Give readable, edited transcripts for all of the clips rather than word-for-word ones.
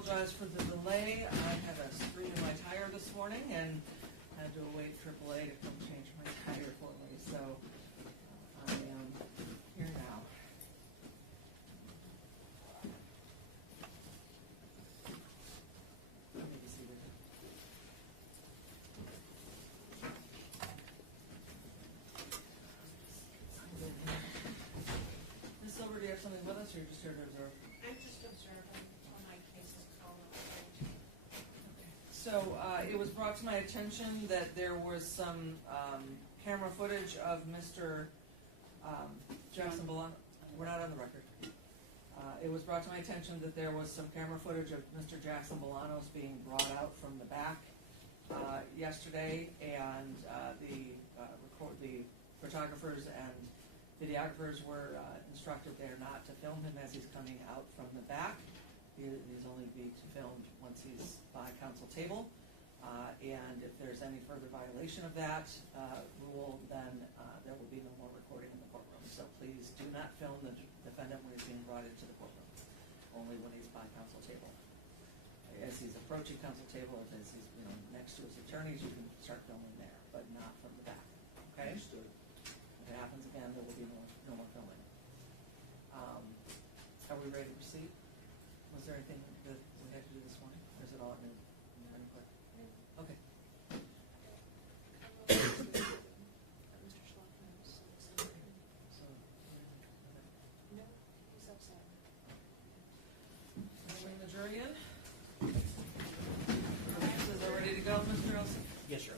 apologize for the delay. I had a screw in my tire this morning and had to await AAA to come change my tire for me, so I am here now. Let me be seated. Ms. Silver, do you have something with us, or you're just here to observe? I'm just observing on my cases call. So it was brought to my attention that there was some camera footage of Mr. Jackson-Bolanos. We're not on the record. It was brought to my attention that there was some camera footage of Mr. Jackson-Bolanos being brought out from the back yesterday, and the photographers and videographers were instructed there not to film him as he's coming out from the back. He's only be filmed once he's by council table, and if there's any further violation of that rule, then there will be no more recording in the courtroom. So please do not film the defendant when he's being brought into the courtroom, only when he's by council table. As he's approaching council table, as he's next to his attorneys, you can start filming there, but not from the back. Okay? Understood. If it happens again, there will be no more filming. Are we ready to proceed? Was there anything that we had to do this morning, or is it all in your input? Okay. Mr. Schlockman's So, no, he's upset. bring the jury in. Witnesses are ready to go, Mr. Elsie? Yes, sir.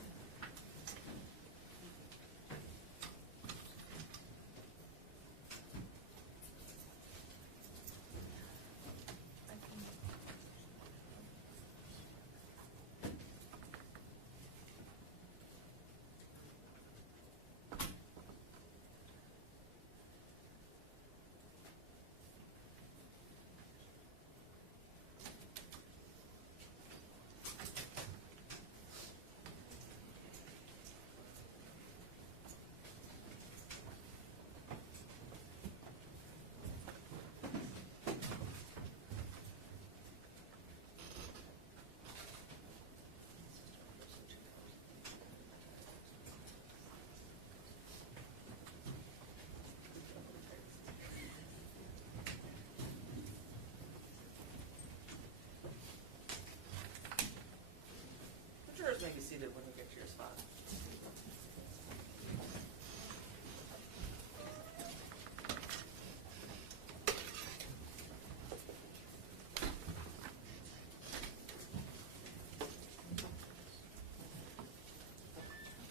The jurors may be seated when we get to your spot.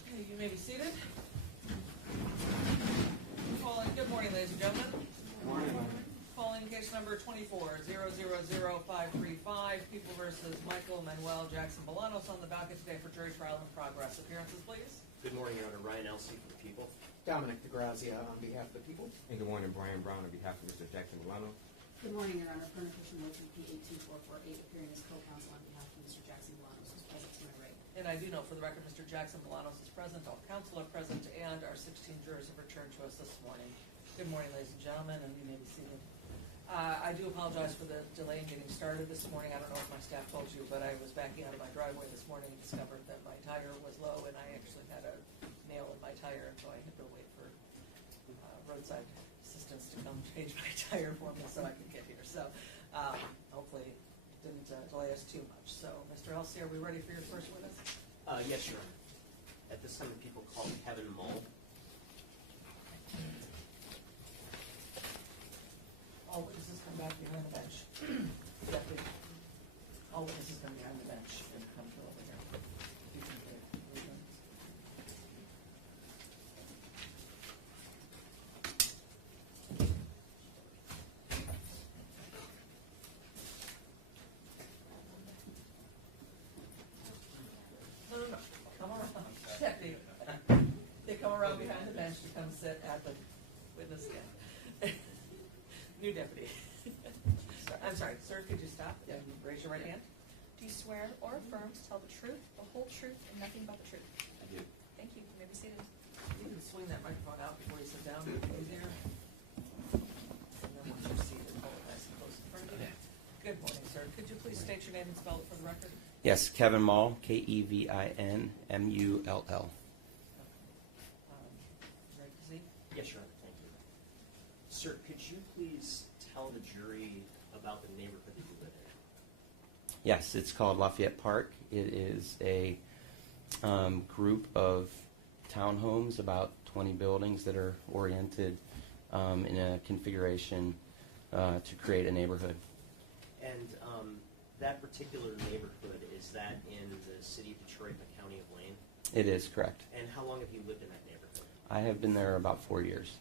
Okay, you may be seated. Good morning, ladies and gentlemen. Good morning. Calling case number 24-000535, People versus Michael Manuel Jackson-Bolanos on the docket today for jury trial in progress. Appearances, please. Good morning, Your Honor. Ryan Elsey for the People. Dominic DeGrazia on behalf of the people. And good morning, Brian Brown on behalf of Mr. Jackson-Bolanos. Good morning, Your Honor. Perna Christian Wilson, P-82448, appearing as co-counsel on behalf of Mr. Jackson-Bolanos, who's present to my right. And I do note for the record, Mr. Jackson-Bolanos is present, all counsel are present, and our 16 jurors have returned to us this morning. Good morning, ladies and gentlemen, and you may be seated. I do apologize for the delay in getting started this morning. I don't know if my staff told you, but I was backing out of my driveway this morning and discovered that my tire was low, and I actually had a nail in my tire, and so I had to wait for roadside assistance to come change my tire for me so I could get here. So hopefully it didn't delay us too much. So, Mr. Elsey, are we ready for your first witness? Yes, Your Honor. At this time, the people call Kevin Maul. All witnesses come back behind the bench. Deputy. All witnesses come behind the bench and come to over here. You can take these ones. No. Come around. Deputy. They come around behind the bench to come sit at the witness stand. New deputy. I'm sorry, sir, could you stop and raise your right hand? Do you swear or affirm to tell the truth, the whole truth, and nothing but the truth? I do. Thank you. You may be seated. You can swing that microphone out before you sit down, it'll be easier. And then once you're seated, hold it nice and close in front of you. Good morning, sir. Could you please state your name and spell it for the record? Yes, Kevin Maul, Kevinmull. Ready to proceed? Yes, Your Honor, thank you. Sir, could you please tell the jury about the neighborhood that you live in? Yes, it's called Lafayette Park. It is a group of townhomes, about 20 buildings that are oriented in a configuration to create a neighborhood. And that particular neighborhood, is that in the city of Detroit, the county of Lane? It is correct. And how long have you lived in that neighborhood? I have been there about 4 years.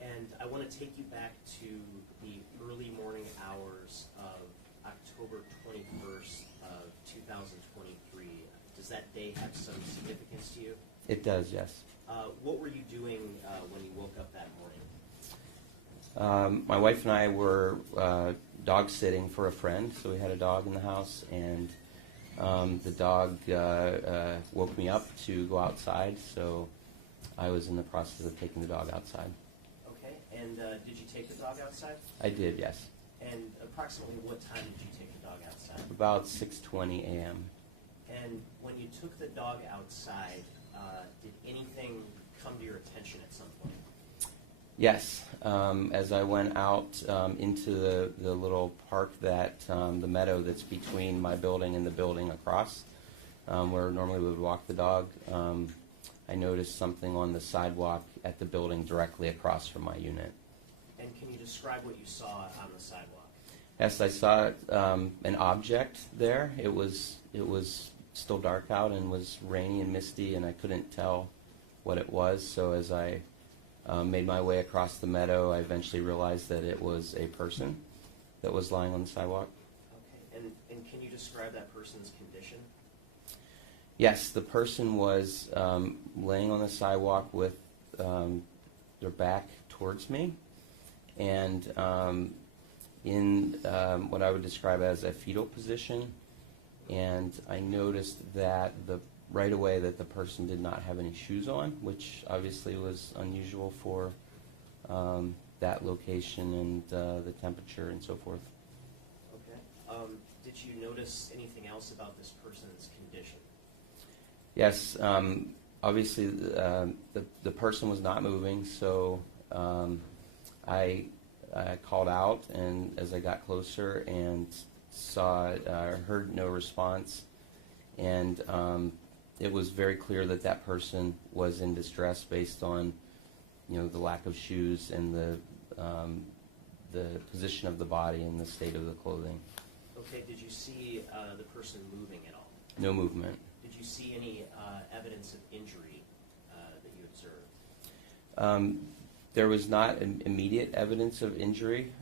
And I want to take you back to the early morning hours of October 21st of 2023. Does that day have some significance to you? It does, yes. What were you doing when you woke up that morning? My wife and I were dog sitting for a friend, so we had a dog in the house, and the dog woke me up to go outside, so I was in the process of taking the dog outside. Okay, and did you take the dog outside? I did, yes. And approximately what time did you take the dog outside? About 6:20 a.m. And when you took the dog outside, did anything come to your attention at some point? Yes, as I went out into the little park the meadow that's between my building and the building across, where normally we would walk the dog, I noticed something on the sidewalk at the building directly across from my unit. And can you describe what you saw on the sidewalk? Yes, I saw an object there. It was still dark out and was rainy and misty, and I couldn't tell what it was. So as I made my way across the meadow, I eventually realized that it was a person that was lying on the sidewalk. Okay, and can you describe that person's condition? Yes, the person was laying on the sidewalk with their back towards me, and in what I would describe as a fetal position. And I noticed that right away that the person did not have any shoes on, which obviously was unusual for that location and the temperature and so forth. Okay. Did you notice anything else about this person's condition? Yes, obviously the person was not moving, so I called out, and as I got closer and heard no response, and it was very clear that that person was in distress based on, the lack of shoes and the position of the body and the state of the clothing. Okay, did you see the person moving at all? No movement. Did you see any evidence of injury that you observed? There was not immediate evidence of injury,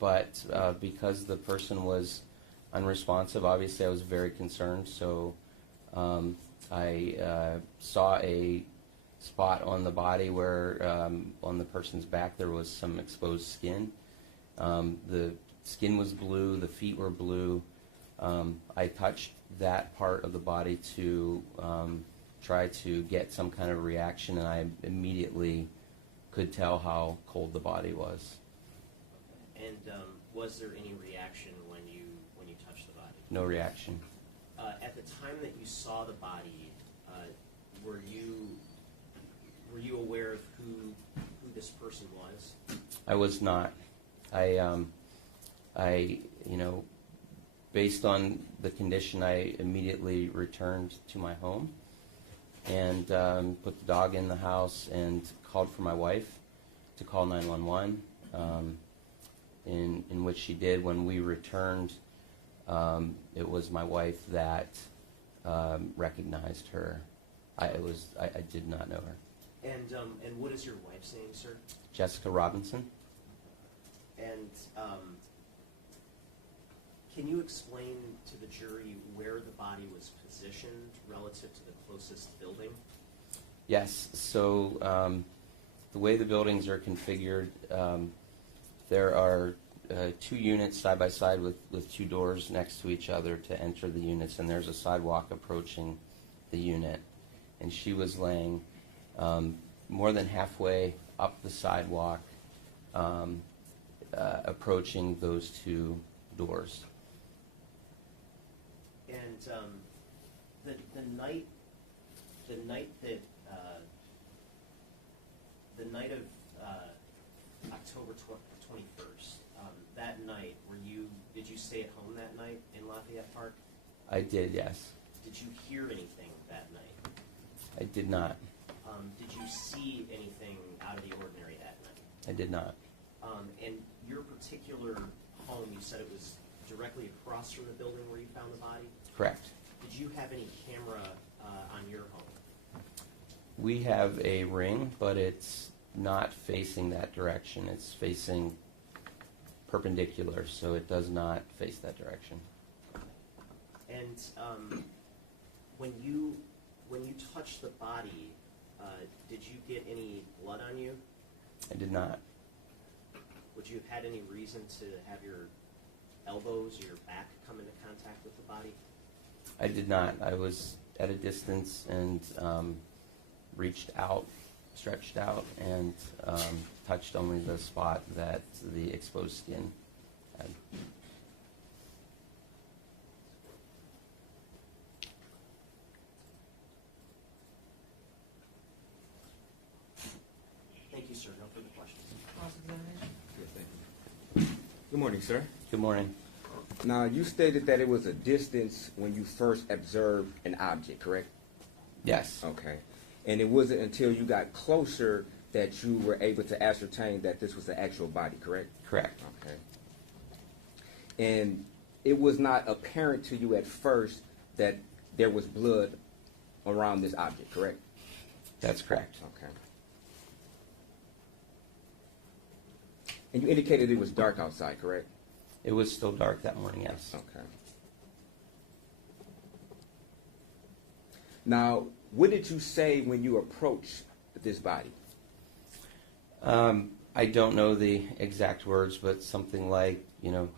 but because the person was unresponsive, obviously I was very concerned. So I saw a spot on the body where on the person's back there was some exposed skin. The skin was blue, the feet were blue. I touched that part of the body to try to get some kind of reaction, and I immediately could tell how cold the body was. Okay. And was there any reaction when you touched the body? No reaction. At the time that you saw the body, were you aware of who this person was? I was not. I based on the condition, I immediately returned to my home and put the dog in the house and called for my wife to call 911, in which she did. When we returned, it was my wife that recognized her. I did not know her. And what is your wife's name, sir? Jessica Robinson. And can you explain to the jury where the body was positioned relative to the closest building? Yes. So the way the buildings are configured, there are 2 units side by side with 2 doors next to each other to enter the units, and there's a sidewalk approaching the unit. And she was laying more than halfway up the sidewalk, approaching those 2 doors. the night of October 21st, that night, did you stay at home that night in Lafayette Park? I did, yes. Did you hear anything that night? I did not. Did you see anything out of the ordinary that night? I did not. And your particular home, you said it was directly across from the building where you found the body? Correct. Did you have any camera on your home? We have a ring, but it's not facing that direction. It's facing perpendicular, so it does not face that direction. And when you touched the body, did you get any blood on you? I did not. Would you have had any reason to have your elbows or your back come into contact with the body? I did not. I was at a distance and reached out, stretched out, and touched only the spot that the exposed skin had. Thank you, sir. No further questions. Cross-examination? Yes, thank you. Good morning, sir. Good morning. Now, you stated that it was a distance when you first observed an object, correct? Yes. Okay. And it wasn't until you got closer that you were able to ascertain that this was the actual body, correct? Correct. Okay. And it was not apparent to you at first that there was blood around this object, correct? That's correct. Okay. And you indicated it was dark outside, correct? It was still dark that morning, yes. Okay. Now, what did you say when you approached this body? I don't know the exact words, but something like,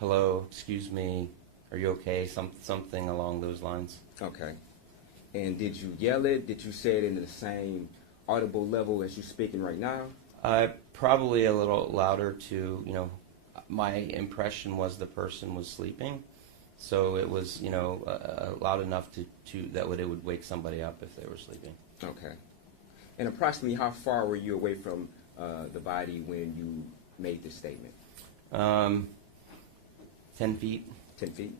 hello, excuse me, are you okay? Something along those lines. Okay. And did you yell it? Did you say it in the same audible level as you're speaking right now? Probably a little louder to, my impression was the person was sleeping. So it was, loud enough to that it would wake somebody up if they were sleeping. Okay. And approximately how far were you away from the body when you made this statement? 10 feet. 10 feet?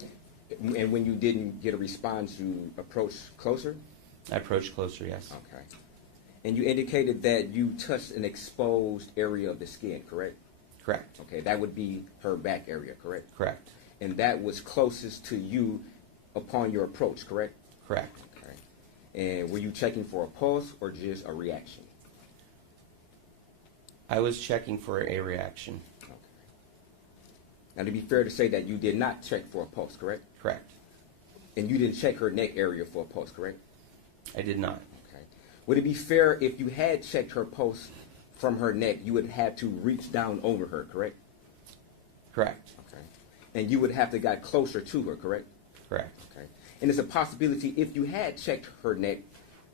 Okay. And when you didn't get a response, you approached closer? I approached closer, yes. Okay. And you indicated that you touched an exposed area of the skin, correct? Correct. Okay, that would be her back area, correct? Correct. And that was closest to you upon your approach, correct? Correct. Okay. And were you checking for a pulse or just a reaction? I was checking for a reaction. Okay. Now, to be fair to say that you did not check for a pulse, correct? Correct. And you didn't check her neck area for a pulse, correct? I did not. Okay. Would it be fair if you had checked her pulse from her neck, you would have to reach down over her, correct? Correct. Okay. And you would have to get closer to her, correct? Correct. Okay. And it's a possibility if you had checked her neck,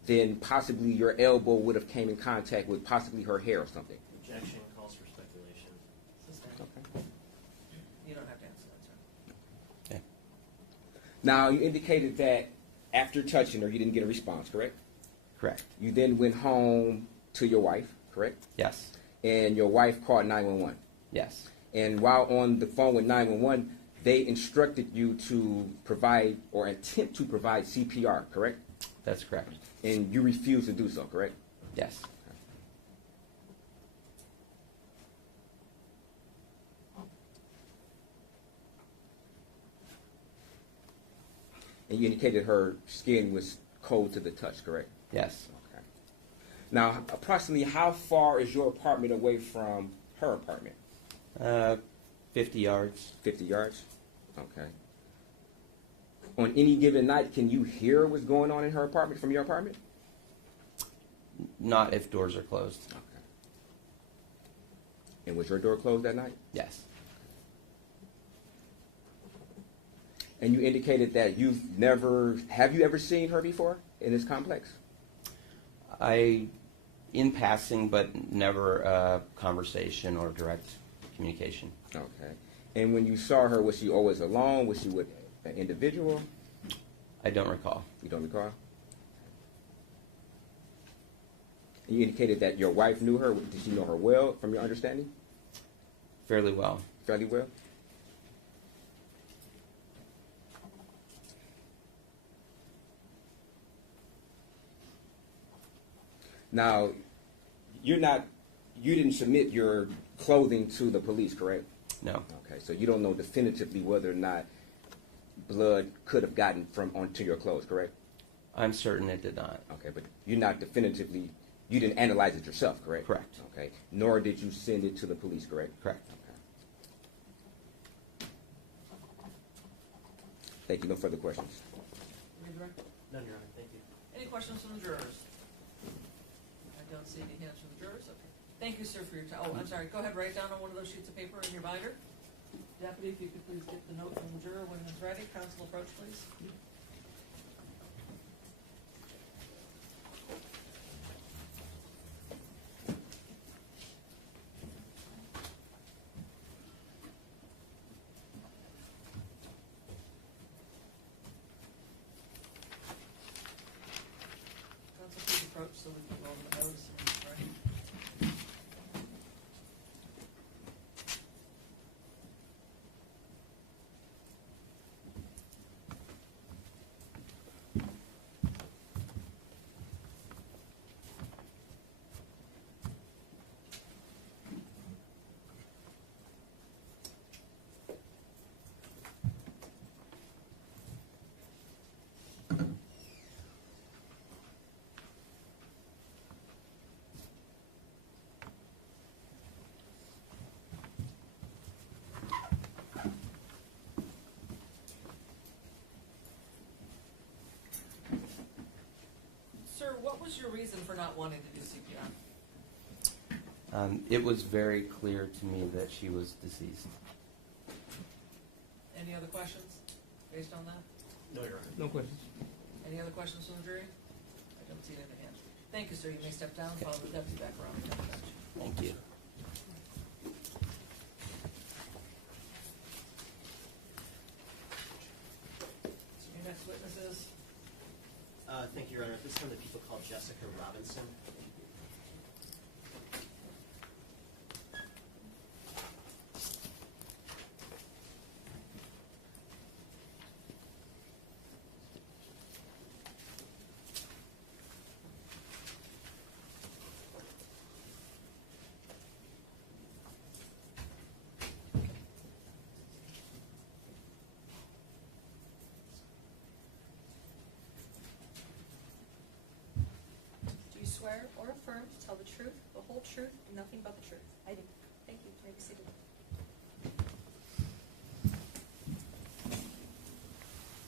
then possibly your elbow would have came in contact with possibly her hair or something. Objection calls for speculation. Sustained. Okay. You don't have to answer that, sir. Okay. Now, you indicated that after touching her, you didn't get a response, correct? Correct. You then went home to your wife, correct? Yes. And your wife called 911. Yes. And while on the phone with 911, they instructed you to provide or attempt to provide CPR, correct? That's correct. And you refused to do so, correct? Yes. And you indicated her skin was cold to the touch, correct? Yes. Okay. Now, approximately how far is your apartment away from her apartment? 50 yards. 50 yards? Okay. On any given night, can you hear what's going on in her apartment from your apartment? Not if doors are closed. Okay. And was your door closed that night? Yes. And you indicated that have you ever seen her before in this complex? In passing, but never conversation or direct communication. Okay. And when you saw her, was she always alone? Was she with an individual? I don't recall. You don't recall? You indicated that your wife knew her. Did she know her well, from your understanding? Fairly well. Fairly well? Now, you didn't submit your clothing to the police, correct? No. Okay, so you don't know definitively whether or not blood could have gotten from onto your clothes, correct? I'm certain it did not. Okay, but you're not definitively, you didn't analyze it yourself, correct? Correct. Okay, nor did you send it to the police, correct? Correct. Okay. Thank you, no further questions. Redirect? None, Your Honor. Thank you. Any questions from the jurors? I don't see any hands from the jurors. Okay. Thank you, sir, for your time. Oh, I'm sorry. Go ahead, write down on one of those sheets of paper in your binder. Deputy, if you could please get the note from the juror when it's ready. Counsel, approach, please. Counsel, please approach so we can go over the notes. Right. Sir, what was your reason for not wanting to do CPR? It was very clear to me that she was deceased. Any other questions based on that? No, Your Honor. No questions. Any other questions from the jury? I don't see any hands. Thank you, sir. You may step down, follow the deputy back around the bench. Thank you. So your next witness is? Thank you, Your Honor. At this time, the people called Jessica Robinson. Do you swear or affirm to tell the truth, the whole truth, and nothing but the truth? I do. Thank you. You may be seated.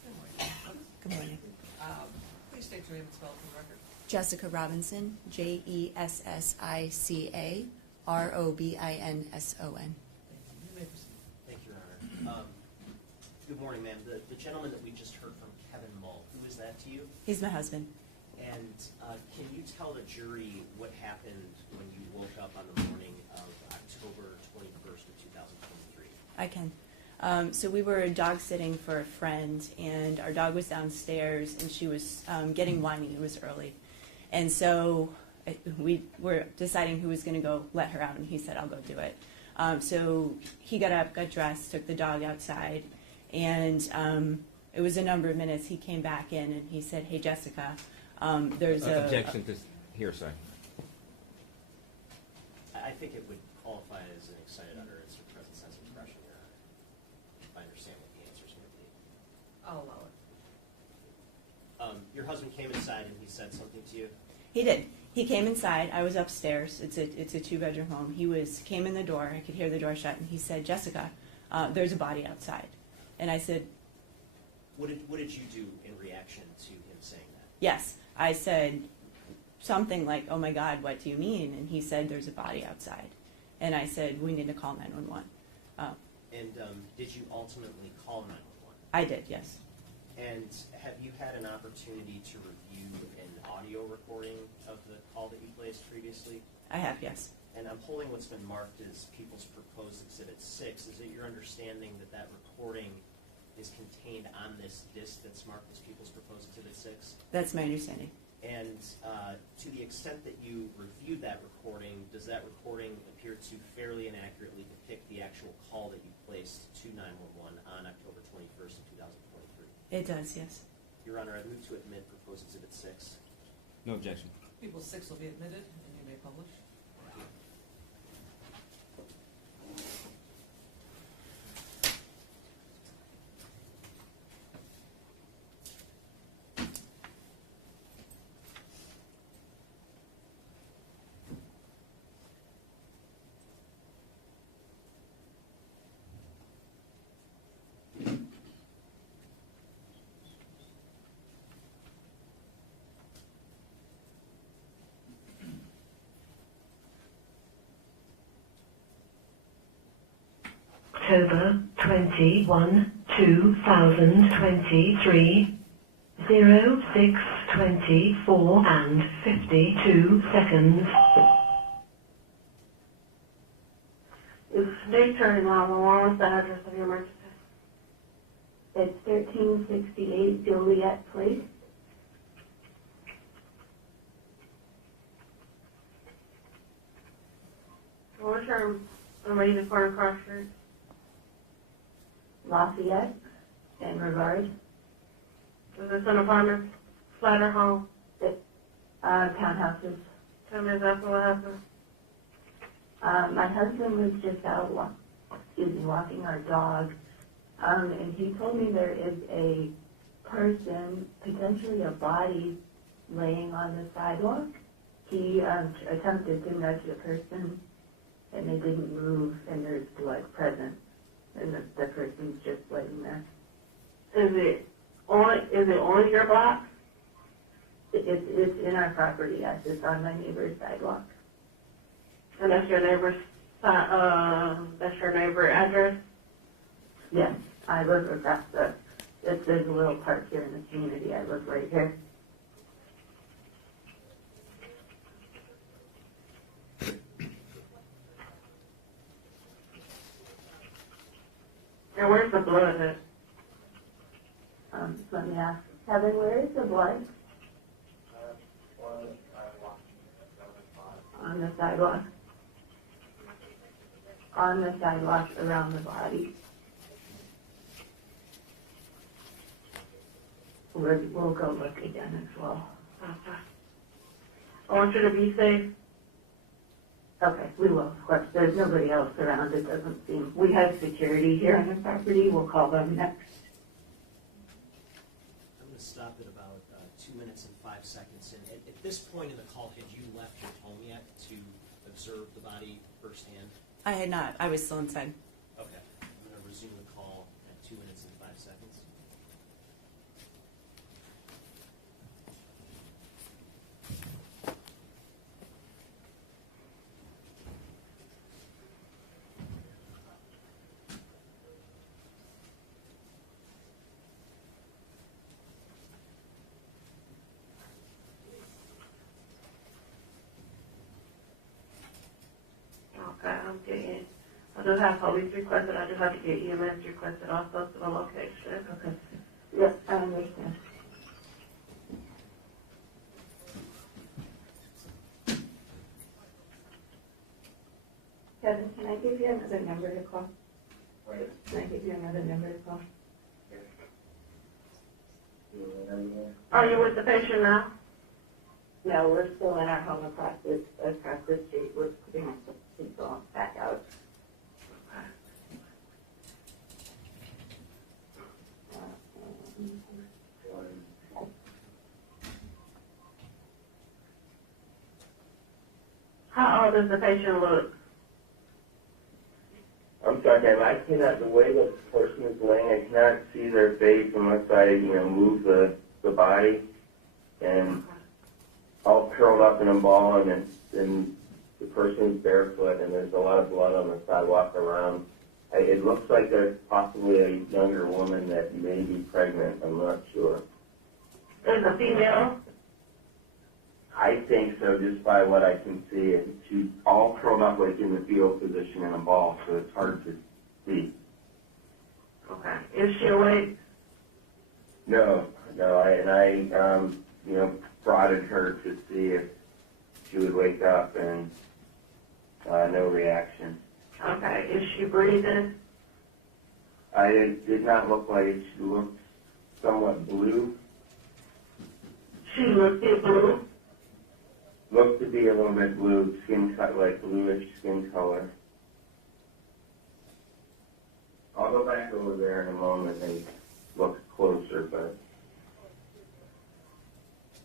Good morning. Good morning. Please state your name and spell it for the record. Jessica Robinson, Jessica Robinson. Thank you. You may proceed. Thank you, Your Honor. Good morning, ma'am. The gentleman that we just heard from, Kevin Maul, who is that to you? He's my husband. And can you tell the jury what happened when you woke up on the morning of October 21st of 2023? I can. So we were dog sitting for a friend, and our dog was downstairs, and she was getting whiny. It was early. And so we were deciding who was going to go let her out, and he said, I'll go do it. So he got up, got dressed, took the dog outside, and it was a number of minutes. He came back in, and he said, hey, Jessica, there's a... Objection to hearsay. I think it would qualify as an excited utterance or present sense expression, Your Honor, if I understand what the answer's going to be. I'll allow it. Your husband came inside and he said something to you? He did. He came inside. I was upstairs. It's a two-bedroom home. Came in the door. I could hear the door shut, and he said, Jessica, there's a body outside. And I said, What did you do in reaction to him saying that? yes. I said something like, oh my God, what do you mean? And he said, there's a body outside. And I said, we need to call 911. And did you ultimately call 911? I did, yes. And have you had an opportunity to review an audio recording of the call that you placed previously? I have, yes. And I'm pulling what's been marked as People's Proposed Exhibit 6. Is it your understanding that that recording is contained on this disc that's marked as People's Proposed Exhibit 6? That's my understanding. And to the extent that you reviewed that recording, does that recording appear to fairly and accurately depict the actual call that you placed to 911 on October 21st of 2023? It does, yes. Your Honor, I move to admit Proposed Exhibit 6. No objection. People 6 will be admitted, and you may publish. October 21, 2023, 06:24 and 52 seconds. Is Dayton 911, what's the address of your emergency? It's 1368 Joliet Place. What's your reason for the cross street? Lafayette and Regard. Is this an apartment, flat or home? Townhouses. Tell me exactly what happened. My husband was just out walking our dog, and he told me there is a person, potentially a body, laying on the sidewalk. He attempted to nudge the person, and they didn't move, and there's blood present, and the person's just laying there. Is it on your block? It's in our property, yes. It's on my neighbor's sidewalk. And that's your neighbor's, address? Yes, I live across there's a little park here in the community. I live right here. And where's the blood at? Let me ask Kevin, where is the blood? On the sidewalk. On the sidewalk around the body. We'll go look again as well. Okay. I want you to be safe. Okay, we will, of course. There's nobody else around. It doesn't seem. We have security here on the property. We'll call them next. I'm going to stop at about 2 minutes and 5 seconds. And at this point in the call, had you left your home yet to observe the body firsthand? I had not. I was still inside. Okay. I'm going to resume the call at 2 minutes and 5 seconds. Okay, I'm getting, I do have police requested, I do have to get EMS requested also to the location. Okay. Yes, I understand. Kevin, can I give you another number to call? Can I give you another number to call? Are you with the patient now? No, we're still in our home across the street. We're putting our people back out. How old does the patient look? I'm sorry, ma'am. I cannot, the way the person is laying, I cannot see their face unless I, move the body. And all curled up in a ball, and the person's barefoot, and there's a lot of blood on the sidewalk around. It looks like there's possibly a younger woman that may be pregnant. I'm not sure. Is a female? I think so, just by what I can see. She's all curled up like in the fetal position in a ball, so it's hard to see. Okay. Is she awake? No, I prodded her to see if she would wake up, and no reaction. Okay. Is she breathing? It did not look like it. She looked somewhat blue. She looked at blue. Looked to be a little bit blue, skin cut like bluish skin color. I'll go back over there in a moment and look closer, but.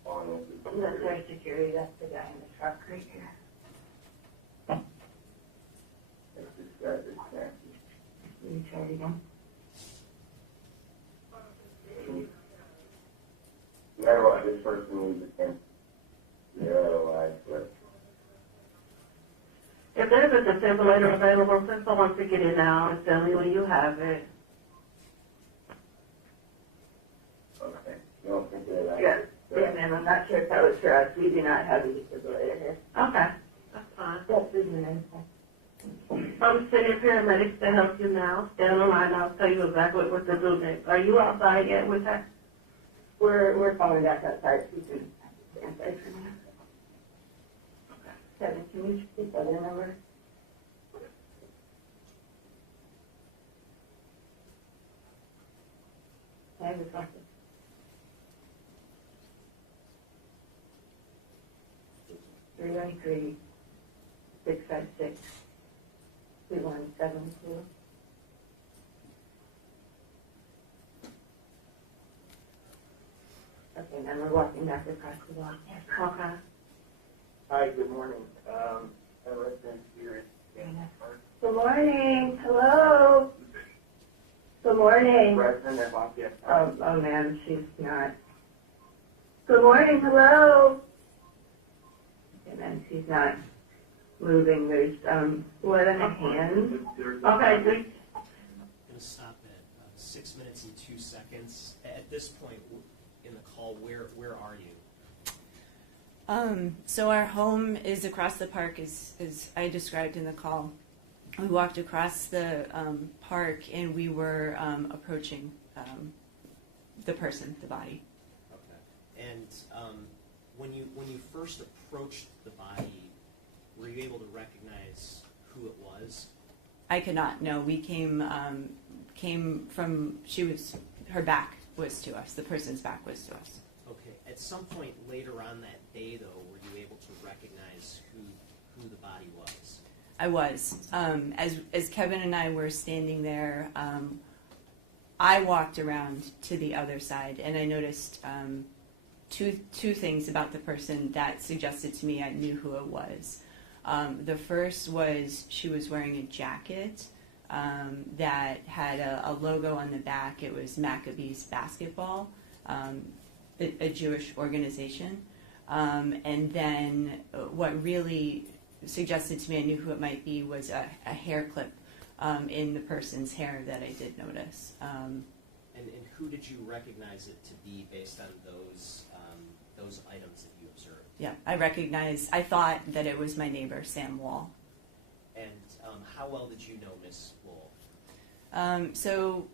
That's our security, that's the guy in the truck right here. That's this guy that's there. Will you try it again? No matter what, this person needs attention. Otherwise, but. If there's a defibrillator available, since I want to get it now, and tell me when you have it. Okay. You don't think that Yes, yes, ma'am, I'm not sure if that was for us, we do not have a defibrillator here. Okay. That's fine. That's the name. I'm sending paramedics to help you now. Stay on the line. I'll tell you exactly what to do next. Are you outside yet with her? We're calling back outside, so you can stand by for now. Kevin, can you repeat that number? I have a copy. 313-656-2172. Okay, now we're walking back across the walk. Okay. Hi, good morning. I resident here in Good morning. Hello. Good morning. Preston at Lafayette. Oh, ma'am, she's not. Good morning. Hello. And then she's not moving. There's blood on her hands. Okay. I'm going to stop at 6 minutes and 2 seconds. At this point in the call, where are you? So our home is across the park, as I described in the call. We walked across the park, and we were approaching the person, the body. Okay. And when you first approached the body, were you able to recognize who it was? I could not. No, we came from. Her back was to us. The person's back was to us. Okay. At some point later on that day, though, were you able to recognize who the body was? I was. As Kevin and I were standing there, I walked around to the other side, and I noticed two things about the person that suggested to me I knew who it was. The first was she was wearing a jacket that had a logo on the back. It was Maccabees Basketball, a Jewish organization. And then what really suggested to me I knew who it might be was a hair clip in the person's hair that I did notice. And who did you recognize it to be based on those items that you observed? Yeah, I thought that it was my neighbor, Sam Woll. And how well did you know Miss Woll? So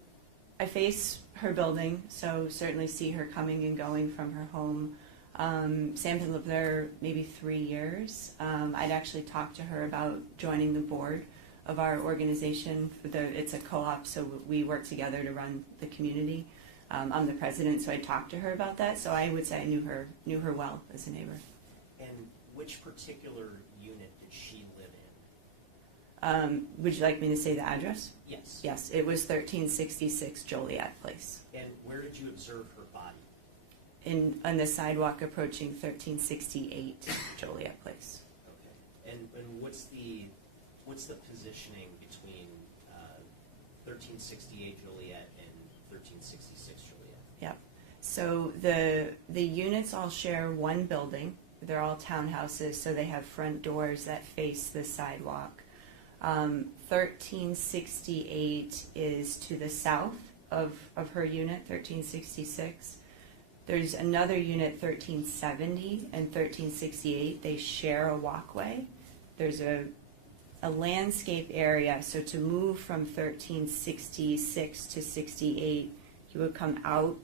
I face her building, so certainly see her coming and going from her home. Sam had lived there maybe 3 years. I'd actually talked to her about joining the board of our organization. It's a co-op, so we work together to run the community. I'm the president, so I talked to her about that. So I would say I knew her well as a neighbor. And which particular unit did she live in? Would you like me to say the address? Yes. Yes, it was 1366 Joliet Place. And where did you observe her body? On the sidewalk approaching 1368 Joliet Place. Okay. And what's the positioning between 1368 Joliet and 1366 Joliet? Yep. So the units all share one building. They're all townhouses, so they have front doors that face the sidewalk. 1368 is to the south of her unit, 1366. There's another unit, 1370 and 1368. They share a walkway. There's a landscape area, so to move from 1366 to 68, you would come out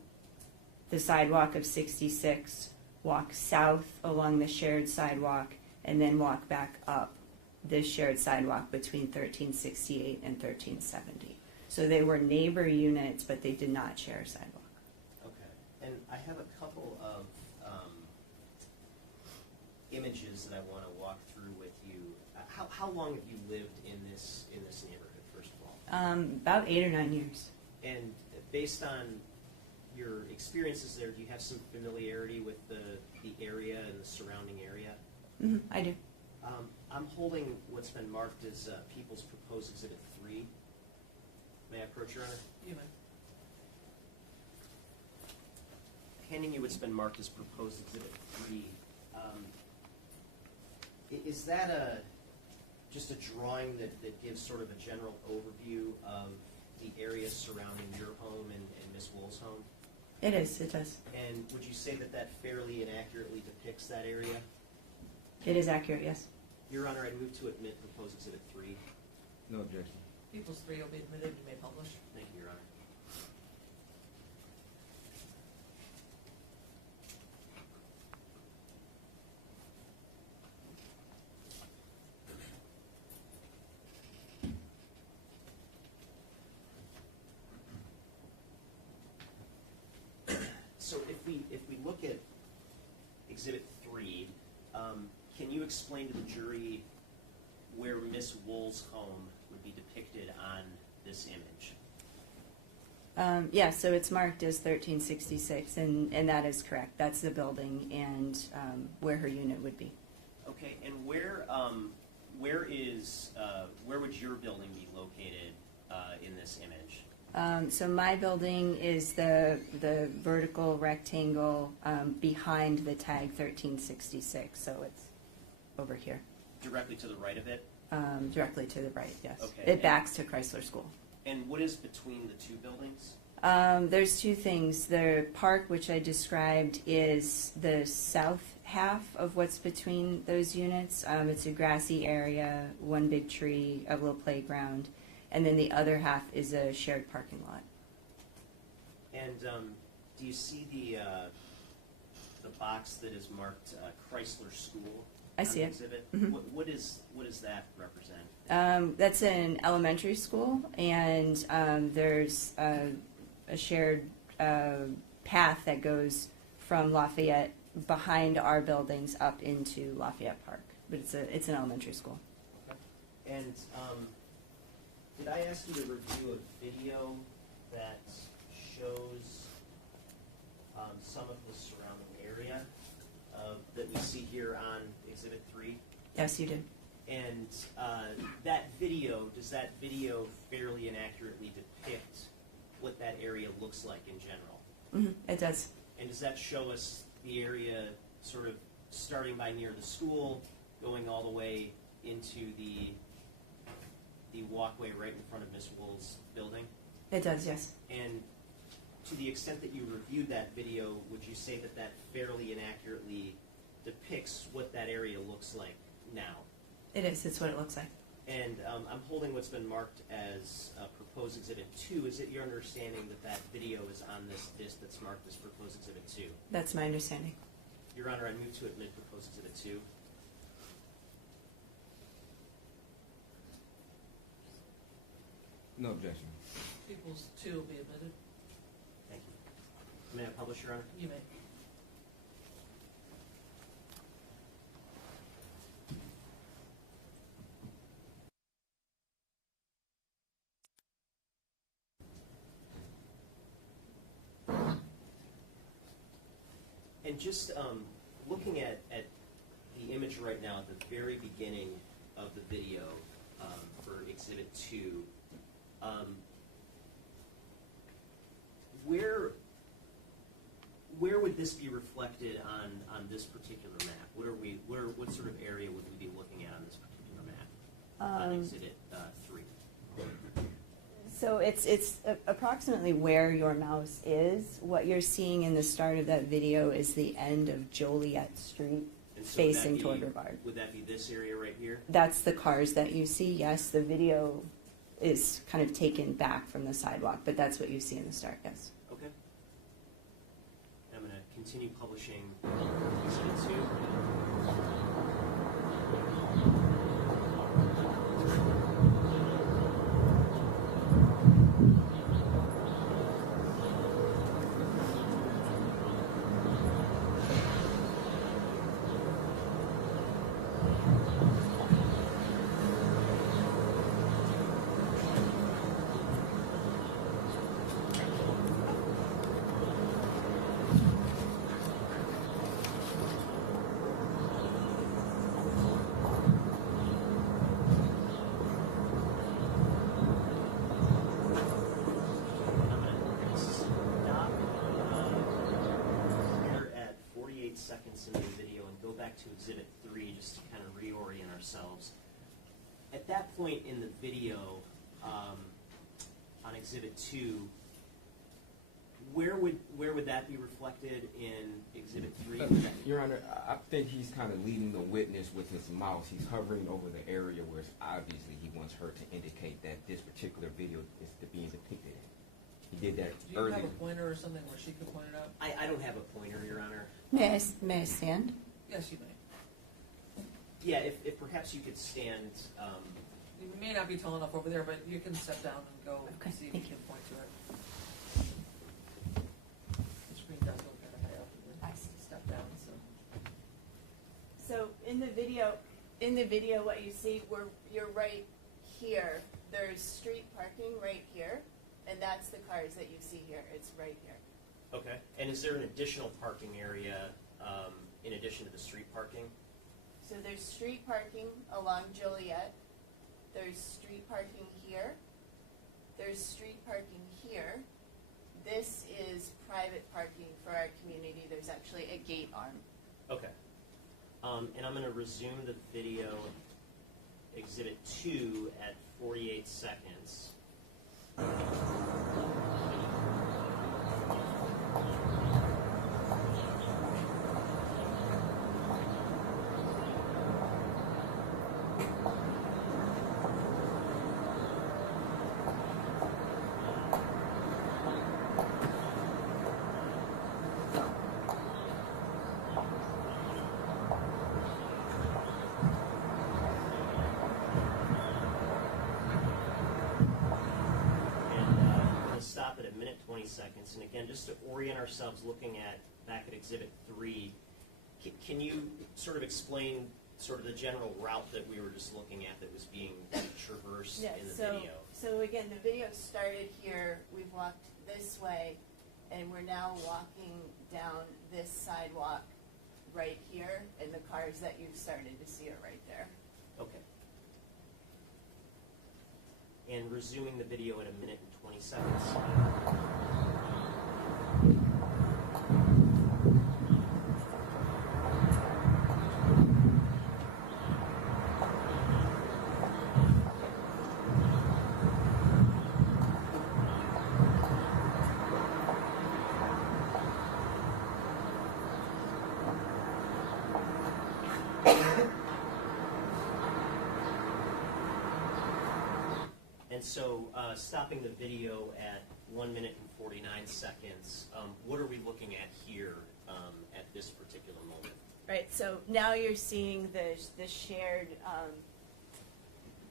the sidewalk of 66, walk south along the shared sidewalk, and then walk back up this shared sidewalk between 1368 and 1370. So they were neighbor units, but they did not share a sidewalk. Okay, and I have a couple of images that I want to walk through with you. How long have you lived in this neighborhood, first of all? About 8 or 9 years. And based on your experiences there, do you have some familiarity with the area and the surrounding area? I do. I'm holding what's been marked as People's Proposed Exhibit 3. May I approach, Your Honor? You may. Handing you what's been marked as Proposed Exhibit 3. Is that just a drawing that gives sort of a general overview of the area surrounding your home and Ms. Woll's home? It is, it does. And would you say that fairly and accurately depicts that area? It is accurate, yes. Your Honor, I move to admit Proposed Exhibit 3. No objection. People's 3 will be admitted. You may publish. Thank you, Your Honor. So if we look at Exhibit 3, can you explain to the jury where Miss Woll's home would be depicted on this image? Yeah, so it's marked as 1366, and that is correct. That's the building and where her unit would be. Okay, and where would your building be located in this image? So my building is the vertical rectangle behind the tag 1366, so it's over here. Directly to the right of it? Directly to the right, yes. Okay. It backs to Chrysler School. And what is between the two buildings? There's two things. The park, which I described, is the south half of what's between those units. It's a grassy area, one big tree, a little playground, and then the other half is a shared parking lot. And do you see the box that is marked Chrysler School? I see it. Exhibit? Mhm. What does that represent? That's an elementary school, and there's a shared path that goes from Lafayette behind our buildings up into Lafayette Park. But it's an elementary school. Okay. And did I ask you to review a video that shows some of the surrounding area that we see here on Exhibit 3? Yes, you did. And does that video fairly and accurately depict what that area looks like in general? It does. And does that show us the area sort of starting by near the school, going all the way into the walkway right in front of Miss Woll's building? It does, yes. And to the extent that you reviewed that video, would you say that fairly and accurately depicts what that area looks like now? It is. It's what it looks like. And I'm holding what's been marked as Proposed Exhibit 2. Is it your understanding that video is on this disc that's marked as Proposed Exhibit 2? That's my understanding. Your Honor, I move to admit Proposed Exhibit 2. No objection. People's 2 will be admitted. Thank you. May I publish, Your Honor? You may. And just looking at the image right now at the very beginning of the video for Exhibit 2, where would this be reflected on this particular map? What sort of area would we be looking at on this particular map on Exhibit 3? So it's approximately where your mouse is. What you're seeing in the start of that video is the end of Joliet Street, And so facing toward Brevard. Would that be this area right here? That's the cars that you see. Yes, the video is kind of taken back from the sidewalk, but that's what you see in the start. Yes. Okay. I'm going to continue publishing Exhibit 2. Seconds into the video and go back to Exhibit 3 just to kind of reorient ourselves. At that point in the video, on Exhibit 2, where would that be reflected in Exhibit 3? Your Honor, I think he's kind of leading the witness with his mouse. He's hovering over the area where obviously he wants her to indicate that this particular video is being depicted in. He did that earlier. Do you have a pointer or something where she could point it out? I don't have a pointer, Your Honor. May I stand? Yes, you may. Yeah, if perhaps you could stand. You may not be tall enough over there, but you can step down and go Okay, see if thank you you. can point to it. The screen does go kind of high up if I you see. step down, so. So in the video, what you see, you're right here. There's street parking right here, and that's the cars that you see here. It's right here. Okay. And is there an additional parking area in addition to the street parking? So there's street parking along Joliet. There's street parking here. There's street parking here. This is private parking for our community. There's actually a gate arm. Okay. And I'm going to resume the video, Exhibit 2, at 48 seconds. Stop at a minute 20 seconds, and again, just to orient ourselves, looking back at Exhibit 3, can you sort of explain sort of the general route that we were just looking at that was being traversed in the video? So again, the video started here. We've walked this way, and we're now walking down this sidewalk right here, and the cars that you've started to see are right there. Okay. And resuming the video at a minute and 20 seconds. And so, stopping the video at 1 minute and 49 seconds, what are we looking at here at this particular moment? Right, so now you're seeing the shared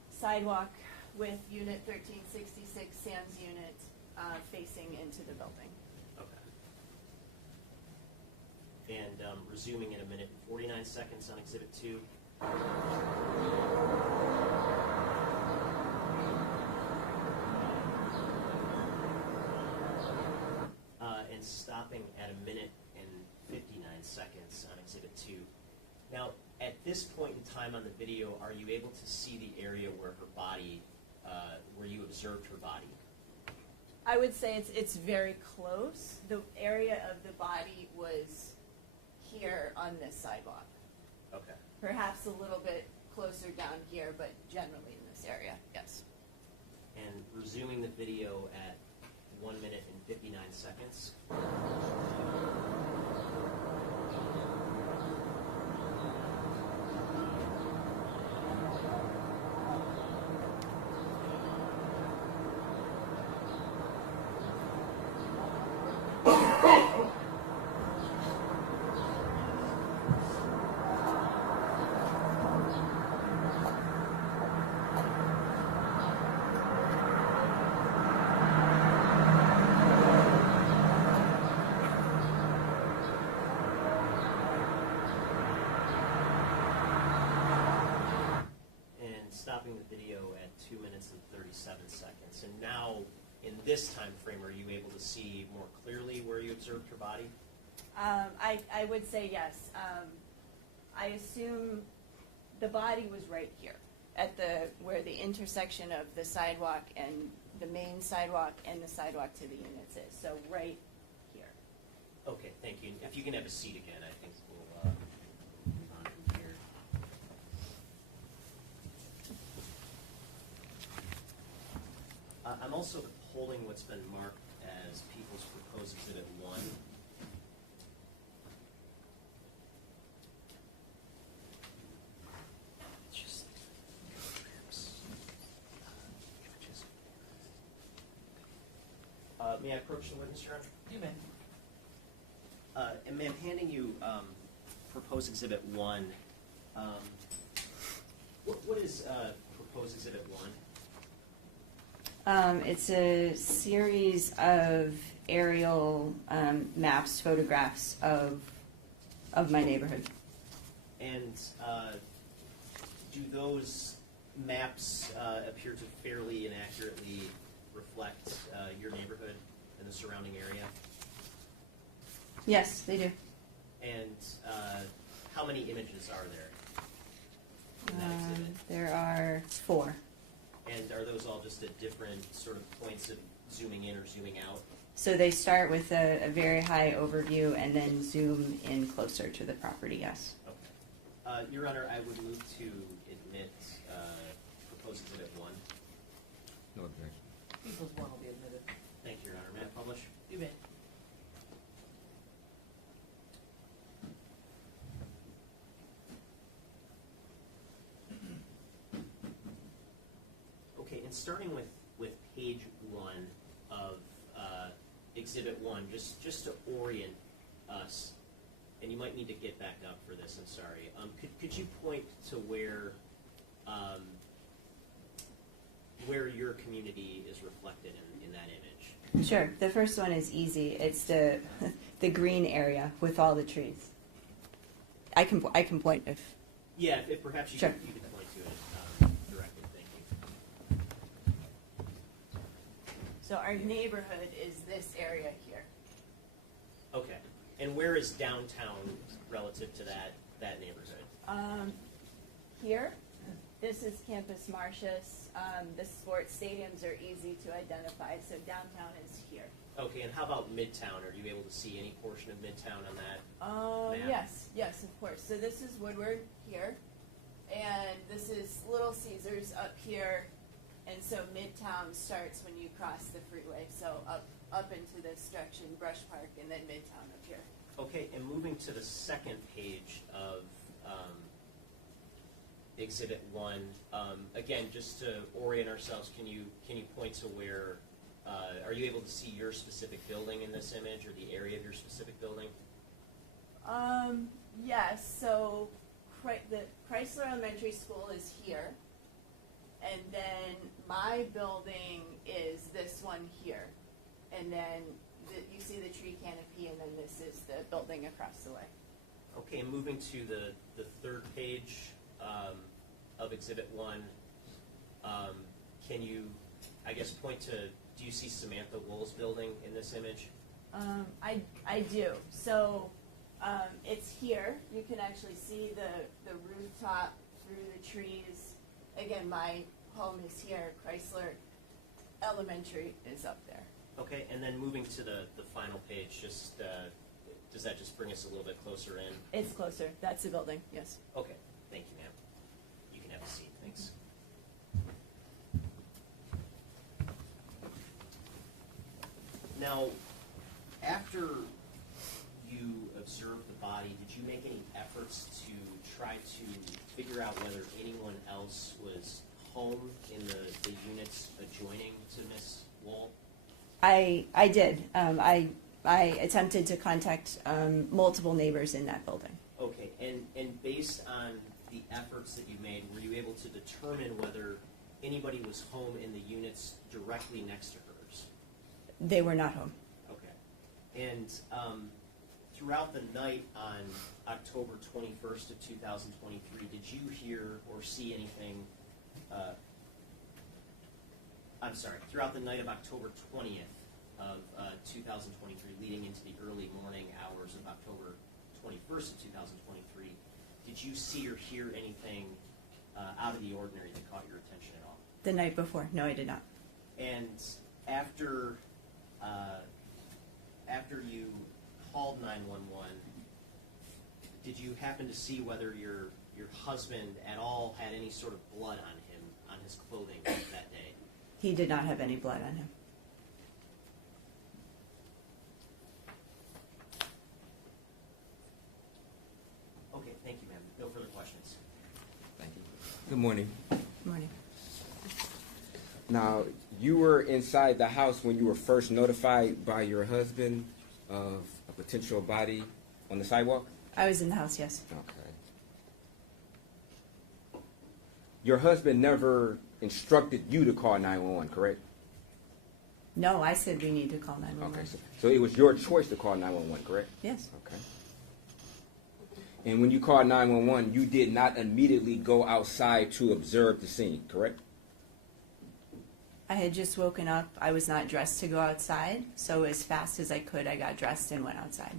sidewalk with Unit 1366, Sam's unit, facing into the building. Okay. And resuming at a minute and 49 seconds on Exhibit 2. And stopping at a minute and 59 seconds on Exhibit 2. Now, at this point in time on the video, are you able to see the area where her body, where you observed her body? I would say it's very close. The area of the body was here on this sidewalk. Okay. Perhaps a little bit closer down here, but generally in this area, yes. And resuming resuming the video at 1 minute and 59 seconds. Stopping the video at 2 minutes and 37 seconds. And now, in this time frame, are you able to see more clearly where you observed her body? I would say yes. I assume the body was right here, at where the intersection of the sidewalk and the main sidewalk and the sidewalk to the units is. So right here. Okay, thank you. If you can have a seat again, I think we'll move on from here. I'm also holding what's been marked as People's Proposed Exhibit 1. May I approach the witness, Your Honor? You may. And ma'am, handing you Proposed Exhibit 1. What is Proposed Exhibit 1? It's a series of aerial maps, photographs of my neighborhood. And do those maps appear to fairly and accurately reflect your neighborhood and the surrounding area? Yes, they do. And how many images are there in that exhibit? There are 4. And are those all just at different sort of points of zooming in or zooming out? So they start with a very high overview and then zoom in closer to the property, yes. Okay. Your Honor, I would move to admit Proposed Exhibit 1. No objection. People's one will be admitted. Thank you, Your Honor. May I publish? You may. Okay, and starting with page 1 of Exhibit 1, just to orient us, and you might need to get back up for this, I'm sorry. Could you point to where your community is reflected in that image? Sure. The first one is easy. It's the green area with all the trees. I can point if. Yeah, if perhaps you Sure. could point to it directly. Thank you. So our neighborhood is this area here. Okay. And where is downtown relative to that neighborhood? Here, this is Campus Martius. The sports stadiums are easy to identify, so downtown is here. Okay, and how about Midtown? Are you able to see any portion of Midtown on that map? Yes, of course. So this is Woodward here, and this is Little Caesars up here, and so Midtown starts when you cross the freeway. So up into this direction, Brush Park, and then Midtown up here. Okay, and moving to the second page of Exhibit 1, again, just to orient ourselves, can you point to where, are you able to see your specific building in this image, or the area of your specific building? Yes, so the Chrysler Elementary School is here, and then my building is this one here, and then you see the tree canopy, and then this is the building across the way. Okay, and moving to the third page of Exhibit 1, can you, I guess, point to, do you see Samantha Woll's building in this image? I do. So it's here. You can actually see the rooftop through the trees. Again, my home is here. Chrysler Elementary is up there. Okay, and then moving to the final page, just does that just bring us a little bit closer in? It's closer. That's the building, yes. Okay, thank you, ma'am. You can have a seat, thanks. Now, after you observed the body, did you make any efforts to try to figure out whether anyone else was home in the units adjoining to Miss Woll? I did. I attempted to contact multiple neighbors in that building. Okay, and based on the efforts that you made, were you able to determine whether anybody was home in the units directly next to hers? They were not home. Okay. And throughout the night on October 21st of 2023, did you hear or see anything, throughout the night of October 20th of 2023, leading into the early morning hours of October 21st of 2023, did you see or hear anything out of the ordinary that caught your attention at all? The night before? No, I did not. And after you called 911, did you happen to see whether your husband at all had any sort of blood on him, on his clothing that day? He did not have any blood on him. Okay, thank you, ma'am. No further questions. Thank you. Good morning. Good morning. Now, you were inside the house when you were first notified by your husband of a potential body on the sidewalk? I was in the house, yes. Okay. Your husband never instructed you to call 911, correct? No, I said we need to call 911. Okay, so it was your choice to call 911, correct? Yes. Okay. And when you called 911, you did not immediately go outside to observe the scene, correct? I had just woken up. I was not dressed to go outside, so as fast as I could, I got dressed and went outside.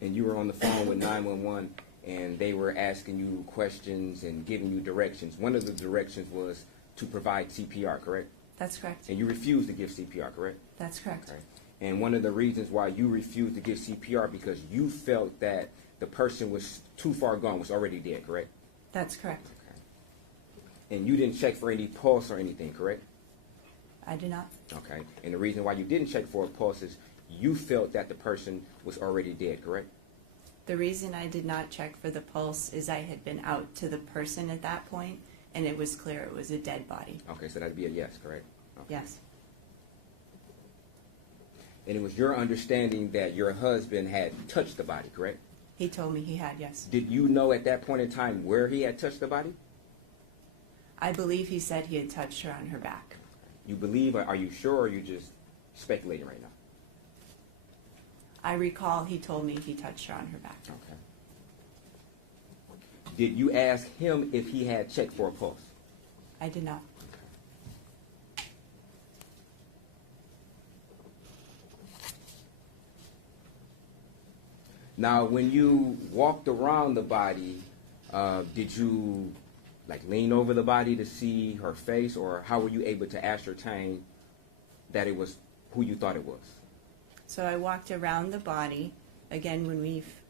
And you were on the phone with 911, and they were asking you questions and giving you directions. One of the directions was to provide CPR, correct? That's correct. And you refused to give CPR, correct? That's correct. Okay. And one of the reasons why you refused to give CPR because you felt that the person was too far gone, was already dead, correct? That's correct. Okay. And you didn't check for any pulse or anything, correct? I did not. Okay. And the reason why you didn't check for a pulse is you felt that the person was already dead, correct? The reason I did not check for the pulse is I had been out to the person at that point, and it was clear it was a dead body. Okay, so that'd be a yes, correct? Okay. Yes. And it was your understanding that your husband had touched the body, correct? He told me he had, yes. Did you know at that point in time where he had touched the body? I believe he said he had touched her on her back. You believe, or are you sure, or are you just speculating right now? I recall he told me he touched her on her back. Okay. Did you ask him if he had checked for a pulse? I did not. Now, when you walked around the body, did you lean over the body to see her face, or how were you able to ascertain that it was who you thought it was? So I walked around the body. Again,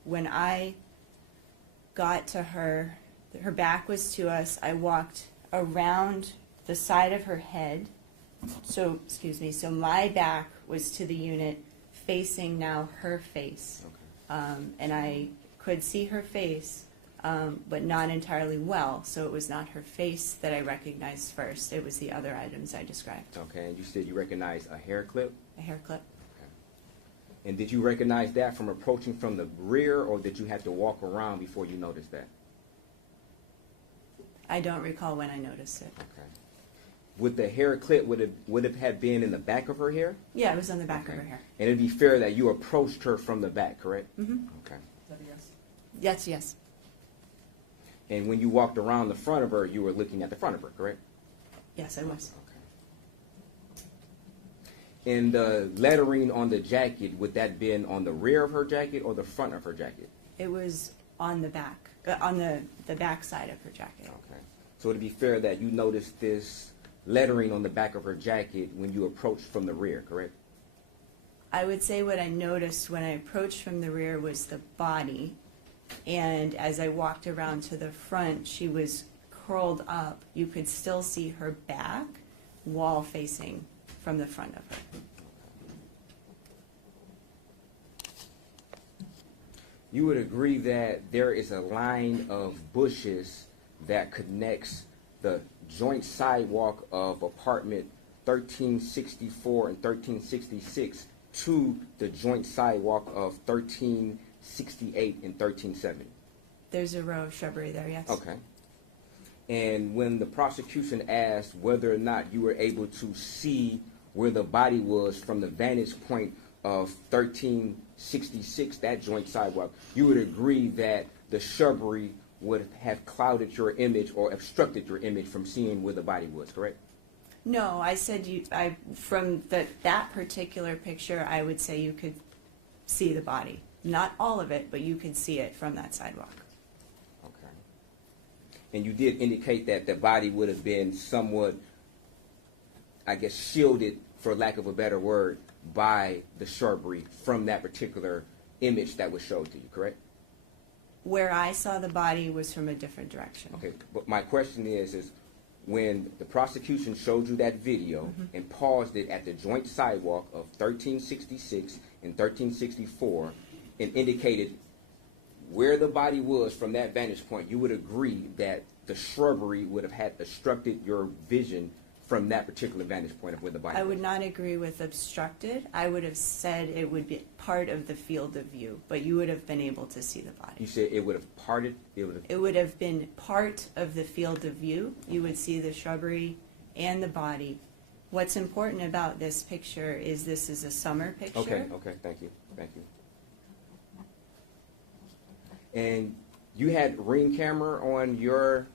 when I got to her, her back was to us. I walked around the side of her head. So my back was to the unit, facing now her face. Okay. And I could see her face, but not entirely well. So it was not her face that I recognized first. It was the other items I described. Okay, and you said you recognized a hair clip? A hair clip. Okay. And did you recognize that from approaching from the rear, or did you have to walk around before you noticed that? I don't recall when I noticed it. Okay. Would the hair clip would it have been in the back of her hair? Yeah, it was on the back of her hair. And it'd be fair that you approached her from the back, correct? Mm-hmm. Okay. Is that a yes? Yes, yes. And when you walked around the front of her, you were looking at the front of her, correct? Yes, I was. Okay. And the lettering on the jacket, would that been on the rear of her jacket or the front of her jacket? It was on the back, on the back side of her jacket. Okay. So it'd be fair that you noticed this lettering on the back of her jacket when you approached from the rear, correct? I would say what I noticed when I approached from the rear was the body, and as I walked around to the front, she was curled up. You could still see her back, wall facing from the front of her. you would agree that there is a line of bushes that connects the joint sidewalk of apartment 1364 and 1366 to the joint sidewalk of 1368 and 1370. There's a row of shrubbery there, yes. Okay. And when the prosecution asked whether or not you were able to see where the body was from the vantage point of 1366, that joint sidewalk, you would agree that the shrubbery would have clouded your image or obstructed your image from seeing where the body was, correct? No, I said from that particular picture, I would say you could see the body. Not all of it, but you could see it from that sidewalk. Okay. And you did indicate that the body would have been somewhat, I guess, shielded, for lack of a better word, by the shrubbery from that particular image that was showed to you, correct? Where I saw the body was from a different direction. Okay, but my question is when the prosecution showed you that video and paused it at the joint sidewalk of 1366 and 1364 and indicated where the body was from that vantage point, you would agree that the shrubbery would have had obstructed your vision from that particular vantage point of where the body was? I would not agree with obstructed. I would have said it would be part of the field of view, but you would have been able to see the body. You said it would have parted? It would have been part of the field of view. You would see the shrubbery and the body. What's important about this picture is this is a summer picture. Okay, thank you. And you had Ring camera on your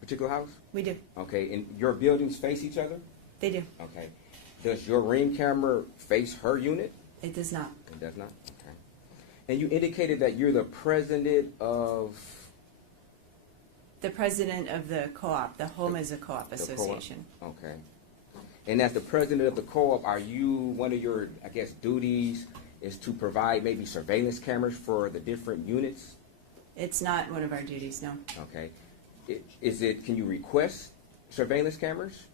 particular house? We do. Okay, and your buildings face each other? They do. Okay. Does your Ring camera face her unit? It does not. It does not? Okay. And you indicated that you're the president of... The president of the co-op. The Home is a Co-op Association. Co-op? Okay. And as the president of the co-op, are you, one of your, I guess, duties is to provide maybe surveillance cameras for the different units? It's not one of our duties, no. Okay. Can you request surveillance cameras?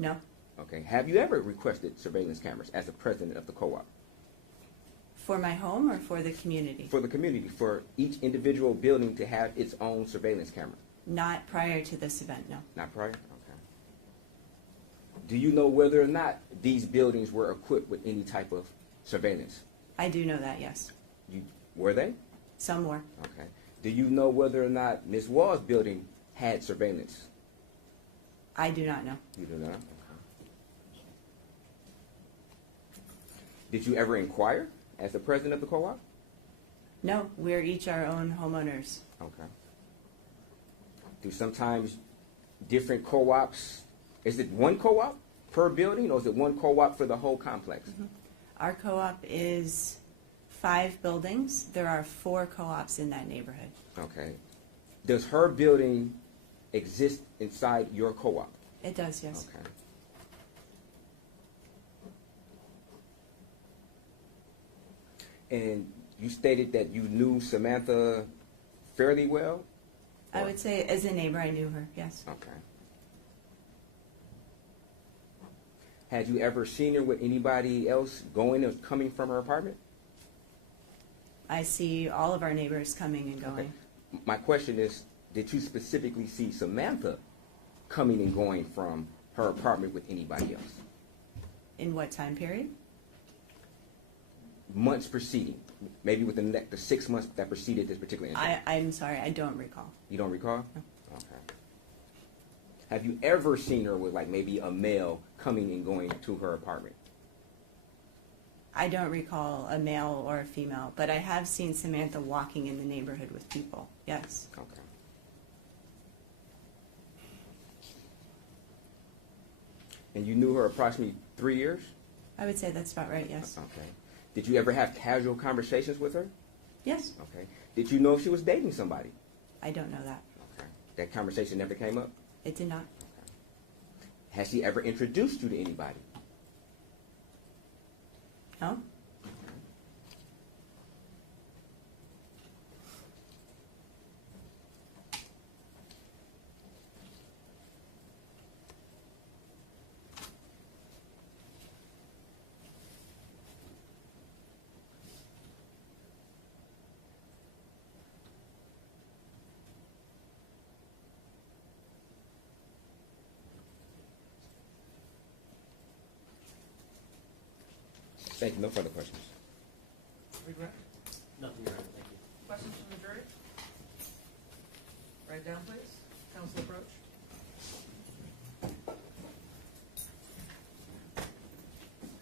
No. Okay. Have you ever requested surveillance cameras as the president of the co-op? For my home or for the community? For the community, for each individual building to have its own surveillance camera? Not prior to this event, no. Not prior? Okay. Do you know whether or not these buildings were equipped with any type of surveillance? I do know that, yes. Were they? Some were. Okay. Do you know whether or not Ms. Wall's building had surveillance? I do not know. You do not? Okay. Did you ever inquire as the president of the co-op? No, we're each our own homeowners. Okay. Do sometimes different co-ops, is it one co-op per building or is it one co-op for the whole complex? Our co-op is 5 buildings. There are 4 co-ops in that neighborhood. Okay. Does her building exist inside your co-op? It does, yes. Okay. And you stated that you knew Samantha fairly well? I would say as a neighbor, I knew her, yes. Okay. Had you ever seen her with anybody else going or coming from her apartment? I see all of our neighbors coming and going. Okay. My question is, did you specifically see Samantha coming and going from her apartment with anybody else? In what time period? Months preceding, maybe within the 6 months that preceded this particular incident. I'm sorry, I don't recall. You don't recall? No. Okay. Have you ever seen her with like maybe a male coming and going to her apartment? I don't recall a male or a female, but I have seen Samantha walking in the neighborhood with people, yes. Okay. And you knew her approximately 3 years? I would say that's about right, yes. Okay. Did you ever have casual conversations with her? Yes. Okay. Did you know if she was dating somebody? I don't know that. Okay. That conversation never came up? It did not. Okay. Has she ever introduced you to anybody? No? Thank you. No further questions. Regret? Nothing, Your Honor, thank you. Questions from the jury? Write down, please. Counsel approach.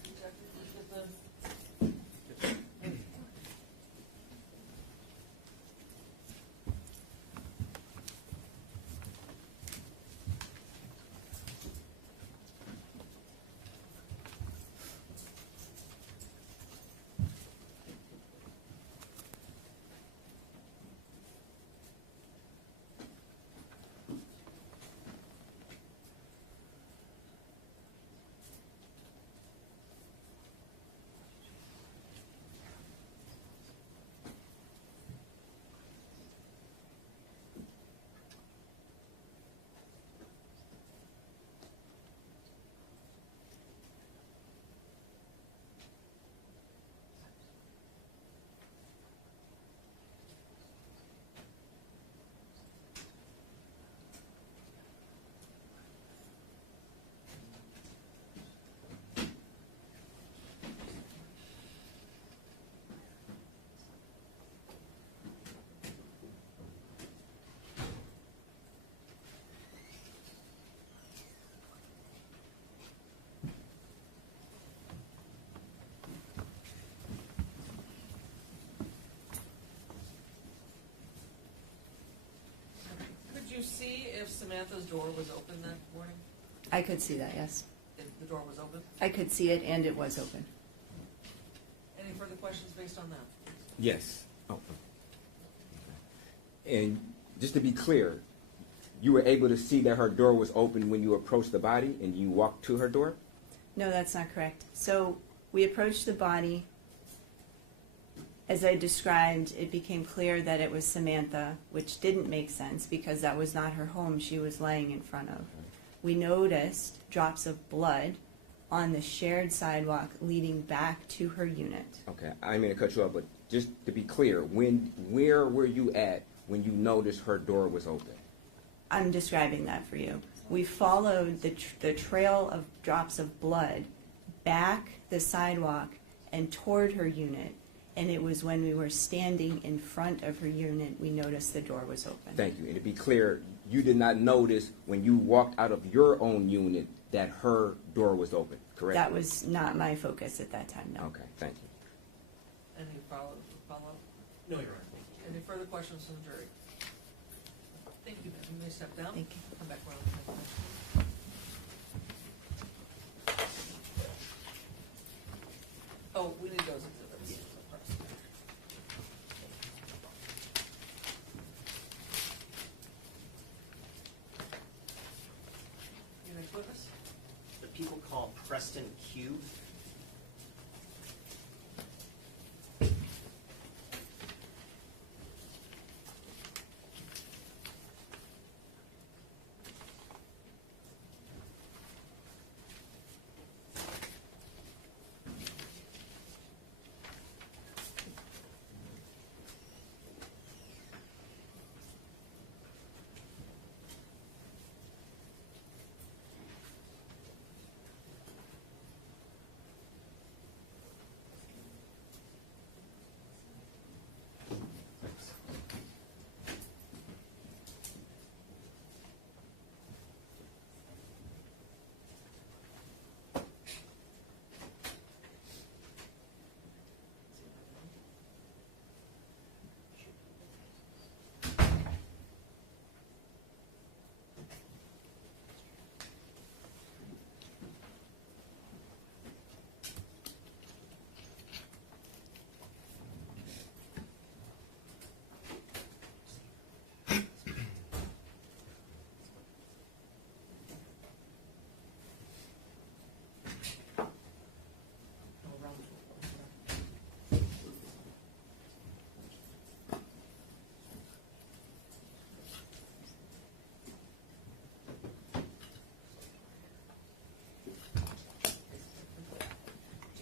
Executive, please get the- Could you see if Samantha's door was open that morning? I could see that, yes. If the door was open? I could see it, and it was open. Any further questions based on that? Yes. Oh. And just to be clear, you were able to see that her door was open when you approached the body and you walked to her door? No, that's not correct. So we approached the body. As I described, it became clear that it was Samantha, which didn't make sense because that was not her home she was laying in front of. We noticed drops of blood on the shared sidewalk leading back to her unit. Okay, I didn't mean to cut you off, but just to be clear, where were you at when you noticed her door was open? I'm describing that for you. We followed the trail of drops of blood back the sidewalk and toward her unit, and it was when we were standing in front of her unit we noticed the door was open. Thank you. And to be clear, you did not notice when you walked out of your own unit that her door was open, correct? That was not my focus at that time, no. Okay, thank you. Any follow-up? No, Your Honor, thank you. Any further questions from the jury? Thank you, ma'am. You may step down. Thank you. Come back around. Oh, we need those exhibits. You next witness? The people call Preston Q.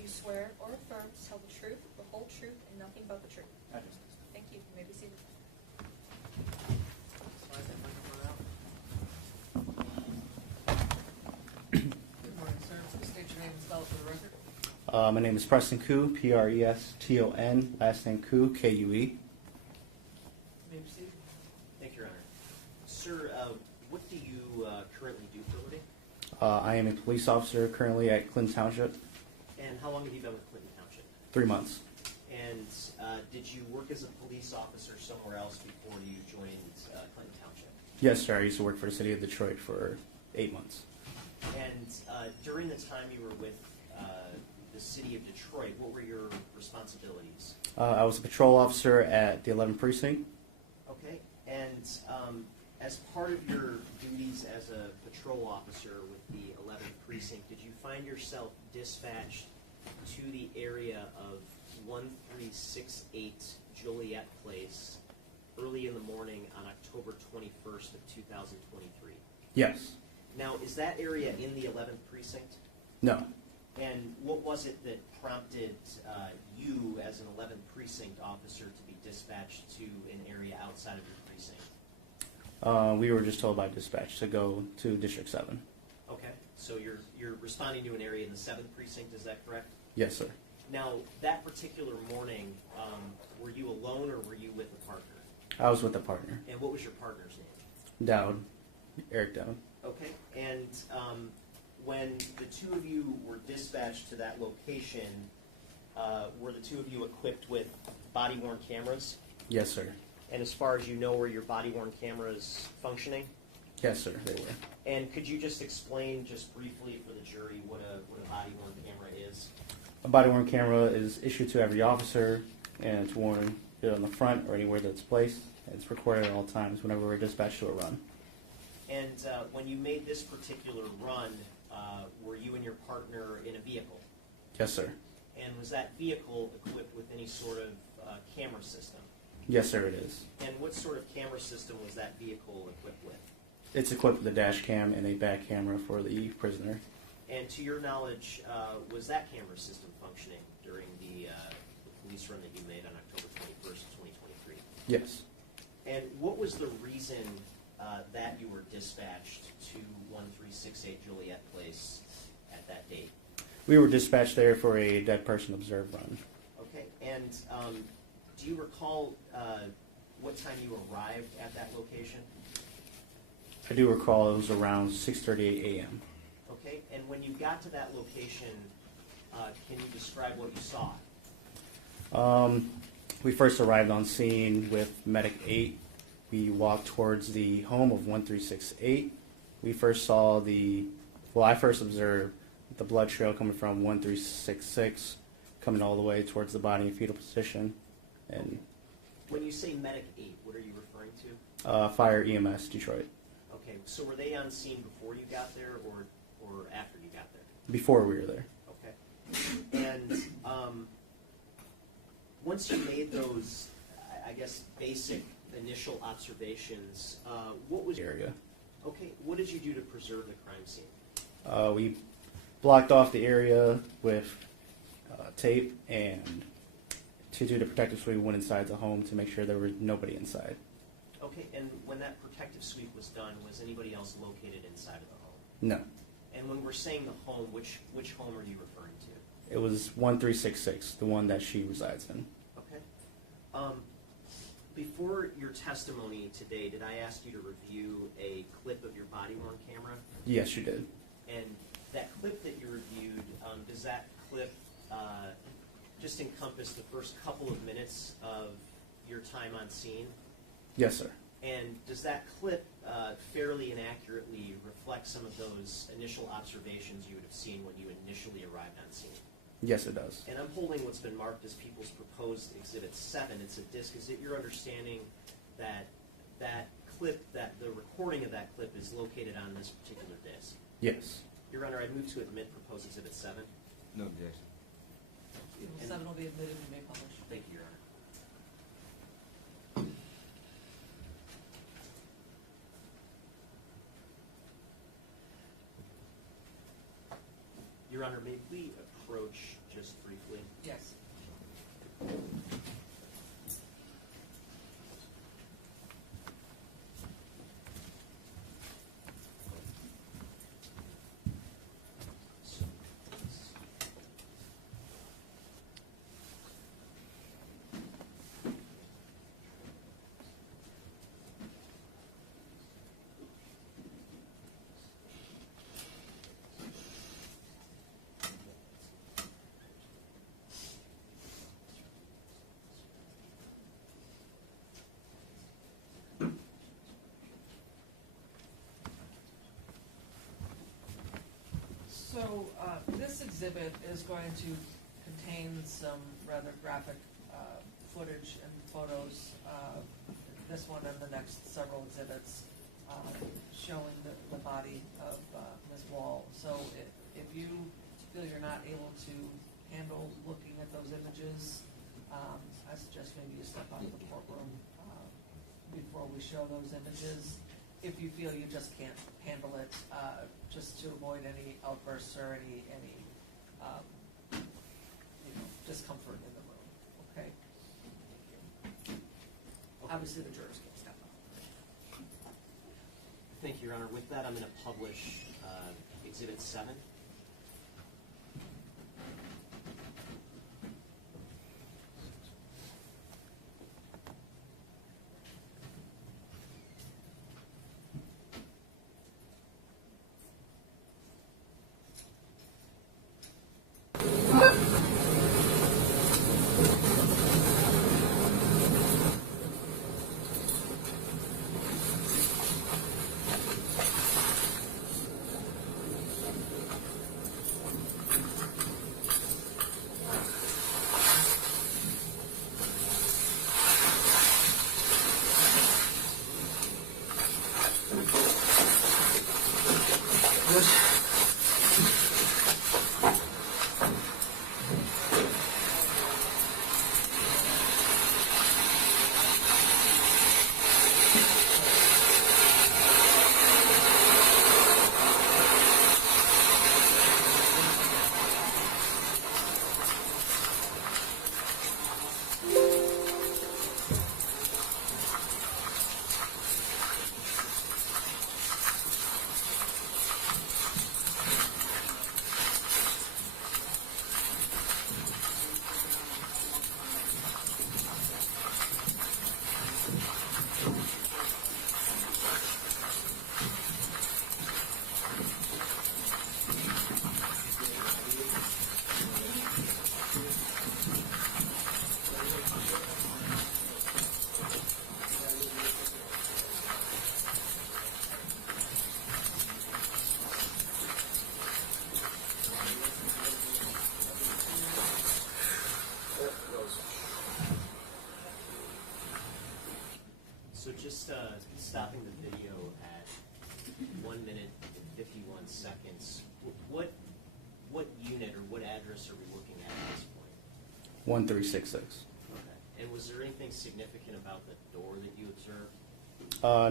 Swear or affirm to tell the truth, the whole truth, and nothing but the truth. Thank you. You may be seated. Slide that microphone out. Good morning, sir. Please state your name and spell it for the record. My name is Preston Koo, Preston, last name Koo, Kue. You may proceed. Thank you, Your Honor. Sir, what do you currently do for a living? I am a police officer currently at Clinton Township. And how long have you been with Clinton Township? 3 months. And did you work as a police officer somewhere else before you joined Clinton Township? Yes, sir. I used to work for the city of Detroit for 8 months. And during the time you were with the city of Detroit, what were your responsibilities? I was a patrol officer at the 11th Precinct. Okay. And as part of your duties as a patrol officer with the 11th Precinct, did you find yourself dispatched to the area of 1368 Joliet Place early in the morning on October 21st of 2023? Yes. Now, is that area in the 11th Precinct? No. And what was it that prompted you as an 11th Precinct officer to be dispatched to an area outside of your precinct? We were just told by dispatch to go to District 7. Okay, so you're responding to an area in the 7th Precinct, is that correct? Yes, sir. Now, that particular morning, were you alone or were you with a partner? I was with a partner. And what was your partner's name? Dowd. Eric Dowd. Okay, and when the two of you were dispatched to that location, were the two of you equipped with body-worn cameras? Yes, sir. And as far as you know, were your body-worn cameras functioning? Yes, sir, they were. And could you just explain, just briefly for the jury, what a body-worn camera is? A body-worn camera is issued to every officer, and it's worn either on the front or anywhere that's placed. And it's recorded at all times whenever we're dispatched to a run. And when you made this particular run, were you and your partner in a vehicle? Yes, sir. And was that vehicle equipped with any sort of camera system? Yes, sir, it is. And what sort of camera system was that vehicle equipped with? It's equipped with a dash cam and a back camera for the prisoner. And to your knowledge, was that camera system functioning during the police run that you made on October 21st, 2023? Yes. And what was the reason that you were dispatched to 1368 Joliet Place at that date? We were dispatched there for a dead person observed run. Okay, and do you recall what time you arrived at that location? I do recall it was around 6:38 a.m. Okay, and when you got to that location, can you describe what you saw? We first arrived on scene with Medic 8. We walked towards the home of 1368. We first saw I first observed the blood trail coming from 1366, coming all the way towards the body in fetal position. And when you say Medic 8, what are you referring to? Fire EMS Detroit. Okay, so were they on scene before you got there or after you got there? Before we were there. Okay. And once you made those, I guess, basic initial observations, what was area? Okay, what did you do to preserve the crime scene? We blocked off the area with tape, and to do the protective sweep, we went inside the home to make sure there was nobody inside. Okay, and when that protective sweep was done, was anybody else located inside of the home? No. And when we're saying the home, which home are you referring to? It was 1366, the one that she resides in. Okay. Before your testimony today, did I ask you to review a clip of your body-worn camera? Yes, you did. And that clip that you reviewed, does that clip just encompass the first couple of minutes of your time on scene? Yes, sir. And does that clip fairly and accurately reflect some of those initial observations you would have seen when you initially arrived on scene? Yes, it does. And I'm holding what's been marked as People's Proposed Exhibit 7. It's a disc. Is it your understanding that that clip, that the recording of that clip is located on this particular disc? Yes. Your Honor, I move to admit Proposed Exhibit 7. No objection. Exhibit 7 will be admitted and may publish. Thank you, Your Honor. Your Honor, may we approach just briefly? Yes. So, this exhibit is going to contain some rather graphic footage and photos, this one and the next several exhibits, showing the body of Ms. Woll. So if you feel you're not able to handle looking at those images, I suggest maybe you step out of the courtroom before we show those images. If you feel you just can't handle it, just to avoid any outbursts or any discomfort in the room, okay? Obviously, the jurors can't step up. Thank you, Your Honor. With that, I'm going to publish Exhibit 7. So just stopping the video at 1 minute and 51 seconds. What unit or what address are we looking at this point? 1366. Okay. And was there anything significant about the door that you observed?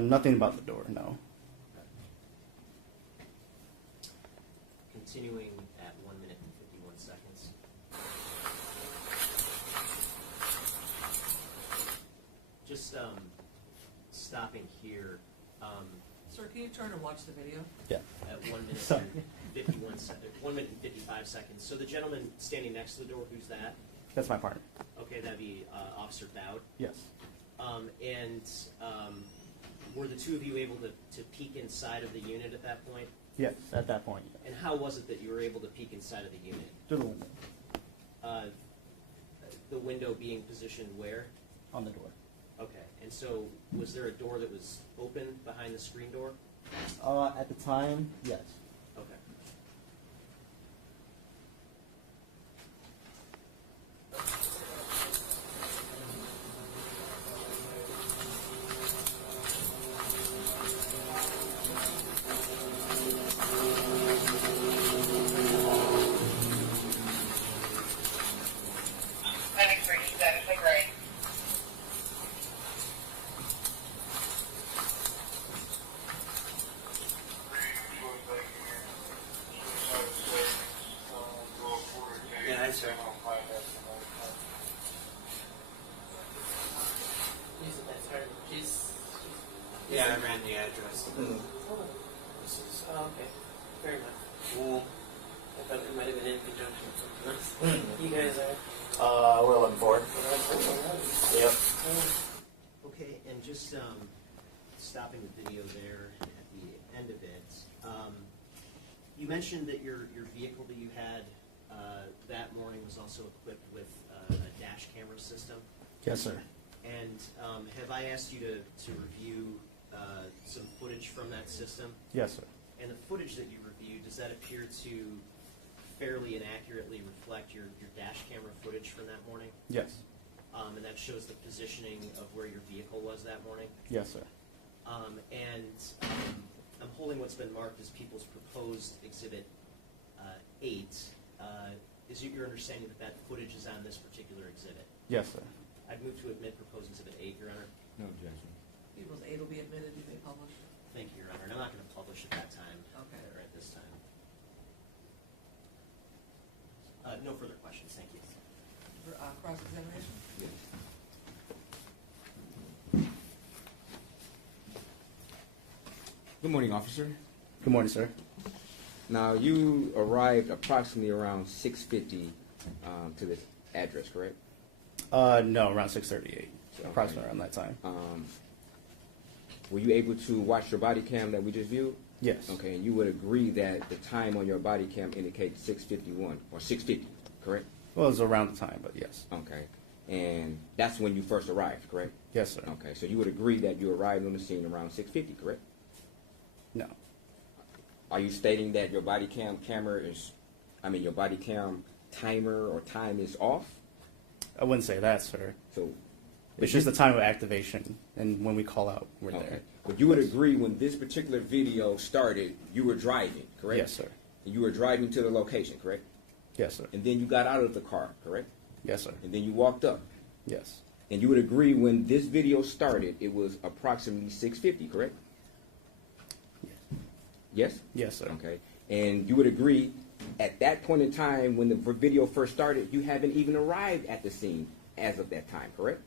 Nothing about the door, no. Okay. Continuing at 1 minute and 51 seconds. Just stopping here. Sir, can you turn and watch the video? Yeah. At 1 minute Sorry. and 51 seconds. 1 minute and 55 seconds. So the gentleman standing next to the door, who's that? That's my partner. Okay, that'd be Officer Dowd. Yes. Were the two of you able to peek inside of the unit at that point? Yes, at that point. And how was it that you were able to peek inside of the unit? Through the window. The window being positioned where? On the door. Okay, and so was there a door that was open behind the screen door? At the time, yes. Okay. Yeah, I ran the address. This is, okay. Fair enough. Well, I thought it might have been in conjunction with something else. You guys are? We're 11-4. Yep. Okay, and just stopping the video there at the end of it, you mentioned that your vehicle that you had that morning was also equipped with a dash camera system. Yes, sir. And have I asked you to review some footage from that system? Yes, sir. And the footage that you reviewed, does that appear to fairly and accurately reflect your dash camera footage from that morning? Yes. And that shows the positioning of where your vehicle was that morning? Yes, sir. I'm holding what's been marked as people's proposed Exhibit 8. Is it your understanding that that footage is on this particular exhibit? Yes, sir. I'd move to admit proposed Exhibit 8, Your Honor. No objection. People's 8 will be admitted, you may publish. Thank you, Your Honor. And I'm not going to publish at that time. Okay. Or at this time. No further questions. Thank you. Cross-examination? Good morning, officer. Good morning, sir. Now, you arrived approximately around 6:50 to this address, correct? No, around 6:38. So Okay. approximately around that time. Were you able to watch your body cam that we just viewed? Yes. Okay, and you would agree that the time on your body cam indicates 6:51 or 6:50, correct? Well, it was around the time, but yes. Okay, and that's when you first arrived, correct? Yes, sir. Okay, so you would agree that you arrived on the scene around 6:50, correct? No. Are you stating that your body cam your body cam timer or time is off? I wouldn't say that, sir. So It's just the time of activation, and when we call out, we're okay. there. But you would agree when this particular video started, you were driving, correct? Yes, sir. And you were driving to the location, correct? Yes, sir. And then you got out of the car, correct? Yes, sir. And then you walked up. Yes. And you would agree when this video started, it was approximately 6:50, correct? Yes? Yes, sir. Okay. And you would agree at that point in time when the video first started, you haven't even arrived at the scene as of that time, correct?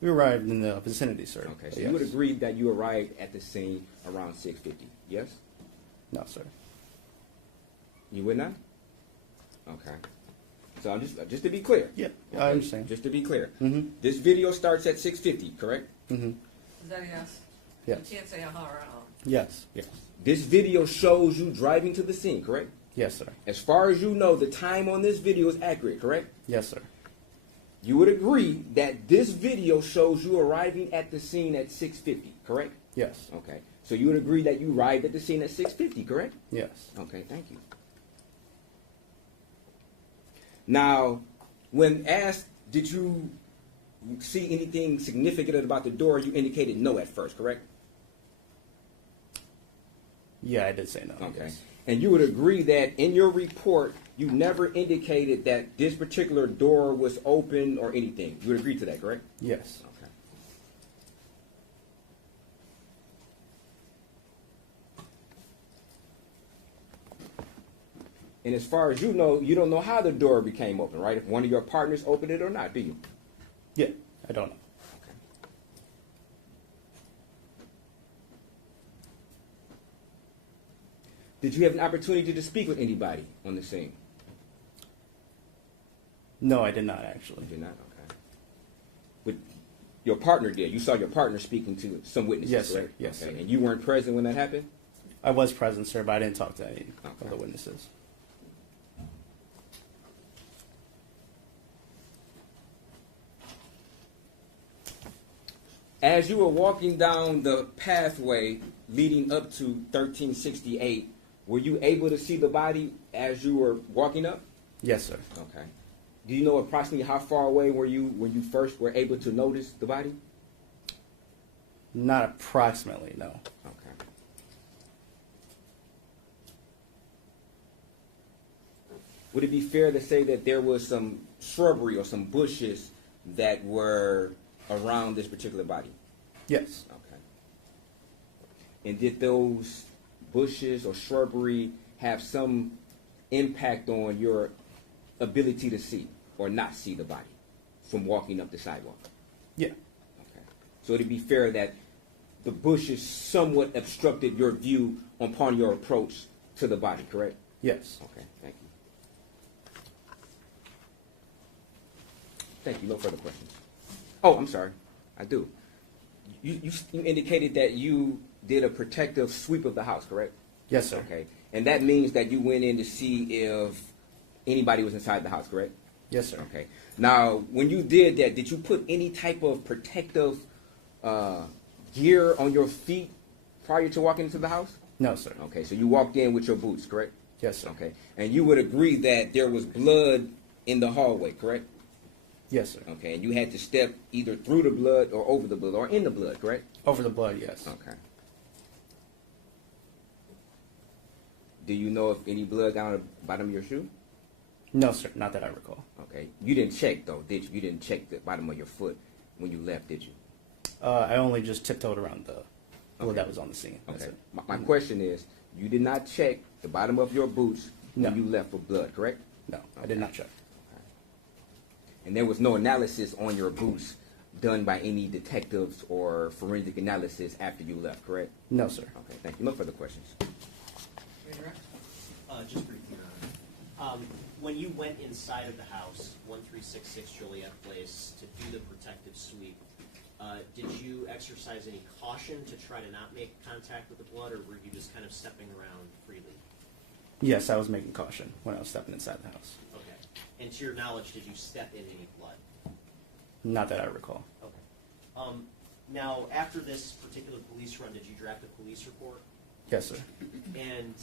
We arrived in the vicinity, sir. Okay. So Yes. you would agree that you arrived at the scene around 6:50, yes? No, sir. You would not? Okay. So I'm just to be clear. Yeah, Okay? I understand. Just to be clear. Mm-hmm. This video starts at 6:50, correct? Mm-hmm. Is that a yes? Yes. You can't say aha or Yes. Yes. This video shows you driving to the scene, correct? Yes, sir. As far as you know, the time on this video is accurate, correct? Yes, sir. You would agree that this video shows you arriving at the scene at 6:50, correct? Yes. Okay. So you would agree that you arrived at the scene at 6:50, correct? Yes. Okay, thank you. Now, when asked, did you see anything significant about the door, you indicated no at first, correct? Yeah, I did say no. Okay. Yes. And you would agree that in your report, you never indicated that this particular door was open or anything. You would agree to that, correct? Yes. Okay. And as far as you know, you don't know how the door became open, right? If one of your partners opened it or not, do you? Yeah, I don't know. Okay. Did you have an opportunity to speak with anybody on the scene? No, I did not actually. You did not? Okay. But your partner did. You saw your partner speaking to some witnesses, Yes, sir. correct? Yes, okay. sir. And you weren't present when that happened? I was present, sir, but I didn't talk to any Okay. of the witnesses. As you were walking down the pathway leading up to 1368, were you able to see the body as you were walking up? Yes, sir. Okay. Do you know approximately how far away were you when you first were able to notice the body? Not approximately, no. Okay. Would it be fair to say that there was some shrubbery or some bushes that were around this particular body? Yes. Okay. And did those bushes or shrubbery have some impact on your ability to see or not see the body from walking up the sidewalk? Yeah. Okay. So it'd be fair that the bushes somewhat obstructed your view upon your approach to the body, correct? Yes. Okay, thank you. Thank you. No further questions. Oh, I'm sorry. I do. You indicated that you did a protective sweep of the house, correct? Yes, sir. Okay. And that means that you went in to see if anybody was inside the house, correct? Yes, sir. Okay. Now, when you did that, did you put any type of protective gear on your feet prior to walking into the house? No, sir. Okay, so you walked in with your boots, correct? Yes, sir. Okay, and you would agree that there was blood in the hallway, correct? Yes, sir. Okay, and you had to step either through the blood or over the blood or in the blood, correct? Over the blood, yes. Okay. Do you know if any blood got on the bottom of your shoe? No, sir. Not that I recall. Okay. You didn't check, though, did you? You didn't check the bottom of your foot when you left, did you? I only just tiptoed around the blood Okay. that was on the scene. That's Okay. it. My question is, you did not check the bottom of your boots when No. you left for blood, correct? No, I did not check. And there was no analysis on your boots done by any detectives or forensic analysis after you left, correct? No, sir. Okay, thank you. No further questions. Redirect. Just briefly, Your Honor. When you went inside of the house, 1366 Joliet Place, to do the protective sweep, did you exercise any caution to try to not make contact with the blood, or were you just kind of stepping around freely? Yes, I was making caution when I was stepping inside the house. Okay. And to your knowledge, did you step in any blood? Not that I recall. Okay. Now, after this particular police run, did you draft a police report? Yes, sir. And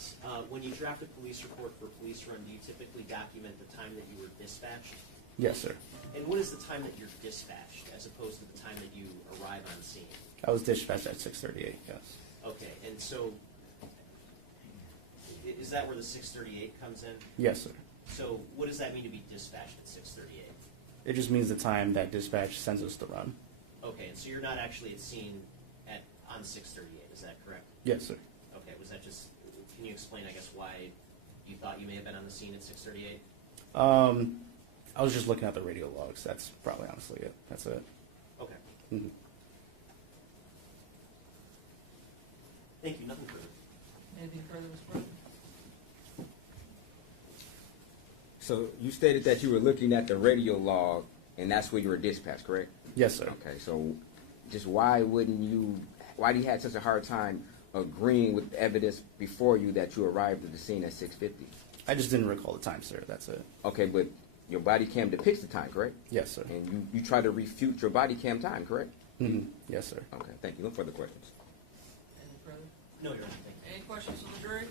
when you draft a police report for a police run, do you typically document the time that you were dispatched? Yes, sir. And what is the time that you're dispatched as opposed to the time that you arrive on scene? I was dispatched at 6:38. Yes. Okay, and so is that where the 6:38 comes in? Yes, sir. So what does that mean to be dispatched at 6:38? It just means the time that dispatch sends us to run. Okay, and so you're not actually at scene on 6:38, is that correct? Yes, sir. Okay, was that just, can you explain, I guess, why you thought you may have been on the scene at 6:38? I was just looking at the radio logs. That's probably honestly it. That's it. Okay. Mhm. Thank you, nothing further. Anything further, Mr. Preston? So you stated that you were looking at the radio log, and that's where you were dispatched, correct? Yes, sir. Okay, so just why do you have such a hard time agreeing with the evidence before you that you arrived at the scene at 6:50? I just didn't recall the time, sir. That's it. Okay, but your body cam depicts the time, correct? Yes, sir. And you try to refute your body cam time, correct? Mm-hmm. Yes, sir. Okay, thank you. No further questions. Anything further? No, Your Honor, thank you. Any questions from the jury?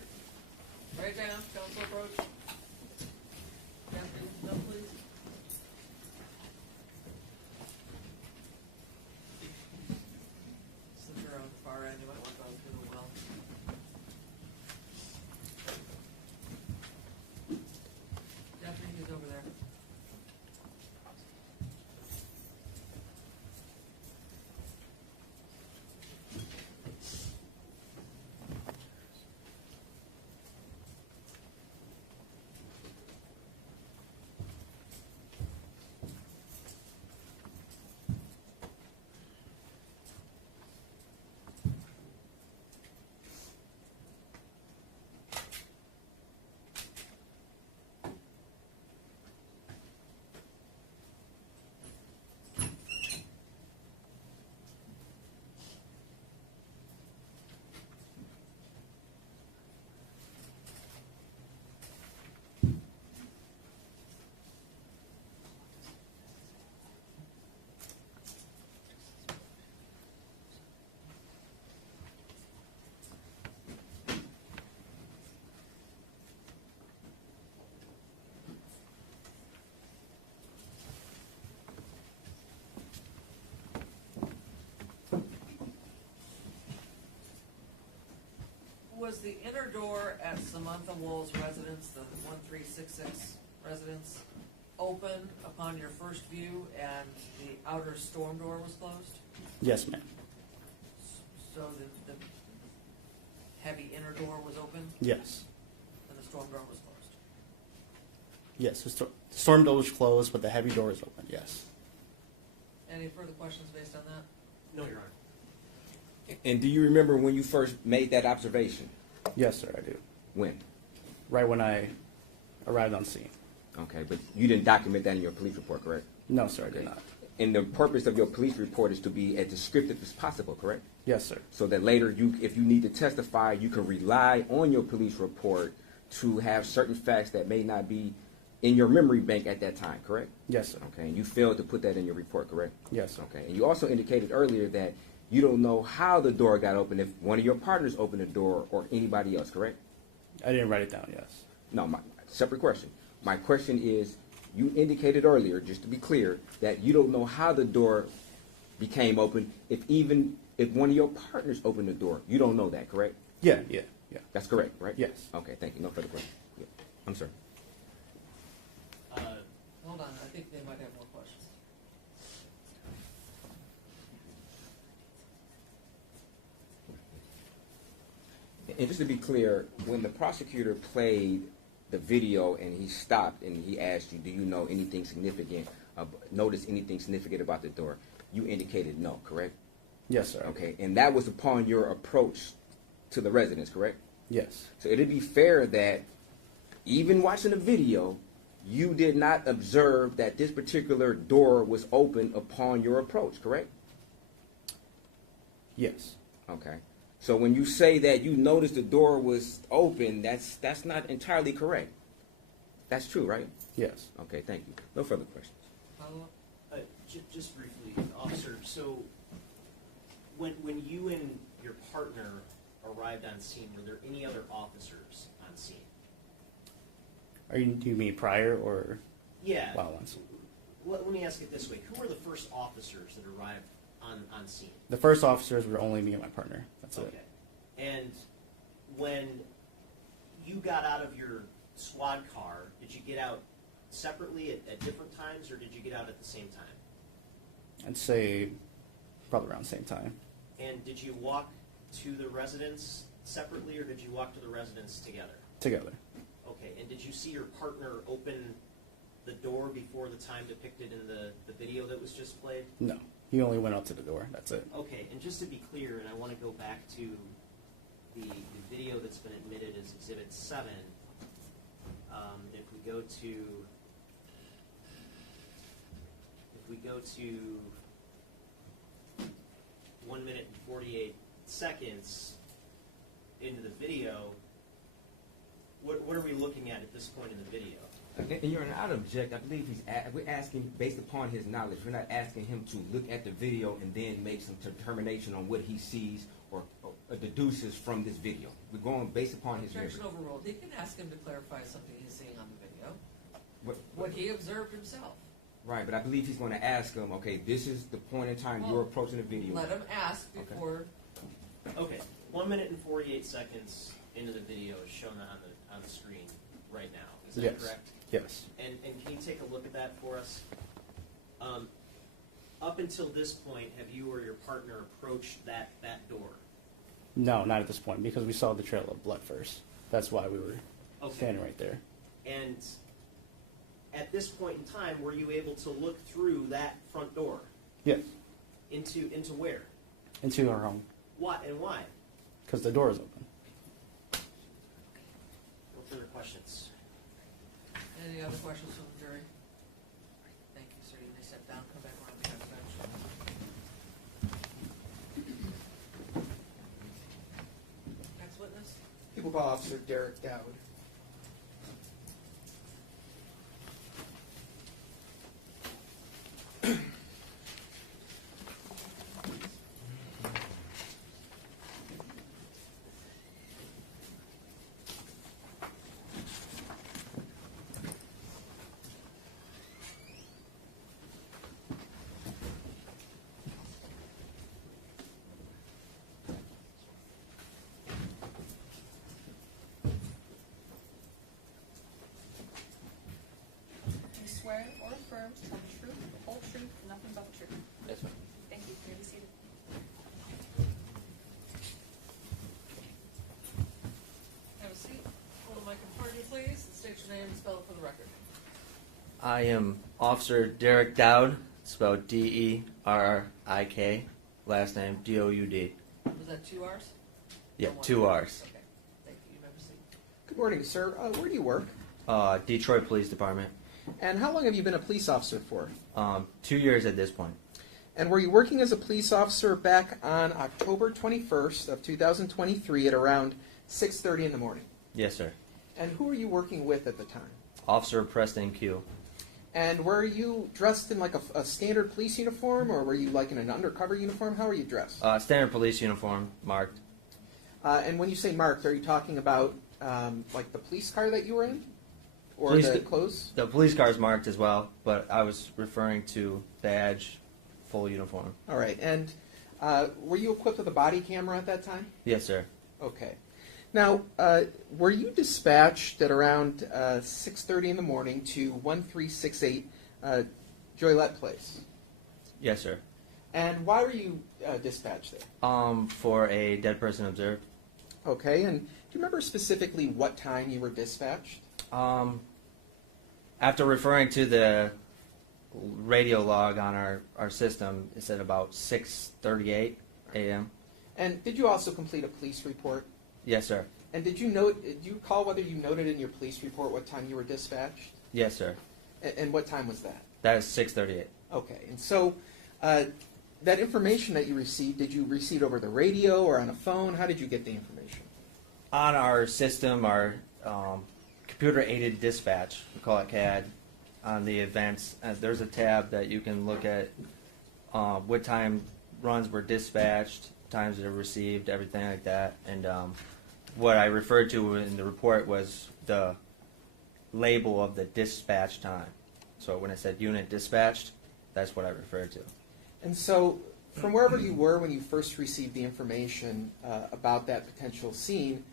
Write down, counsel approach. Anthony, no, please. Since you're on the far end, you might want to go through the well. Anthony, he's over there. Was the inner door at Samantha Woll's residence, the 1366 residence, open upon your first view and the outer storm door was closed? Yes, ma'am. So the heavy inner door was open Yes. and the storm door was closed? Yes. The storm door was closed, but the heavy door is open. Yes. Any further questions based on that? No, Your Honor. And do you remember when you first made that observation? Yes, sir. I do. When? Right when I arrived on scene. Okay, but you didn't document that in your police report, correct? No, sir. I did not. And the purpose of your police report is to be as descriptive as possible, correct? Yes, sir. So that later, if you need to testify, you can rely on your police report to have certain facts that may not be in your memory bank at that time, correct? Yes, sir. Okay, and you failed to put that in your report, correct? Yes, sir. Okay, and you also indicated earlier that You don't know how the door got open, if one of your partners opened the door or anybody else, correct? I didn't write it down, yes. No, separate question. My question is, you indicated earlier, just to be clear, that you don't know how the door became open, if one of your partners opened the door. You don't know that, correct? Yeah. That's correct, right? Yes. Okay, thank you. No further questions. Yeah. I'm sorry. Hold on, I think they might have more questions. And just to be clear, when the prosecutor played the video and he stopped and he asked you, do you know anything significant, notice anything significant about the door, you indicated no, correct? Yes, sir. Okay, and that was upon your approach to the residence, correct? Yes. So it'd be fair that even watching the video, you did not observe that this particular door was open upon your approach, correct? Yes. Okay. So when you say that you noticed the door was open, that's not entirely correct. That's true, right? Yes. Okay, thank you. No further questions. Follow-up? Just briefly, officer, so when you and your partner arrived on scene, were there any other officers on scene? Do you mean prior or Yeah. while on scene? Let me ask it this way. Who were the first officers that arrived on scene? The first officers were only me and my partner. That's Okay. it. And when you got out of your squad car, did you get out separately at different times, or did you get out at the same time? I'd say probably around the same time. And did you walk to the residence separately, or did you walk to the residence together? Together. Okay, and did you see your partner open the door before the time depicted in the video that was just played? No. He only went out to the door. That's it. Okay, and just to be clear, and I want to go back to the video that's been admitted as Exhibit 7, if we go to 1 minute and 48 seconds into the video, what are we looking at this point in the video? And you're not object. I believe we're asking based upon his knowledge. We're not asking him to look at the video and then make some determination on what he sees or deduces from this video. We're going based upon his memory. Objection overruled. He can ask him to clarify something he's seeing on the video. What he observed himself. Right, but I believe he's going to ask him, okay, this is the point in time you're approaching the video. Let him ask before. Okay, 1 minute and 48 seconds into the video is shown on the screen right now. Is that correct? Yes. And can you take a look at that for us? Up until this point, have you or your partner approached that door? No, not at this point, because we saw the trail of blood first. That's why we were standing right there. And at this point in time, were you able to look through that front door? Yes. Into where? Into our home. Why and why? Because the door is open. No further questions. Any other questions from the jury? Thank you, sir. You may sit down, come back around behind the bench. Next witness? People call Officer Derek Dowd. You swear or affirm to tell the truth, the whole truth, and nothing but the truth. Yes, ma'am. Thank you. You may be seated. Have a seat. Hold the mic in front of you, please. State your name and spell it for the record. I am Officer Derek Dowd, spelled D-E-R-R-I-K, last name D-O-U-D. Was that 2 R's? Yeah, Or one? 2 R's. Okay. Thank you. You may proceed. Good morning, sir. Where do you work? Detroit Police Department. And how long have you been a police officer for? 2 years at this point. And were you working as a police officer back on October 21st of 2023 at around 6:30 in the morning? Yes, sir. And who were you working with at the time? Officer Preston Q. And were you dressed in like a standard police uniform, or were you like in an undercover uniform? How were you dressed? Standard police uniform, marked. And when you say marked, are you talking about like the police car that you were in? Or Police the ca- clothes? The police car is marked as well, but I was referring to badge, full uniform. All right. And were you equipped with a body camera at that time? Yes, sir. Okay. Now, were you dispatched at around 6:30 in the morning to 1368 Joylette Place? Yes, sir. And why were you dispatched there? For a dead person observed. Okay. And do you remember specifically what time you were dispatched? After referring to the radio log on our system, it said about 6:38 a.m. And did you also complete a police report? Yes, sir. And do you recall whether you noted in your police report what time you were dispatched? Yes, sir. And what time was that? That is 6:38. Okay. And so that information that you received, did you receive it over the radio or on a phone? How did you get the information? On our system, our computer-aided dispatch, we call it CAD, on the events, there's a tab that you can look at what time runs were dispatched, times that are received, everything like that. And what I referred to in the report was the label of the dispatch time. So when it said unit dispatched, that's what I referred to. And so from wherever you were when you first received the information about that potential scene,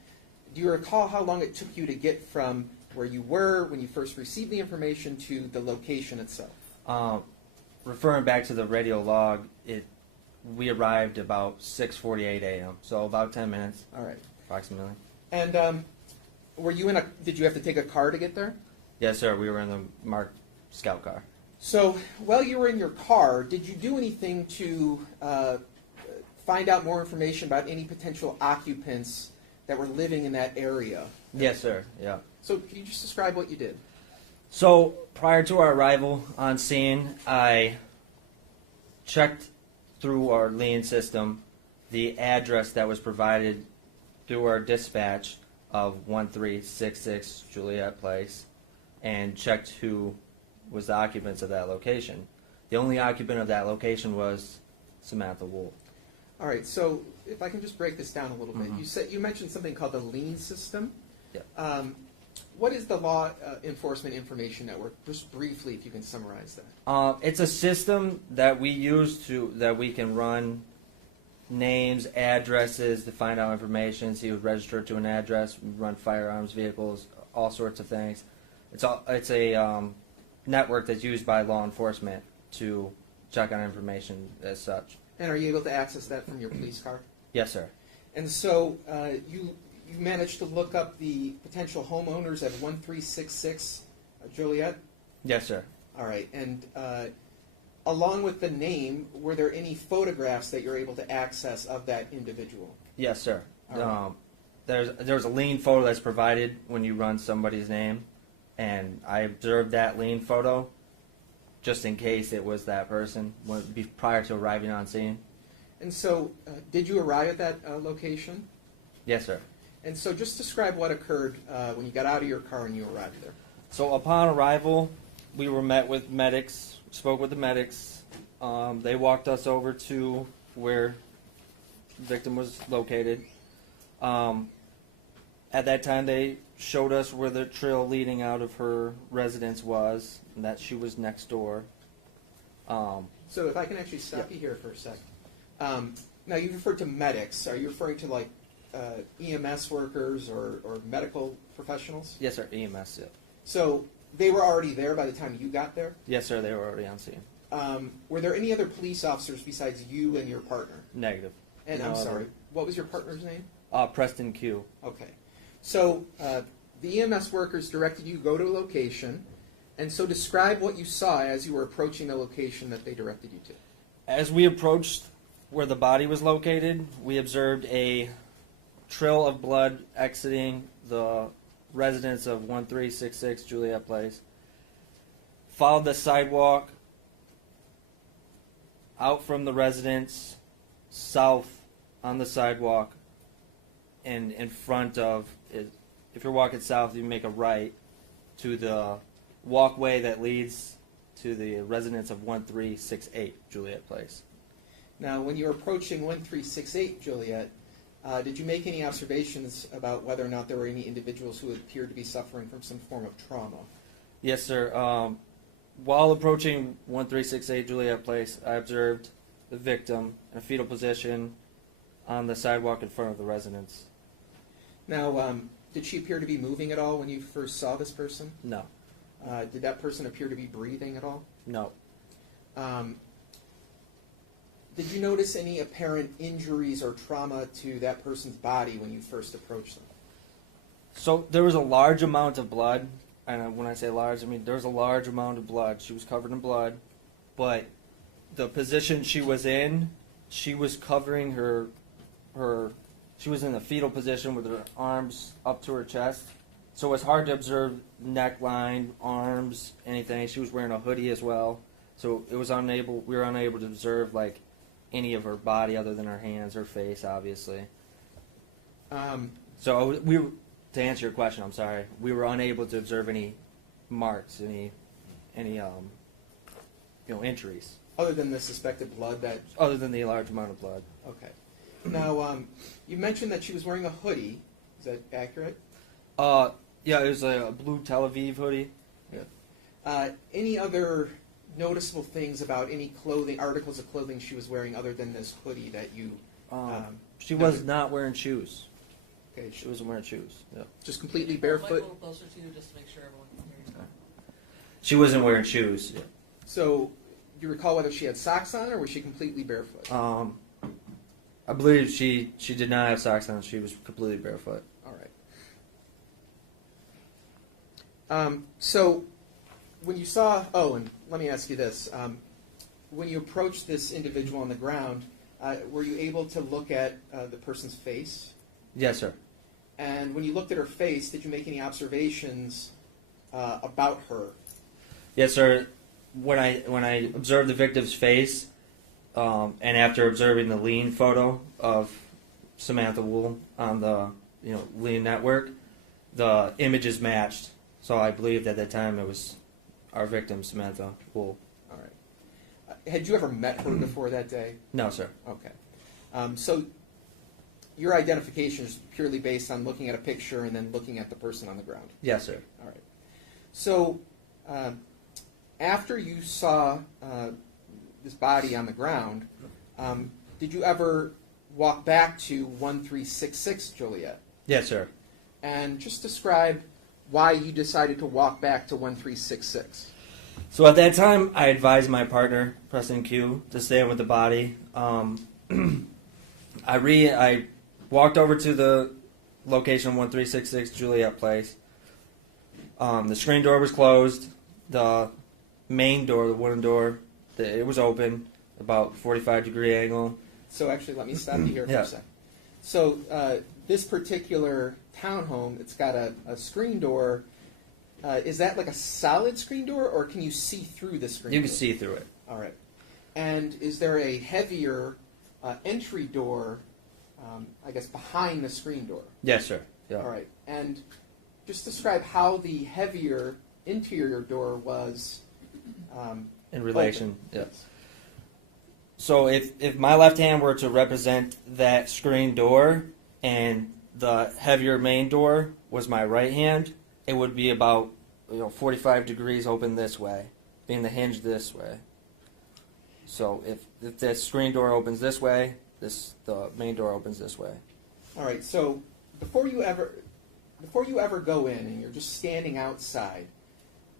do you recall how long it took you to get from where you were when you first received the information to the location itself? Referring back to the radio log, we arrived about 6:48 a.m., so about 10 minutes. All right. Approximately. And did you have to take a car to get there? Yes, sir. We were in the marked scout car. So while you were in your car, did you do anything to find out more information about any potential occupants that were living in that area? Yes, sir. Yeah. So can you just describe what you did? So prior to our arrival on scene, I checked through our lien system the address that was provided through our dispatch of 1366 Juliet Place and checked who was the occupants of that location. The only occupant of that location was Samantha Woll. All right, so if I can just break this down a little bit. You mentioned something called the lien system. Yep. What is the Law Enforcement Information Network? Just briefly, if you can summarize that. It's a system that we use that we can run names, addresses to find out information. See who's registered to an address. We run firearms, vehicles, all sorts of things. It's a network that's used by law enforcement to check on information as such. And are you able to access that from your police car? Yes, sir. And so you managed to look up the potential homeowners at 1366 Joliet? Yes, sir. All right. And along with the name, were there any photographs that you're able to access of that individual? Yes, sir. All right. There's a lien photo that's provided when you run somebody's name, and I observed that lien photo just in case it was that person prior to arriving on scene. And so did you arrive at that location? Yes, sir. And so just describe what occurred when you got out of your car and you arrived there. So upon arrival, we were met with medics, spoke with the medics. They walked us over to where the victim was located. At that time, they showed us where the trail leading out of her residence was, and that she was next door. So if I can actually stop you here for a sec. Now you referred to medics. Are you referring to like EMS workers or medical professionals? Yes, sir. EMS. Yeah. So they were already there by the time you got there? Yes, sir. They were already on scene. Were there any other police officers besides you and your partner? Negative. And No I'm other. sorry, what was your partner's name? Preston Q. Okay. So the EMS workers directed you to go to a location, and so describe what you saw as you were approaching the location that they directed you to. As we approached where the body was located, we observed a trail of blood exiting the residence of 1366 Juliet Place. Followed the sidewalk out from the residence, south on the sidewalk, and in front of it. If you're walking south, you make a right to the walkway that leads to the residence of 1368 Juliet Place. Now, when you were approaching 1368 Juliet, did you make any observations about whether or not there were any individuals who appeared to be suffering from some form of trauma? Yes, sir. While approaching 1368 Juliet Place, I observed the victim in a fetal position on the sidewalk in front of the residence. Now, did she appear to be moving at all when you first saw this person? No. Did that person appear to be breathing at all? No. Did you notice any apparent injuries or trauma to that person's body when you first approached them? So there was a large amount of blood, and when I say large, I mean there was a large amount of blood. She was covered in blood, but the position she was in, she was covering her she was in a fetal position with her arms up to her chest. So it was hard to observe neckline, arms, anything. She was wearing a hoodie as well. So we were unable to observe like any of her body other than her hands, her face, obviously. So to answer your question, I'm sorry, we were unable to observe any marks, any injuries. Other than the suspected blood that... Other than the large amount of blood. Okay. Now, you mentioned that she was wearing a hoodie. Is that accurate? Yeah, it was a blue Tel Aviv hoodie. Yeah. Any other noticeable things about any clothing, articles of clothing she was wearing other than this hoodie that you... she was not wearing shoes. Okay. She wasn't wearing shoes. Yeah. Just completely Mike, barefoot? a little closer to you just to make sure everyone can hear you. She wasn't wearing shoes. Yeah. So, do you recall whether she had socks on or was she completely barefoot? I believe she did not have socks on. She was completely barefoot. All right. So, when you saw... Oh, and let me ask you this. When you approached this individual on the ground, were you able to look at the person's face? Yes, sir. And when you looked at her face, did you make any observations about her? Yes, sir. When I observed the victim's face, and after observing the lean photo of Samantha Woll on the lean network, the images matched. So I believed at that time it was our victim, Samantha Woll. All right. Had you ever met her before that day? No, sir. Okay. So your identification is purely based on looking at a picture and then looking at the person on the ground? Yes, sir. All right. So after you saw this body on the ground, did you ever walk back to 1366 Joliet? Yes, sir. And just describe why you decided to walk back to 1366. So at that time, I advised my partner, Preston Q, to stay in with the body. I walked over to the location 1366 Juliet Place. The screen door was closed. The main door, the wooden door, it was open, about 45-degree angle. So actually, let me stop you here for Yeah. a second. So this particular townhome, it's got a screen door. Is that like a solid screen door, or can you see through the screen door? You can see through it. All right. And is there a heavier entry door, I guess, behind the screen door? Yes, sir. Yeah. All right. And just describe how the heavier interior door was In relation, open. yes. So if my left hand were to represent that screen door and the heavier main door was my right hand, it would be about 45 degrees open this way, being the hinge this way. So if the screen door opens this way, the main door opens this way. All right. So before you ever go in and you're just standing outside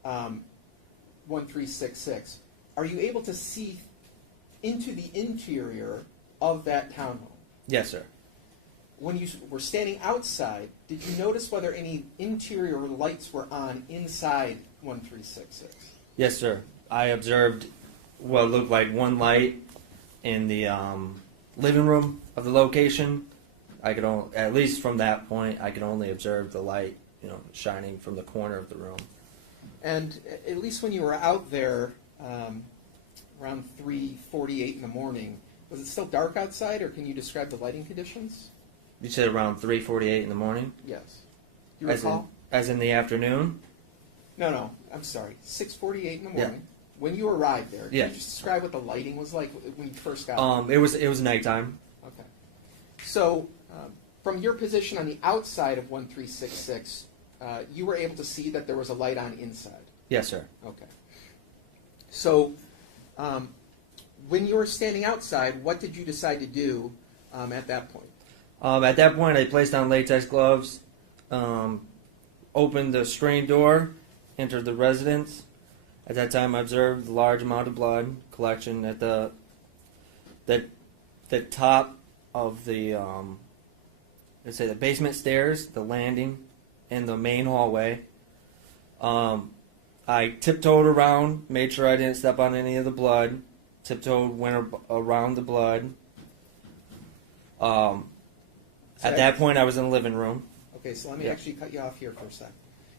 1366, are you able to see into the interior of that townhome? Yes, sir. When you were standing outside, did you notice whether any interior lights were on inside 1366? Yes, sir. I observed what looked like one light in the living room of the location. I could at least from that point, I could only observe the light, shining from the corner of the room. And at least when you were out there around 3:48 in the morning, was it still dark outside, or can you describe the lighting conditions? You said around 3:48 in the morning? Yes. Do you recall? As in the afternoon? No, I'm sorry. 6:48 in the morning. when you arrived there, Yeah. can you just describe what the lighting was like when you first got there? It was nighttime. Okay. So, from your position on the outside of 1366, you were able to see that there was a light on inside? Yes, sir. Okay. So, when you were standing outside, what did you decide to do at that point? At that point, I placed on latex gloves, opened the screen door, entered the residence. At that time, I observed a large amount of blood collection at the top of the let's say the basement stairs, the landing, and the main hallway. I tiptoed around, made sure I didn't step on any of the blood. Tiptoed, went around the blood. At that point, I was in the living room. Okay, so let me actually cut you off here for a sec.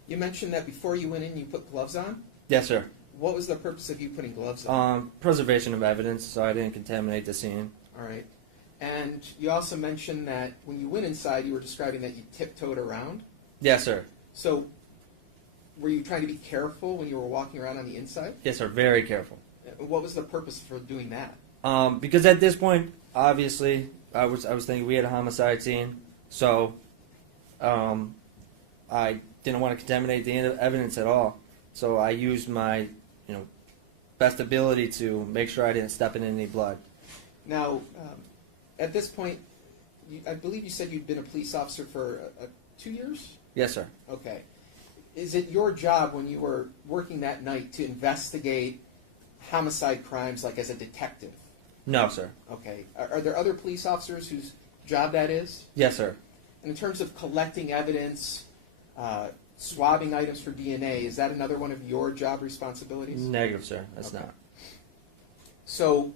You mentioned that before you went in, you put gloves on? Yes, sir. What was the purpose of you putting gloves on? Preservation of evidence, so I didn't contaminate the scene. All right. And you also mentioned that when you went inside, you were describing that you tiptoed around? Yes, sir. So, were you trying to be careful when you were walking around on the inside? Yes, sir. Very careful. What was the purpose for doing that? Because at this point, obviously, I was thinking we had a homicide scene, so I didn't want to contaminate the evidence at all. So I used my, best ability to make sure I didn't step in any blood. Now, at this point, I believe you said you'd been a police officer for 2 years? Yes, sir. Okay. Is it your job when you were working that night to investigate homicide crimes, like as a detective? No, sir. Okay. Are there other police officers whose job that is? Yes, sir. And in terms of collecting evidence, swabbing items for DNA, is that another one of your job responsibilities? Negative, sir. That's Okay. not. So,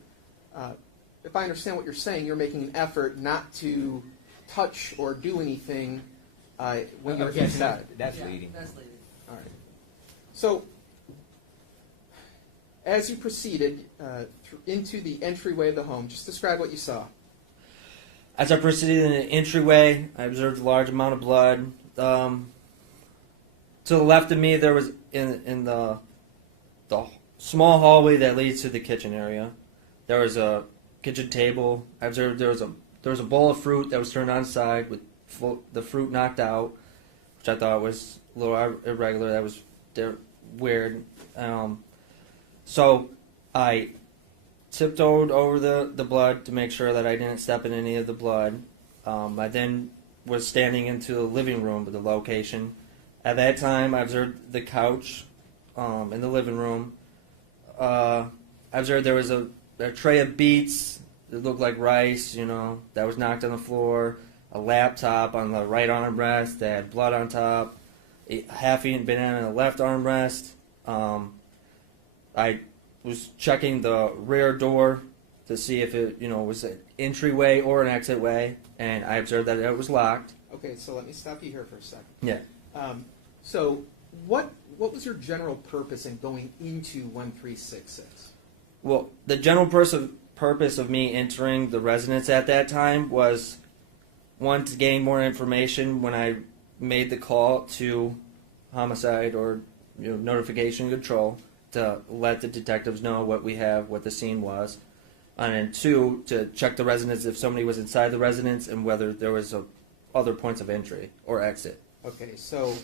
if I understand what you're saying, you're making an effort not to touch or do anything when you're inside. That's leading. That's leading. All right. So, as you proceeded into the entryway of the home, just describe what you saw. As I proceeded in the entryway, I observed a large amount of blood. To the left of me, there was in the small hallway that leads to the kitchen area. There was a kitchen table. I observed there was a bowl of fruit that was turned on its side with the fruit knocked out, which I thought was a little irregular. That was weird. So I tiptoed over the blood to make sure that I didn't step in any of the blood. I then was standing into the living room with the location. At that time, I observed the couch in the living room. I observed there was a tray of beets that looked like rice, that was knocked on the floor. A laptop on the right armrest that had blood on top. A half-eaten banana on the left armrest. I was checking the rear door to see if it, was an entryway or an exit way, and I observed that it was locked. Okay, so let me stop you here for a second. Yeah. So, what was your general purpose in going into 1366? Well, the general purpose of me entering the residence at that time was, one, to gain more information when I made the call to homicide or notification control to let the detectives know what we have, what the scene was, and then two, to check the residence if somebody was inside the residence and whether there was other points of entry or exit. Okay, so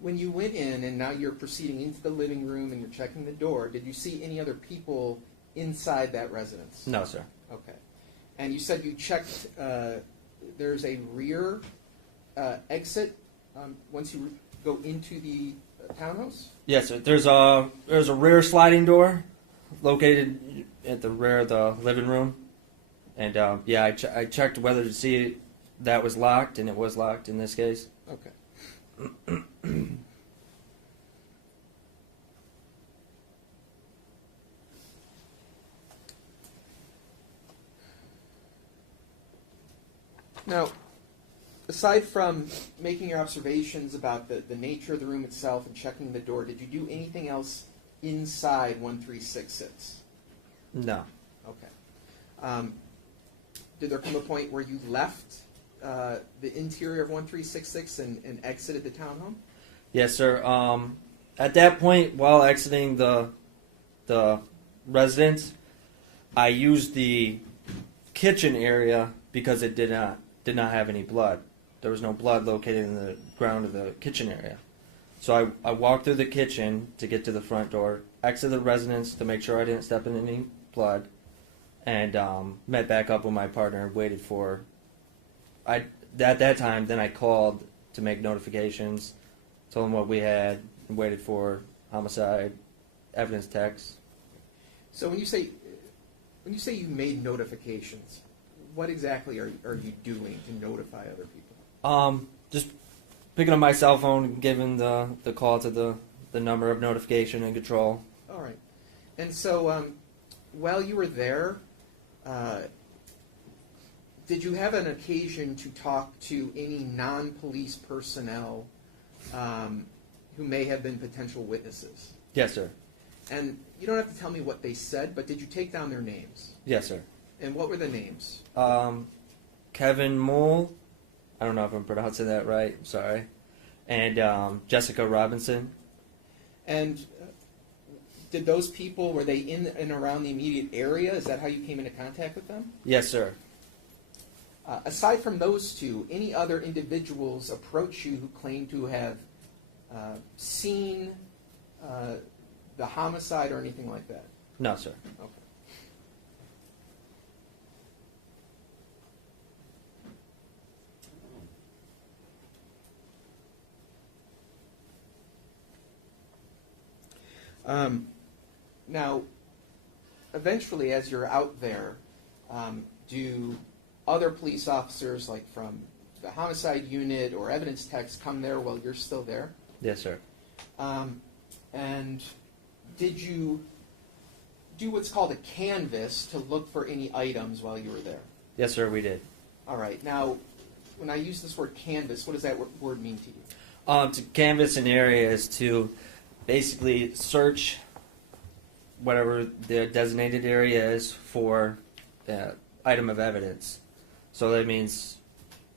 when you went in and now you're proceeding into the living room and you're checking the door, did you see any other people inside that residence? No, sir. Okay. And you said you checked, there's a rear exit once you go into the townhouse? Yes, sir. There's a rear sliding door located at the rear of the living room. And I checked whether to see that was locked, and it was locked in this case. Okay. Now, aside from making your observations about the nature of the room itself and checking the door, did you do anything else inside 1366? No. Okay. Did there come a point where you left the interior of 1366 and exited the townhome? Yes, sir. At that point, while exiting the the residence. I used the kitchen area because it did not have any blood. There was no blood located in the ground of the kitchen area. So I walked through the kitchen to get to the front door, exited the residence to make sure I didn't step in any blood, and met back up with my partner, waited for... At that time, then I called to make notifications, told them what we had, and waited for homicide, evidence text. So when you say you made notifications, what exactly are you doing to notify other people? Just picking up my cell phone and giving the call to the number of notification and control. All right. And so while you were there, did you have an occasion to talk to any non-police personnel who may have been potential witnesses? Yes, sir. And you don't have to tell me what they said, but did you take down their names? Yes, sir. And what were the names? Kevin Maul, I don't know if I'm pronouncing that right, I'm sorry, and Jessica Robinson. And did those people, were they in and around the immediate area? Is that how you came into contact with them? Yes, sir. Aside from those two, any other individuals approach you who claim to have seen the homicide or anything like that? No, sir. Okay. Now, eventually, as you're out there, do other police officers, like from the homicide unit or evidence techs, come there while you're still there? Yes, sir. And did you do what's called a canvass to look for any items while you were there? Yes, sir, we did. All right. Now, when I use this word canvass, what does that word mean to you? To canvass an area is to basically search whatever the designated area is for item of evidence. So that means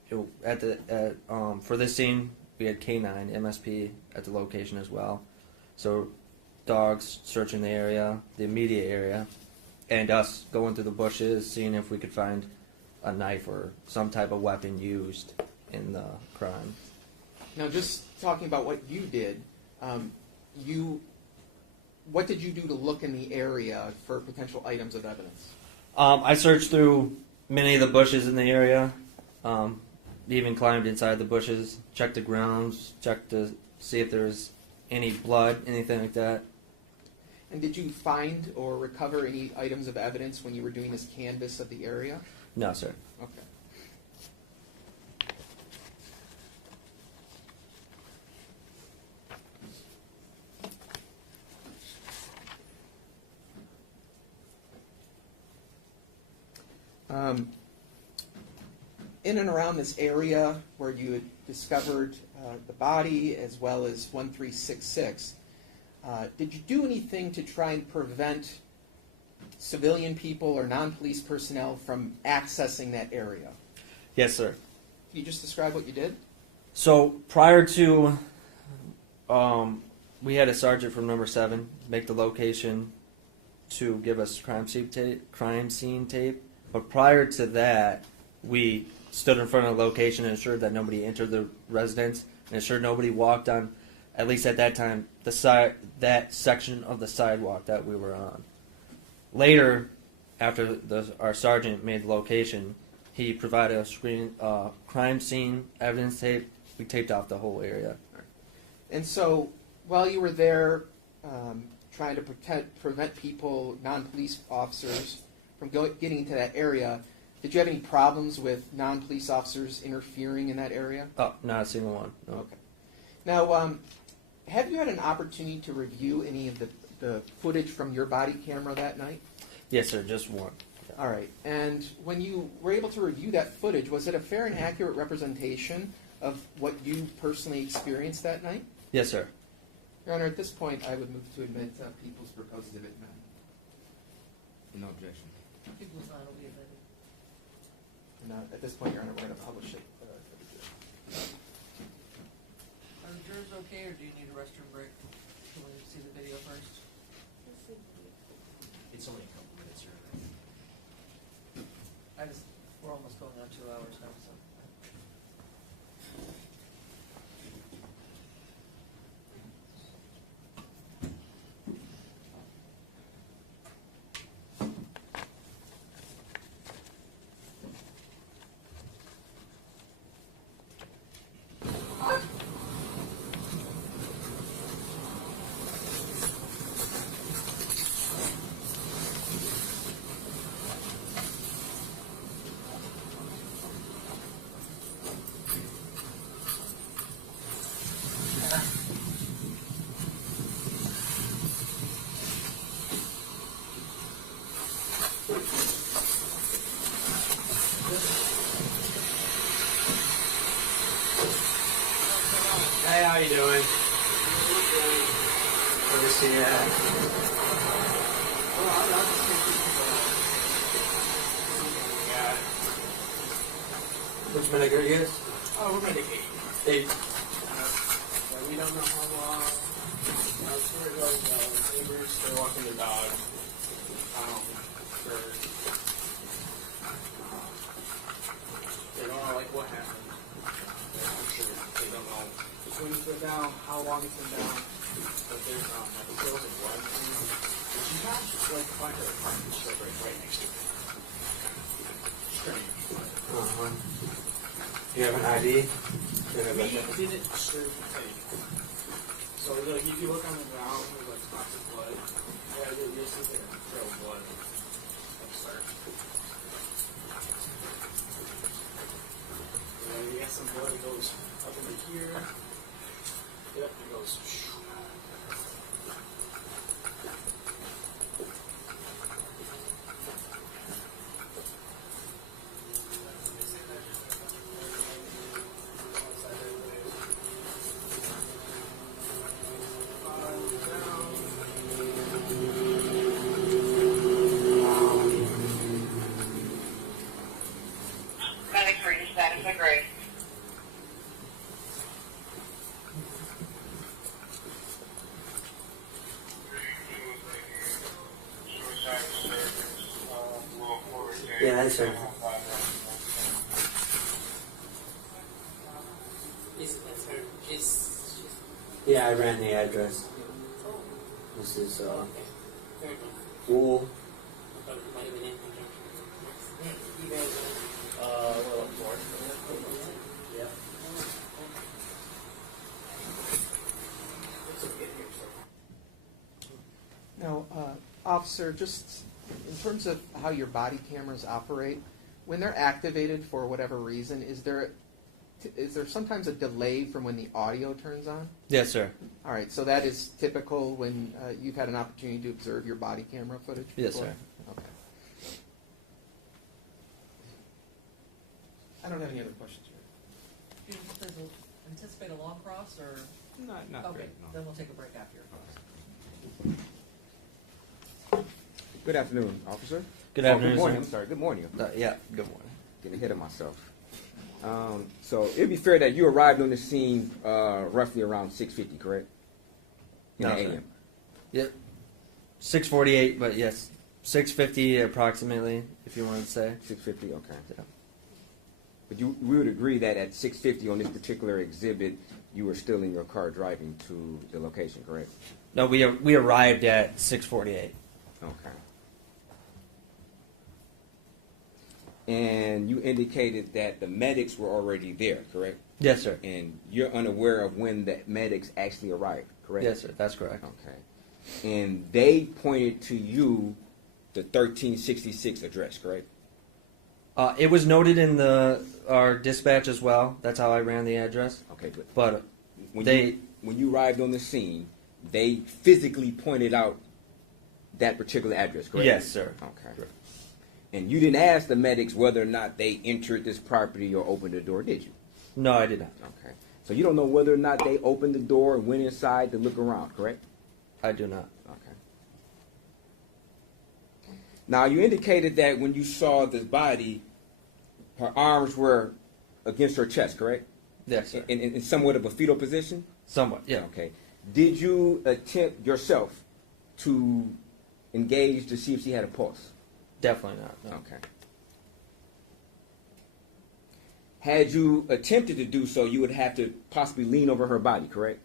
for this scene, we had K9, MSP at the location as well. So dogs searching the area, the immediate area, and us going through the bushes, seeing if we could find a knife or some type of weapon used in the crime. Now, just talking about what you did, what did you do to look in the area for potential items of evidence? I searched through many of the bushes in the area, even climbed inside the bushes, checked the grounds, checked to see if there was any blood, anything like that. And did you find or recover any items of evidence when you were doing this canvass of the area? No, sir. Okay. In and around this area where you had discovered the body as well as 1366, did you do anything to try and prevent civilian people or non-police personnel from accessing that area? Yes, sir. Can you just describe what you did? So prior to, we had a sergeant from number 7 make the location to give us crime scene tape. But prior to that, we stood in front of the location and ensured that nobody entered the residence and ensured nobody walked on, at least at that time, that section of the sidewalk that we were on. Later, after our sergeant made the location, he provided a crime scene evidence tape. We taped off the whole area. And so, while you were there trying to prevent people, non-police officers, from getting into that area, did you have any problems with non-police officers interfering in that area? Oh, not a single one. No. Okay. Now, have you had an opportunity to review any of the footage from your body camera that night? Yes, sir, just one. All right. And when you were able to review that footage, was it a fair and accurate representation of what you personally experienced that night? Yes, sir. Your Honor, at this point, I would move to admit People's Proposed Exhibit 9. No objection. People's Nine will be admitted. And at this point, Your Honor, we're going to publish it. Are the jurors okay, or do you need a restroom break? Can we see the video first? going on 2 hours now, so. Hey, how you doing? Good to see you. Yeah. Which medic are you guys? Oh, we're medic 8. 8. We don't know how long. I was here like neighbors, they're walking their dog. For they don't know like what happened. I'm sure they don't know. Just when it's been down, how long it's been down. But there's like a trails of blood. But you have to like find her apartment. She's like right next to it. Strange. You have an ID? We didn't serve the tape. So like if you look on the ground, there's like spots of blood. Yeah, you'll see there a trail of blood. Start. You got some blood that goes up into here. Yep, it goes. Yeah, that's right. Yeah, I ran the address. This is Wool. Now, officer, just in terms of how your body cameras operate, when they're activated for whatever reason, is there sometimes a delay from when the audio turns on? Yes, sir. All right, so that is typical when you've had an opportunity to observe your body camera footage before? Yes, sir. Okay. I don't have any other questions here. Do you anticipate a long cross, or? Not Okay, great, no. then we'll take a break after your cross. Good afternoon, officer. Good Oh, afternoon, good morning. sir. I'm sorry. Good morning. Yeah, good morning. Getting ahead of myself. So it'd be fair that you arrived on the scene roughly around 6:50, correct? In No, the sir. AM. Yep. 6:48, but yes, 6:50 approximately, if you want to say. 6:50. Okay. Yeah. But we would agree that at 6:50 on this particular exhibit, you were still in your car driving to the location, correct? No, we arrived at 6:48. Okay. And you indicated that the medics were already there, correct? Yes, sir. And you're unaware of when the medics actually arrived, correct? Yes, sir. That's correct. Okay. And they pointed to you the 1366 address, correct? It was noted in our dispatch as well. That's how I ran the address. Okay, But when you arrived on the scene, they physically pointed out that particular address, correct? Yes, sir. Okay. Correct. And you didn't ask the medics whether or not they entered this property or opened the door, did you? No, I did not. Okay. So you don't know whether or not they opened the door and went inside to look around, correct? I do not. Okay. Now, you indicated that when you saw this body, her arms were against her chest, correct? Yes, sir. In somewhat of a fetal position? Somewhat, yeah. Okay. Did you attempt yourself to engage to see if she had a pulse? Definitely not. No. Okay. Had you attempted to do so, you would have to possibly lean over her body, correct?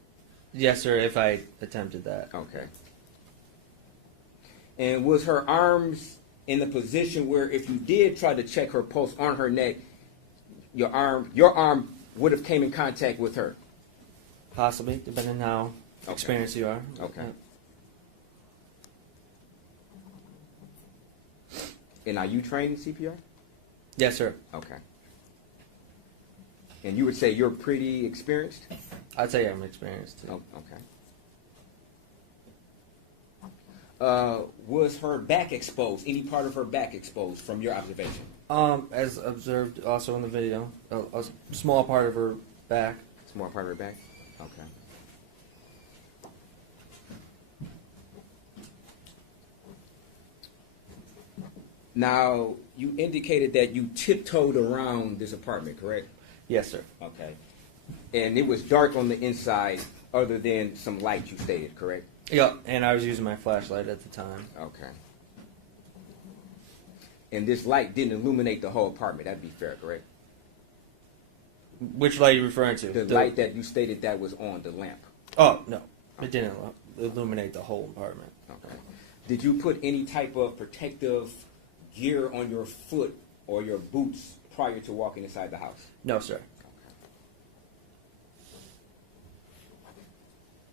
Yes, sir, if I attempted that. Okay. And was her arms in the position where if you did try to check her pulse on her neck, your arm would have came in contact with her? Possibly, depending on how experienced you are. Okay. Yeah. And are you trained in CPR? Yes, sir. Okay. And you would say you're pretty experienced? I'd say I'm experienced too. Oh, okay. Was her back exposed? Any part of her back exposed from your observation? As observed also in the video, a small part of her back. Small part of her back? Okay. Now, you indicated that you tiptoed around this apartment, correct? Yes, sir. Okay. And it was dark on the inside other than some light, you stated, correct? Yep, and I was using my flashlight at the time. Okay. And this light didn't illuminate the whole apartment, that'd be fair, correct? Which light are you referring to? The light that you stated that was on, the lamp. Oh, no. It didn't illuminate the whole apartment. Okay. Did you put any type of protective gear on your foot or your boots prior to walking inside the house? No, sir.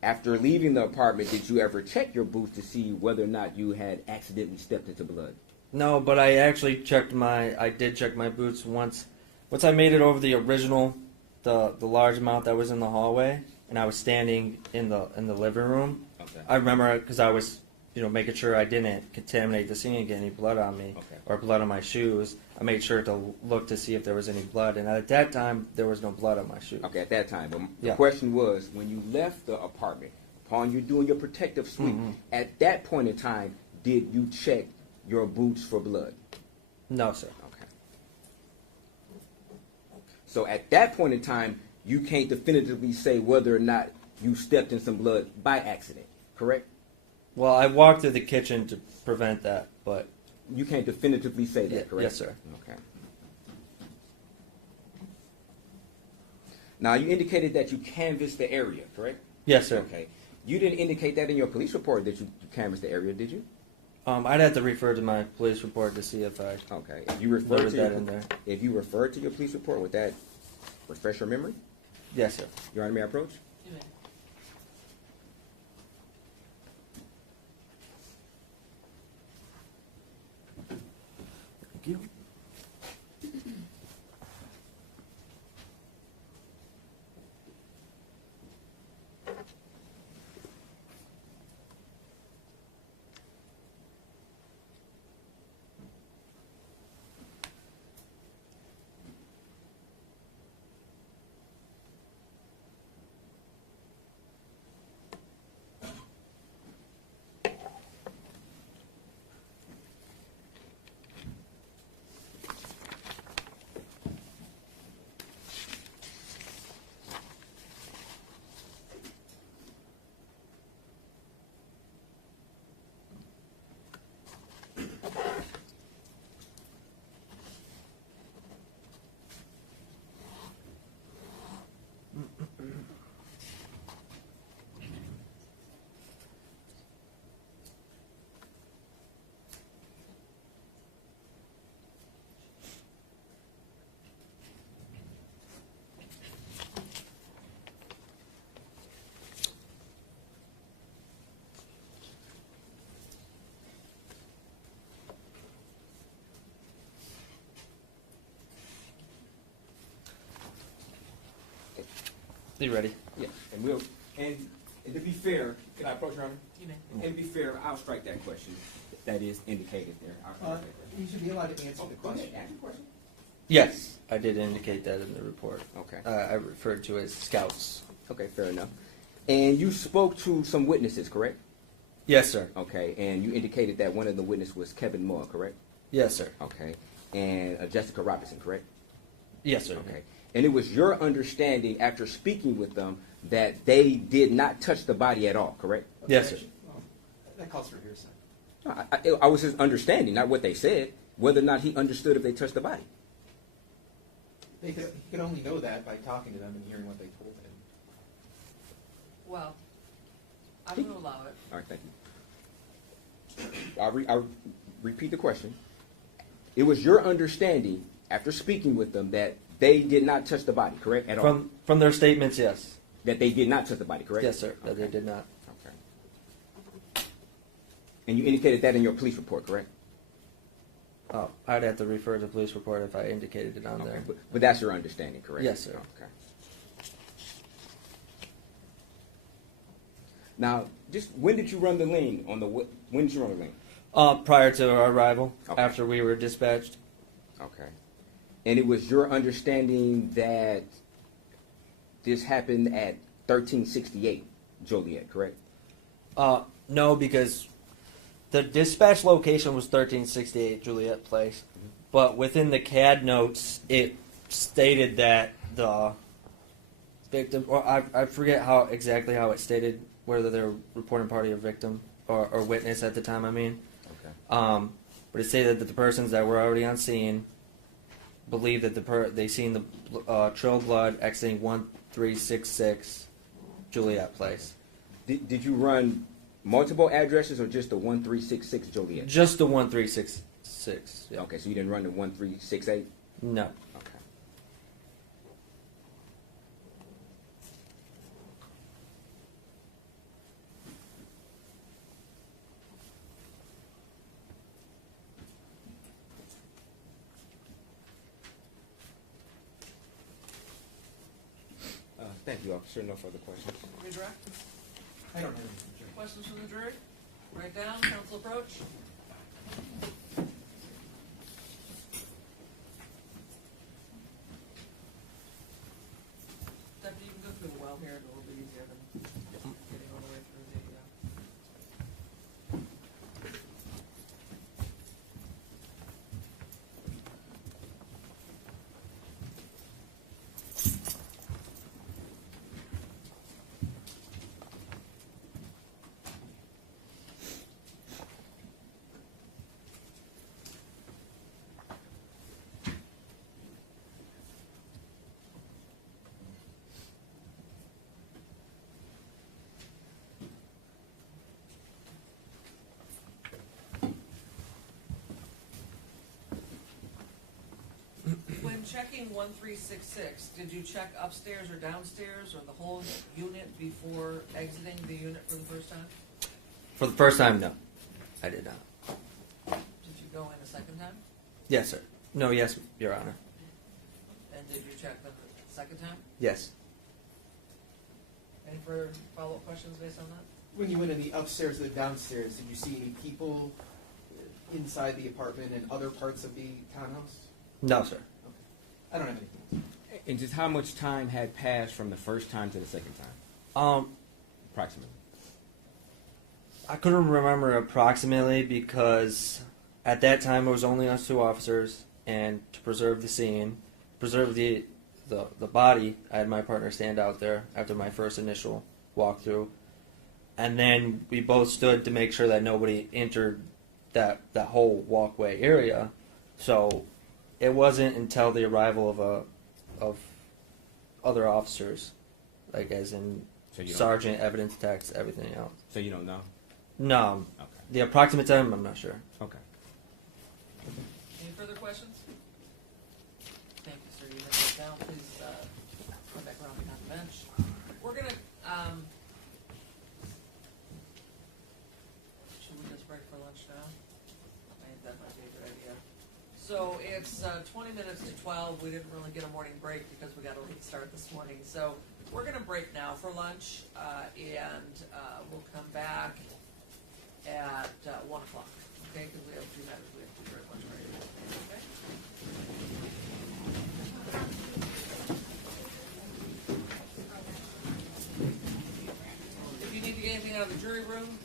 After leaving the apartment, did you ever check your boots to see whether or not you had accidentally stepped into blood? No, but I actually I did check my boots once I made it over the original, the large amount that was in the hallway, and I was standing in the living room. Okay. I remember because I was, making sure I didn't contaminate the scene and get any blood on me or blood on my shoes. I made sure to look to see if there was any blood, and at that time there was no blood on my shoes. Okay, at that time. But the question was, when you left the apartment, upon you doing your protective sweep, at that point in time, did you check your boots for blood? No, sir. Okay. So at that point in time, you can't definitively say whether or not you stepped in some blood by accident, correct? Well, I walked through the kitchen to prevent that, but... You can't definitively say that, correct? Yes, sir. Okay. Now, you indicated that you canvassed the area, correct? Yes, sir. Okay. You didn't indicate that in your police report that you canvassed the area, did you? I'd have to refer to my police report to see if I If you refer to that in there. If you refer to your police report, would that refresh your memory? Yes, sir. Your Honor, may I approach? You may. Thank you. You ready? Yeah. And to be fair, can I approach, Your Honor? You may. And to be fair, I'll strike that question. That is indicated there. I'll strike that question. You should be allowed to answer the question. Ask the question. Yes, I did indicate that in the report. Okay. I referred to as scouts. Okay, fair enough. And you spoke to some witnesses, correct? Yes, sir. Okay, and you indicated that one of the witnesses was Kevin Maul, correct? Yes, sir. Okay. And Jessica Robinson, correct? Yes, sir. Okay. And it was your understanding after speaking with them that they did not touch the body at all, correct? Yes, sir. That calls for hearsay. I was his understanding, not what they said, whether or not he understood if they touched the body. He could only know that by talking to them and hearing what they told him. Well, I'm going to allow it. All right, thank you. I'll repeat the question. It was your understanding, after speaking with them, that they did not touch the body, correct? At all? From their statements, yes. That they did not touch the body, correct? Yes, sir. That they did not. Okay. And you indicated that in your police report, correct? Oh, I'd have to refer to the police report if I indicated it on Okay. there. But that's your understanding, correct? Yes, sir. Okay. Now, just when did you run the lien on the? When did you run the lien? Prior to our arrival, Okay. after we were dispatched. Okay. And it was your understanding that this happened at 1368 Joliet, correct? No, because the dispatch location was 1368 Juliet Place, but within the CAD notes, it stated that the victim, or I forget exactly how it stated, whether they're reporting party or victim or witness at the time. I mean, Okay. but it stated that the persons that were already on scene believed that they seen the trail of blood exiting 1366 Juliet Place. Did you run multiple addresses or just the 1366 Joliet? Just the 1366. Yeah. Okay, so you didn't run the 1368? No. Okay. Thank you, officer. No further questions. Redirect. I don't have anything. Questions from the jury? Write down, counsel approach. Deputy, you can go through the well here, it's a little bit easier than getting all the way through the, When checking 1366, did you check upstairs or downstairs or the whole unit before exiting the unit for the first time? For the first time, no. I did not. Did you go in a second time? Yes, sir. No, yes, Your Honor. And did you check them the second time? Yes. Any further follow-up questions based on that? When you went in the upstairs or the downstairs, did you see any people inside the apartment and other parts of the townhouse? No, sir. I don't have anything else. And just how much time had passed from the first time to the second time? Approximately. I couldn't remember approximately because at that time it was only us two officers, and to preserve the scene, preserve the body, I had my partner stand out there after my first initial walkthrough, and then we both stood to make sure that nobody entered that whole walkway area. So it wasn't until the arrival of other officers, like as in sergeant, evidence techs, everything else. So you don't know? No. Okay. The approximate time, I'm not sure. Okay. Any further questions? Thank you, sir. You have that down. Please come back around behind the bench. We're going to, should we just break for lunch now? I think that might be a good idea. So it's 20 minutes to 12. We didn't really get a morning break because we got a late start this morning. So we're going to break now for lunch, and we'll come back at 1 o'clock. Okay, because we have 2 matters we have to do very much right. Okay? If you need to get anything out of the jury room,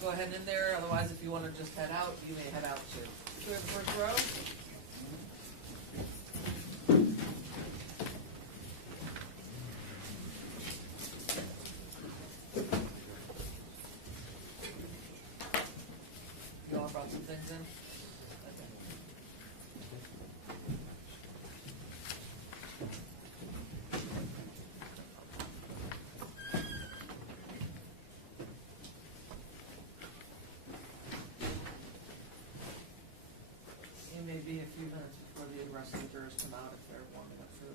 go ahead and in there. Otherwise, if you want to just head out, you may head out too. Do we have the first row? You all brought some things in? Okay. rest of the jurors come out if they're warming up for the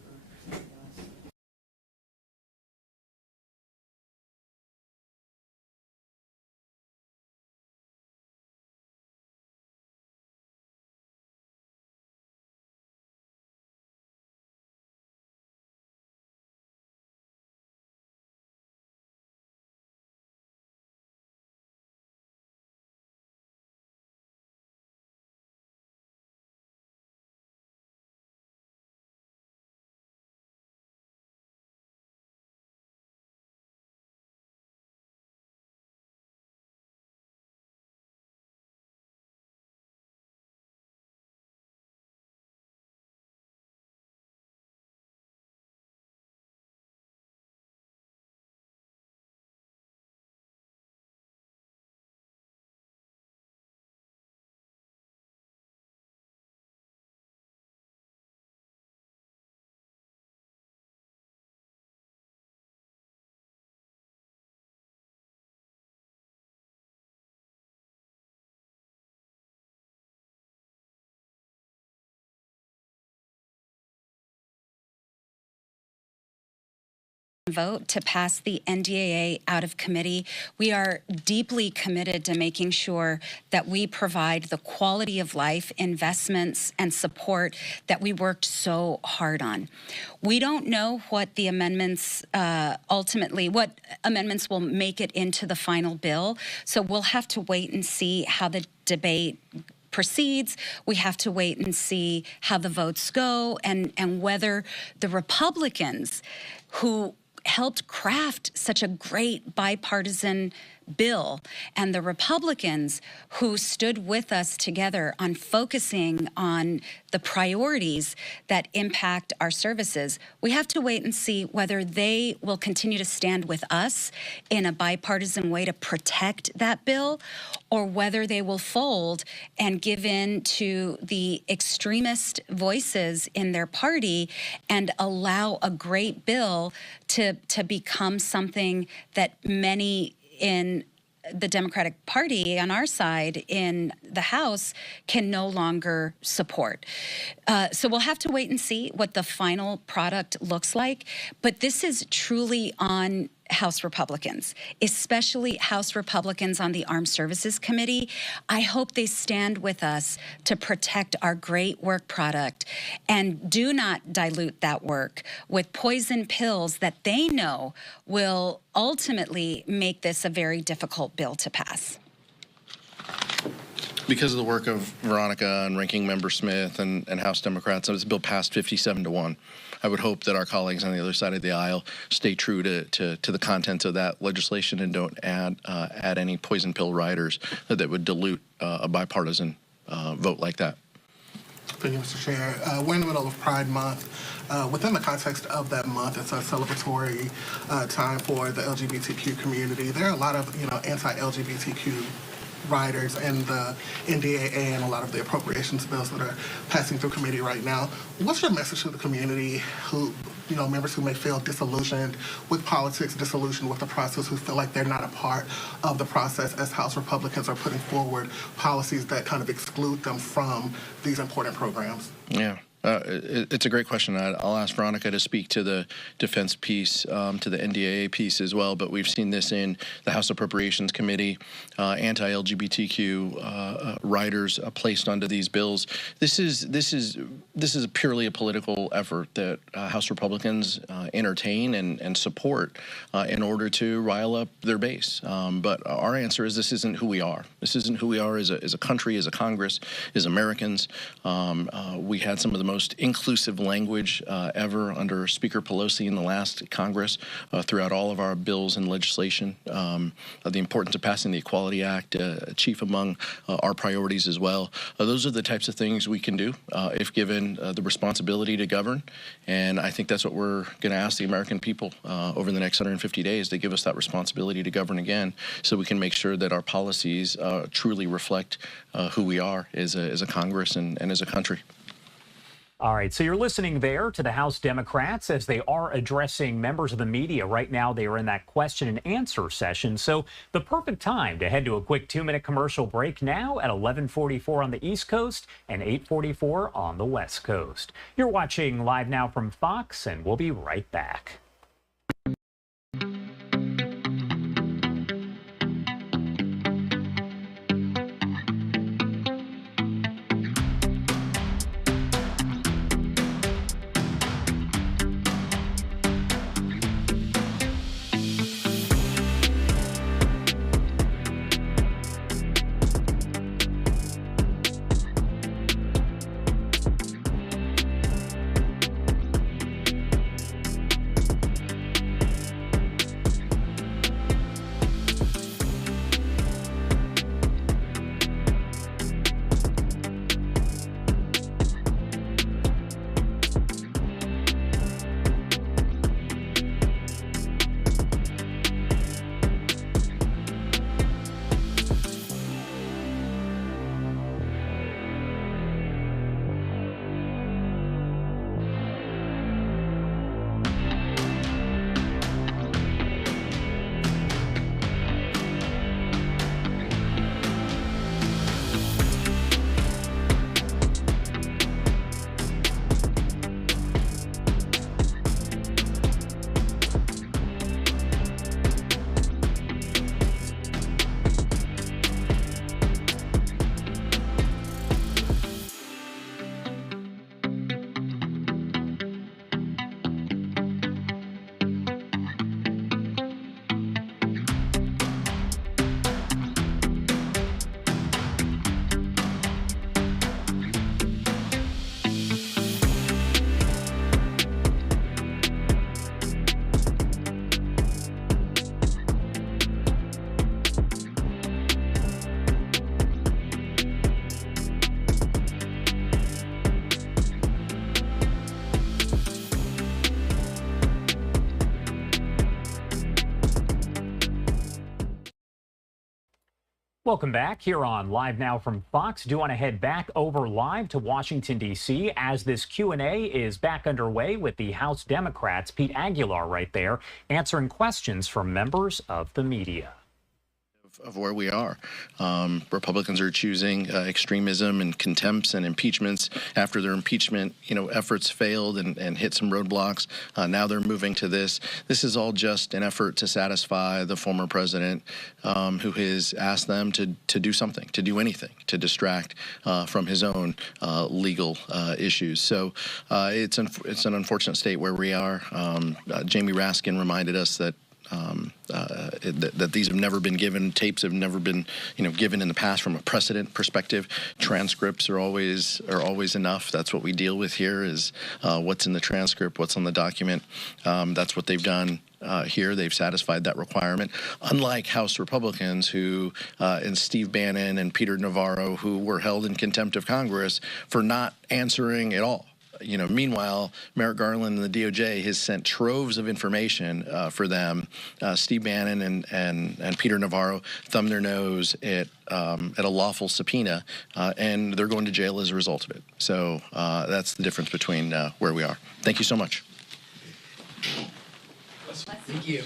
vote to pass the NDAA out of committee. We are deeply committed to making sure that we provide the quality of life investments and support that we worked so hard on. We don't know what the amendments what amendments will make it into the final bill, so we'll have to wait and see how the debate proceeds. We have to wait and see how the votes go and whether the Republicans who helped craft such a great bipartisan bill and the Republicans who stood with us together on focusing on the priorities that impact our services, we have to wait and see whether they will continue to stand with us in a bipartisan way to protect that bill, or whether they will fold and give in to the extremist voices in their party and allow a great bill to become something that many in the Democratic Party on our side in the House can no longer support. So we'll have to wait and see what the final product looks like. But this is truly on House Republicans, especially House Republicans on the Armed Services Committee. I hope they stand with us to protect our great work product and do not dilute that work with poison pills that they know will ultimately make this a very difficult bill to pass. Because of the work of Veronica and Ranking Member Smith and House Democrats, this bill passed 57-1. I would hope that our colleagues on the other side of the aisle stay true to the contents of that legislation and don't add any poison pill riders that would dilute a bipartisan vote like that. Thank you, Mr. Chair. We're in the middle of Pride Month. Within the context of that month, it's a celebratory time for the LGBTQ community. There are a lot of anti-LGBTQ riders in the NDAA and a lot of the appropriations bills that are passing through committee right now. What's your message to the community who, members who may feel disillusioned with politics, disillusioned with the process, who feel like they're not a part of the process as House Republicans are putting forward policies that kind of exclude them from these important programs? Yeah. It's a great question. I'll ask Veronica to speak to the defense piece, to the NDAA piece as well, but we've seen this in the House Appropriations Committee, anti-LGBTQ riders placed onto these bills. This is purely a political effort that House Republicans entertain and support in order to rile up their base. But our answer is this isn't who we are. This isn't who we are as a country, as a Congress, as Americans. We had some of the most inclusive language ever under Speaker Pelosi in the last Congress throughout all of our bills and legislation. The importance of passing the Equality Act, chief among our priorities as well. Those are the types of things we can do if given the responsibility to govern. And I think that's what we're going to ask the American people over the next 150 days, to give us that responsibility to govern again, so we can make sure that our policies truly reflect who we are as a Congress and as a country. All right, so you're listening there to the House Democrats as they are addressing members of the media. Right now, they are in that question and answer session. So the perfect time to head to a quick 2-minute commercial break now at 11:44 on the East Coast and 8:44 on the West Coast. You're watching Live Now from Fox, and we'll be right back. Welcome back here on Live Now from Fox. Do want to head back over live to Washington, D.C. as this Q&A is back underway with the House Democrats, Pete Aguilar right there, answering questions from members of the media. Of where we are. Republicans are choosing extremism and contempts and impeachments after their impeachment, efforts failed and hit some roadblocks. Now they're moving to this. This is all just an effort to satisfy the former president who has asked them to do something, to do anything, to distract from his own legal issues. So it's an unfortunate state where we are. Jamie Raskin reminded us that that these have never been given, tapes have never been, given in the past from a precedent perspective. Transcripts are always enough. That's what we deal with here is what's in the transcript, what's on the document. That's what they've done here. They've satisfied that requirement. Unlike House Republicans who, and Steve Bannon and Peter Navarro, who were held in contempt of Congress for not answering at all. Meanwhile, Merrick Garland and the DOJ has sent troves of information for them. Steve Bannon and Peter Navarro thumbed their nose at a lawful subpoena, and they're going to jail as a result of it. So that's the difference between where we are. Thank you so much. Thank you.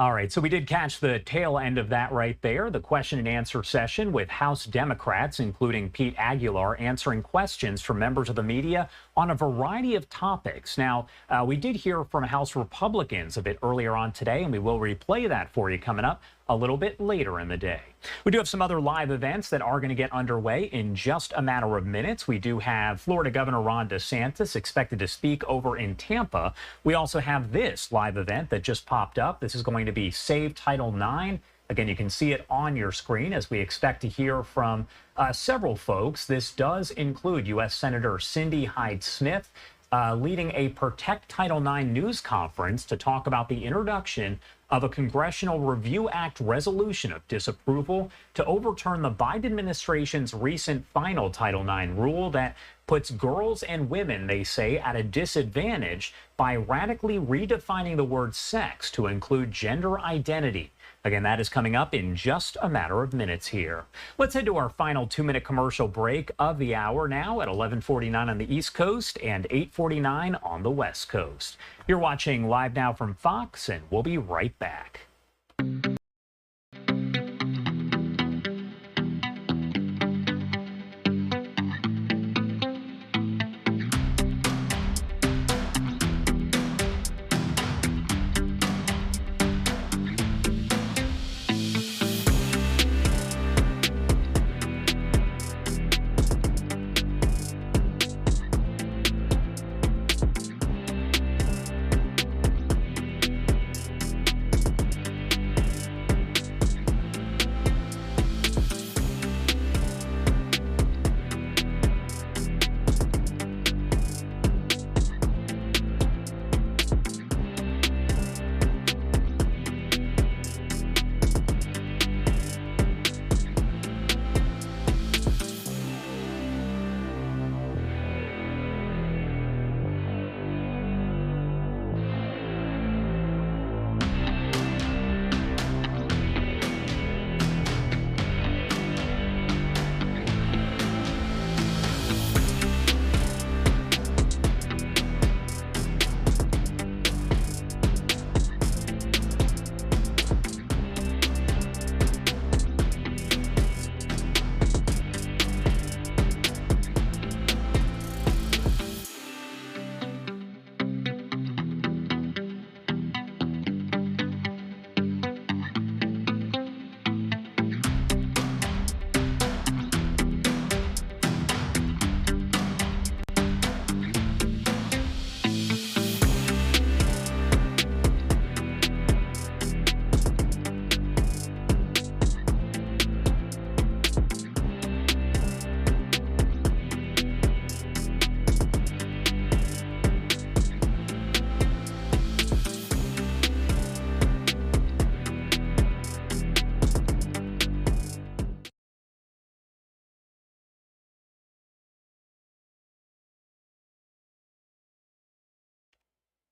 All right, so we did catch the tail end of that right there, the question and answer session with House Democrats, including Pete Aguilar, answering questions from members of the media on a variety of topics. Now, we did hear from House Republicans a bit earlier on today, and we will replay that for you coming up a little bit later in the day. We do have some other live events that are going to get underway in just a matter of minutes. We do have Florida Governor Ron DeSantis expected to speak over in Tampa. We also have this live event that just popped up. This is going to be Save Title IX. Again, you can see it on your screen as we expect to hear from several folks. This does include U.S. Senator Cindy Hyde-Smith leading a Protect Title IX news conference to talk about the introduction of a Congressional Review Act resolution of disapproval to overturn the Biden administration's recent final Title IX rule that puts girls and women, they say, at a disadvantage by radically redefining the word sex to include gender identity. Again, that is coming up in just a matter of minutes here. Let's head to our final 2-minute commercial break of the hour now at 11:49 on the East Coast and 8:49 on the West Coast. You're watching Live Now from Fox, and we'll be right back.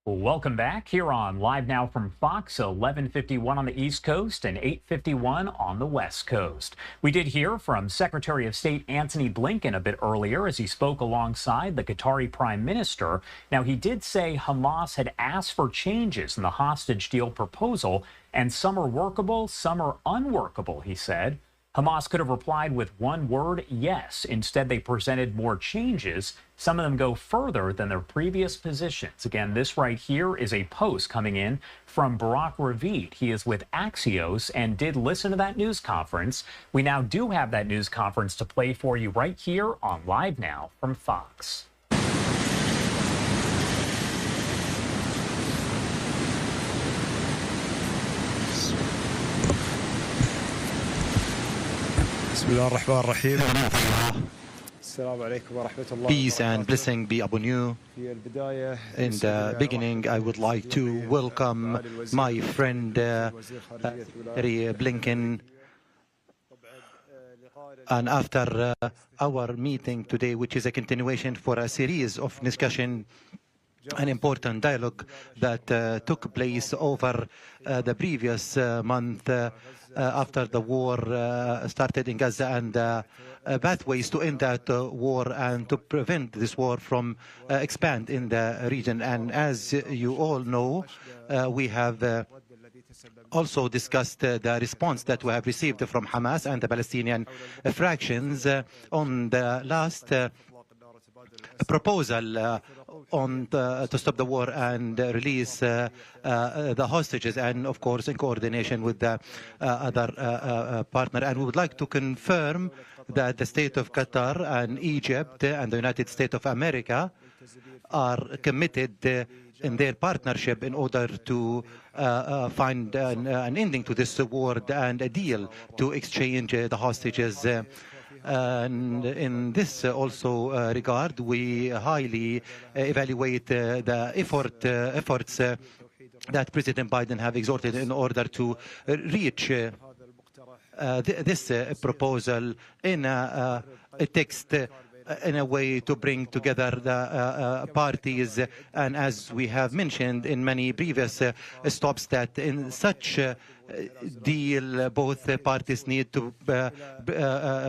Welcome back here on Live Now from Fox, 11:51 on the East Coast and 8:51 on the West Coast. We did hear from Secretary of State Antony Blinken a bit earlier as he spoke alongside the Qatari Prime Minister. Now, he did say Hamas had asked for changes in the hostage deal proposal, and some are workable, some are unworkable, he said. Hamas could have replied with one word, yes. Instead, they presented more changes. Some of them go further than their previous positions. Again, this right here is a post coming in from Barak Ravid. He is with Axios and did listen to that news conference. We now do have that news conference to play for you right here on Live Now from Fox. Peace and blessing be upon you. In the beginning, I would like to welcome my friend Secretary Blinken. And after our meeting today, which is a continuation for a series of discussion, an important dialogue that took place over the previous month after the war started in Gaza, and pathways to end that war and to prevent this war from expand in the region. And as you all know, we have also discussed the response that we have received from Hamas and the Palestinian fractions on the last proposal to stop the war and release the hostages, and of course in coordination with the other partner. And we would like to confirm that the state of Qatar and Egypt and the United States of America are committed in their partnership in order to find an ending to this war and a deal to exchange the hostages. And in this also regard, we highly evaluate the efforts that President Biden have exhorted in order to reach this proposal in a text in a way to bring together the parties, and as we have mentioned in many previous stops, that in such deal both parties need to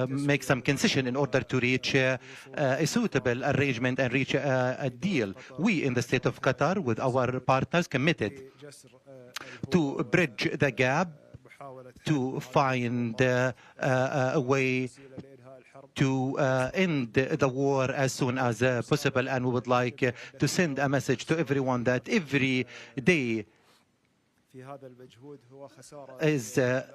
make some concession in order to reach a suitable arrangement and reach a deal. We in the state of Qatar with our partners committed to bridge the gap, to find a way to end the war as soon as possible, and we would like to send a message to everyone that every day is a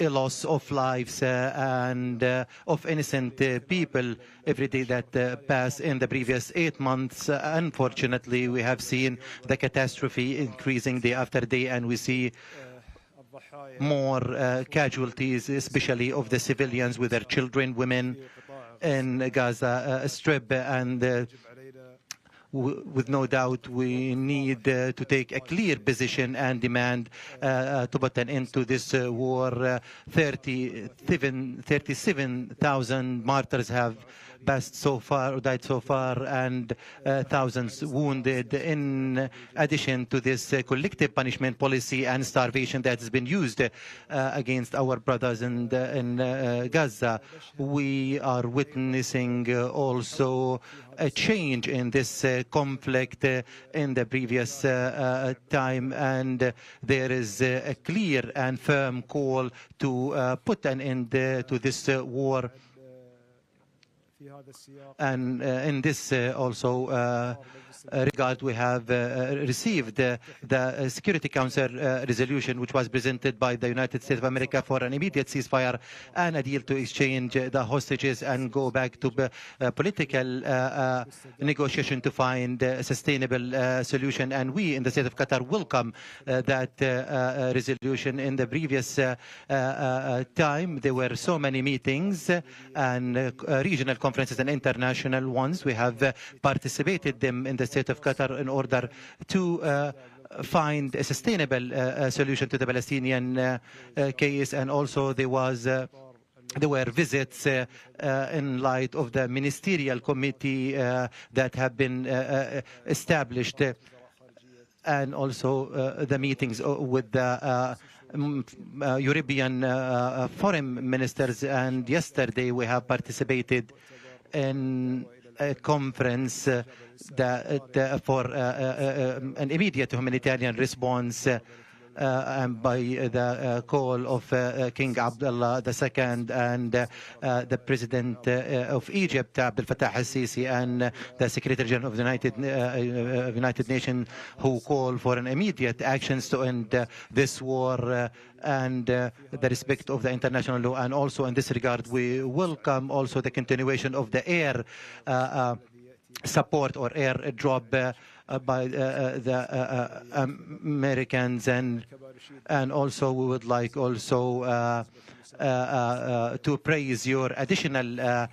loss of lives and of innocent people every day that pass. In the previous 8 months, unfortunately, we have seen the catastrophe increasing day after day, and we see more casualties, especially of the civilians with their children, women in Gaza Strip, and with no doubt we need to take a clear position and demand to put an end to this war. 37,000 martyrs have passed so far, or died so far, and thousands wounded, in addition to this collective punishment policy and starvation that has been used against our brothers in Gaza. We are witnessing also a change in this conflict in the previous time, and there is a clear and firm call to put an end to this war. And in this also regard, we have received the Security Council resolution, which was presented by the United States of America for an immediate ceasefire and a deal to exchange the hostages and go back to political negotiation to find a sustainable solution. And we in the state of Qatar welcome that resolution. In the previous time, there were so many meetings and regional conferences and international ones. We have participated them in the state of Qatar in order to find a sustainable solution to the Palestinian case, and also there were visits in light of the ministerial committee that have been established, and also the meetings with the European foreign ministers. And yesterday we have participated in a conference for an immediate humanitarian response by the call of King Abdullah II and the President of Egypt, Abdel Fattah al-Sisi, and the Secretary General of the United Nations, who call for an immediate actions to end this war and the respect of the international law. And also in this regard, we welcome also the continuation of the air support or air drop by the Americans, and also we would like also to praise your additional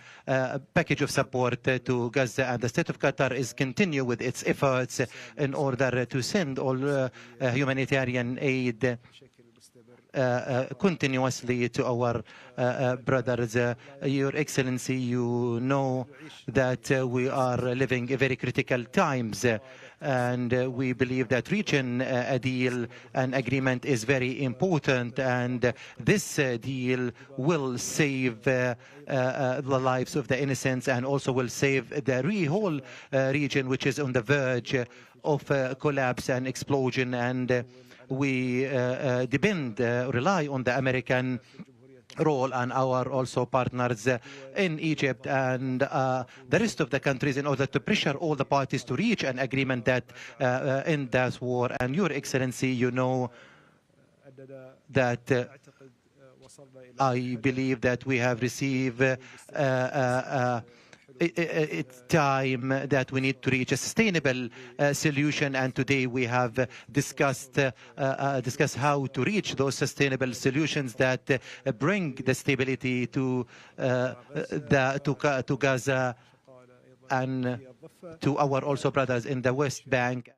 package of support to Gaza, and the state of Qatar is continue with its efforts in order to send all humanitarian aid continuously to our brothers. Your Excellency, you know that we are living very critical times, and we believe that reaching a deal, an agreement, is very important, and this deal will save the lives of the innocents and also will save the whole region, which is on the verge of collapse and explosion. And we rely on the American role and our also partners in Egypt and the rest of the countries in order to pressure all the parties to reach an agreement that end this war. And Your Excellency, you know that I believe that we have received it's time that we need to reach a sustainable solution, and today we have discussed how to reach those sustainable solutions that bring the stability to Gaza and to our also brothers in the West Bank.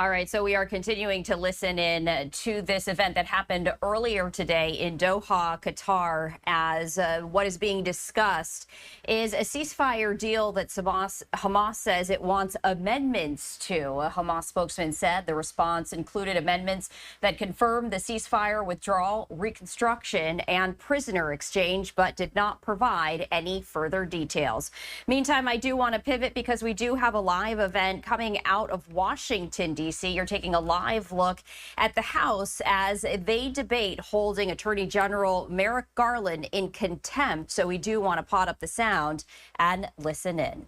All right, so we are continuing to listen in to this event that happened earlier today in Doha, Qatar, as what is being discussed is a ceasefire deal that Hamas says it wants amendments to. A Hamas spokesman said the response included amendments that confirm the ceasefire, withdrawal, reconstruction, and prisoner exchange, but did not provide any further details. Meantime, I do want to pivot because we do have a live event coming out of Washington, D.C. You're taking a live look at the House as they debate holding Attorney General Merrick Garland in contempt. So we do want to pot up the sound and listen in.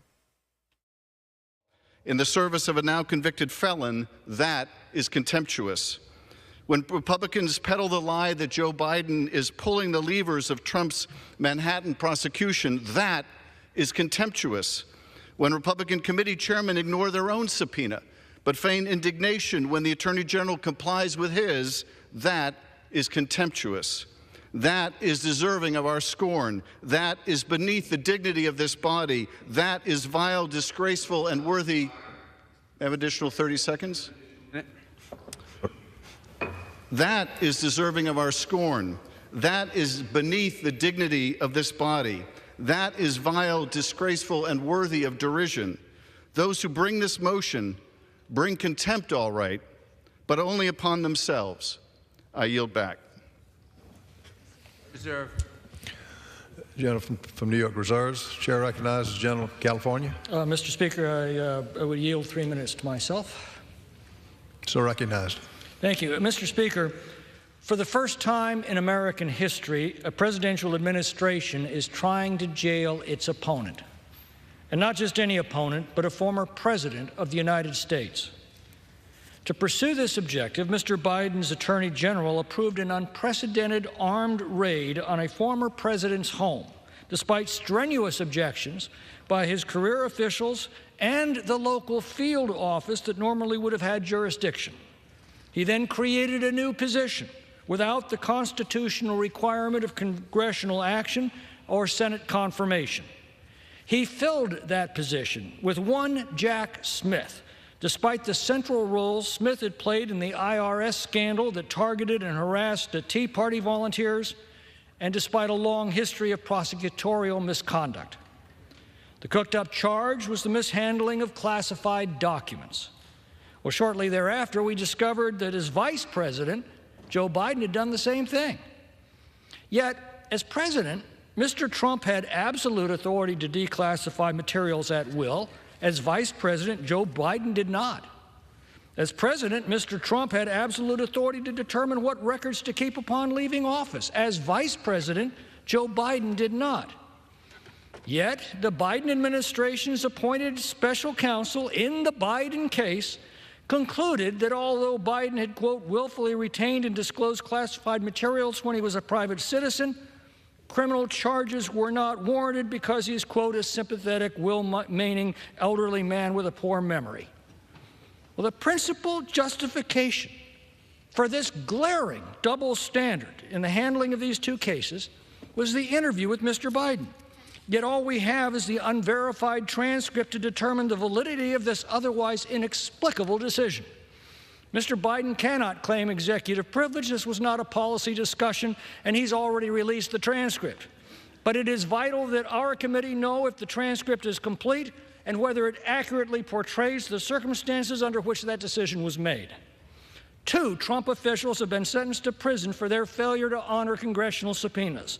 In the service of a now convicted felon, that is contemptuous. When Republicans peddle the lie that Joe Biden is pulling the levers of Trump's Manhattan prosecution, that is contemptuous. When Republican committee chairmen ignore their own subpoena but feign indignation when the Attorney General complies with his, that is contemptuous. That is deserving of our scorn. That is beneath the dignity of this body. That is vile, disgraceful, and worthy. I have additional 30 seconds. That is deserving of our scorn. That is beneath the dignity of this body. That is vile, disgraceful, and worthy of derision. Those who bring this motion bring contempt, all right, but only upon themselves. I yield back. Reserve. Gentleman from New York reserves. Chair recognizes the gentleman from California. Mr. Speaker, I would yield 3 minutes to myself. So recognized. Thank you. Mr. Speaker, for the first time in American history, a presidential administration is trying to jail its opponent. And not just any opponent, but a former president of the United States. To pursue this objective, Mr. Biden's Attorney General approved an unprecedented armed raid on a former president's home, despite strenuous objections by his career officials and the local field office that normally would have had jurisdiction. He then created a new position without the constitutional requirement of congressional action or Senate confirmation. He filled that position with one Jack Smith, despite the central role Smith had played in the IRS scandal that targeted and harassed the Tea Party volunteers, and despite a long history of prosecutorial misconduct. The cooked-up charge was the mishandling of classified documents. Well, shortly thereafter, we discovered that as vice president, Joe Biden had done the same thing. Yet, as president, Mr. Trump had absolute authority to declassify materials at will. As vice president, Joe Biden did not. As president, Mr. Trump had absolute authority to determine what records to keep upon leaving office. As vice president, Joe Biden did not. Yet, the Biden administration's appointed special counsel in the Biden case concluded that although Biden had, quote, willfully retained and disclosed classified materials when he was a private citizen, criminal charges were not warranted because he's, quote, a sympathetic, well-meaning elderly man with a poor memory. Well, the principal justification for this glaring double standard in the handling of these two cases was the interview with Mr. Biden. Yet all we have is the unverified transcript to determine the validity of this otherwise inexplicable decision. Mr. Biden cannot claim executive privilege. This was not a policy discussion, and he's already released the transcript. But it is vital that our committee know if the transcript is complete and whether it accurately portrays the circumstances under which that decision was made. 2 Trump officials have been sentenced to prison for their failure to honor congressional subpoenas.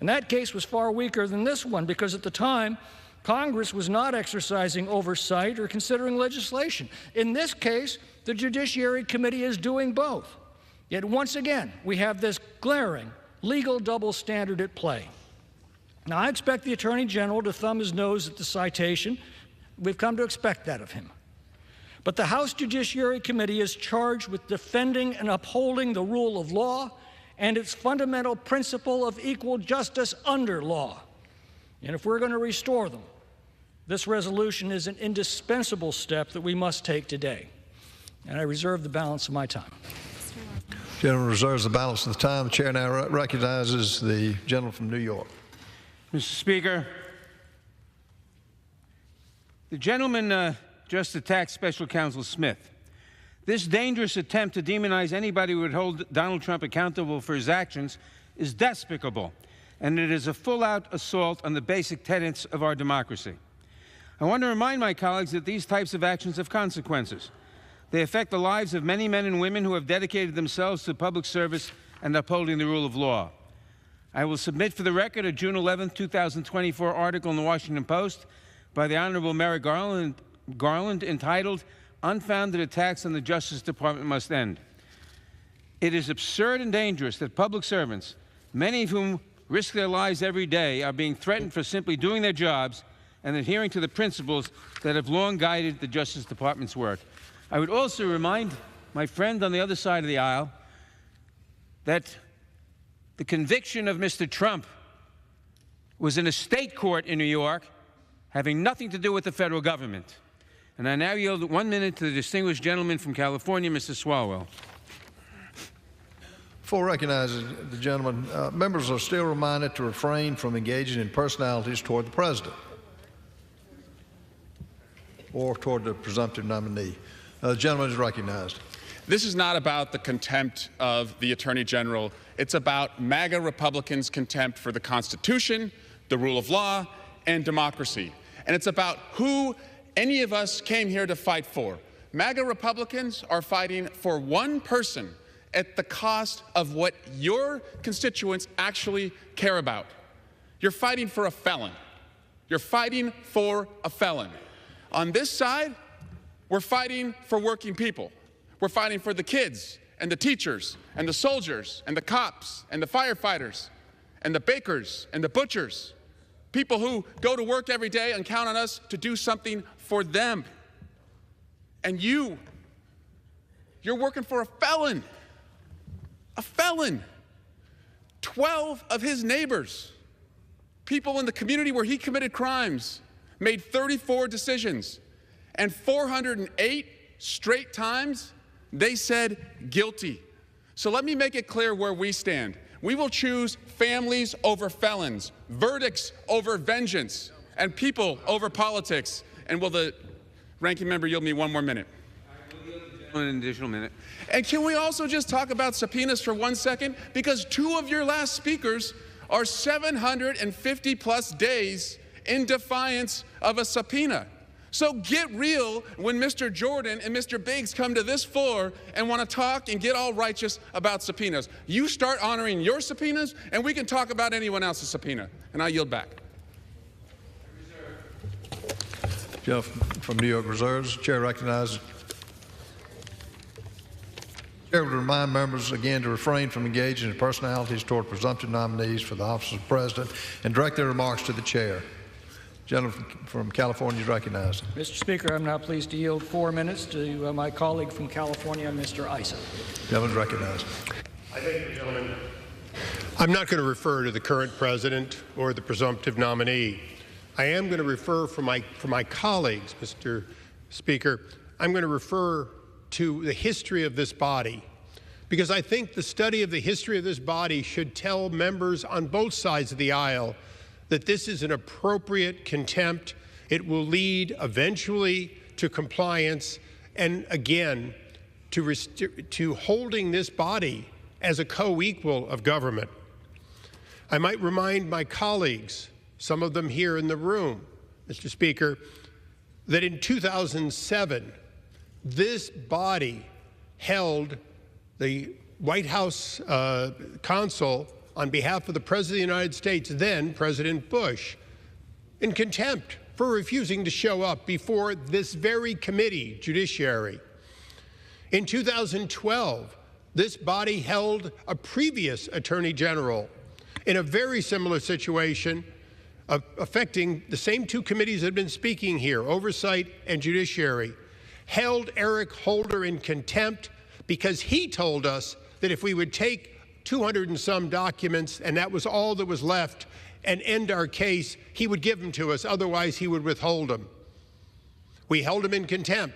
And that case was far weaker than this one because at the time, Congress was not exercising oversight or considering legislation. In this case, the Judiciary Committee is doing both. Yet once again, we have this glaring legal double standard at play. Now, I expect the Attorney General to thumb his nose at the citation. We've come to expect that of him. But the House Judiciary Committee is charged with defending and upholding the rule of law and its fundamental principle of equal justice under law. And if we're going to restore them, this resolution is an indispensable step that we must take today. And I reserve the balance of my time. The gentleman reserves the balance of the time. The chair now recognizes the gentleman from New York. Mr. Speaker, the gentleman just attacked Special Counsel Smith. This dangerous attempt to demonize anybody who would hold Donald Trump accountable for his actions is despicable, and it is a full-out assault on the basic tenets of our democracy. I want to remind my colleagues that these types of actions have consequences. They affect the lives of many men and women who have dedicated themselves to public service and upholding the rule of law. I will submit for the record a June 11, 2024 article in the Washington Post by the Honorable Merrick Garland entitled, "Unfounded Attacks on the Justice Department Must End." It is absurd and dangerous that public servants, many of whom risk their lives every day, are being threatened for simply doing their jobs and adhering to the principles that have long guided the Justice Department's work. I would also remind my friend on the other side of the aisle that the conviction of Mr. Trump was in a state court in New York, having nothing to do with the federal government. And I now yield 1 minute to the distinguished gentleman from California, Mr. Swalwell. Before recognizing the gentleman, members are still reminded to refrain from engaging in personalities toward the president or toward the presumptive nominee. The gentleman is recognized. This is not about the contempt of the Attorney General. It's about MAGA Republicans' contempt for the Constitution, the rule of law, and democracy. And it's about who any of us came here to fight for. MAGA Republicans are fighting for one person at the cost of what your constituents actually care about. You're fighting for a felon. You're fighting for a felon. On this side, we're fighting for working people. We're fighting for the kids and the teachers and the soldiers and the cops and the firefighters and the bakers and the butchers, people who go to work every day and count on us to do something for them. And you're working for a felon. A felon. 12 of his neighbors, people in the community where he committed crimes, made 34 decisions, and 408 straight times they said guilty. So let me make it clear where we stand. We will choose families over felons, verdicts over vengeance, and people over politics. And will the ranking member yield me 1 more minute? An additional minute. And can we also just talk about subpoenas for 1 second? Because 2 of your last speakers are 750 plus days in defiance of a subpoena. So get real when Mr. Jordan and Mr. Biggs come to this floor and want to talk and get all righteous about subpoenas. You start honoring your subpoenas, and we can talk about anyone else's subpoena. And I yield back. Jeff from New York Reserves. Chair recognizes. Chair would remind members again to refrain from engaging in personalities toward presumptive nominees for the office of president and direct their remarks to the chair. Gentleman from California is recognized. Mr. Speaker, I'm now pleased to yield 4 minutes to my colleague from California, Mr. Issa. Gentleman is recognized. I thank the gentleman. I'm not going to refer to the current president or the presumptive nominee. I am going to refer for my colleagues, Mr. Speaker. I'm going to refer to the history of this body, because I think the study of the history of this body should tell members on both sides of the aisle that this is an appropriate contempt. It will lead eventually to compliance and, again, to holding this body as a co-equal of government. I might remind my colleagues, some of them here in the room, Mr. Speaker, that in 2007, this body held the White House consul on behalf of the President of the United States, then President Bush, in contempt for refusing to show up before this very committee, Judiciary. In 2012, this body held a previous Attorney General in a very similar situation affecting the same 2 committees that have been speaking here, Oversight and Judiciary, held Eric Holder in contempt because he told us that if we would take 200 and some documents, and that was all that was left, and end our case, he would give them to us. Otherwise, he would withhold them. We held him in contempt.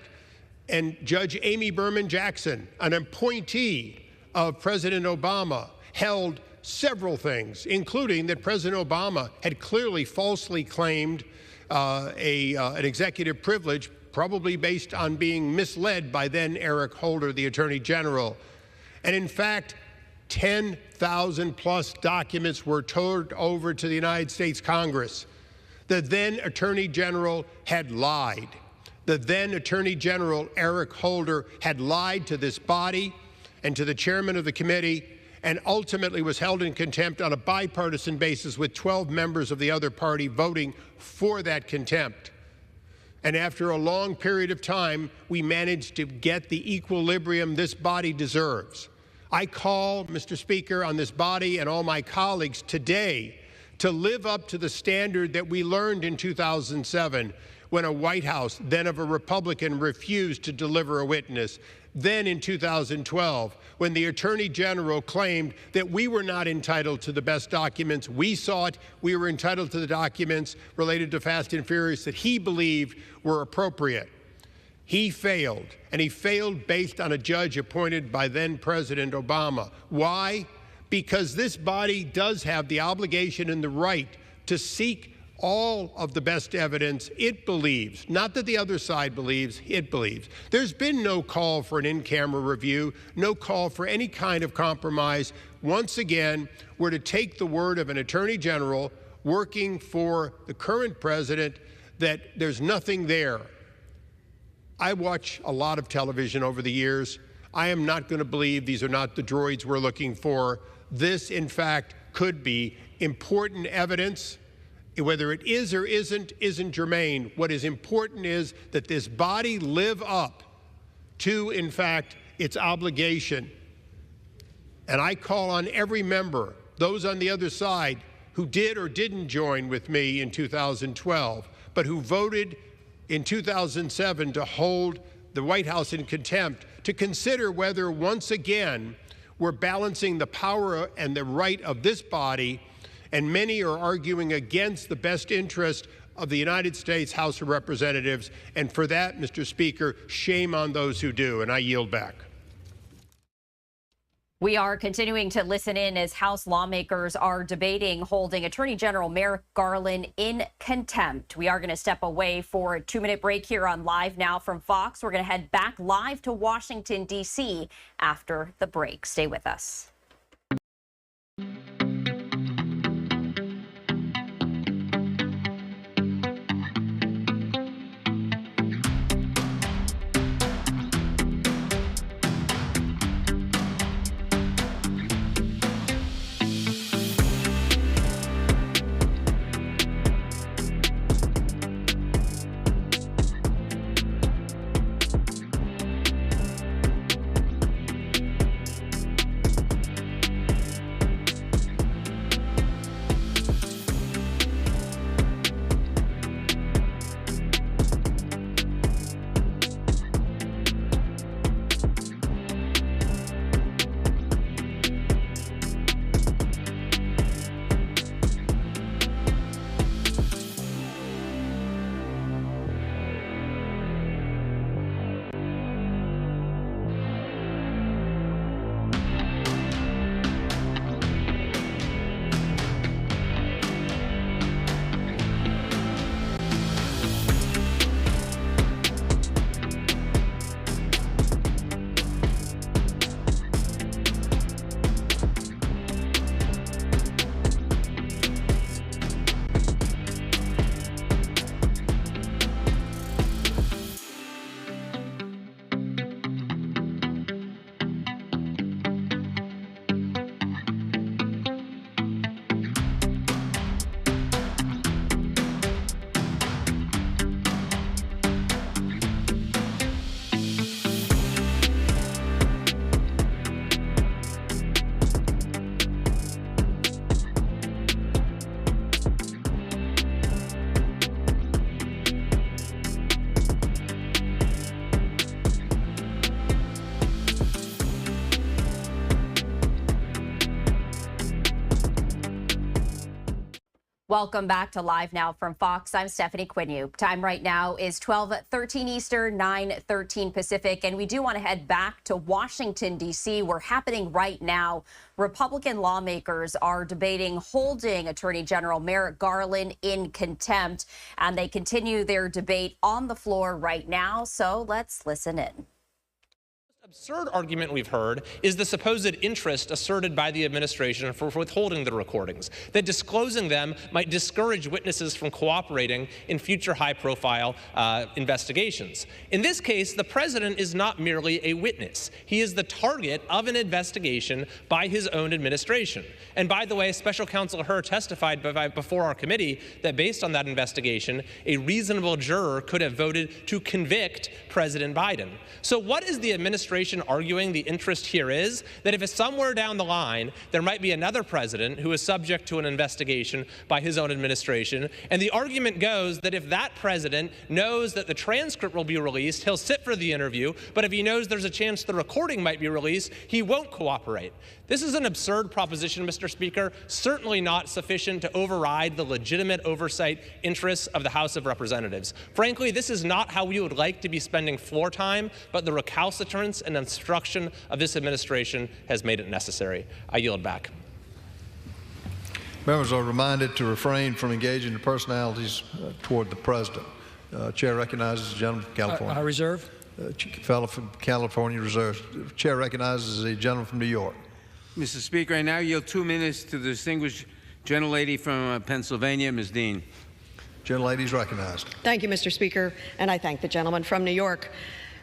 And Judge Amy Berman Jackson, an appointee of President Obama, held several things, including that President Obama had clearly falsely claimed an executive privilege probably based on being misled by then Eric Holder, the Attorney General. And in fact, 10,000 plus documents were turned over to the United States Congress. The then Attorney General had lied. The then Attorney General, Eric Holder, had lied to this body and to the chairman of the committee, and ultimately was held in contempt on a bipartisan basis, with 12 members of the other party voting for that contempt. And after a long period of time, we managed to get the equilibrium this body deserves. I call, Mr. Speaker, on this body and all my colleagues today to live up to the standard that we learned in 2007, when a White House, then of a Republican, refused to deliver a witness. Then in 2012, when the Attorney General claimed that we were not entitled to the best documents we sought, we were entitled to the documents related to Fast and Furious that he believed were appropriate. He failed, and he failed based on a judge appointed by then President Obama. Why? Because this body does have the obligation and the right to seek all of the best evidence it believes, not that the other side believes, it believes. There's been no call for an in-camera review, no call for any kind of compromise. Once again, we're to take the word of an Attorney General working for the current president that there's nothing there. I watch a lot of television over the years. I am not going to believe these are not the droids we're looking for. This, in fact, could be important evidence. Whether it is or isn't germane. What is important is that this body live up to, in fact, its obligation. And I call on every member, those on the other side who did or didn't join with me in 2012, but who voted in 2007 to hold the White House in contempt, to consider whether once again we're balancing the power and the right of this body, and many are arguing against the best interest of the United States House of Representatives. And for that, Mr. Speaker, shame on those who do. And I yield back. We are continuing to listen in as House lawmakers are debating holding Attorney General Merrick Garland in contempt. We are going to step away for a 2-minute break here on Live Now from Fox. We're going to head back live to Washington, D.C. after the break. Stay with us. Welcome back to Live Now from Fox. I'm Stephanie Quinue. Time right now is 12:13 Eastern, 9:13 Pacific, and we do want to head back to Washington, D.C., where happening right now, Republican lawmakers are debating holding Attorney General Merrick Garland in contempt, and they continue their debate on the floor right now, so let's listen in. Absurd argument we've heard is the supposed interest asserted by the administration for withholding the recordings, that disclosing them might discourage witnesses from cooperating in future high-profile investigations. In this case, the president is not merely a witness. He is the target of an investigation by his own administration. And by the way, Special Counsel Hur testified before our committee that based on that investigation, a reasonable juror could have voted to convict President Biden. So what is the administration arguing the interest here is? That if it's somewhere down the line, there might be another president who is subject to an investigation by his own administration. And the argument goes that if that president knows that the transcript will be released, he'll sit for the interview. But if he knows there's a chance the recording might be released, he won't cooperate. This is an absurd proposition, Mr. Speaker, certainly not sufficient to override the legitimate oversight interests of the House of Representatives. Frankly, this is not how we would like to be spending floor time, but the recalcitrance and obstruction of this administration has made it necessary. I yield back. Members are reminded to refrain from engaging in personalities toward the president. Chair recognizes the gentleman from California. I reserve. Fellow from California reserves. Chair recognizes the gentleman from New York. Mr. Speaker, I now yield 2 minutes to the distinguished gentlelady from Pennsylvania, Ms. Dean. Gentlelady is recognized. Thank you, Mr. Speaker, and I thank the gentleman from New York.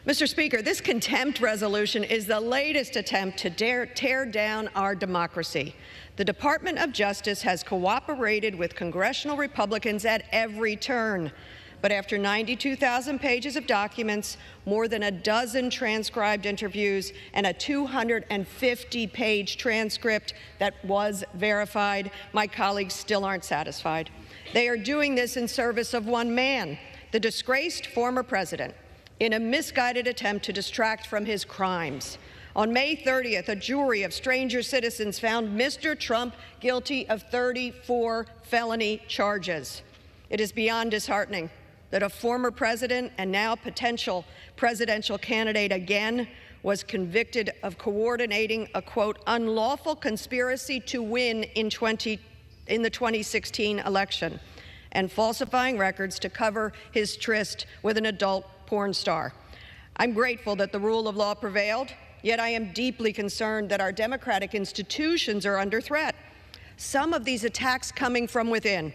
Mr. Speaker, this contempt resolution is the latest attempt to tear down our democracy. The Department of Justice has cooperated with congressional Republicans at every turn. But after 92,000 pages of documents, more than a dozen transcribed interviews, and a 250-page transcript that was verified, my colleagues still aren't satisfied. They are doing this in service of one man, the disgraced former president, in a misguided attempt to distract from his crimes. On May 30th, a jury of stranger citizens found Mr. Trump guilty of 34 felony charges. It is beyond disheartening that a former president and now potential presidential candidate again was convicted of coordinating a, quote, unlawful conspiracy to win in the 2016 election and falsifying records to cover his tryst with an adult porn star. I'm grateful that the rule of law prevailed, yet I am deeply concerned that our democratic institutions are under threat. Some of these attacks coming from within.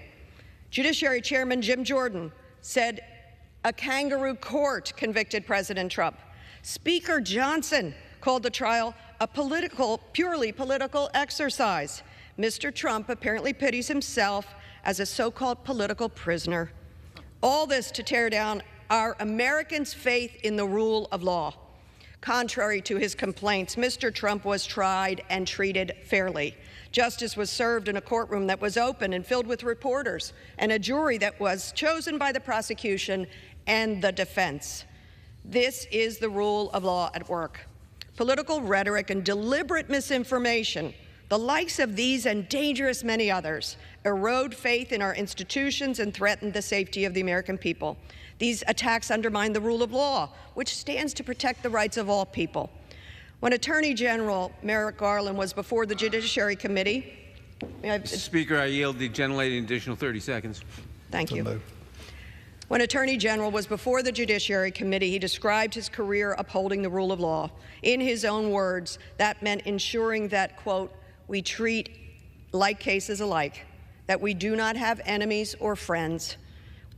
Judiciary Chairman Jim Jordan said a kangaroo court convicted President Trump. Speaker Johnson called the trial a purely political exercise. Mr. Trump apparently pities himself as a so-called political prisoner. All this to tear down our Americans' faith in the rule of law. Contrary to his complaints, Mr. Trump was tried and treated fairly. Justice was served in a courtroom that was open and filled with reporters, and a jury that was chosen by the prosecution and the defense. This is the rule of law at work. Political rhetoric and deliberate misinformation, the likes of these and dangerous many others, erode faith in our institutions and threaten the safety of the American people. These attacks undermine the rule of law, which stands to protect the rights of all people. When Attorney General Merrick Garland was before the Judiciary Committee, Mr. Speaker, I yield the gentlelady an additional 30 seconds. Thank you. When Attorney General was before the Judiciary Committee, he described his career upholding the rule of law. In his own words, that meant ensuring that, quote, we treat like cases alike, that we do not have enemies or friends,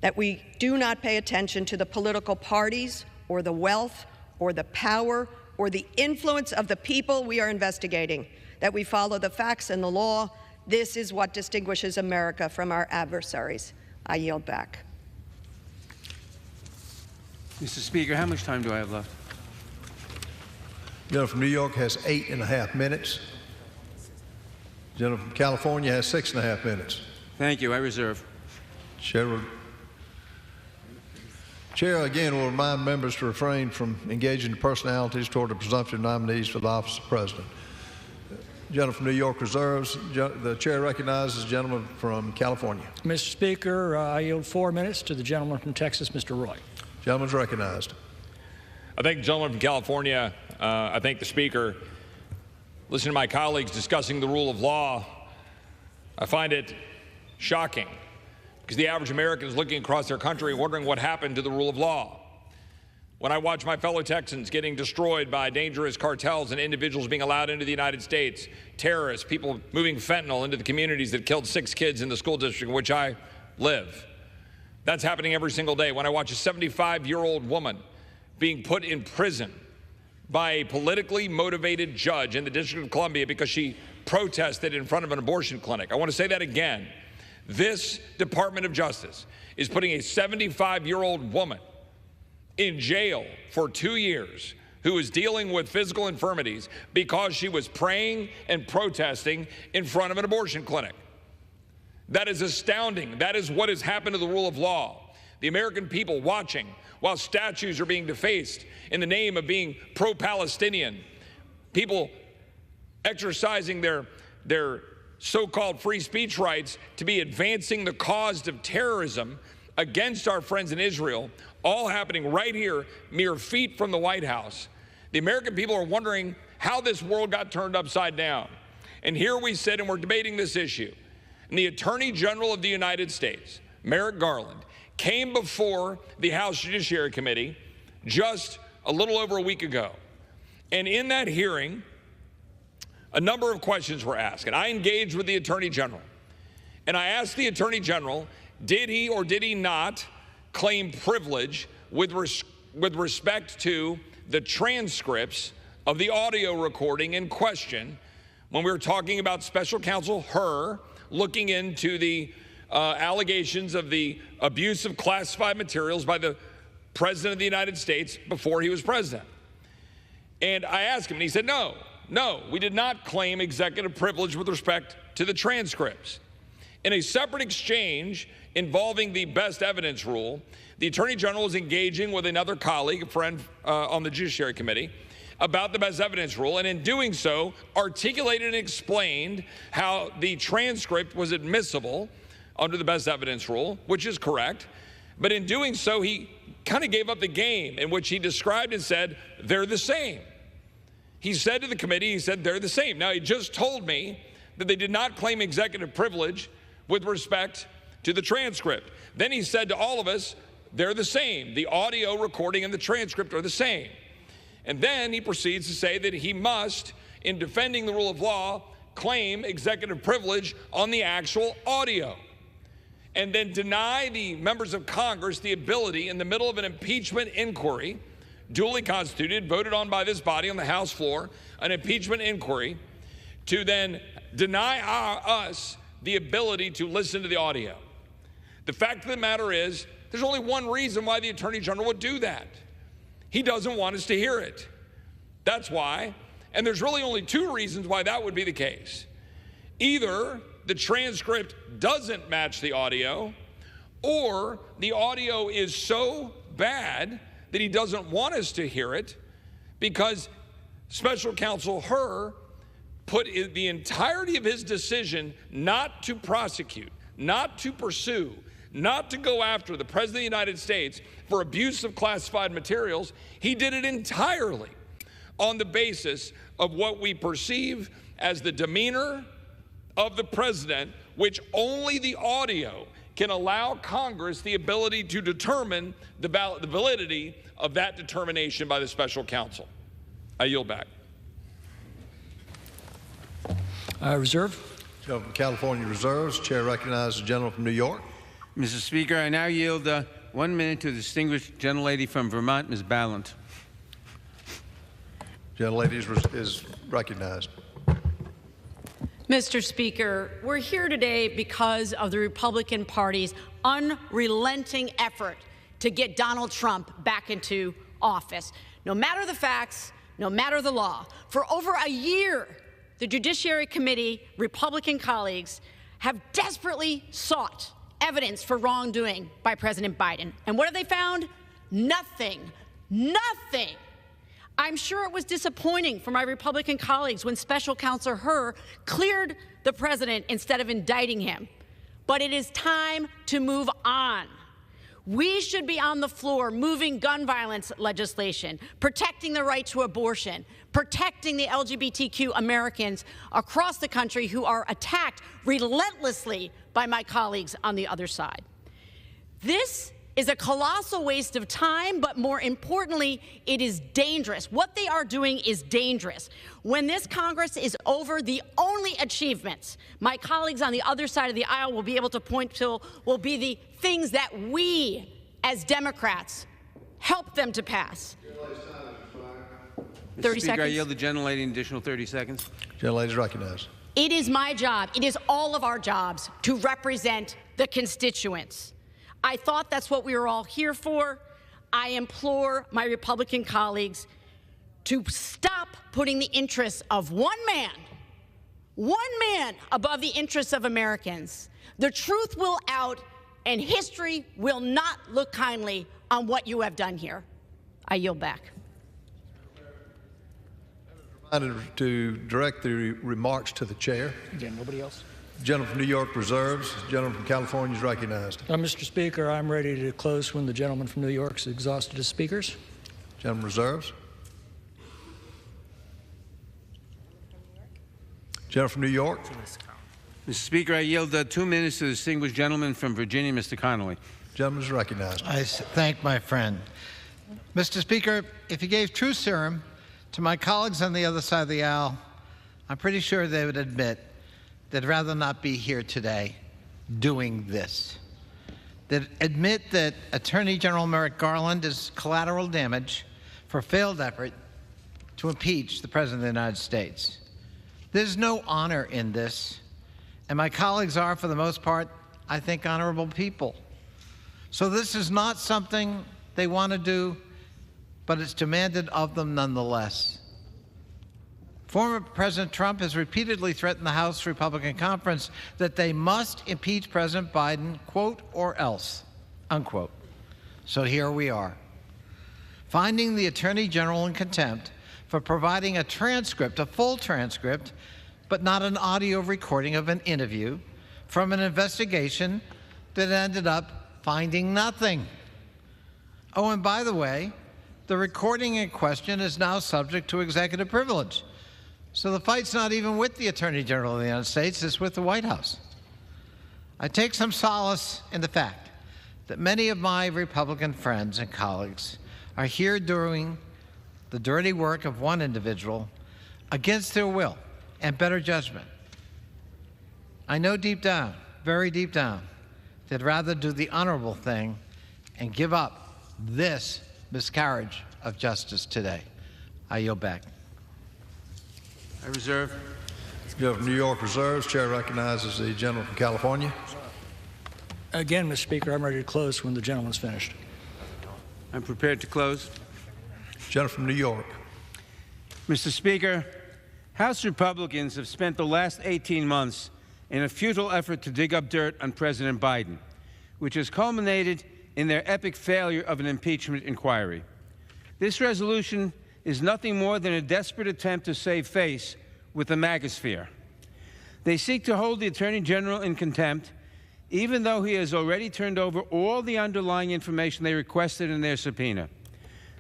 that we do not pay attention to the political parties or the wealth or the power or the influence of the people we are investigating, that we follow the facts and the law. This is what distinguishes America from our adversaries. I yield back. Mr. Speaker, how much time do I have left? The gentleman from New York has 8.5 minutes. The gentleman from California has 6.5 minutes. Thank you. I reserve. Chair again will remind members to refrain from engaging in personalities toward the presumptive nominees for the office of president. Gentleman from New York reserves. The chair recognizes the gentleman from California. Mr. Speaker, I yield 4 minutes to the gentleman from Texas, Mr. Roy. Gentleman's recognized. I thank the gentleman from California. I thank the Speaker. Listen to my colleagues discussing the rule of law. I find it shocking because the average American is looking across their country wondering what happened to the rule of law. When I watch my fellow Texans getting destroyed by dangerous cartels and individuals being allowed into the United States, terrorists, people moving fentanyl into the communities that killed 6 kids in the school district in which I live. That's happening every single day. When I watch a 75-year-old woman being put in prison by a politically motivated judge in the District of Columbia because she protested in front of an abortion clinic. I want to say that again. This Department of Justice is putting a 75-year-old woman in jail for 2 years who is dealing with physical infirmities because she was praying and protesting in front of an abortion clinic. That is astounding. That is what has happened to the rule of law. The American people watching while statues are being defaced in the name of being pro-Palestinian, people exercising their so-called free speech rights to be advancing the cause of terrorism against our friends in Israel, all happening right here, mere feet from the White House. The American people are wondering how this world got turned upside down. And here we sit and we're debating this issue. And the Attorney General of the United States, Merrick Garland, came before the House Judiciary Committee just a little over a week ago. And in that hearing, a number of questions were asked. And I engaged with the Attorney General. And I asked the Attorney General, did he or did he not claim privilege with respect to the transcripts of the audio recording in question when we were talking about Special Counsel Hur looking into the allegations of the abuse of classified materials by the President of the United States before he was president. And I asked him, and he said, no, we did not claim executive privilege with respect to the transcripts. In a separate exchange involving the best evidence rule, the Attorney General is engaging with another colleague, a friend on the Judiciary Committee, about the best evidence rule, and in doing so, articulated and explained how the transcript was admissible under the best evidence rule, which is correct. But in doing so, he kind of gave up the game in which he described and said, they're the same. He said to the committee, he said, they're the same. Now, he just told me that they did not claim executive privilege with respect to the transcript. Then he said to all of us, they're the same. The audio recording and the transcript are the same. And then he proceeds to say that he must, in defending the rule of law, claim executive privilege on the actual audio, and then deny the members of Congress the ability in the middle of an impeachment inquiry, duly constituted, voted on by this body on the House floor, an impeachment inquiry, to then deny us the ability to listen to the audio. The fact of the matter is, there's only one reason why the Attorney General would do that. He doesn't want us to hear it. That's why. And there's really only 2 reasons why that would be the case. Either the transcript doesn't match the audio, or the audio is so bad that he doesn't want us to hear it because Special Counsel Hur put the entirety of his decision not to prosecute, not to pursue, not to go after the President of the United States for abuse of classified materials. He did it entirely on the basis of what we perceive as the demeanor of the President, which only the audio can allow Congress the ability to determine the validity of that determination by the special counsel. I yield back. Reserve. Gentleman from California reserves. Chair recognizes the gentleman from New York. Mr. Speaker, I now yield 1 minute to the distinguished gentlelady from Vermont, Ms. Ballant. Gentlelady is recognized. Mr. Speaker, we're here today because of the Republican Party's unrelenting effort to get Donald Trump back into office. No matter the facts, no matter the law, for over a year, the Judiciary Committee Republican colleagues have desperately sought evidence for wrongdoing by President Biden. And what have they found? Nothing. Nothing. I'm sure it was disappointing for my Republican colleagues when Special Counsel Hur cleared the president instead of indicting him. But it is time to move on. We should be on the floor moving gun violence legislation, protecting the right to abortion, protecting the LGBTQ Americans across the country who are attacked relentlessly by my colleagues on the other side. This is a colossal waste of time, but more importantly, it is dangerous. What they are doing is dangerous. When this Congress is over, the only achievements my colleagues on the other side of the aisle will be able to point to will be the things that we, as Democrats, help them to pass. 30 Speaker, I seconds. yield the gentlelady an additional 30 seconds. Gentlelady is recognized. It is my job, it is all of our jobs to represent the constituents. I thought that's what we were all here for. I implore my Republican colleagues to stop putting the interests of one man above the interests of Americans. The truth will out, and history will not look kindly on what you have done here. I yield back. Reminded to direct the remarks to the chair. Again, nobody else? Gentleman from New York reserves. Gentleman from California is recognized. Mr. Speaker, I'm ready to close when the gentleman from New York has exhausted his speakers. Gentleman reserves. Gentleman from New York. Mr. Speaker, I yield 2 minutes to the distinguished gentleman from Virginia, Mr. Connolly. Gentleman is recognized. I thank my friend. Mr. Speaker, if he gave true serum to my colleagues on the other side of the aisle, I'm pretty sure they would admit they'd rather not be here today doing this. They'd admit that Attorney General Merrick Garland is collateral damage for a failed effort to impeach the President of the United States. There's no honor in this, and my colleagues are, for the most part, I think, honorable people. So this is not something they want to do, but it's demanded of them nonetheless. Former President Trump has repeatedly threatened the House Republican Conference that they must impeach President Biden, quote, or else, unquote. So here we are, finding the Attorney General in contempt for providing a transcript, a full transcript, but not an audio recording of an interview from an investigation that ended up finding nothing. Oh, and by the way, the recording in question is now subject to executive privilege. So the fight's not even with the Attorney General of the United States, it's with the White House. I take some solace in the fact that many of my Republican friends and colleagues are here doing the dirty work of one individual against their will and better judgment. I know deep down, very deep down, they'd rather do the honorable thing and give up this miscarriage of justice today. I yield back. I reserve. The gentleman from New York reserves. Chair recognizes the gentleman from California. Again, Mr. Speaker, I'm ready to close when the gentleman's finished. I'm prepared to close. Gentleman from New York. Mr. Speaker, House Republicans have spent the last 18 months in a futile effort to dig up dirt on President Biden, which has culminated in their epic failure of an impeachment inquiry. This resolution is nothing more than a desperate attempt to save face with the MAGAsphere. They seek to hold the Attorney General in contempt, even though he has already turned over all the underlying information they requested in their subpoena.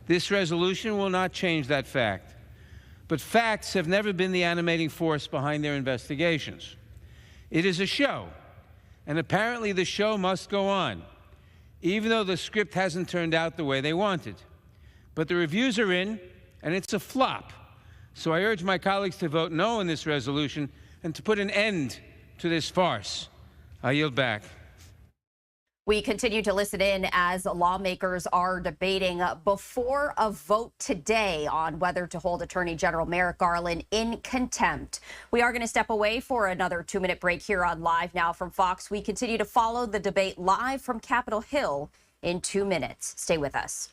This resolution will not change that fact. But facts have never been the animating force behind their investigations. It is a show, and apparently the show must go on, even though the script hasn't turned out the way they wanted. But the reviews are in, and it's a flop. So I urge my colleagues to vote no on this resolution and to put an end to this farce. I yield back. We continue to listen in as lawmakers are debating before a vote today on whether to hold Attorney General Merrick Garland in contempt. We are going to step away for another 2-minute break here on Live Now from Fox. We continue to follow the debate live from Capitol Hill in 2 minutes. Stay with us.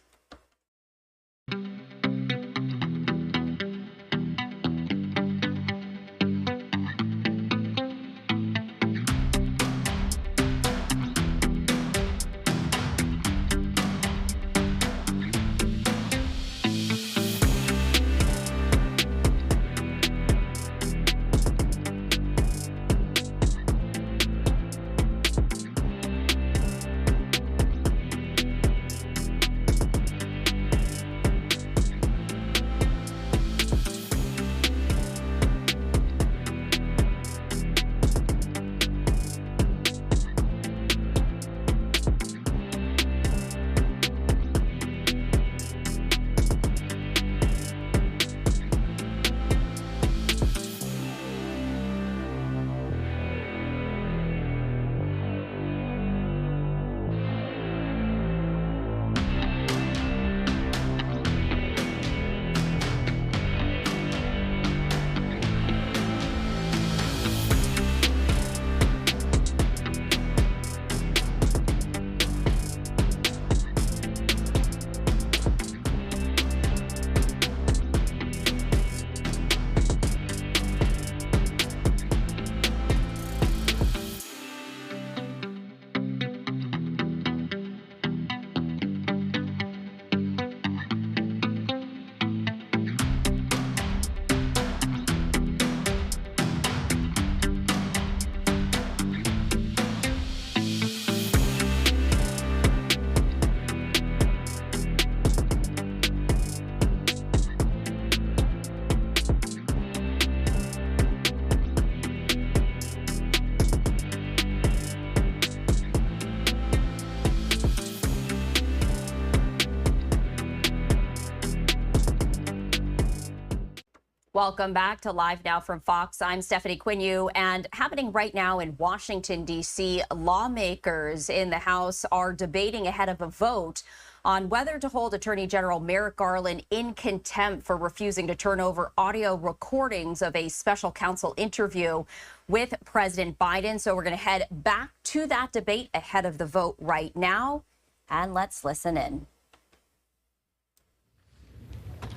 Welcome back to Live Now from Fox. I'm Stephanie Quinue, and happening right now in Washington, D.C., lawmakers in the House are debating ahead of a vote on whether to hold Attorney General Merrick Garland in contempt for refusing to turn over audio recordings of a special counsel interview with President Biden. So we're going to head back to that debate ahead of the vote right now, and let's listen in.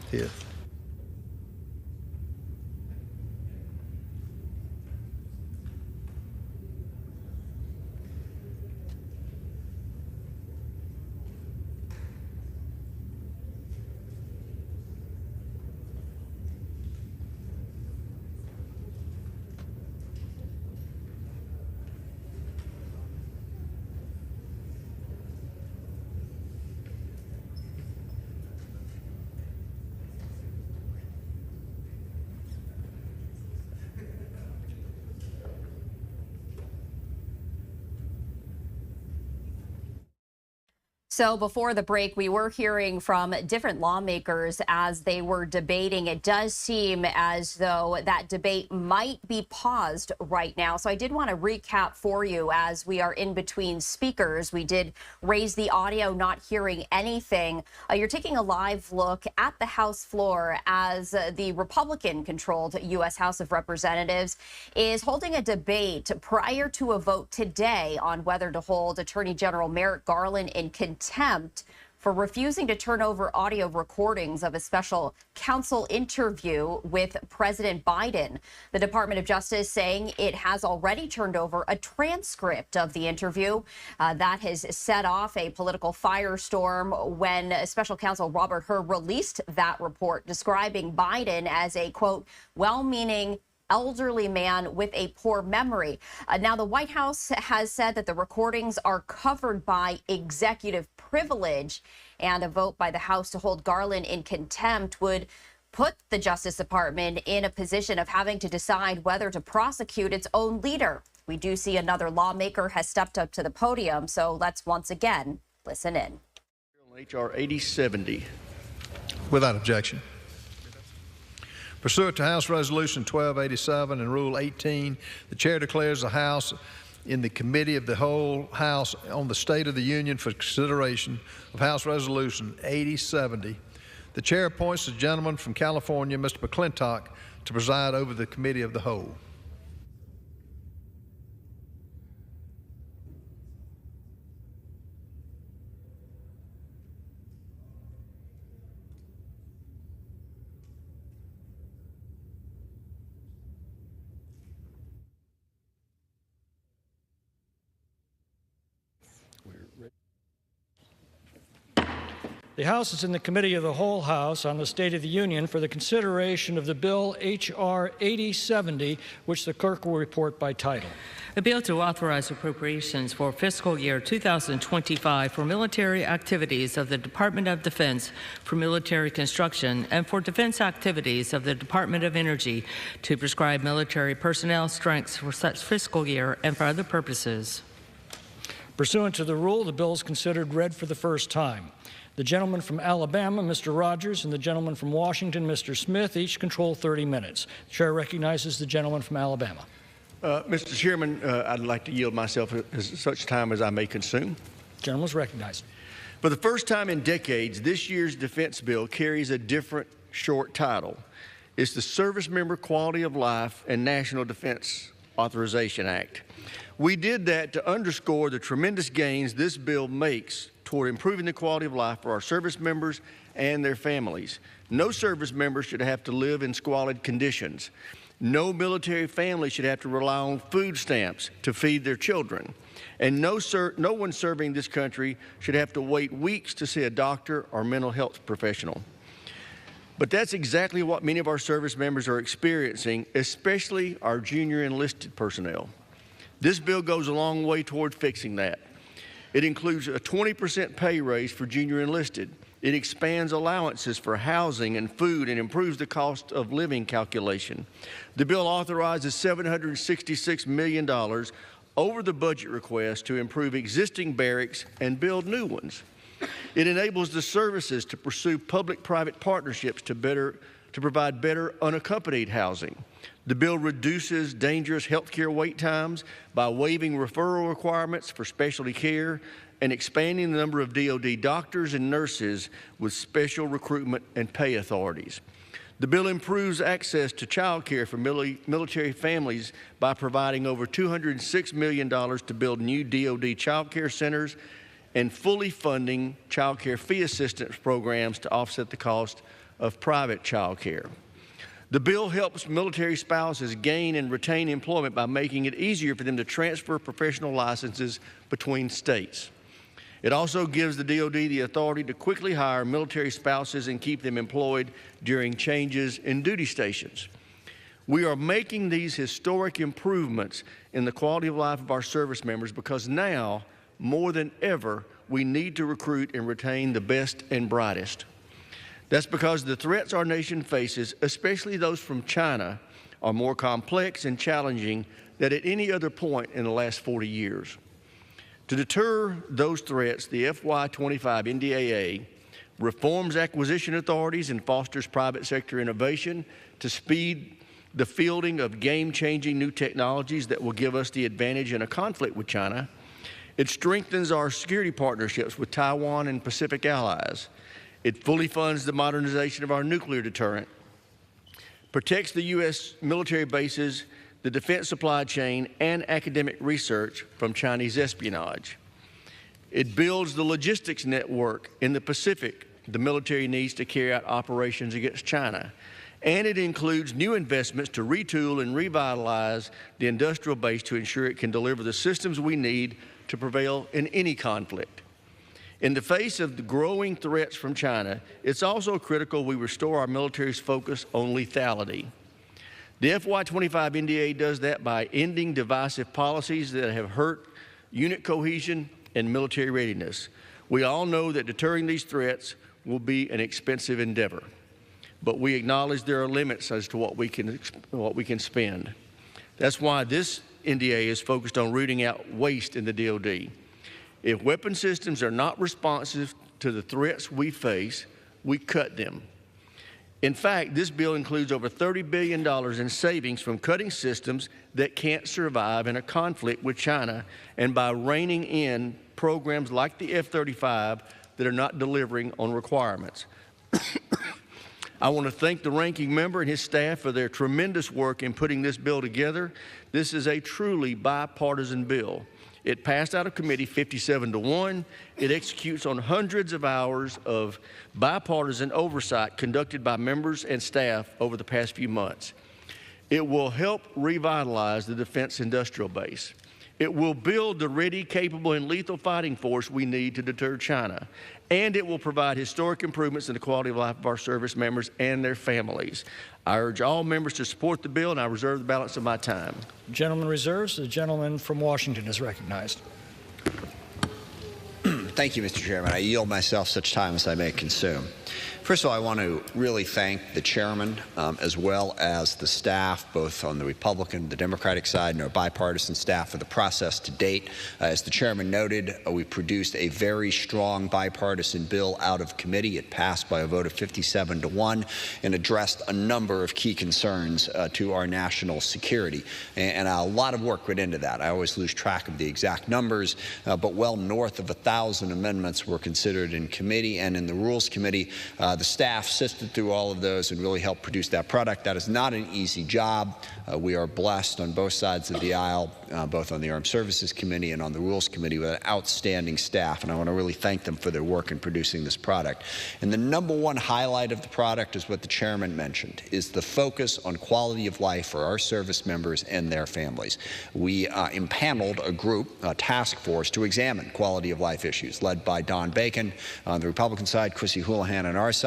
Here. So before the break, we were hearing from different lawmakers as they were debating. It does seem as though that debate might be paused right now. So I did want to recap for you as we are in between speakers. We did raise the audio, not hearing anything. You're taking a live look at the House floor as the Republican-controlled U.S. House of Representatives is holding a debate prior to a vote today on whether to hold Attorney General Merrick Garland in contempt for refusing to turn over audio recordings of a special counsel interview with President Biden. The Department of Justice saying it has already turned over a transcript of the interview. That has set off a political firestorm when special counsel Robert Hur released that report describing Biden as a, quote, well-meaning elderly man with a poor memory. Now, the White House has said that the recordings are covered by executive privilege, and a vote by the House to hold Garland in contempt would put the Justice Department in a position of having to decide whether to prosecute its own leader. We do see another lawmaker has stepped up to the podium, so let's once again listen in. H.R. 8070. Without objection. Pursuant to House Resolution 1287 and Rule 18, the Chair declares the House in the Committee of the Whole House on the State of the Union for consideration of House Resolution 8070. The Chair appoints the gentleman from California, Mr. McClintock, to preside over the Committee of the Whole. The House is in the Committee of the Whole House on the State of the Union for the consideration of the bill H.R. 8070, which the clerk will report by title. A bill to authorize appropriations for fiscal year 2025 for military activities of the Department of Defense, for military construction, and for defense activities of the Department of Energy to prescribe military personnel strengths for such fiscal year and for other purposes. Pursuant to the rule, the bill is considered read for the first time. The gentleman from Alabama, Mr. Rogers, and the gentleman from Washington, Mr. Smith, each control 30 minutes. The Chair recognizes the gentleman from Alabama. Mr. Chairman, I'd like to yield myself as such time as I may consume. The gentleman is recognized. For the first time in decades, this year's defense bill carries a different short title. It's the Service Member Quality of Life and National Defense Authorization Act. We did that to underscore the tremendous gains this bill makes toward improving the quality of life for our service members and their families. No service member should have to live in squalid conditions. No military family should have to rely on food stamps to feed their children. And no one serving this country should have to wait weeks to see a doctor or mental health professional. But that's exactly what many of our service members are experiencing, especially our junior enlisted personnel. This bill goes a long way toward fixing that. It includes a 20% pay raise for junior enlisted. It expands allowances for housing and food and improves the cost of living calculation. The bill authorizes $766 million over the budget request to improve existing barracks and build new ones. It enables the services to pursue public-private partnerships to to provide better unaccompanied housing. The bill reduces dangerous health care wait times by waiving referral requirements for specialty care and expanding the number of DoD doctors and nurses with special recruitment and pay authorities. The bill improves access to child care for military families by providing over $206 million to build new DoD child care centers and fully funding child care fee assistance programs to offset the cost of private child care. The bill helps military spouses gain and retain employment by making it easier for them to transfer professional licenses between states. It also gives the DoD the authority to quickly hire military spouses and keep them employed during changes in duty stations. We are making these historic improvements in the quality of life of our service members because now, more than ever, we need to recruit and retain the best and brightest. That's because the threats our nation faces, especially those from China, are more complex and challenging than at any other point in the last 40 years. To deter those threats, the FY25 NDAA reforms acquisition authorities and fosters private sector innovation to speed the fielding of game-changing new technologies that will give us the advantage in a conflict with China. It strengthens our security partnerships with Taiwan and Pacific allies. It fully funds the modernization of our nuclear deterrent, protects the U.S. military bases, the defense supply chain, and academic research from Chinese espionage. It builds the logistics network in the Pacific the military needs to carry out operations against China. And it includes new investments to retool and revitalize the industrial base to ensure it can deliver the systems we need to prevail in any conflict. In the face of the growing threats from China, it's also critical we restore our military's focus on lethality. The FY25 NDA does that by ending divisive policies that have hurt unit cohesion and military readiness. We all know that deterring these threats will be an expensive endeavor, but we acknowledge there are limits as to what we can spend. That's why this NDA is focused on rooting out waste in the DoD. If weapon systems are not responsive to the threats we face, we cut them. In fact, this bill includes over $30 billion in savings from cutting systems that can't survive in a conflict with China and by reining in programs like the F-35 that are not delivering on requirements. I want to thank the ranking member and his staff for their tremendous work in putting this bill together. This is a truly bipartisan bill. It passed out of committee 57-1. It executes on hundreds of hours of bipartisan oversight conducted by members and staff over the past few months. It will help revitalize the defense industrial base. It will build the ready, capable, and lethal fighting force we need to deter China. And it will provide historic improvements in the quality of life of our service members and their families. I urge all members to support the bill, and I reserve the balance of my time. The gentleman reserves. The gentleman from Washington is recognized. Thank you, Mr. Chairman. I yield myself such time as I may consume. First of all, I want to really thank the chairman as well as the staff, both on the Republican, the Democratic side, and our bipartisan staff for the process to date. As the chairman noted, we produced a very strong bipartisan bill out of committee. It passed by a vote of 57-1 and addressed a number of key concerns to our national security. And a lot of work went into that. I always lose track of the exact numbers, but well north of 1,000 amendments were considered in committee and in the Rules Committee. The staff sifted through all of those and really helped produce that product. That is not an easy job. We are blessed on both sides of the aisle, both on the Armed Services Committee and on the Rules Committee, with an outstanding staff, and I want to really thank them for their work in producing this product. And the number one highlight of the product is what the chairman mentioned, is the focus on quality of life for our service members and their families. We impaneled a group, a task force, to examine quality of life issues, led by Don Bacon on the Republican side, Chrissy Houlihan on our side.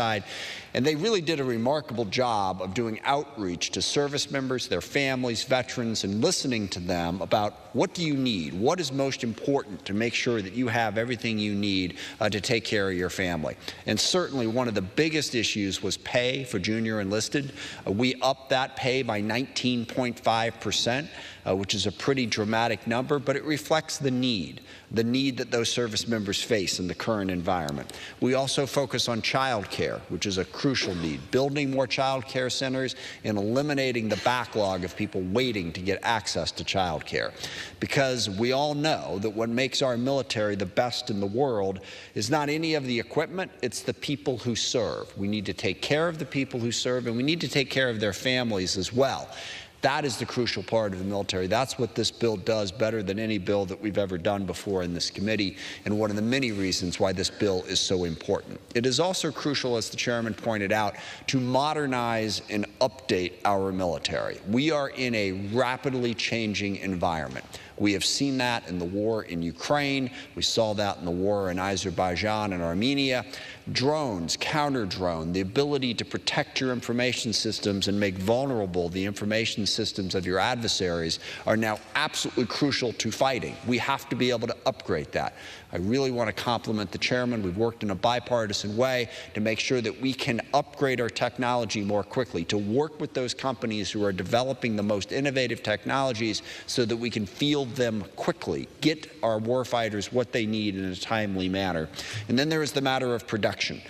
And they really did a remarkable job of doing outreach to service members, their families, veterans, and listening to them about what do you need, what is most important to make sure that you have everything you need to take care of your family. And certainly one of the biggest issues was pay for junior enlisted. We upped that pay by 19.5%. which is a pretty dramatic number, but it reflects the need that those service members face in the current environment. We also focus on child care, which is a crucial need, building more child care centers and eliminating the backlog of people waiting to get access to child care. Because we all know that what makes our military the best in the world is not any of the equipment, it's the people who serve. We need to take care of the people who serve, and we need to take care of their families as well. That is the crucial part of the military. That's what this bill does better than any bill that we've ever done before in this committee, and one of the many reasons why this bill is so important. It is also crucial, as the chairman pointed out, to modernize and update our military. We are in a rapidly changing environment. We have seen that in the war in Ukraine. We saw that in the war in Azerbaijan and Armenia. Drones, counter-drone, the ability to protect your information systems and make vulnerable the information systems of your adversaries are now absolutely crucial to fighting. We have to be able to upgrade that. I really want to compliment the chairman. We've worked in a bipartisan way to make sure that we can upgrade our technology more quickly, to work with those companies who are developing the most innovative technologies so that we can field them quickly, get our warfighters what they need in a timely manner. And then there is the matter of production.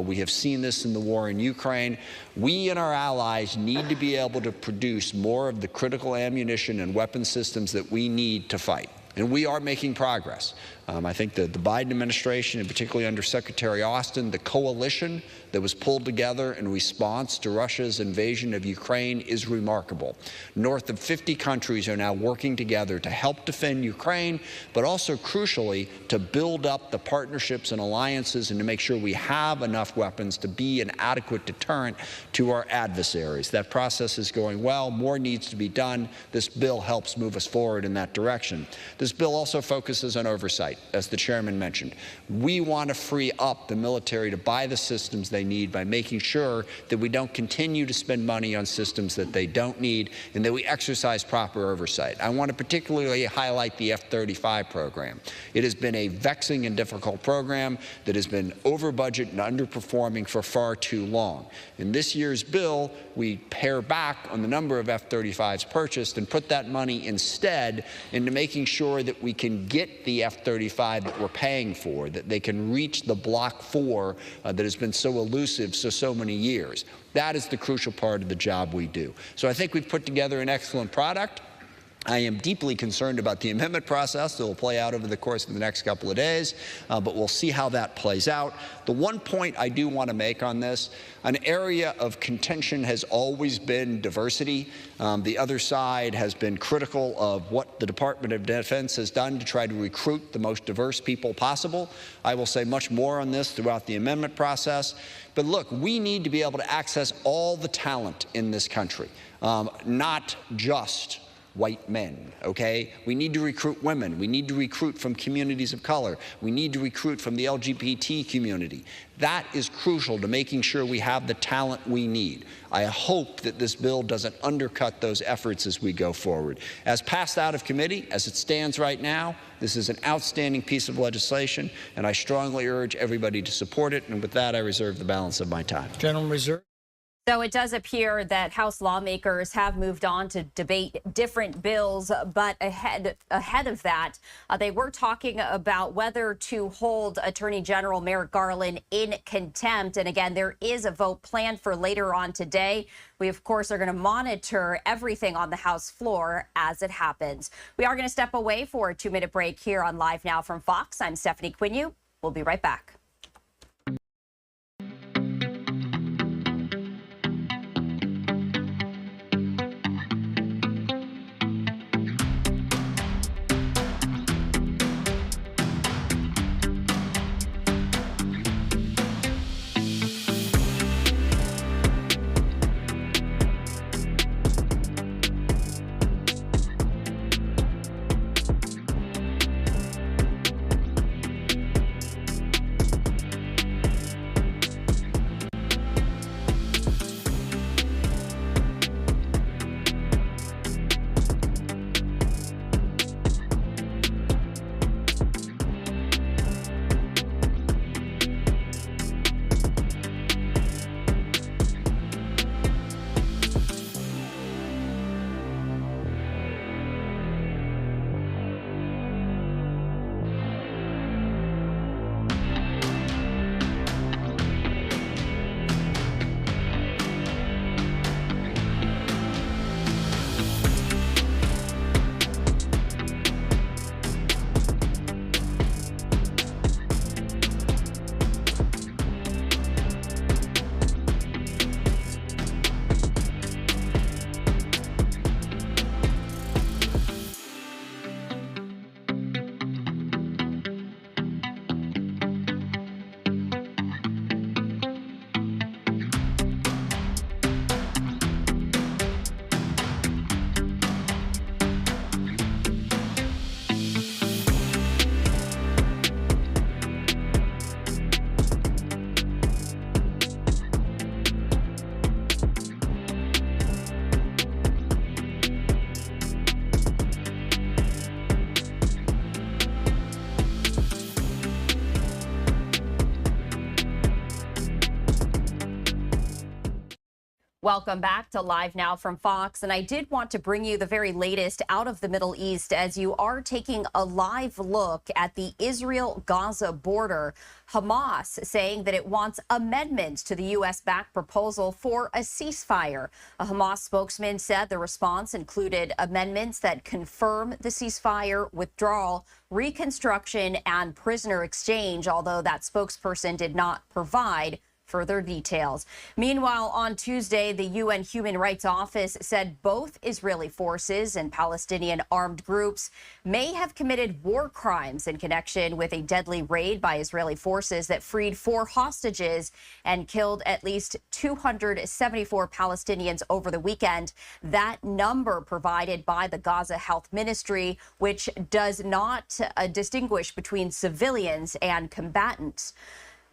We have seen this in the war in Ukraine. We and our allies need to be able to produce more of the critical ammunition and weapon systems that we need to fight. And we are making progress. I think that the Biden administration, and particularly under Secretary Austin, the coalition that was pulled together in response to Russia's invasion of Ukraine is remarkable. North of 50 countries are now working together to help defend Ukraine, but also crucially to build up the partnerships and alliances and to make sure we have enough weapons to be an adequate deterrent to our adversaries. That process is going well. More needs to be done. This bill helps move us forward in that direction. This bill also focuses on oversight, as the chairman mentioned. We want to free up the military to buy the systems they need by making sure that we don't continue to spend money on systems that they don't need and that we exercise proper oversight. I want to particularly highlight the F-35 program. It has been a vexing and difficult program that has been over budget and underperforming for far too long. In this year's bill, we pare back on the number of F-35s purchased and put that money instead into making sure that we can get the F-35 that we're paying for, that they can reach the Block 4 that has been so elusive so many years. That is the crucial part of the job we do. So I think we've put together an excellent product. I am deeply concerned about the amendment process that will play out over the course of the next couple of days, but we'll see how that plays out. The one point I do want to make on this, an area of contention has always been diversity. The other side has been critical of what the Department of Defense has done to try to recruit the most diverse people possible. I will say much more on this throughout the amendment process. But look, we need to be able to access all the talent in this country, not just white men, okay? We need to recruit women. We need to recruit from communities of color. We need to recruit from the LGBT community. That is crucial to making sure we have the talent we need. I hope that this bill doesn't undercut those efforts as we go forward. As passed out of committee, as it stands right now, this is an outstanding piece of legislation, and I strongly urge everybody to support it. And with that, I reserve the balance of my time. Gentleman reserved. So it does appear that House lawmakers have moved on to debate different bills, but ahead of that, they were talking about whether to hold Attorney General Merrick Garland in contempt. And again, there is a vote planned for later on today. We, of course, are going to monitor everything on the House floor as it happens. We are going to step away for a 2-minute break here on Live Now from Fox. I'm Stephanie Quinu. We'll be right back. Welcome back to Live Now from Fox. And I did want to bring you the very latest out of the Middle East as you are taking a live look at the Israel-Gaza border. Hamas saying that it wants amendments to the U.S.-backed proposal for a ceasefire. A Hamas spokesman said the response included amendments that confirm the ceasefire, withdrawal, reconstruction, and prisoner exchange, although that spokesperson did not provide further details. Meanwhile, on Tuesday, the UN Human Rights Office said both Israeli forces and Palestinian armed groups may have committed war crimes in connection with a deadly raid by Israeli forces that freed 4 hostages and killed at least 274 Palestinians over the weekend. That number provided by the Gaza Health Ministry, which does not distinguish between civilians and combatants.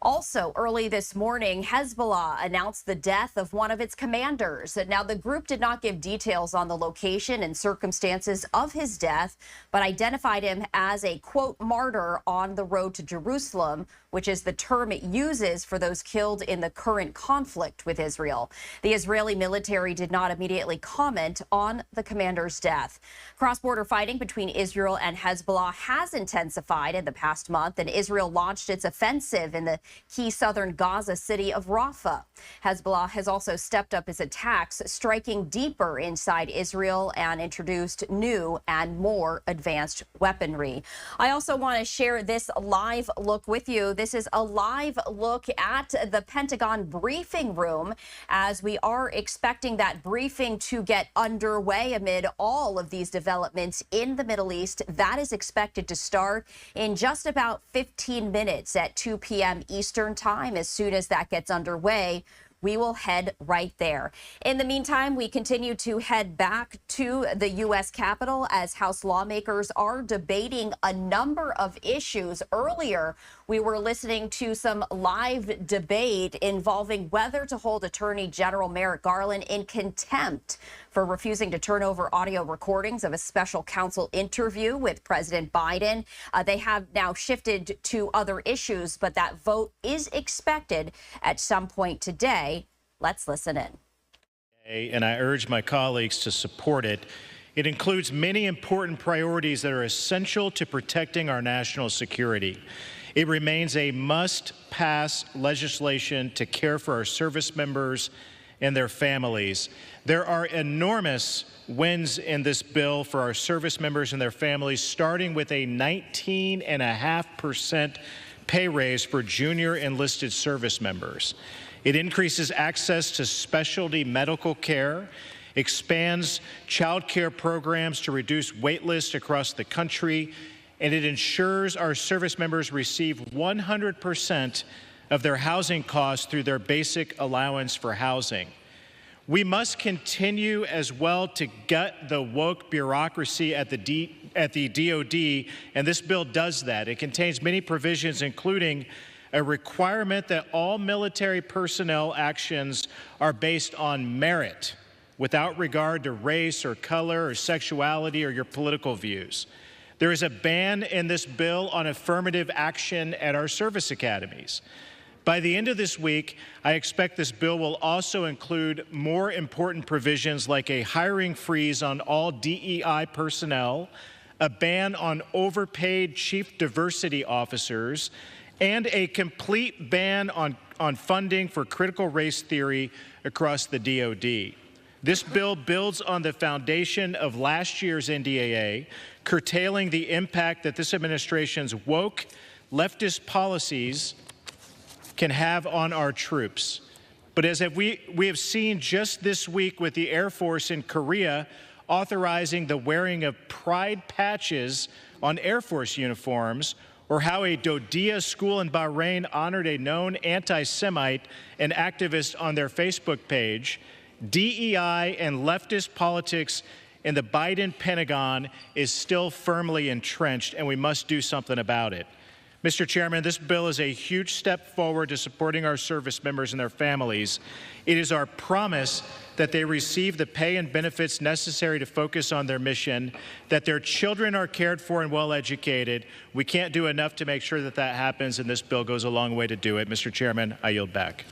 Also, early this morning, Hezbollah announced the death of one of its commanders. Now, the group did not give details on the location and circumstances of his death, but identified him as a, quote, martyr on the road to Jerusalem, which is the term it uses for those killed in the current conflict with Israel. The Israeli military did not immediately comment on the commander's death. Cross-border fighting between Israel and Hezbollah has intensified in the past month, and Israel launched its offensive in the key southern Gaza city of Rafah. Hezbollah has also stepped up its attacks, striking deeper inside Israel and introduced new and more advanced weaponry. I also want to share this live look with you. This is a live look at the Pentagon briefing room as we are expecting that briefing to get underway amid all of these developments in the Middle East. That is expected to start in just about 15 minutes at 2 p.m. Eastern Time. As soon as that gets underway, we will head right there. In the meantime, we continue to head back to the U.S. Capitol as House lawmakers are debating a number of issues. Earlier, we were listening to some live debate involving whether to hold Attorney General Merrick Garland in contempt for refusing to turn over audio recordings of a special counsel interview with President Biden. They have now shifted to other issues, but that vote is expected at some point today. Let's listen in. And I urge my colleagues to support it. It includes many important priorities that are essential to protecting our national security. It remains a must-pass legislation to care for our service members and their families. There are enormous wins in this bill for our service members and their families, starting with a 19.5% pay raise for junior enlisted service members. It increases access to specialty medical care, expands child care programs to reduce wait lists across the country, and it ensures our service members receive 100% of their housing costs through their basic allowance for housing. We must continue as well to gut the woke bureaucracy at the DOD, and this bill does that. It contains many provisions, including a requirement that all military personnel actions are based on merit, without regard to race or color or sexuality or your political views. There is a ban in this bill on affirmative action at our service academies. By the end of this week, I expect this bill will also include more important provisions like a hiring freeze on all DEI personnel, a ban on overpaid chief diversity officers, and a complete ban on funding for critical race theory across the DOD. This bill builds on the foundation of last year's NDAA, curtailing the impact that this administration's woke leftist policies can have on our troops. But as we have seen just this week with the Air Force in Korea authorizing the wearing of pride patches on Air Force uniforms, or how a Dodia school in Bahrain honored a known anti-Semite and activist on their Facebook page, DEI and leftist politics in the Biden Pentagon is still firmly entrenched, and we must do something about it. Mr. Chairman, this bill is a huge step forward to supporting our service members and their families. It is our promise that they receive the pay and benefits necessary to focus on their mission, that their children are cared for and well educated. We can't do enough to make sure that that happens, and this bill goes a long way to do it. Mr. Chairman, I yield back.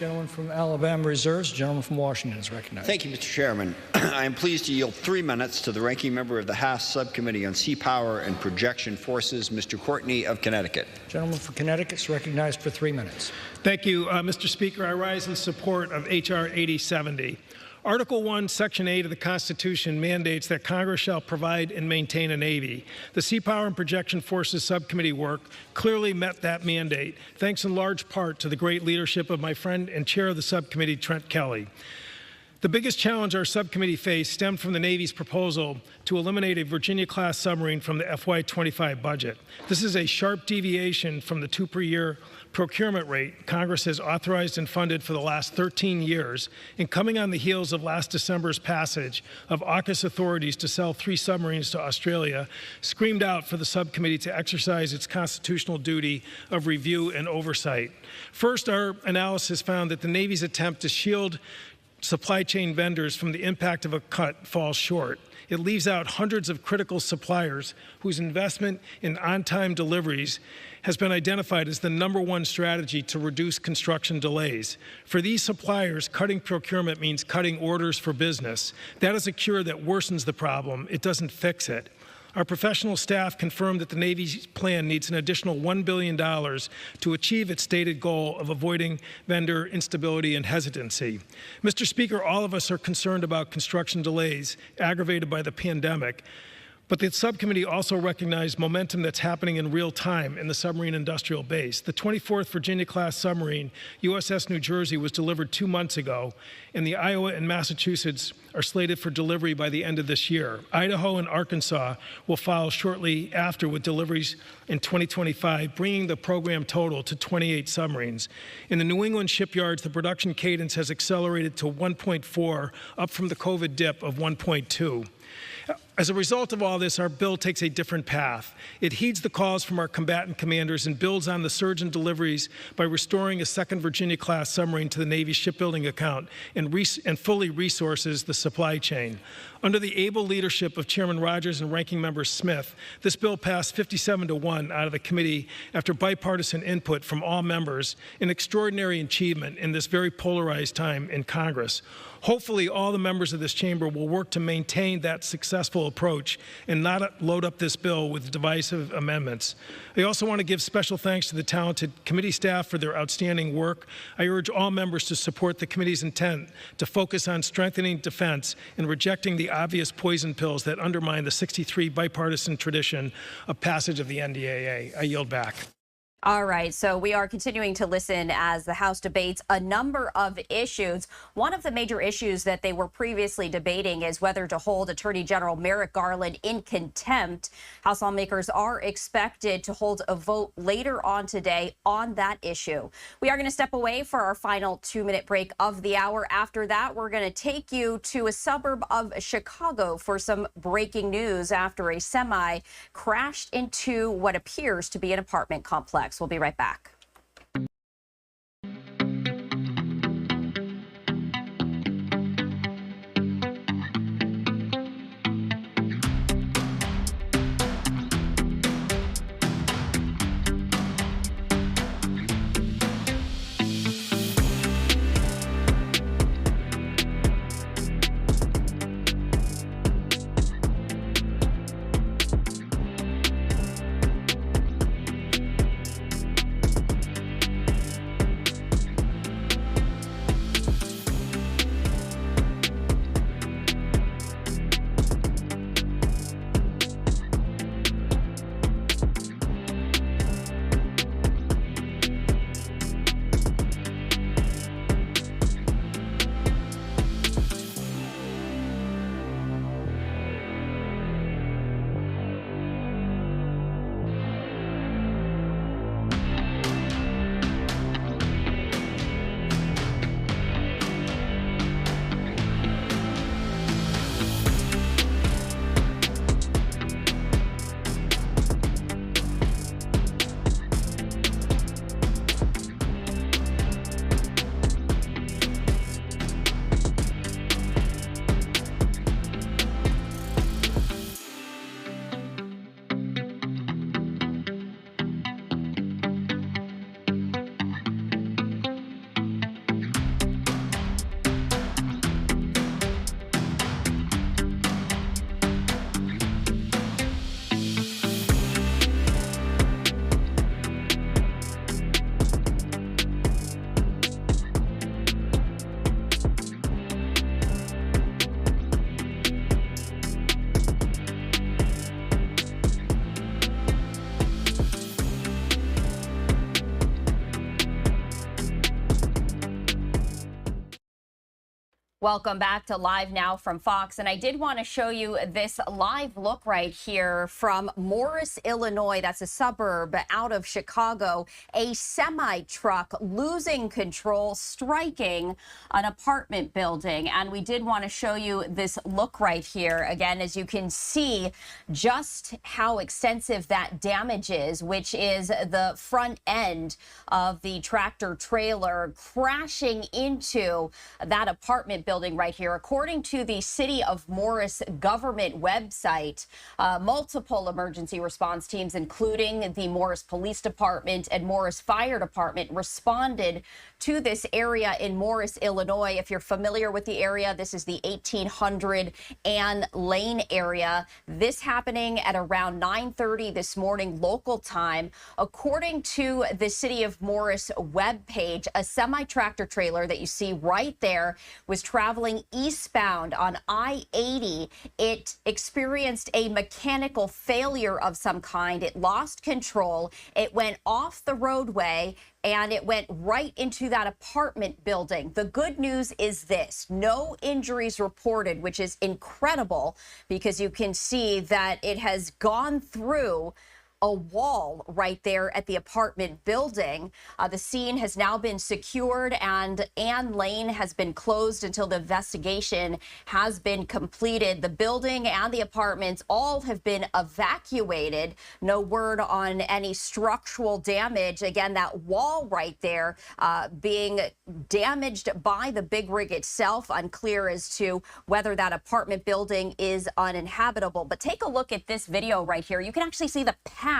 Gentleman from Alabama reserves. Gentleman from Washington is recognized. Thank you, Mr. Chairman. I am pleased to yield 3 minutes to the ranking member of the House Subcommittee on Sea Power and Projection Forces, Mr. Courtney of Connecticut. Gentleman from Connecticut is recognized for 3 minutes. Thank you, Mr. Speaker. I rise in support of H.R. 8070. Article 1, Section 8 of the Constitution mandates that Congress shall provide and maintain a Navy. The Sea Power and Projection Forces Subcommittee work clearly met that mandate, thanks in large part to the great leadership of my friend and chair of the subcommittee, Trent Kelly. The biggest challenge our subcommittee faced stemmed from the Navy's proposal to eliminate a Virginia-class submarine from the FY25 budget. This is a sharp deviation from the 2 per year procurement rate Congress has authorized and funded for the last 13 years, and coming on the heels of last December's passage of AUKUS authorities to sell 3 submarines to Australia, screamed out for the subcommittee to exercise its constitutional duty of review and oversight. First, our analysis found that the Navy's attempt to shield supply chain vendors from the impact of a cut falls short. It leaves out hundreds of critical suppliers whose investment in on-time deliveries has been identified as the #1 strategy to reduce construction delays. For these suppliers, cutting procurement means cutting orders for business. That is a cure that worsens the problem. It doesn't fix it. Our professional staff confirmed that the Navy's plan needs an additional $1 billion to achieve its stated goal of avoiding vendor instability and hesitancy. Mr. Speaker, all of us are concerned about construction delays aggravated by the pandemic. But the subcommittee also recognized momentum that's happening in real time in the submarine industrial base. The 24th Virginia-class submarine, USS New Jersey, was delivered 2 months ago, and the Iowa and Massachusetts are slated for delivery by the end of this year. Idaho and Arkansas will follow shortly after with deliveries in 2025, bringing the program total to 28 submarines. In the New England shipyards, the production cadence has accelerated to 1.4, up from the COVID dip of 1.2. As a result of all this, our bill takes a different path. It heeds the calls from our combatant commanders and builds on the surge in deliveries by restoring a 2nd Virginia-class submarine to the Navy's shipbuilding account and fully resources the supply chain. Under the able leadership of Chairman Rogers and Ranking Member Smith, this bill passed 57-1 out of the committee after bipartisan input from all members, an extraordinary achievement in this very polarized time in Congress. Hopefully, all the members of this chamber will work to maintain that successful approach and not load up this bill with divisive amendments. I also want to give special thanks to the talented committee staff for their outstanding work. I urge all members to support the committee's intent to focus on strengthening defense and rejecting the obvious poison pills that undermine the 63 bipartisan tradition of passage of the NDAA. I yield back. All right, so we are continuing to listen as the House debates a number of issues. One of the major issues that they were previously debating is whether to hold Attorney General Merrick Garland in contempt. House lawmakers are expected to hold a vote later on today on that issue. We are going to step away for our final 2-minute break of the hour. After that, we're going to take you to a suburb of Chicago for some breaking news after a semi crashed into what appears to be an apartment complex. We'll be right back. Welcome back to Live Now from Fox. And I did want to show you this live look right here from Morris, Illinois. That's a suburb out of Chicago. A semi-truck losing control, striking an apartment building. And we did want to show you this look right here. Again, as you can see just how extensive that damage is, which is the front end of the tractor trailer crashing into that apartment building right here. According to the City of Morris government website, multiple emergency response teams, including the Morris Police Department and Morris Fire Department, responded to this area in Morris, Illinois. If you're familiar with the area, this is the 1800 Ann Lane area. This happening at around 9:30 this morning local time. According to the City of Morris webpage, a semi-tractor trailer that you see right there was traveling eastbound on I-80. It experienced a mechanical failure of some kind. It lost control. It went off the roadway and it went right into that apartment building. The good news is this: no injuries reported, which is incredible because you can see that it has gone through a wall right there at the apartment building. The scene has now been secured and Ann Lane has been closed until the investigation has been completed. The building and the apartments all have been evacuated. No word on any structural damage. Again, that wall right there being damaged by the big rig itself. Unclear as to whether that apartment building is uninhabitable. But take a look at this video right here. You can actually see the path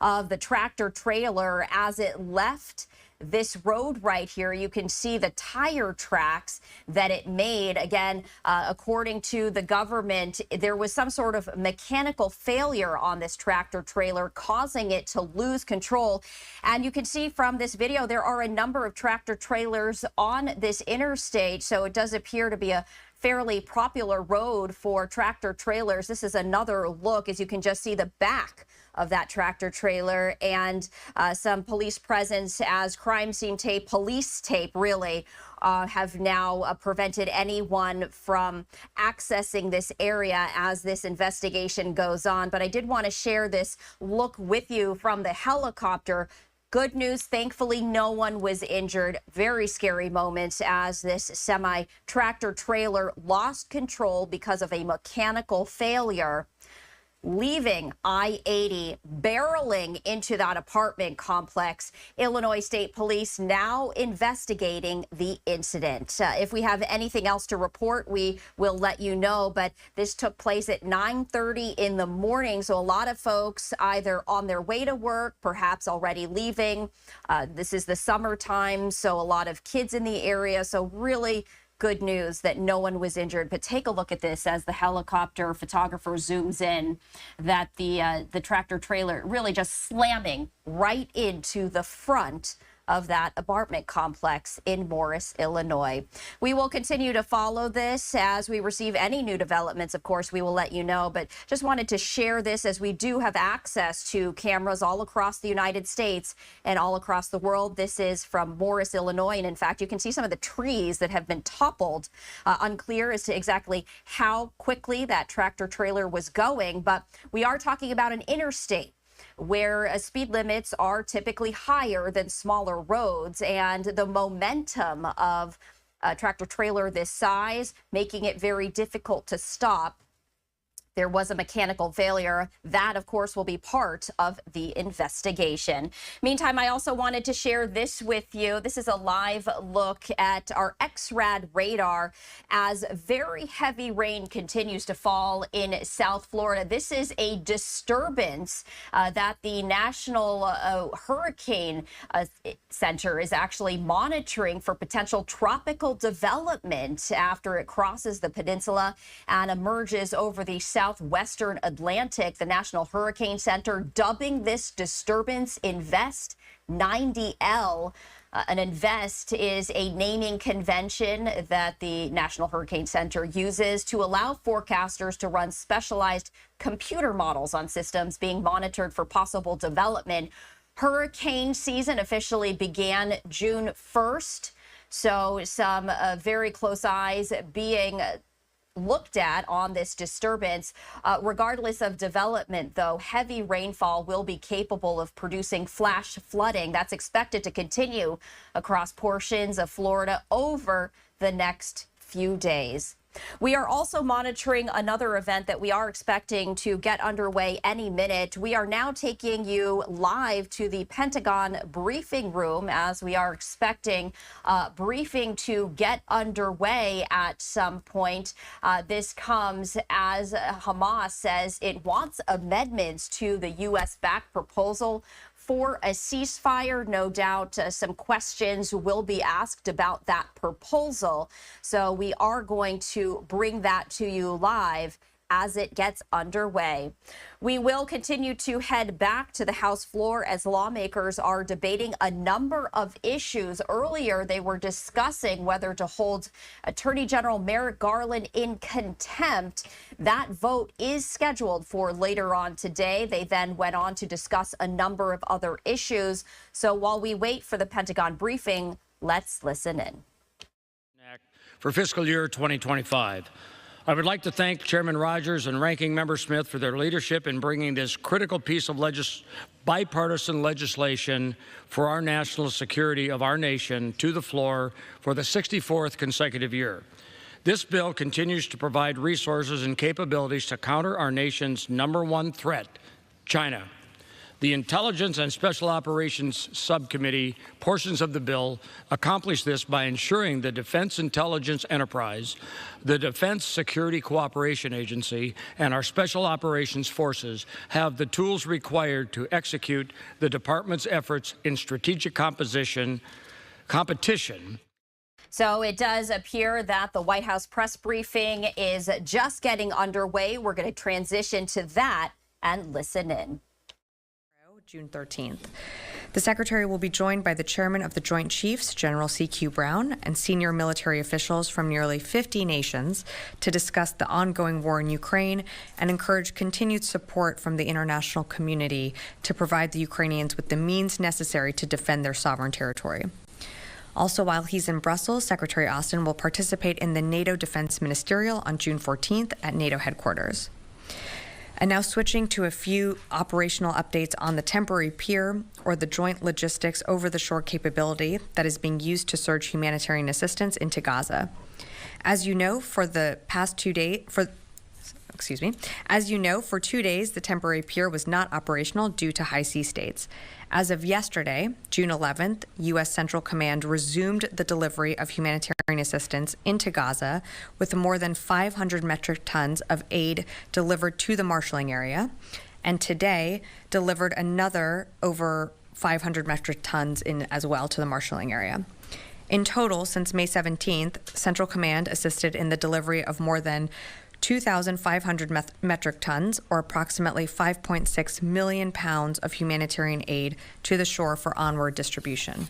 of the tractor trailer as it left this road right here. You can see the tire tracks that it made. Again, according to the government, there was some sort of mechanical failure on this tractor trailer, causing it to lose control. And you can see from this video, there are a number of tractor trailers on this interstate. So it does appear to be a fairly popular road for tractor trailers. This is another look, as you can just see the back of that tractor trailer and some police presence as crime scene tape, police tape really, have now prevented anyone from accessing this area as this investigation goes on. But I did want to share this look with you from the helicopter. Good news, thankfully, no one was injured. Very scary moments as this semi-tractor trailer lost control because of a mechanical failure, leaving I-80, barreling into that apartment complex. Illinois State Police now investigating the incident. If we have anything else to report, we will let you know, but this took place at 9:30 in the morning, so a lot of folks either on their way to work, perhaps already leaving. This is the summertime, so a lot of kids in the area, so really good news that no one was injured. But take a look at this as the helicopter photographer zooms in, that the tractor trailer really just slamming right into the front of that apartment complex in Morris, Illinois. We will continue to follow this as we receive any new developments. Of course, we will let you know, but just wanted to share this as we do have access to cameras all across the United States and all across the world. This is from Morris, Illinois. And in fact, you can see some of the trees that have been toppled. Unclear as to exactly how quickly that tractor trailer was going, but we are talking about an interstate where speed limits are typically higher than smaller roads, and the momentum of a tractor trailer this size making it very difficult to stop. There was a mechanical failure. That, of course, will be part of the investigation. Meantime, I also wanted to share this with you. This is a live look at our XRAD radar as very heavy rain continues to fall in South Florida. This is a disturbance that the National Hurricane Center is actually monitoring for potential tropical development after it crosses the peninsula and emerges over the southwestern Atlantic. The National Hurricane Center dubbing this disturbance Invest 90L. An Invest is a naming convention that the National Hurricane Center uses to allow forecasters to run specialized computer models on systems being monitored for possible development. Hurricane season officially began June 1st. So some very close eyes being looked at on this disturbance. Regardless of development, though, heavy rainfall will be capable of producing flash flooding. That's expected to continue across portions of Florida over the next few days. We are also monitoring another event that we are expecting to get underway any minute. We are now taking you live to the Pentagon briefing room as we are expecting briefing to get underway at some point. This comes as Hamas says it wants amendments to the U.S.-backed proposal for a ceasefire. No doubt some questions will be asked about that proposal. So we are going to bring that to you live as it gets underway. We will continue to head back to the House floor as lawmakers are debating a number of issues. Earlier, they were discussing whether to hold Attorney General Merrick Garland in contempt. That vote is scheduled for later on today. They then went on to discuss a number of other issues. So while we wait for the Pentagon briefing, let's listen in. For fiscal year 2025. I would like to thank Chairman Rogers and Ranking Member Smith for their leadership in bringing this critical piece of bipartisan legislation for our national security of our nation to the floor for the 64th consecutive year. This bill continues to provide resources and capabilities to counter our nation's #1 threat, China. The Intelligence and Special Operations Subcommittee portions of the bill accomplish this by ensuring the Defense Intelligence Enterprise, the Defense Security Cooperation Agency, and our Special Operations Forces have the tools required to execute the department's efforts in strategic competition. So it does appear that the White House press briefing is just getting underway. We're going to transition to that and listen in. June 13th. The Secretary will be joined by the Chairman of the Joint Chiefs, General C.Q. Brown, and senior military officials from nearly 50 nations to discuss the ongoing war in Ukraine and encourage continued support from the international community to provide the Ukrainians with the means necessary to defend their sovereign territory. Also, while he's in Brussels, Secretary Austin will participate in the NATO Defense Ministerial on June 14th at NATO headquarters. And now switching to a few operational updates on the temporary pier, or the joint logistics over-the-shore capability that is being used to surge humanitarian assistance into Gaza. As you know, for 2 days, the temporary pier was not operational due to high sea states. As of yesterday, June 11th, U.S. Central Command resumed the delivery of humanitarian assistance into Gaza with more than 500 metric tons of aid delivered to the marshalling area, and today delivered another over 500 metric tons in as well to the marshalling area. In total, since May 17th, Central Command assisted in the delivery of more than 2,500 metric tons, or approximately 5.6 million pounds of humanitarian aid to the shore for onward distribution.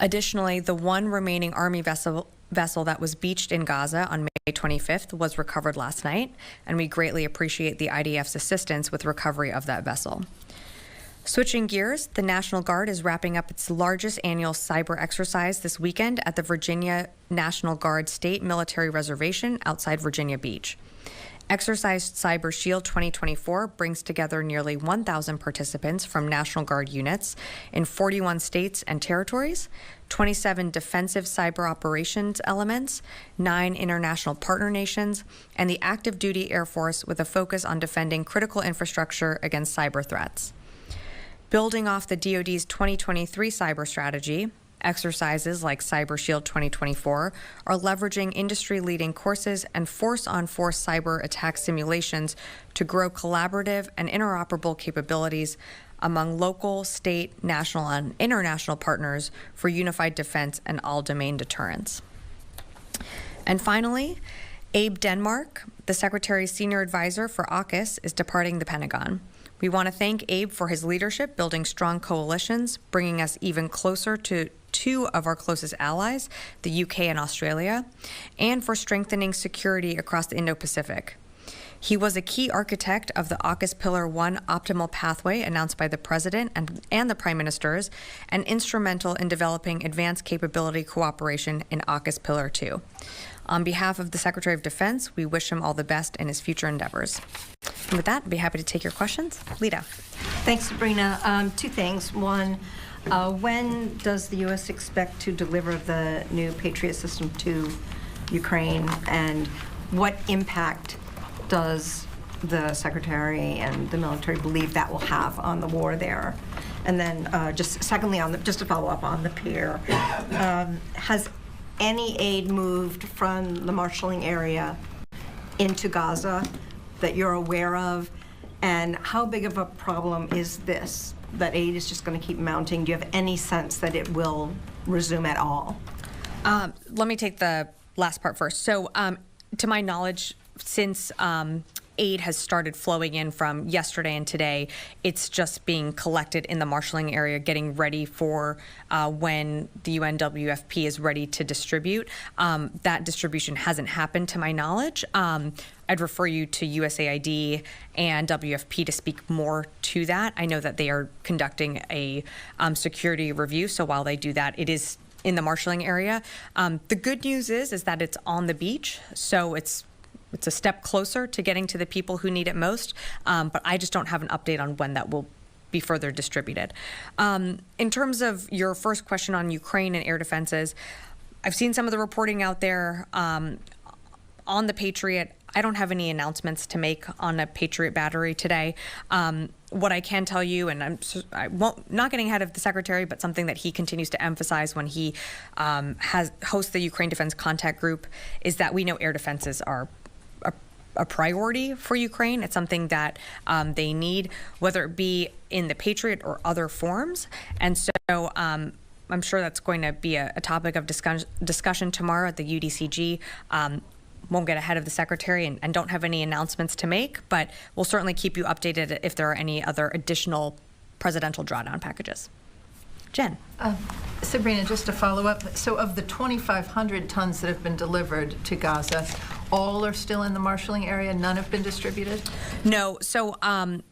Additionally, the one remaining Army vessel that was beached in Gaza on May 25th was recovered last night, and we greatly appreciate the IDF's assistance with recovery of that vessel. Switching gears, the National Guard is wrapping up its largest annual cyber exercise this weekend at the Virginia National Guard State Military Reservation outside Virginia Beach. Exercise Cyber Shield 2024 brings together nearly 1,000 participants from National Guard units in 41 states and territories, 27 defensive cyber operations elements, 9 international partner nations, and the active duty Air Force with a focus on defending critical infrastructure against cyber threats. Building off the DoD's 2023 cyber strategy, exercises like Cyber Shield 2024 are leveraging industry-leading courses and force-on-force cyber attack simulations to grow collaborative and interoperable capabilities among local, state, national, and international partners for unified defense and all-domain deterrence. And finally, Abe Denmark, the Secretary's senior advisor for AUKUS, is departing the Pentagon. We want to thank Abe for his leadership, building strong coalitions, bringing us even closer to 2 of our closest allies, the UK and Australia, and for strengthening security across the Indo-Pacific. He was a key architect of the AUKUS Pillar 1 optimal pathway announced by the President and the Prime Ministers, and instrumental in developing advanced capability cooperation in AUKUS Pillar 2. On behalf of the Secretary of Defense, we wish him all the best in his future endeavors. And with that, I'd be happy to take your questions. Lita. Thanks, Sabrina. Two things. One, when does the U.S. expect to deliver the new Patriot system to Ukraine, and what impact does the Secretary and the military believe that will have on the war there? And then just secondly, just to follow up on the pier, has any aid moved from the marshalling area into Gaza that you're aware of? And how big of a problem is this, that aid is just going to keep mounting? Do you have any sense that it will resume at all? Let me take the last part first. So to my knowledge, since aid has started flowing in from yesterday and today, it's just being collected in the marshalling area, getting ready for when the UNWFP is ready to distribute. That distribution hasn't happened to my knowledge. I'd refer you to USAID and WFP to speak more to that. I know that they are conducting a security review, so while they do that, it is in the marshalling area. The good news is that it's on the beach, so it's a step closer to getting to the people who need it most, but I just don't have an update on when that will be further distributed. In terms of your first question on Ukraine and air defenses, I've seen some of the reporting out there on the Patriot. I don't have any announcements to make on a Patriot battery today. What I can tell you, and not getting ahead of the Secretary, but something that he continues to emphasize when he hosts the Ukraine Defense Contact Group, is that we know air defenses are a priority for Ukraine. It's something that they need, whether it be in the Patriot or other forms. And so I'm sure that's going to be a topic of discussion tomorrow at the UDCG. Won't get ahead of the Secretary and don't have any announcements to make, but we'll certainly keep you updated if there are any other additional presidential drawdown packages. Jen. Sabrina, just to follow up, so of the 2,500 tons that have been delivered to Gaza, all are still in the marshalling area? None have been distributed? No. So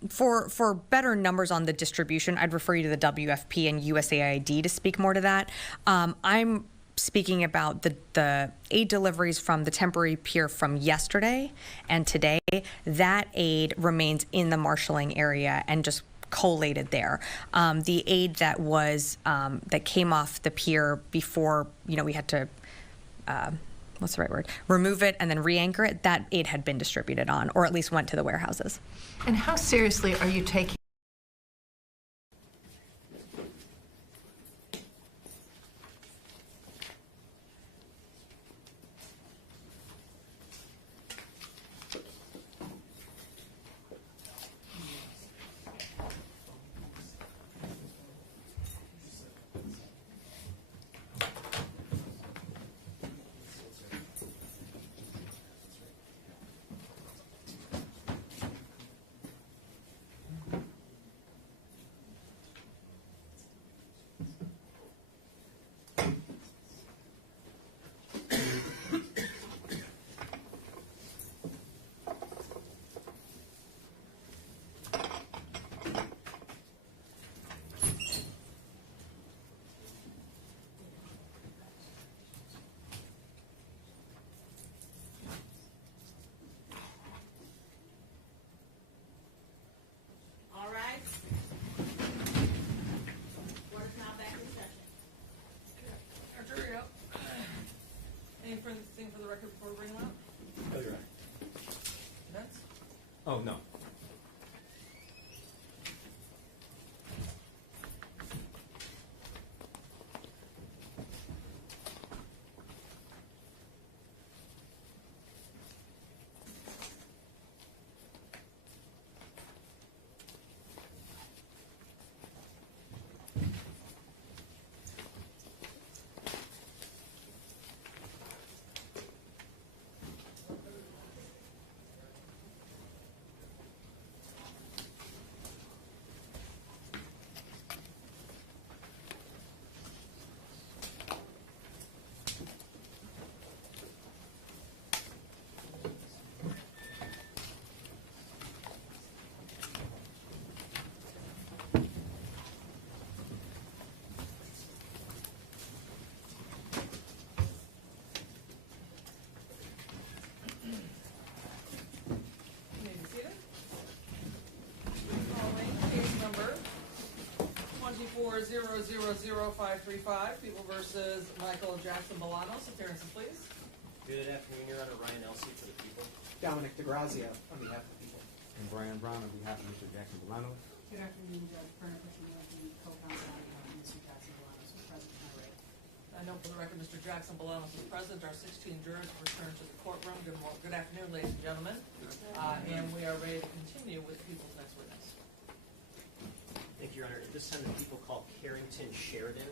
for better numbers on the distribution, I'd refer you to the WFP and USAID to speak more to that. I'm speaking about the aid deliveries from the temporary pier from yesterday and today. That aid remains in the marshalling area and just collated there. The aid that was that came off the pier before, we had to what's the right word? Remove it and then re-anchor it. That aid had been distributed on, or at least went to the warehouses. And how seriously are you taking 24-000-535, People versus Michael Jackson-Bolanos. Appearances, please. Good afternoon, Your Honor. Ryan Elsey for the people. Dominic DeGrazia on behalf of the people. And Brian Brown on behalf of Mr. Jackson-Bolanos. Good afternoon, Judge Berner, the co-counsel on behalf of Mr. Jackson-Bolanos, who's present in my right. I know for the record Mr. Jackson-Bolanos is present. Our 16 jurors have returned to the courtroom. Good afternoon, ladies and gentlemen. And we are ready to continue with the people's next witness. Thank you, Your Honor. At this time, the people call Carrington Sheridan.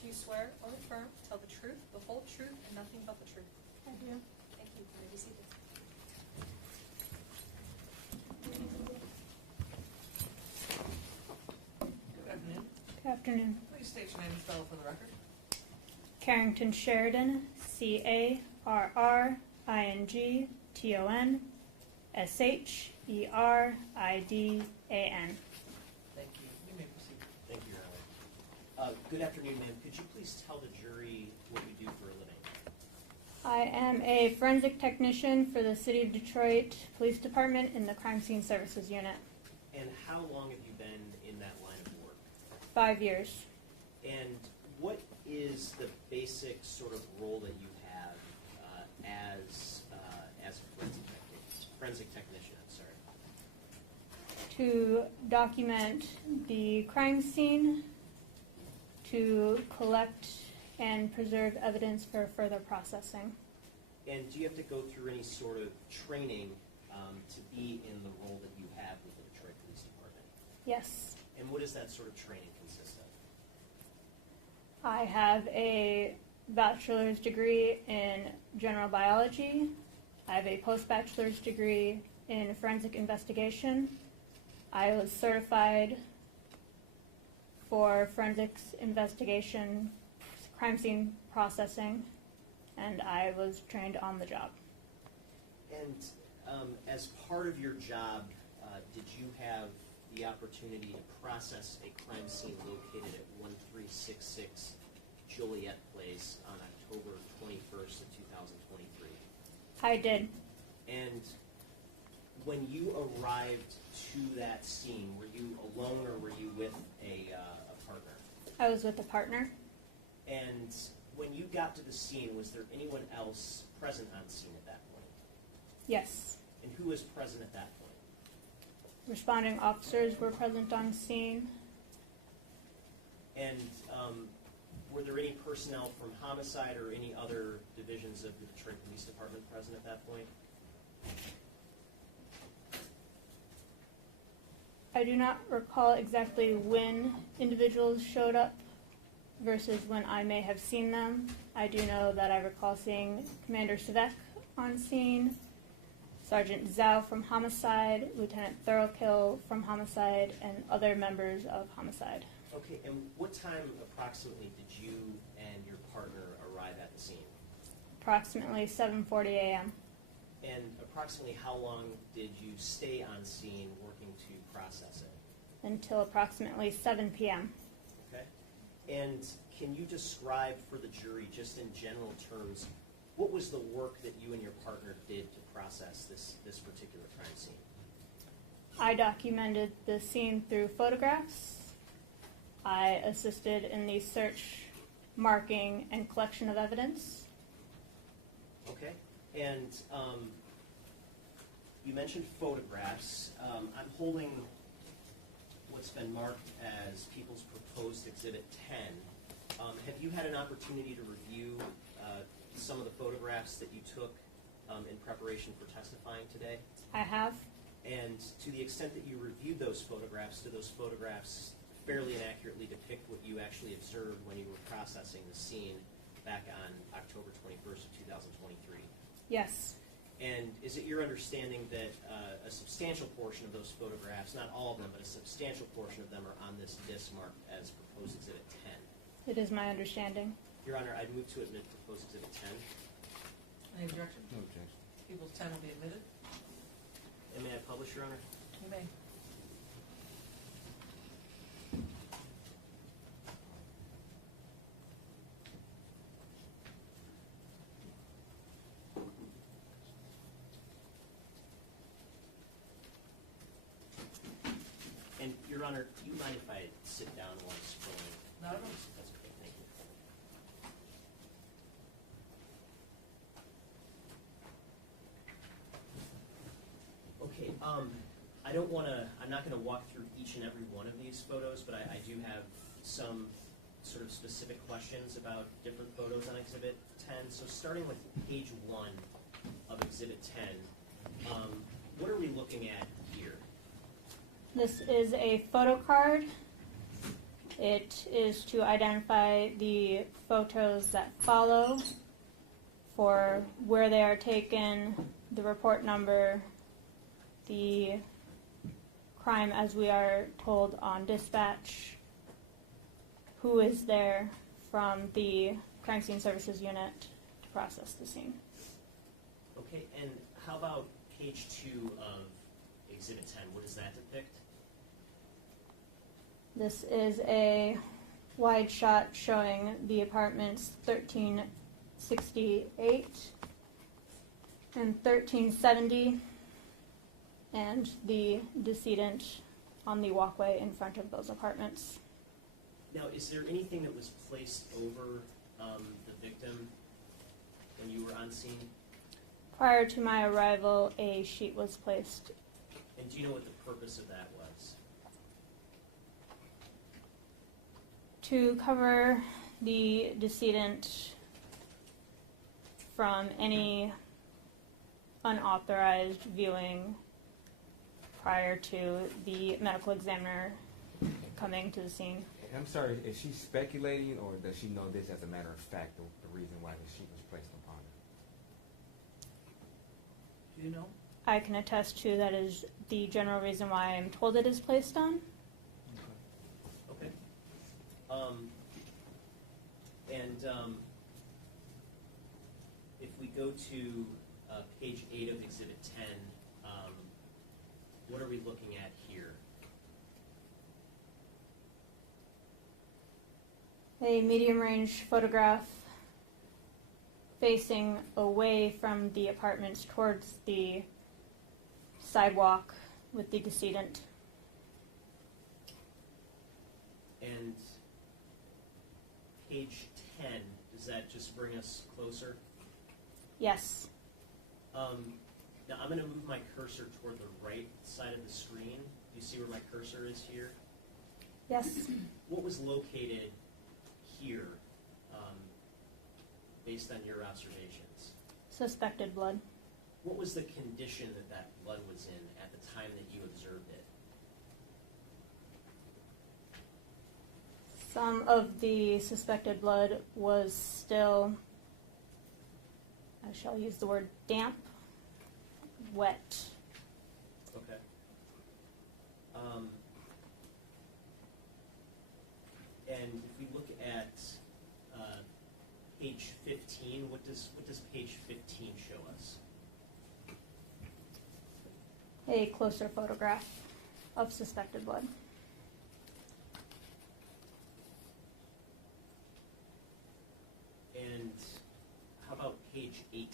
Do you swear or affirm to tell the truth, the whole truth, and nothing but the truth? I do. Thank you. You may be seated. Good afternoon. Good afternoon. Please state your name and spell it for the record. Carrington Sheridan, CarringtonSheridan. Thank you. You may proceed. Thank you, Your Honor. Good afternoon, ma'am. Could you please tell the jury what you do for a living? I am a forensic technician for the City of Detroit Police Department in the Crime Scene Services Unit. And how long have you been in that line of work? 5 years. And what is the basic sort of role that you have as a forensic technician? I'm sorry. To document the crime scene, to collect and preserve evidence for further processing. And do you have to go through any sort of training to be in the role that you have with the Detroit Police Department? Yes. And what does that sort of training consist of? I have a bachelor's degree in general biology. I have a post-bachelor's degree in forensic investigation. I was certified for forensics investigation, crime scene processing, and I was trained on the job. And as part of your job, did you have the opportunity to process a crime scene located at 1366 Joliet Place on October 21st of 2023? I did. And when you arrived to that scene, were you alone or were you with a partner? I was with a partner. And when you got to the scene, was there anyone else present on scene at that point? Yes. And who was present at that point? Responding officers were present on scene. And were there any personnel from homicide or any other divisions of the Detroit Police Department present at that point? I do not recall exactly when individuals showed up versus when I may have seen them. I do know that I recall seeing Commander Savek on scene, Sergeant Zhao from Homicide, Lieutenant Thorokill from Homicide, and other members of Homicide. Okay, and what time approximately did you and your partner arrive at the scene? Approximately 7:40 a.m. And approximately how long did you stay on scene working to process it? Until approximately 7 p.m. Okay. And can you describe for the jury, just in general terms, what was the work that you and your partner did to process this particular crime scene? I documented the scene through photographs. I assisted in the search, marking, and collection of evidence. Okay. And you mentioned photographs. I'm holding what's been marked as People's Proposed Exhibit 10. Have you had an opportunity to review some of the photographs that you took in preparation for testifying today? I have. And to the extent that you reviewed those photographs, do those photographs fairly and accurately depict what you actually observed when you were processing the scene back on October 21st of 2023? Yes. And is it your understanding that a substantial portion of those photographs, not all of them, but a substantial portion of them are on this disc marked as Proposed Exhibit 10? It is my understanding. Your Honor, I'd move to admit Proposed Exhibit 10. Any objection? No objection. People's 10 will be admitted. And may I publish, Your Honor? You may. And Your Honor, do you mind if I sit down while I'm scrolling? Not at all. That's okay, thank you. Okay, I'm not gonna walk through each and every one of these photos, but I do have some sort of specific questions about different photos on Exhibit 10. So starting with page 1 of Exhibit 10, what are we looking at here? This is a photo card. It is to identify the photos that follow for where they are taken, the report number, the crime as we are told on dispatch, who is there from the crime scene services unit to process the scene. Okay, and how about page 2 of Exhibit 10? What does that depict? This is a wide shot showing the apartments 1368 and 1370 and the decedent on the walkway in front of those apartments. Now, is there anything that was placed over the victim when you were on scene? Prior to my arrival, a sheet was placed. And do you know what the purpose of that was? To cover the decedent from any unauthorized viewing prior to the medical examiner coming to the scene. I'm sorry, is she speculating, or does she know this as a matter of fact, the reason why the sheet was placed upon her? Do you know? I can attest to that is the general reason why I'm told it is placed on. Okay. If we go to page 8 of Exhibit 10, what are we looking at here? A medium range photograph facing away from the apartments towards the sidewalk with the decedent. And page 10, does that just bring us closer? Yes. Now I'm going to move my cursor toward the right side of the screen. Do you see where my cursor is here? Yes. What was located here based on your observations? Suspected blood. What was the condition that that blood was in at the time that you observed it? Some of the suspected blood was still, I shall use the word damp, wet. Okay. And if we look at page 15, what does page 15 show us? A closer photograph of suspected blood. And how about page 18?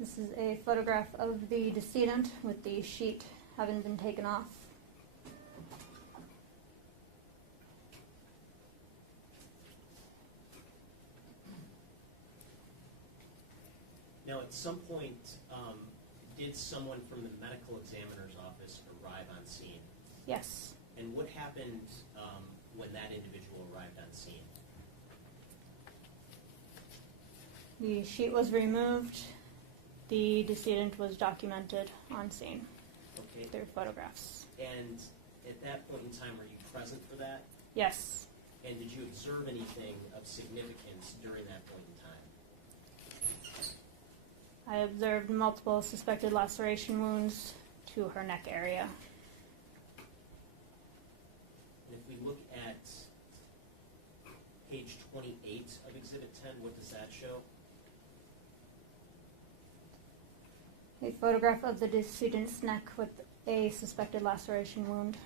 This is a photograph of the decedent with the sheet having been taken off. Now, at some point, did someone from the medical examiner's office arrive on scene? Yes. And what happened when that individual arrived on scene? The sheet was removed. The decedent was documented on scene through photographs. And at that point in time, were you present for that? Yes. And did you observe anything of significance during that point in time? I observed multiple suspected laceration wounds to her neck area. And if we look at page 28 that show? A photograph of the decedent's neck with a suspected laceration wound.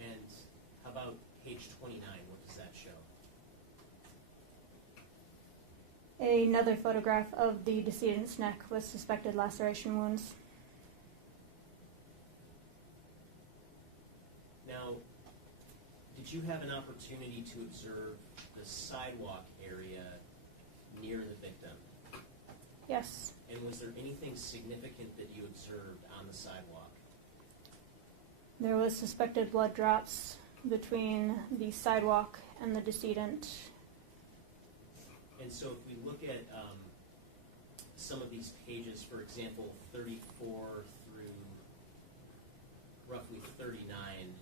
And how about page 29? What does that show? Another photograph of the decedent's neck with suspected laceration wounds. Now, did you have an opportunity to observe the sidewalk area near the victim? Yes. And was there anything significant that you observed on the sidewalk? There was suspected blood drops between the sidewalk and the decedent. And so if we look at some of these pages, for example, 34 through roughly 39,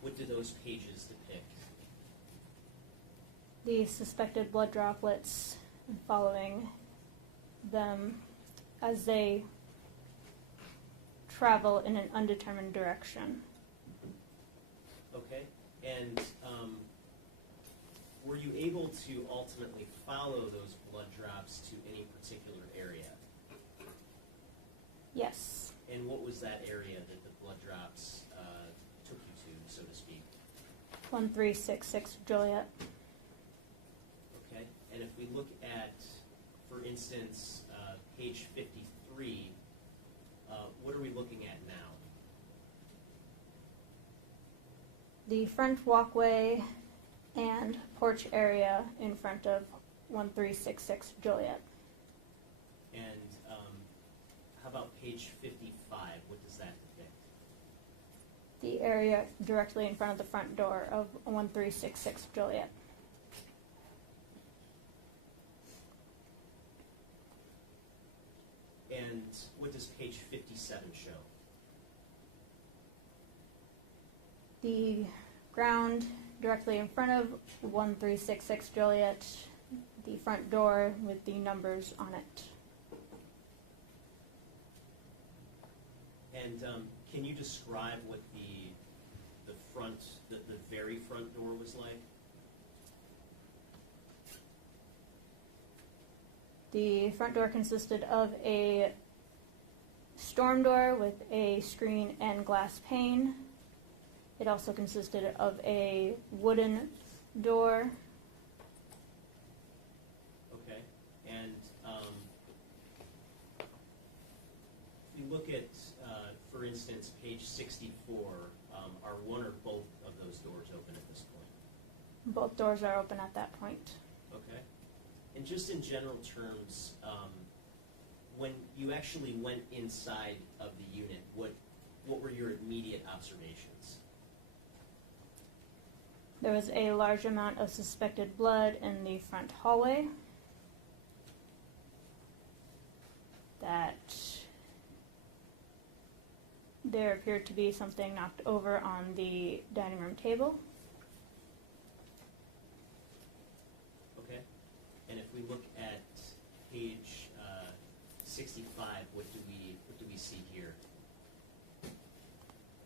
what do those pages depict? The suspected blood droplets and following them as they travel in an undetermined direction. Okay, and were you able to ultimately follow those blood drops to any particular area? Yes. And what was that area that the blood drops took you to, so to speak? 1366 Joliet. Okay, and if we look at, for instance, page 53, what are we looking at now? The front walkway and porch area in front of 1366 Joliet. And how about page 55? What does that depict? The area directly in front of the front door of 1366 Joliet. And what does page 57 show? The ground directly in front of 1366 Joliet, the front door with the numbers on it. And can you describe what the front, the very front door was like? The front door consisted of a storm door with a screen and glass pane. It also consisted of a wooden door. Okay, and if you look at, for instance, page 64, are one or both of those doors open at this point? Both doors are open at that point. Okay. And just in general terms, when you actually went inside of the unit, what were your immediate observations? There was a large amount of suspected blood in the front hallway. That there appeared to be something knocked over on the dining room table. Okay. And if we look at page 65, what do we see here?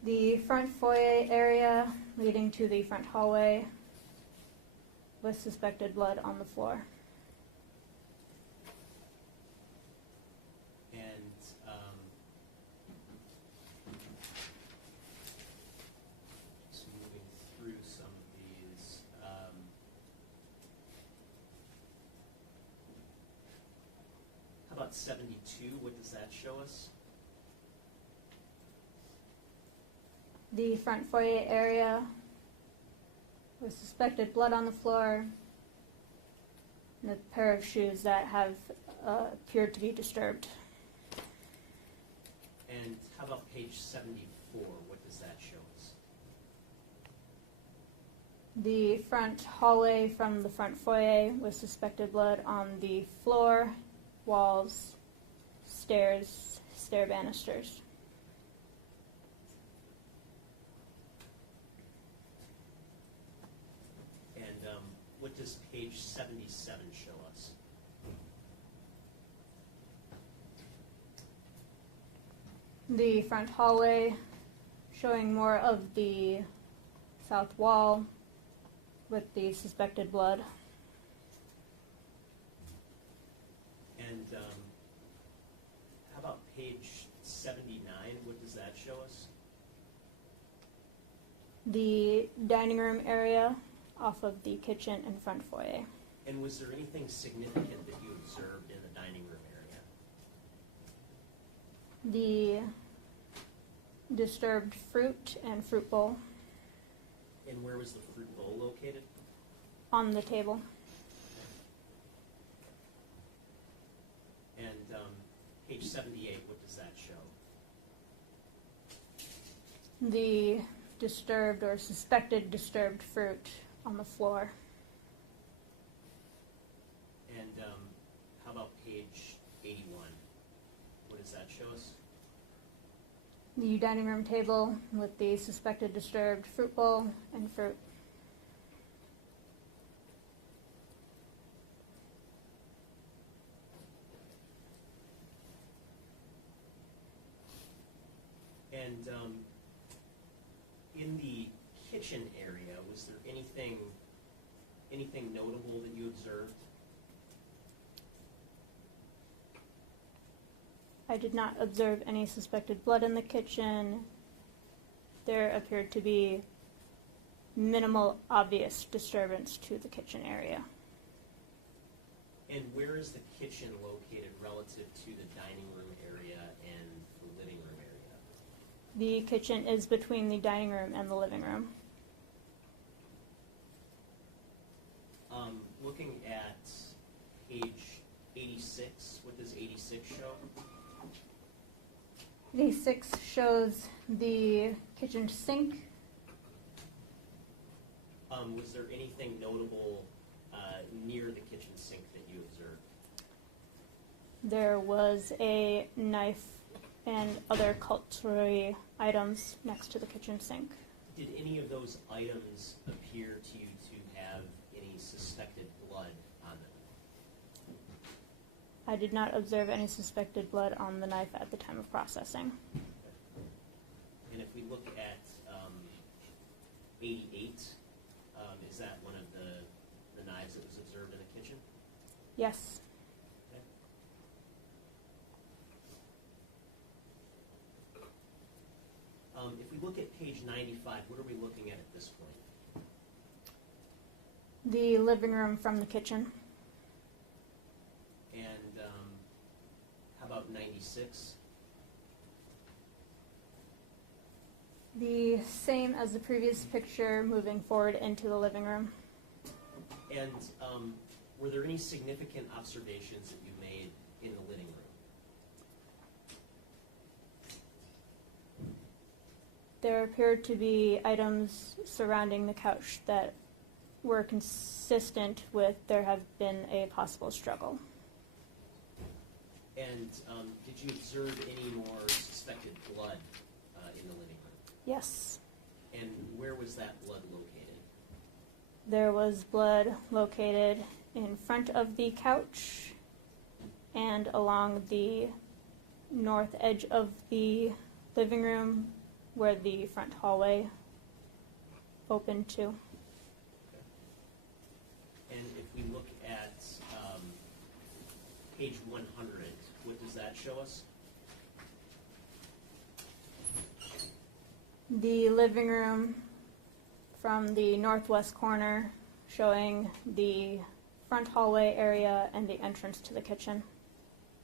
The front foyer area leading to the front hallway with suspected blood on the floor. And just moving through some of these. How about 72? What does that show us? The front foyer area with suspected blood on the floor and a pair of shoes that have appeared to be disturbed. And how about page 74? What does that show us? The front hallway from the front foyer with suspected blood on the floor, walls, stairs, stair banisters. What does page 77 show us? The front hallway showing more of the south wall with the suspected blood. And how about page 79? What does that show us? The dining room area off of the kitchen and front foyer. And was there anything significant that you observed in the dining room area? The disturbed fruit and fruit bowl And where was the fruit bowl located? on the table. And page 78, what does that show? The disturbed or suspected disturbed fruit on the floor. And how about page 81? What does that show us? The dining room table with the suspected disturbed fruit bowl and fruit. And in the kitchen area, was there anything notable that you observed? I did not observe any suspected blood in the kitchen. There appeared to be minimal obvious disturbance to the kitchen area. And where is the kitchen located relative to the dining room area and the living room area? The kitchen is between the dining room and the living room. Looking at page 86, what does 86 show? 86 shows the kitchen sink. Was there anything notable near the kitchen sink that you observed? There was a knife and other cutlery items next to the kitchen sink. Did any of those items appear to you to have any suspected blood on them? I did not observe any suspected blood on the knife at the time of processing. And if we look at 88, is that one of the knives that was observed in the kitchen? Yes. Okay. If we look at page 95, what are we looking at this point? The living room from the kitchen. And how about 96? The same as the previous picture, moving forward into the living room. And were there any significant observations that you made in the living room? There appeared to be items surrounding the couch that were consistent with there have been a possible struggle. And did you observe any more suspected blood in the living room? Yes. And where was that blood located? There was blood located in front of the couch and along the north edge of the living room where the front hallway opened to. And if we look at page 100, what does that show us? The living room from the northwest corner, showing the front hallway area and the entrance to the kitchen.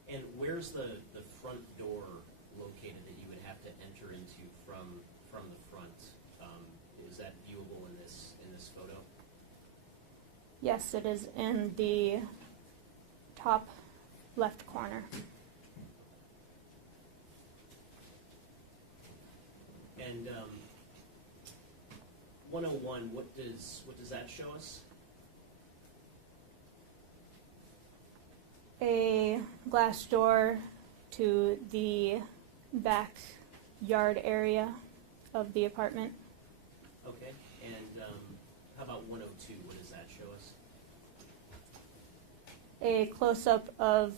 And where's the front door located that you would have to enter into from the front? Is that viewable in this photo? Yes, it is in the top left corner. And 101, what does that show us? A glass door to the backyard area of the apartment. Okay. And how about 102? What does that show us? A close-up of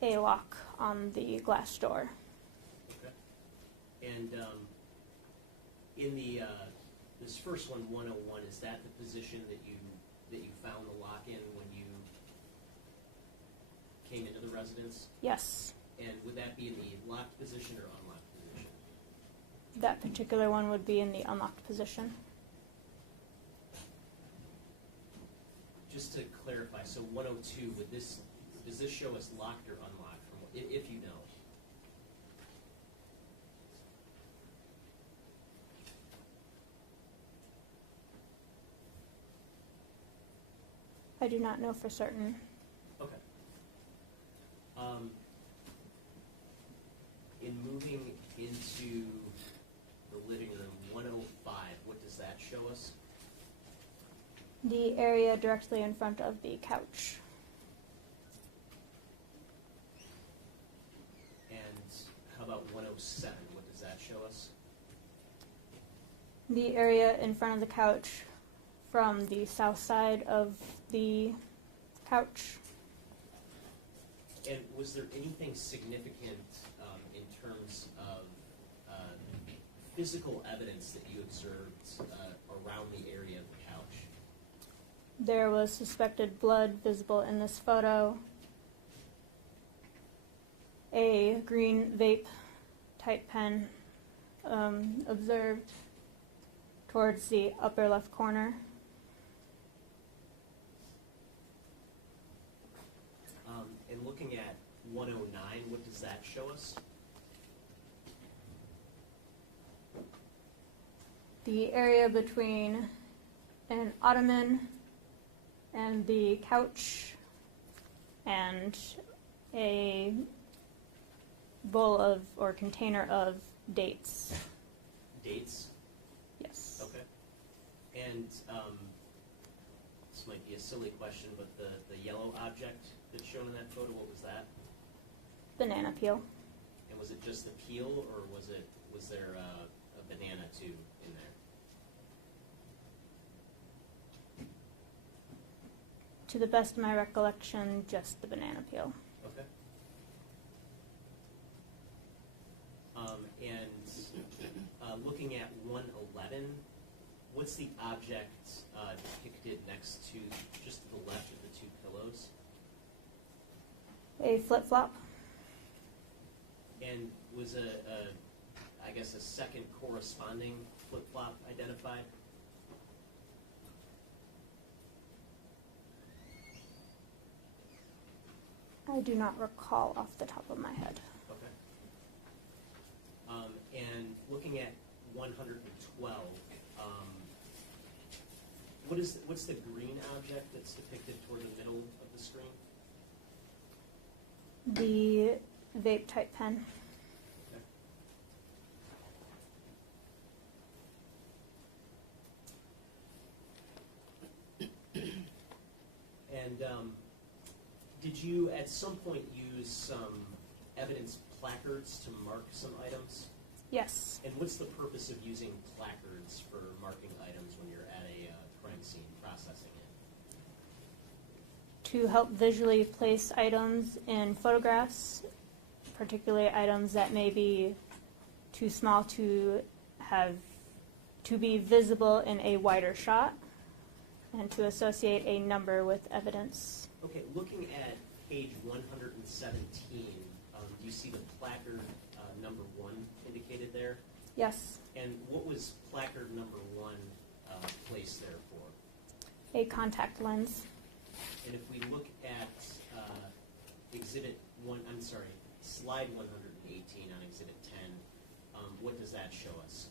a lock on the glass door. Okay. And in the This first one, 101, is that the position that you found the lock in when you came into the residence? Yes. And would that be in the locked position or unlocked position? That particular one would be in the unlocked position. Just to clarify, so 102, does this show us locked or unlocked, if you know? I do not know for certain. Okay. In moving into the living room, 105, what does that show us? The area directly in front of the couch. And how about 107, what does that show us? The area in front of the couch from the south side of the couch. And was there anything significant in terms of physical evidence that you observed around the area of the couch? There was suspected blood visible in this photo. A green vape type pen observed towards the upper left corner. And looking at 109, what does that show us? The area between an ottoman and the couch and a bowl of or container of dates. Dates? Yes. Okay. And this might be a silly question, but the yellow object that's shown in that photo, what was that? Banana peel. And was it just the peel, or was there a banana too in there? To the best of my recollection, just the banana peel. Okay. And looking at 111, what's the object depicted next to, just to the left of the two pillows? A flip-flop. And was I guess a second corresponding flip-flop identified? I do not recall off the top of my head. Okay. And looking at 112, what's the green object that's depicted toward the middle of the screen? The vape type pen. Okay. And did you at some point use some evidence placards to mark some items? Yes. And what's the purpose of using placards for marking items when you're at a crime scene processing it? To help visually place items in photographs, particularly items that may be too small to be visible in a wider shot, and to associate a number with evidence. Okay, looking at page 117, do you see the placard number 1 indicated there? Yes. And what was placard number 1 placed there for? A contact lens. And if we look at slide 118 on exhibit 10, what does that show us?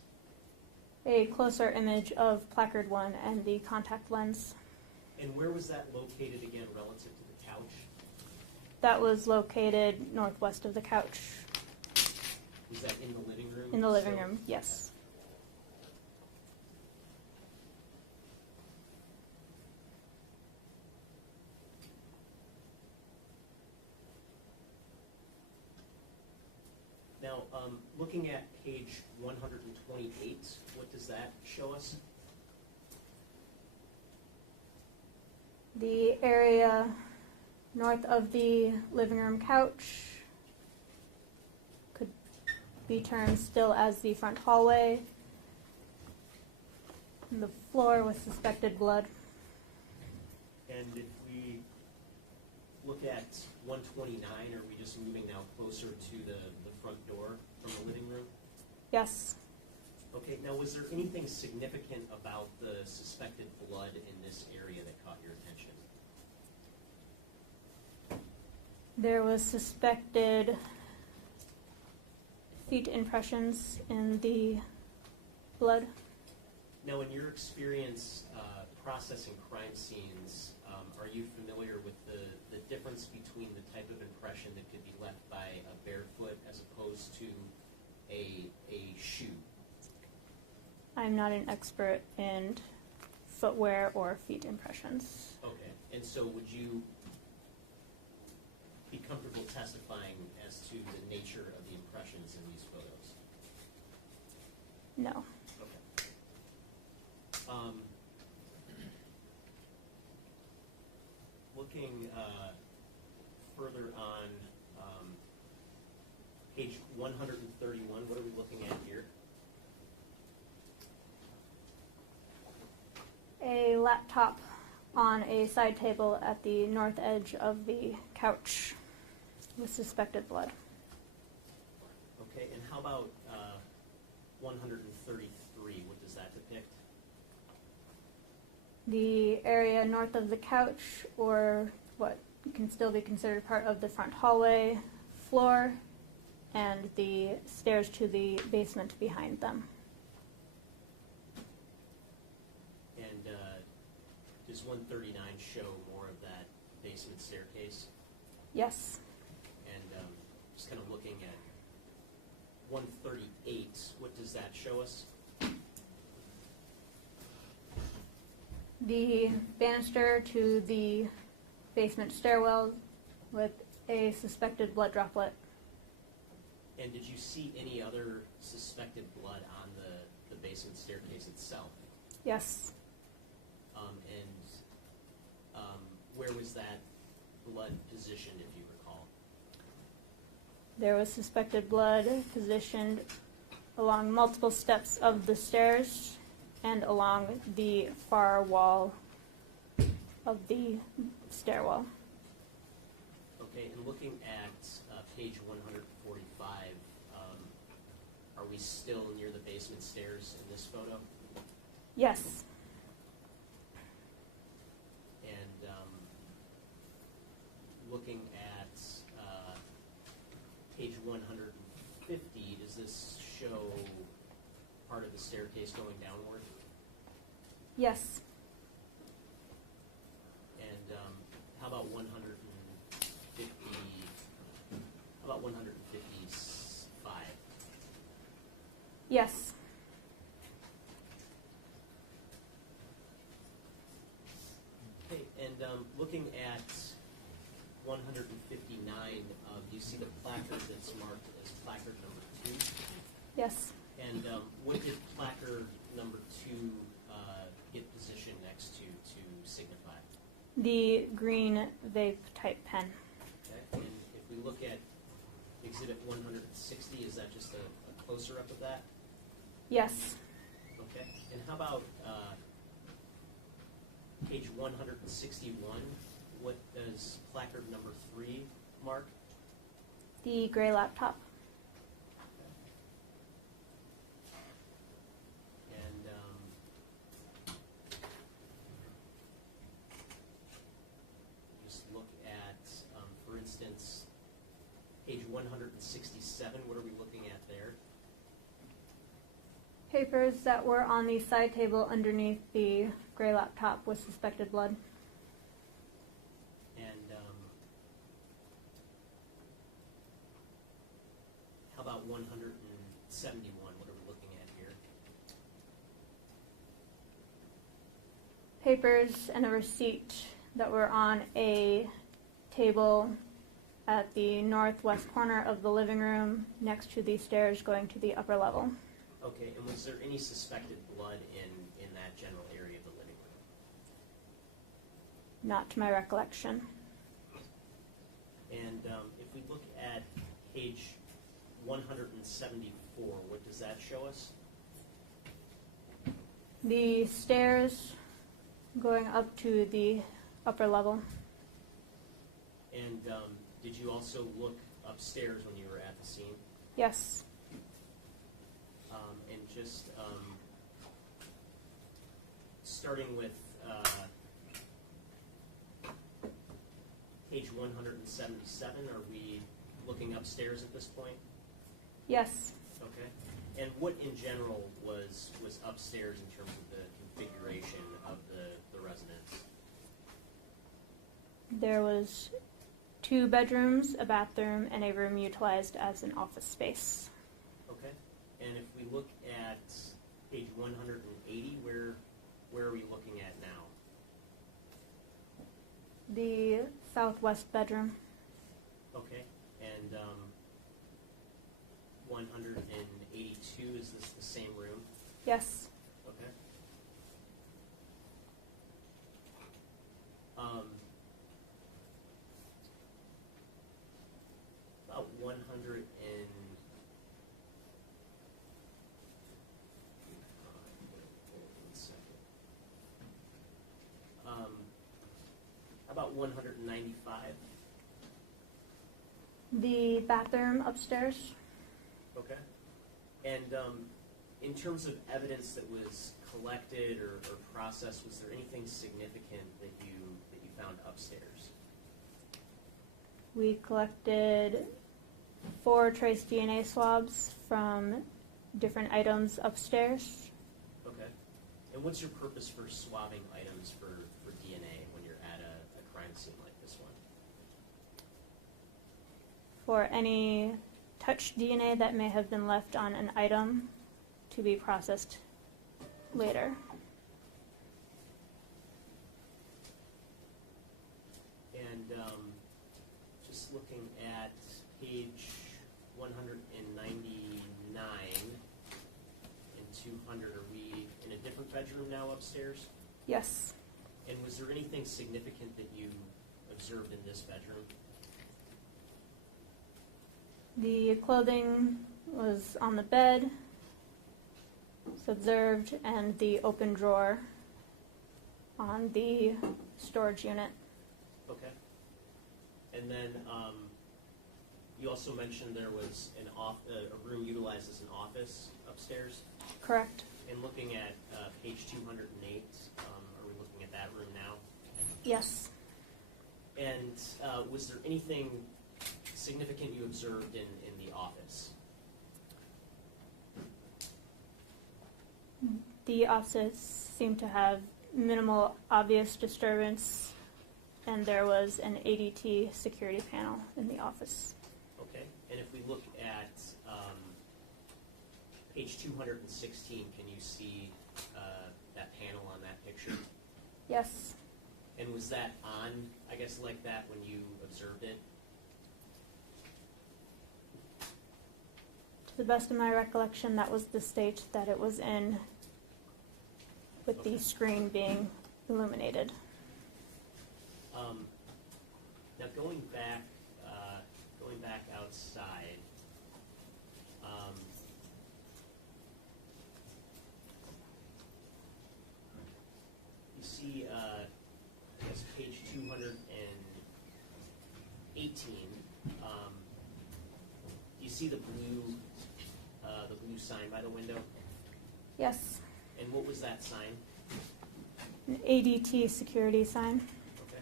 A closer image of placard 1 and the contact lens. And where was that located again relative to the couch? That was located northwest of the couch. Was that in the living room? In the living room, yes. Now, looking at page 128, what does that show us? The area north of the living room couch could be termed still as the front hallway. on the floor with suspected blood. And if we look at 129, are we just moving now closer to the front door from the living room? Yes. Okay, now was there anything significant about the suspected blood in this area that caught your attention? There was suspected feet impressions in the blood. Now, in your experience processing crime scenes, are you familiar with the difference between the type of impression that could be left by a barefoot as opposed to a shoe? I'm not an expert in footwear or feet impressions. Okay, and so would you be comfortable testifying as to the nature of the impressions in these photos? No. Okay. Looking further on page 131, what are we looking at here? A laptop on a side table at the north edge of the couch with suspected blood. Okay, and how about 133? What does that depict? The area north of the couch, or what can still be considered part of the front hallway floor, and the stairs to the basement behind them. And does 139 show more of that basement staircase? Yes. And just kind of looking at 138, what does that show us? The banister to the basement stairwell with a suspected blood droplet. And did you see any other suspected blood on the basement staircase itself? Yes. Where was that blood positioned, if you recall? There was suspected blood positioned along multiple steps of the stairs and along the far wall of the stairwell. Okay, and looking at page 145, are we still near the basement stairs in this photo? Yes. And looking at page 150, does this show part of the staircase going downward? Yes. And how about 150? How about 155? Yes. Okay, and looking at 159, do you see the placard that's marked as placard number 2? Yes. And what did placard number 2 get positioned next to signify? The green vape type pen. Okay, and if we look at exhibit 160, is that just a closer up of that? Yes. Okay, and how about page 161? What does placard number 3 mark? The gray laptop. And just look at, for instance, page 167. What are we looking at there? Papers that were on the side table underneath the gray laptop with suspected blood. And how about 171? What are we looking at here? Papers and a receipt that were on a table at the northwest corner of the living room next to the stairs going to the upper level. Okay, and was there any suspected blood in that general area of the living room? Not to my recollection. And if we look at page 174, what does that show us? The stairs going up to the upper level. And did you also look upstairs when you were at the scene? Yes. And just starting with page 177, are we looking upstairs at this point? Yes. Okay. And what in general was upstairs in terms of the configuration of the residence? There was 2 bedrooms, a bathroom, and a room utilized as an office space. Okay. And if we look at page 180, where are we looking at now? The southwest bedroom. Okay. And 182, is this the same room? Yes. Okay. About 100 and about 195. The bathroom upstairs. Okay. And in terms of evidence that was collected or processed, was there anything significant that you found upstairs? We collected 4 trace DNA swabs from different items upstairs. Okay. And what's your purpose for swabbing items for DNA when you're at a crime scene like this one? For any touched DNA that may have been left on an item to be processed later. And just looking at page 199 and 200, are we in a different bedroom now upstairs? Yes. And was there anything significant that you observed in this bedroom? The clothing was on the bed, was observed, and the open drawer on the storage unit. Okay. And then you also mentioned there was a room utilized as an office upstairs. Correct. And looking at page 208, are we looking at that room now? Yes. And was there anything significant you observed in the office? The office seemed to have minimal obvious disturbance, and there was an ADT security panel in the office. Okay. And if we look at page 216, can you see that panel on that picture? Yes. And was that on, I guess, like that when you observed it? To the best of my recollection, that was the state that it was in, with the screen being illuminated. Now going back outside, you see, I guess page 218. You see the blue sign by the window? Yes. And what was that sign? An ADT security sign. Okay.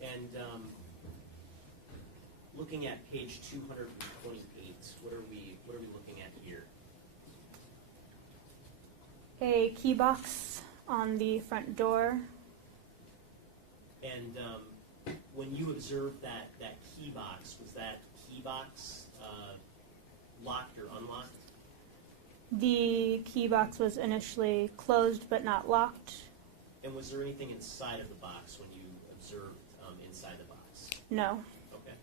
And looking at page 228, what are we looking at here? A key box on the front door. And when you observed that key box, was that key box locked or unlocked? The key box was initially closed but not locked. And was there anything inside of the box when you observed inside the box? No. Okay.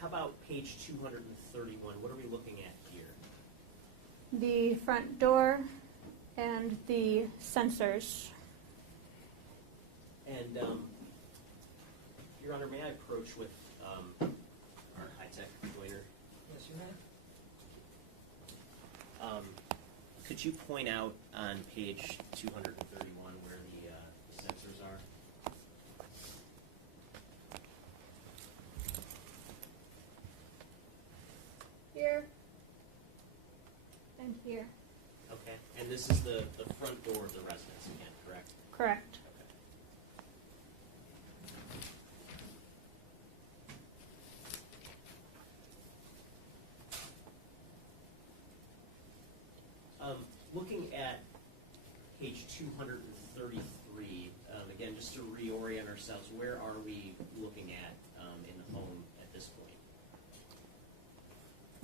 How about page 231? What are we looking at here? The front door and the sensors. And, Your Honor, may I approach with our high-tech joiner? Yes, you may. Could you point out on page 231 where the sensors are? Here and here. Okay, and this is the front door of the residence again, correct? Correct. Looking at page 233, again, just to reorient ourselves, where are we looking at in the home at this point?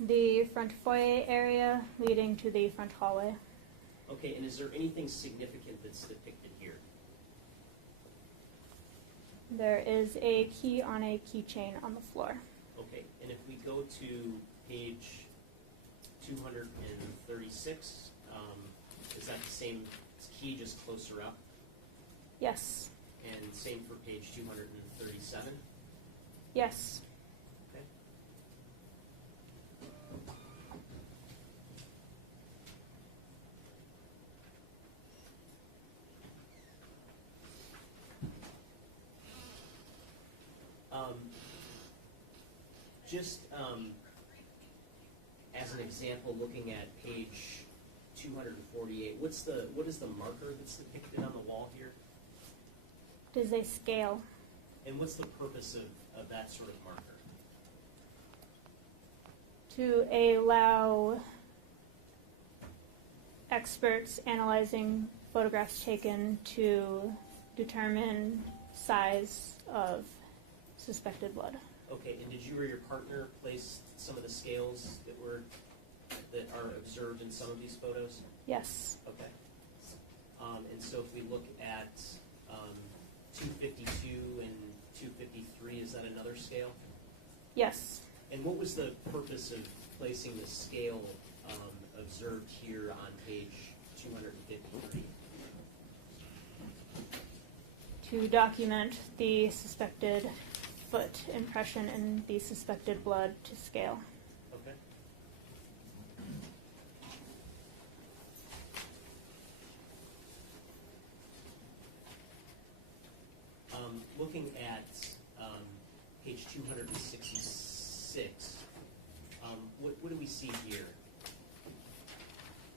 The front foyer area leading to the front hallway. Okay, and is there anything significant that's depicted here? There is a key on a keychain on the floor. Okay, and if we go to page 236, is that the same key, just closer up? Yes. And same for page 237? Yes. Okay. Just as an example, looking at page 248, what is the marker that's depicted on the wall here? It is a scale. And what's the purpose of that sort of marker? To allow experts analyzing photographs taken to determine size of suspected blood. Okay, and did you or your partner place some of the scales that are observed in some of these photos? Yes. Okay. And so if we look at 252 and 253, is that another scale? Yes. And what was the purpose of placing the scale observed here on page 253? To document the suspected foot impression in the suspected blood to scale. Okay. Looking at page 266, what do we see here?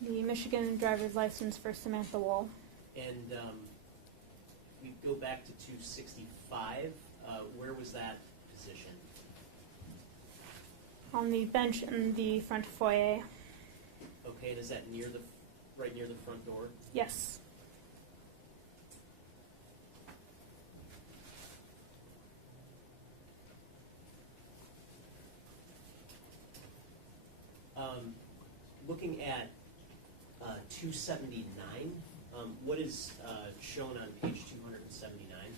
The Michigan driver's license for Samantha Woll. And we go back to 265. Where was that position? On the bench in the front foyer. Okay, and is that right near the front door? Yes. Looking at 279, what is shown on page 279?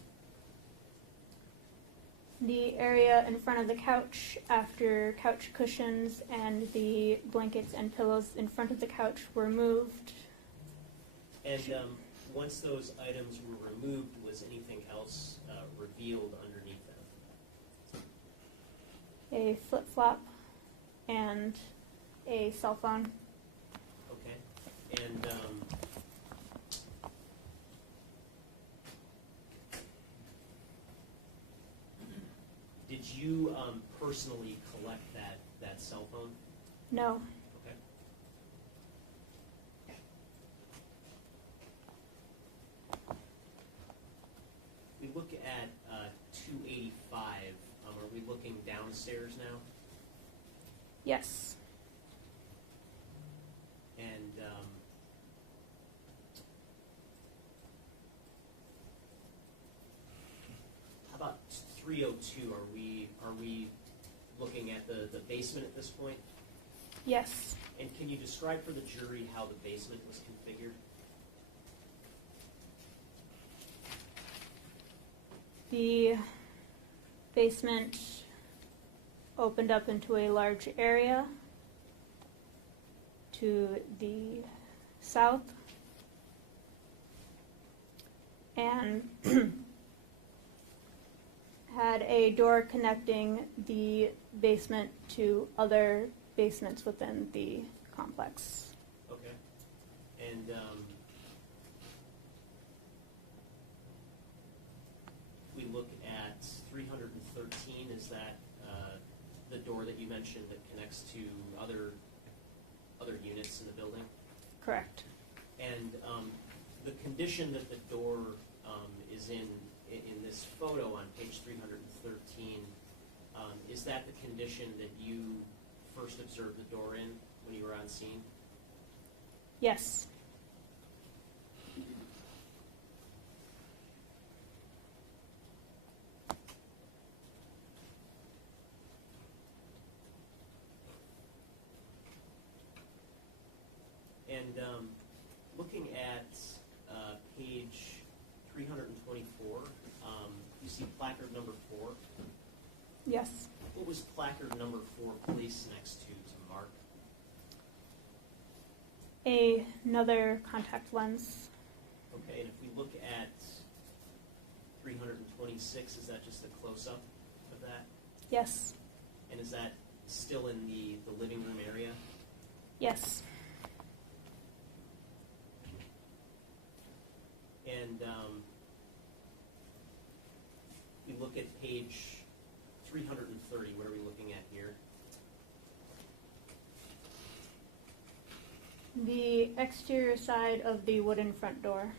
The area in front of the couch after couch cushions and the blankets and pillows in front of the couch were moved. And once those items were removed, was anything else revealed underneath them? A flip-flop and a cell phone. Okay. And did you personally collect that cell phone? No. Okay. We look at 285. Are we looking downstairs now? Yes. And how about 302? Are we looking at the basement at this point? Yes. And can you describe for the jury how the basement was configured? The basement opened up into a large area to the south, and had a door connecting the basement to other basements within the complex. Okay. And we look at 313, is that the door that you mentioned that connects to other units in the building? Correct. And the condition that the door is in this photo on page 313, is that the condition that you first observed the door in when you were on scene? Yes. And looking at page 324, you see placard number 4. Yes. What was placard number 4 placed next to mark? Another contact lens. Okay, and if we look at 326, is that just a close-up of that? Yes. And is that still in the living room area? Yes. And we look at page 330. What are we looking at here? The exterior side of the wooden front door.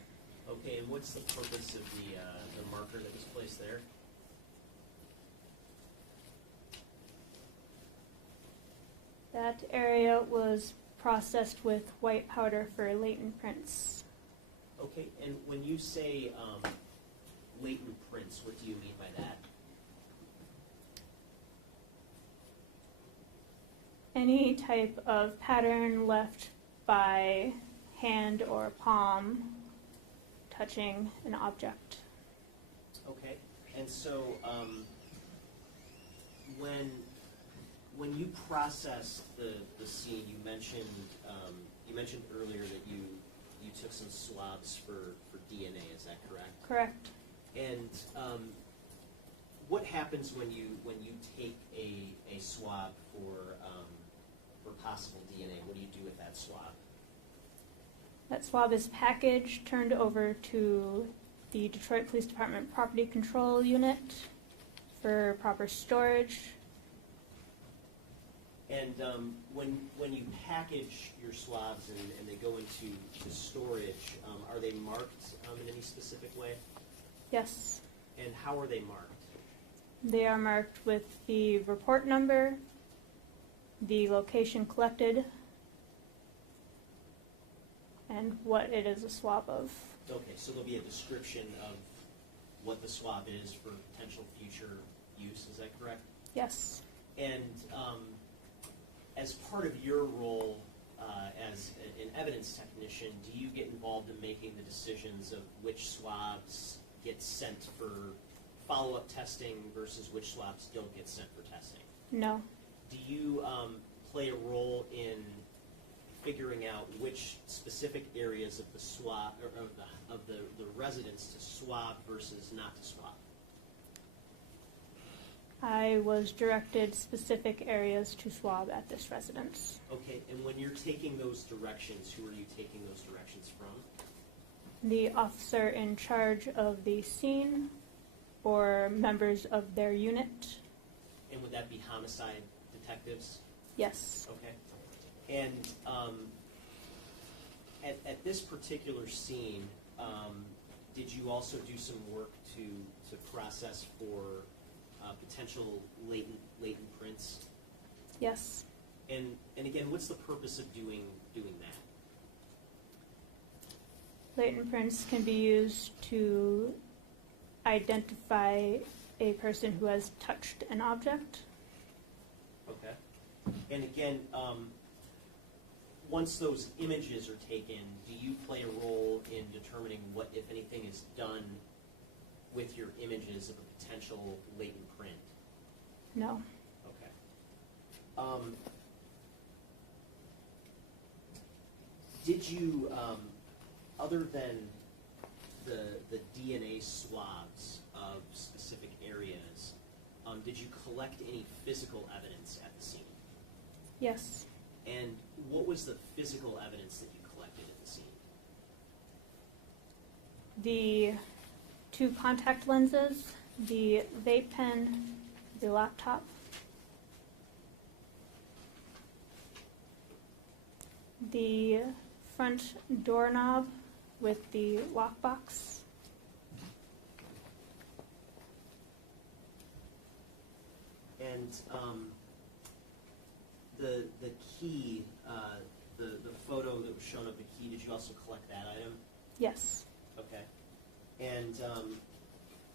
Okay, and what's the purpose of the marker that was placed there? That area was processed with white powder for latent prints. Okay, and when you say latent prints, what do you mean by that? Any type of pattern left by hand or palm touching an object. Okay, and so when you processed the scene, you mentioned earlier that you took some swabs for DNA. Is that correct? Correct. And what happens when you take a swab for possible DNA? What do you do with that swab? That swab is packaged, turned over to the Detroit Police Department Property Control Unit for proper storage. And when you package your swabs and they go into storage, are they marked in any specific way? Yes. And how are they marked? They are marked with the report number, the location collected, and what it is a swab of. Okay, so there'll be a description of what the swab is for potential future use, is that correct? Yes. And as part of your role as an evidence technician, do you get involved in making the decisions of which swabs get sent for follow-up testing versus which swabs don't get sent for testing? No. Do you play a role in figuring out which specific areas of the swab or of the residence to swab versus not to swab? I was directed specific areas to swab at this residence. Okay, and when you're taking those directions, who are you taking those directions from? The officer in charge of the scene or members of their unit. And would that be homicide detectives? Yes. Okay. And at this particular scene, did you also do some work to process for potential latent prints? Yes. And again, what's the purpose of doing that? Latent prints can be used to identify a person who has touched an object. Okay. And again, once those images are taken, do you play a role in determining what, if anything, is done with your images of a potential latent print? No. Okay. Did you, other than the DNA swabs of specific areas, did you collect any physical evidence at the scene? Yes. And what was the physical evidence that you collected at the scene? The 2 contact lenses, the vape pen, the laptop, the front doorknob with the lockbox, And the key, the photo that was shown of the key, did you also collect that item? yes. Okay. And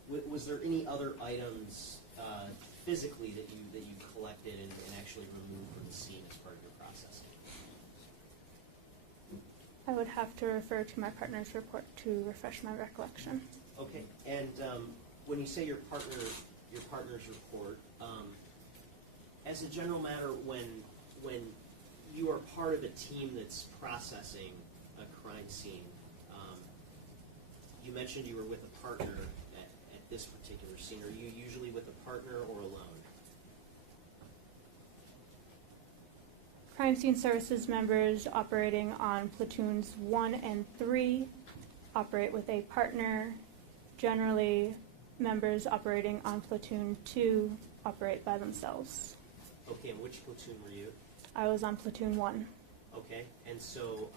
was there any other items physically that you collected and actually removed from the scene as part of your processing? I would have to refer to my partner's report to refresh my recollection. Okay. And when you say your partner's report, as a general matter, when you are part of a team that's processing a crime scene, you mentioned you were with a partner at this particular scene. Are you usually with a partner or alone? Crime Scene Services members operating on platoons 1 and 3 operate with a partner. Generally, members operating on platoon 2 operate by themselves. Okay, and which platoon were you? I was on platoon 1. Okay, and so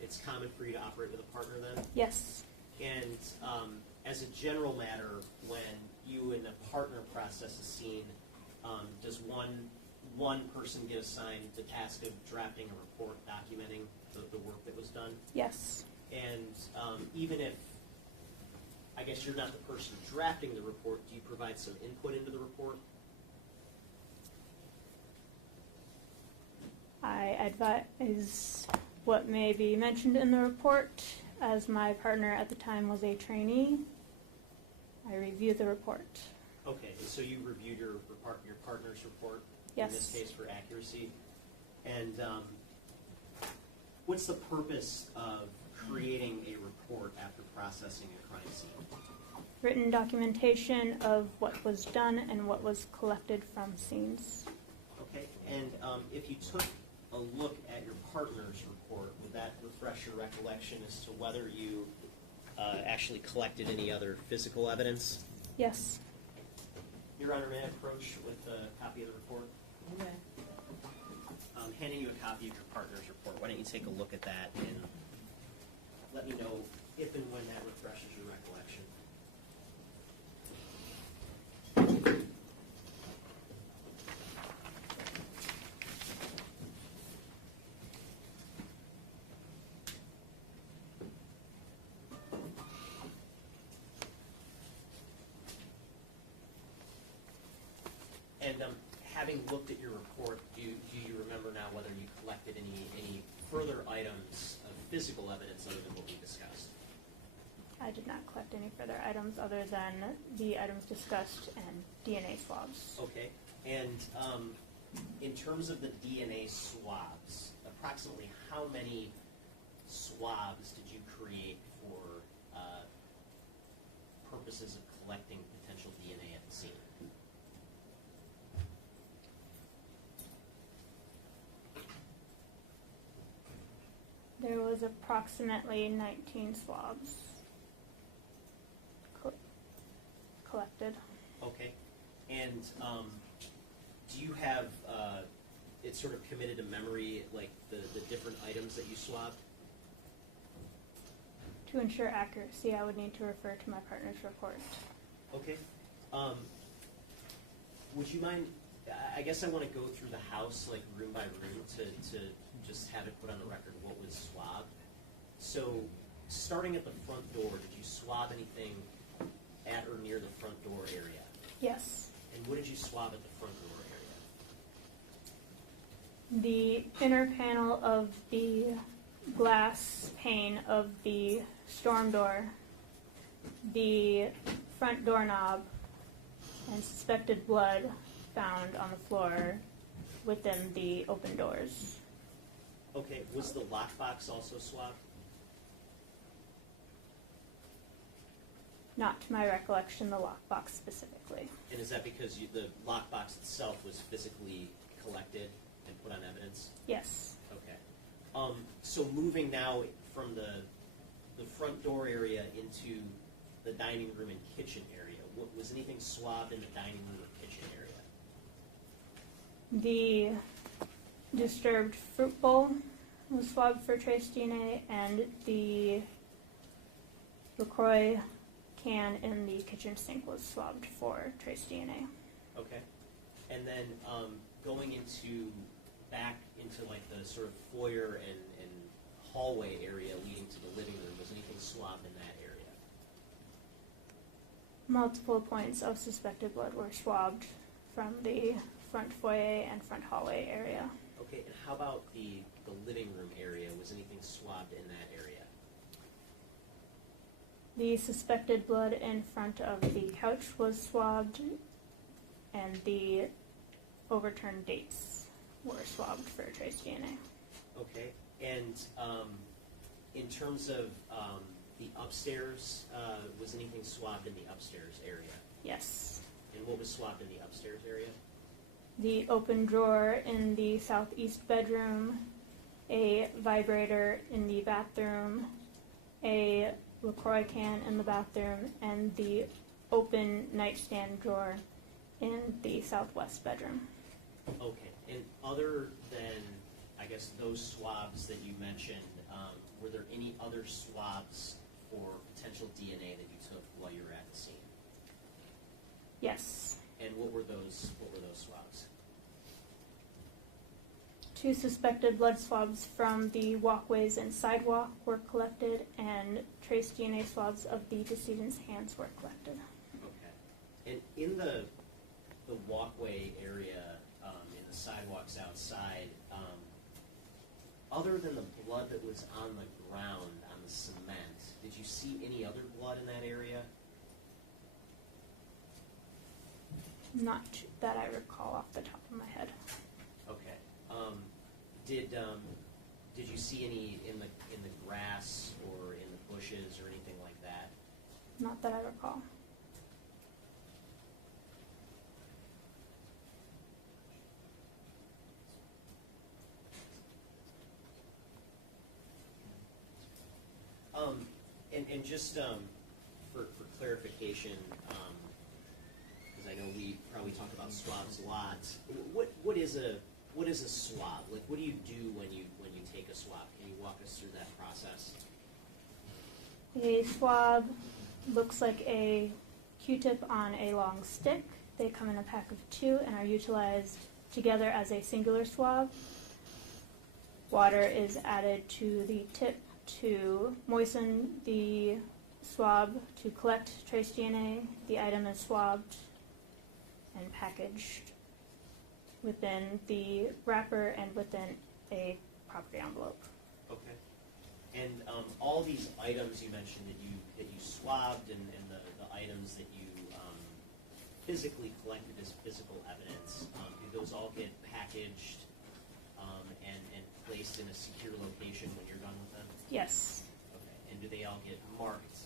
it's common for you to operate with a partner then? Yes. And as a general matter, when you and a partner process a scene, does one person get assigned the task of drafting a report documenting the work that was done? Yes. And even if, I guess you're not the person drafting the report, do you provide some input into the report? I advise what may be mentioned in the report. As my partner at the time was a trainee, I reviewed the report. Okay, and so you reviewed your partner's report? Yes. In this case for accuracy. And what's the purpose of creating a report after processing a crime scene? Written documentation of what was done and what was collected from scenes. Okay, and if you took a look at your partner's report, would that refresh your recollection as to whether you actually collected any other physical evidence? Yes. Your Honor, may I approach with a copy of the report? Okay. I'm handing you a copy of your partner's report. Why don't you take a look at that and let me know if and when that refreshes your recollection. And having looked at your report, do you remember now whether you collected any further items of physical evidence other than what we discussed? I did not collect any further items other than the items discussed and DNA swabs. Okay. And in terms of the DNA swabs, approximately how many swabs did you create for purposes of collecting potential DNA at the scene? There was approximately 19 swabs collected. Okay. And do you have it sort of committed to memory, like the different items that you swabbed? To ensure accuracy, I would need to refer to my partner's report. Okay. Would you mind, I guess I want to go through the house, like room by room, to just have it put on the record what was swabbed. So, starting at the front door, did you swab anything at or near the front door area? Yes. And what did you swab at the front door area? The inner panel of the glass pane of the storm door, the front doorknob, and suspected blood found on the floor within the open doors. Okay, was the lockbox also swabbed? Not to my recollection, the lockbox specifically. And is that because the lockbox itself was physically collected and put on evidence? Yes. Okay. So moving now from the front door area into the dining room and kitchen area, was anything swabbed in the dining room or kitchen area? The disturbed fruit bowl was swabbed for trace DNA, and the LaCroix can in the kitchen sink was swabbed for trace DNA. Okay. And then going back into like the sort of foyer and hallway area leading to the living room, was anything swabbed in that area? Multiple points of suspected blood were swabbed from the front foyer and front hallway area. Okay, and how about the living room area? Was anything swabbed in that area? The suspected blood in front of the couch was swabbed, and the overturned dates were swabbed for trace DNA. Okay, and in terms of the upstairs, was anything swabbed in the upstairs area? Yes. And what was swabbed in the upstairs area? The open drawer in the southeast bedroom, a vibrator in the bathroom, a LaCroix can in the bathroom, and the open nightstand drawer in the southwest bedroom. Okay, and other than, I guess, those swabs that you mentioned, were there any other swabs for potential DNA that you took while you were at the scene? Yes. And what were those swabs? 2 suspected blood swabs from the walkways and sidewalk were collected, and trace DNA swabs of the decedent's hands were collected. Okay. And in the walkway area, in the sidewalks outside, other than the blood that was on the ground, on the cement, did you see any other blood in that area? Not that I recall off the top of my head. Okay. Did you see any in the grass or in the bushes or anything like that? Not that I recall. And just for clarification, because I know we probably talk about swabs a lot. What is a swab? Like, what do you do when you take a swab? Can you walk us through that process? A swab looks like a Q-tip on a long stick. They come in a pack of 2 and are utilized together as a singular swab. Water is added to the tip to moisten the swab to collect trace DNA. The item is swabbed and packaged within the wrapper and within a property envelope. Okay. And all these items you mentioned that you swabbed and the items that you physically collected as physical evidence, do those all get packaged and placed in a secure location when you're done with them? Yes. Okay. And do they all get marked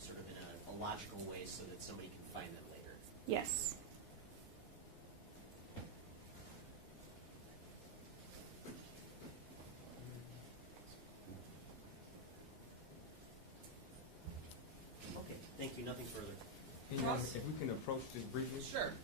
sort of in a logical way so that somebody can find them later? Yes. Okay. Thank you. Nothing further. If we can approach this briefly. Sure.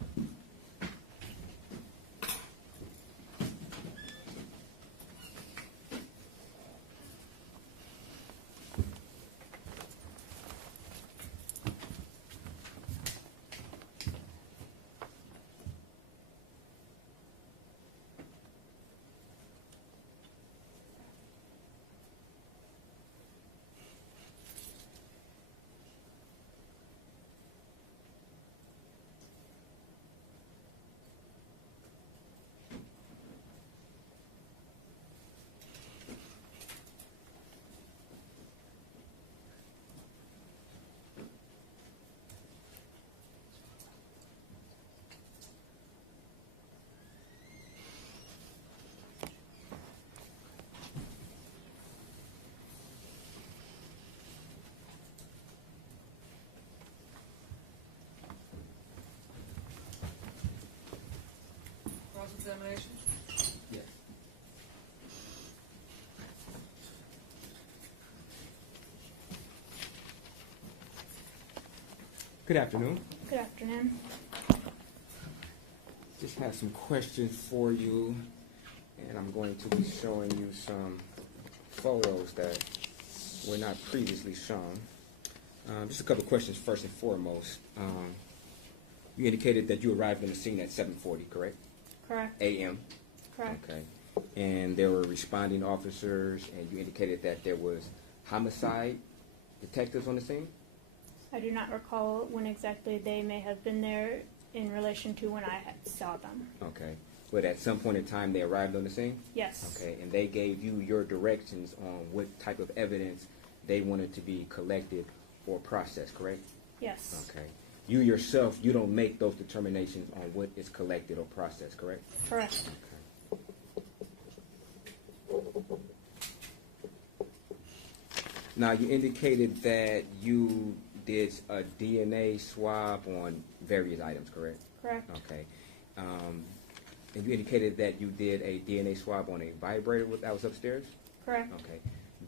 examination? Yes. Good afternoon. Good afternoon. Just have some questions for you, and I'm going to be showing you some photos that were not previously shown. Just a couple of questions first and foremost. You indicated that you arrived on the scene at 7:40, correct? Correct. A.m. Correct. Okay. And there were responding officers, and you indicated that there was homicide detectives on the scene? I do not recall when exactly they may have been there in relation to when I saw them. Okay. But at some point in time, they arrived on the scene? Yes. Okay. And they gave you your directions on what type of evidence they wanted to be collected or processed, correct? Yes. Okay. You yourself, you don't make those determinations on what is collected or processed, correct? Correct. Now, you indicated that you did a DNA swab on various items, correct? Correct. Okay. And you indicated that you did a DNA swab on a vibrator that was upstairs? Correct. Okay.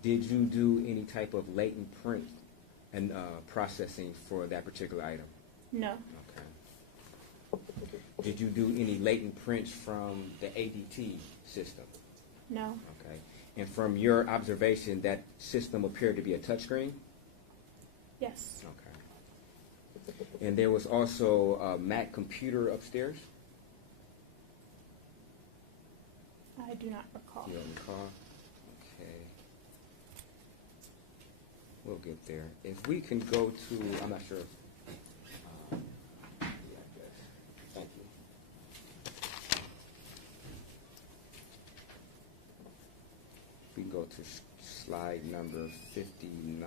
Did you do any type of latent print and processing for that particular item? No. Okay. Did you do any latent prints from the ADT system? No. Okay. And from your observation, that system appeared to be a touchscreen? Yes. Okay. And there was also a Mac computer upstairs? I do not recall. You don't recall? Okay. We'll get there. If we can go to, I'm not sure. Yeah, I guess. Thank you. We can go to slide number 59.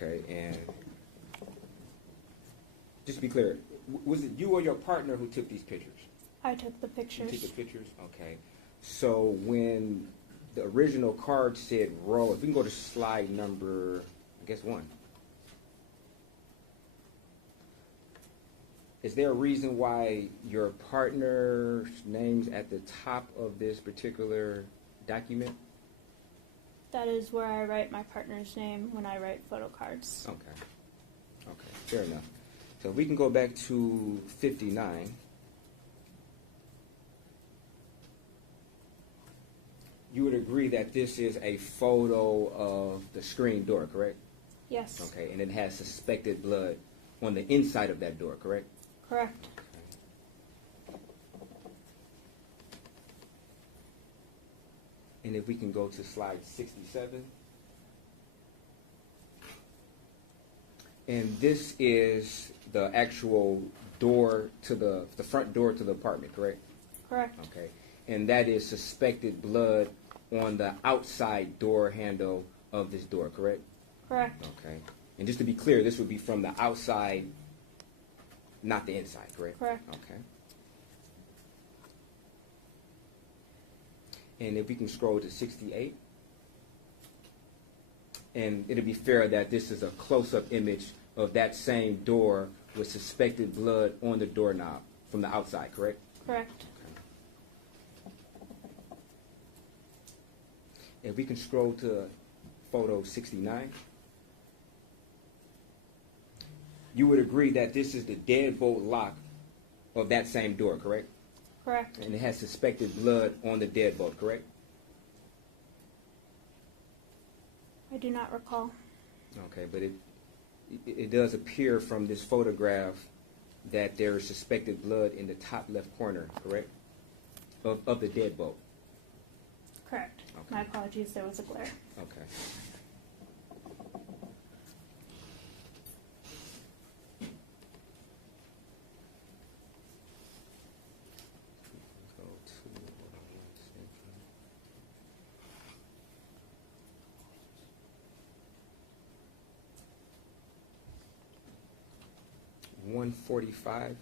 Okay, and just to be clear, was it you or your partner who took these pictures? I took the pictures. You took the pictures? Okay. So when the original card said row, if we can go to slide number, I guess 1. Is there a reason why your partner's name's at the top of this particular document? That is where I write my partner's name when I write photo cards. Okay. Okay, fair enough. So we can go back to 59. You would agree that this is a photo of the screen door, correct? Yes. Okay, and it has suspected blood on the inside of that door, correct? Correct. And if we can go to slide 67. And this is the actual door to the front door to the apartment, correct? Correct. Okay. And that is suspected blood on the outside door handle of this door, correct? Correct. Okay. And just to be clear, this would be from the outside, not the inside, correct? Correct. Okay. And if we can scroll to 68. And it'll be fair that this is a close-up image of that same door with suspected blood on the doorknob from the outside, correct? Correct. If we can scroll to photo 69. You would agree that this is the deadbolt lock of that same door, correct? Correct. And it has suspected blood on the deadbolt, correct? I do not recall. Okay, but it does appear from this photograph that there is suspected blood in the top left corner, correct? Of the deadbolt. Correct. Okay. My apologies, there was a glare. Okay. Go to, hold on one second. 145.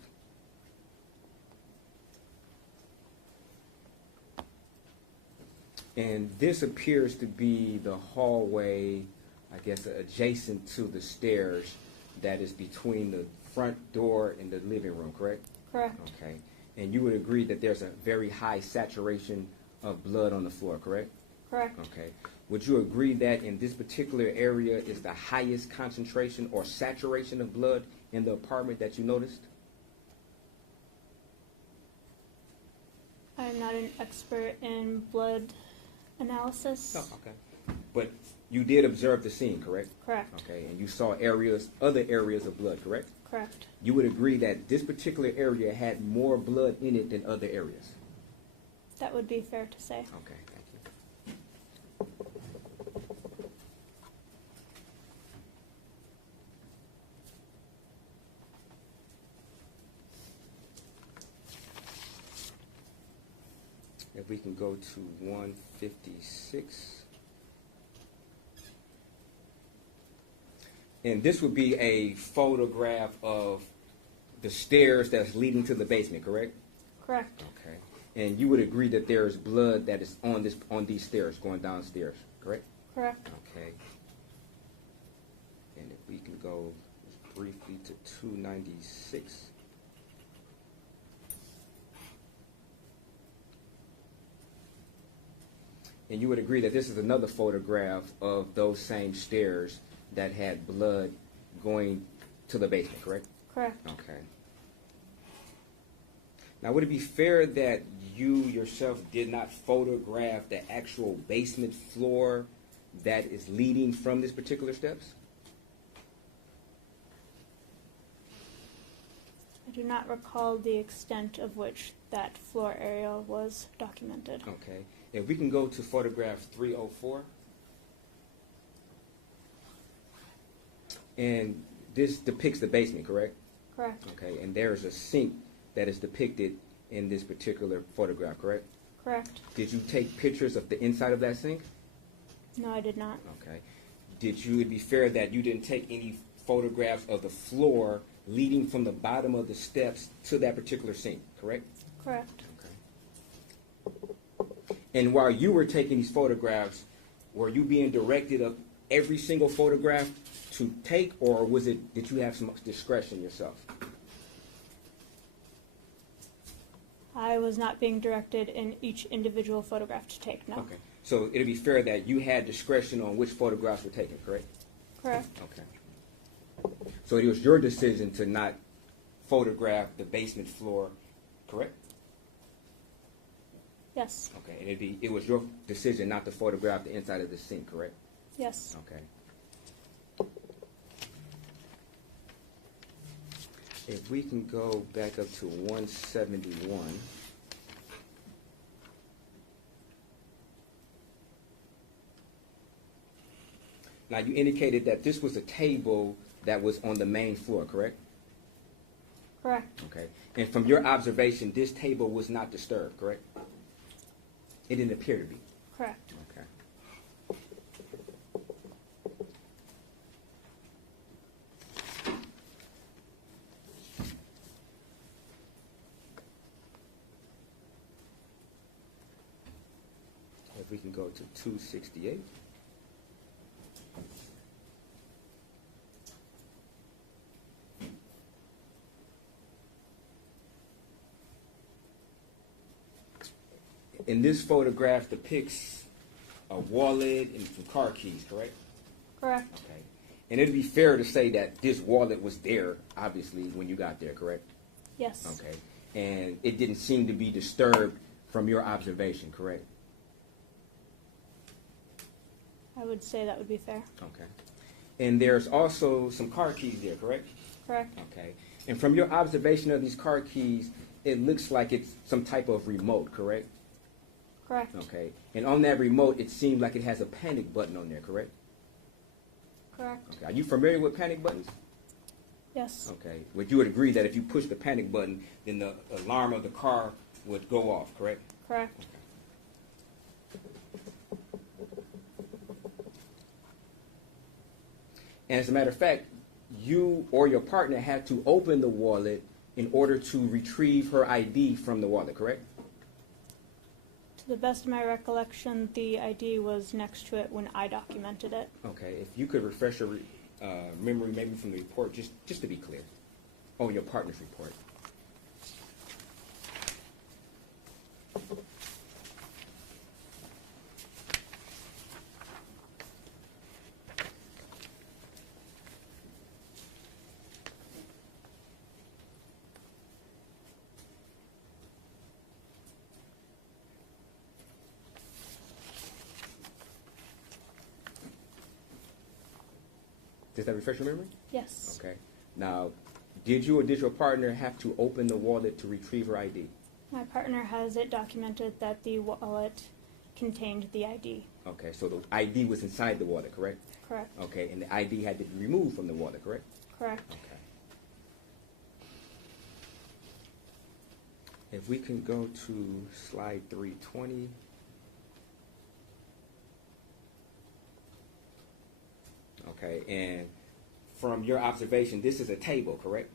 And this appears to be the hallway, I guess, adjacent to the stairs that is between the front door and the living room, correct? Correct. Okay. And you would agree that there's a very high saturation of blood on the floor, correct? Correct. Okay. Would you agree that in this particular area is the highest concentration or saturation of blood in the apartment that you noticed? I'm not an expert in blood analysis. Oh, okay. But you did observe the scene, correct? Correct. Okay. And you saw other areas of blood, correct? Correct. You would agree that this particular area had more blood in it than other areas? That would be fair to say. Okay, thank you. If we can go to 156. And this would be a photograph of the stairs that's leading to the basement, correct? Correct. Okay. And you would agree that there is blood that is on these stairs, going downstairs, correct? Correct. Okay. And if we can go just briefly to 296. And you would agree that this is another photograph of those same stairs that had blood going to the basement, correct? Correct. Okay. Now, would it be fair that you yourself did not photograph the actual basement floor that is leading from this particular steps? I do not recall the extent of which that floor area was documented. Okay. If we can go to photograph 304. And this depicts the basement, correct? Correct. Okay. And there's a sink that is depicted in this particular photograph, correct? Correct. Did you take pictures of the inside of that sink? No, I did not. Okay. It'd be fair that you didn't take any photographs of the floor leading from the bottom of the steps to that particular sink, correct? Correct. And while you were taking these photographs, were you being directed of every single photograph to take, or did you have some discretion yourself? I was not being directed in each individual photograph to take, no. Okay. So it'd be fair that you had discretion on which photographs were taken, correct? Correct. Okay. So it was your decision to not photograph the basement floor, correct? Yes. Okay. And it was your decision not to photograph the inside of the sink, correct? Yes. Okay. If we can go back up to 171. Now, you indicated that this was a table that was on the main floor, correct? Correct. Okay. And from your observation, this table was not disturbed, correct? It didn't appear to be. Correct. Okay. If we can go to 268. And this photograph depicts a wallet and some car keys, correct? Correct. Okay. And it'd be fair to say that this wallet was there, obviously, when you got there, correct? Yes. Okay. And it didn't seem to be disturbed from your observation, correct? I would say that would be fair. Okay. And there's also some car keys there, correct? Correct. Okay. And from your observation of these car keys, it looks like it's some type of remote, correct? Correct. Okay. And on that remote, it seems like it has a panic button on there, correct? Correct. Okay. Are you familiar with panic buttons? Yes. Okay. Would you agree that if you push the panic button, then the alarm of the car would go off, correct? Correct. And as a matter of fact, you or your partner had to open the wallet in order to retrieve her ID from the wallet, correct? To the best of my recollection, the ID was next to it when I documented it. Okay, if you could refresh your memory maybe from the report, just to be clear, on your partner's report. Does that refresh your memory? Yes. Okay. Now, did you or did your partner have to open the wallet to retrieve her ID? My partner has it documented that the wallet contained the ID. Okay, so the ID was inside the wallet, correct? Correct. Okay, and the ID had to be removed from the wallet, correct? Correct. Okay. If we can go to slide 320. Okay, and from your observation, this is a table, correct?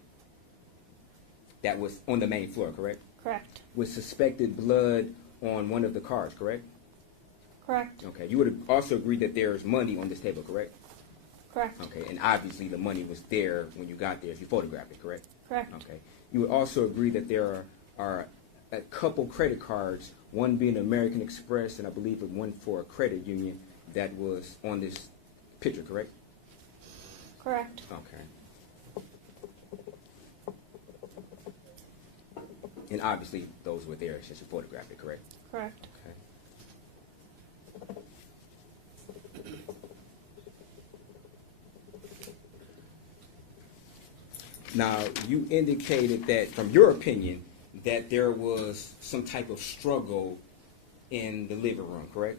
That was on the main floor, correct? Correct. With suspected blood on one of the cars, correct? Correct. Okay, you would also agree that there's money on this table, correct? Correct. Okay, and obviously the money was there when you got there if you photographed it, correct? Correct. Okay. You would also agree that there are a couple credit cards, one being American Express and I believe one for a credit union that was on this picture, correct? Correct. Okay. And obviously those were there since you photographed it, correct? Correct. Okay. Now, you indicated that, from your opinion, that there was some type of struggle in the living room, correct?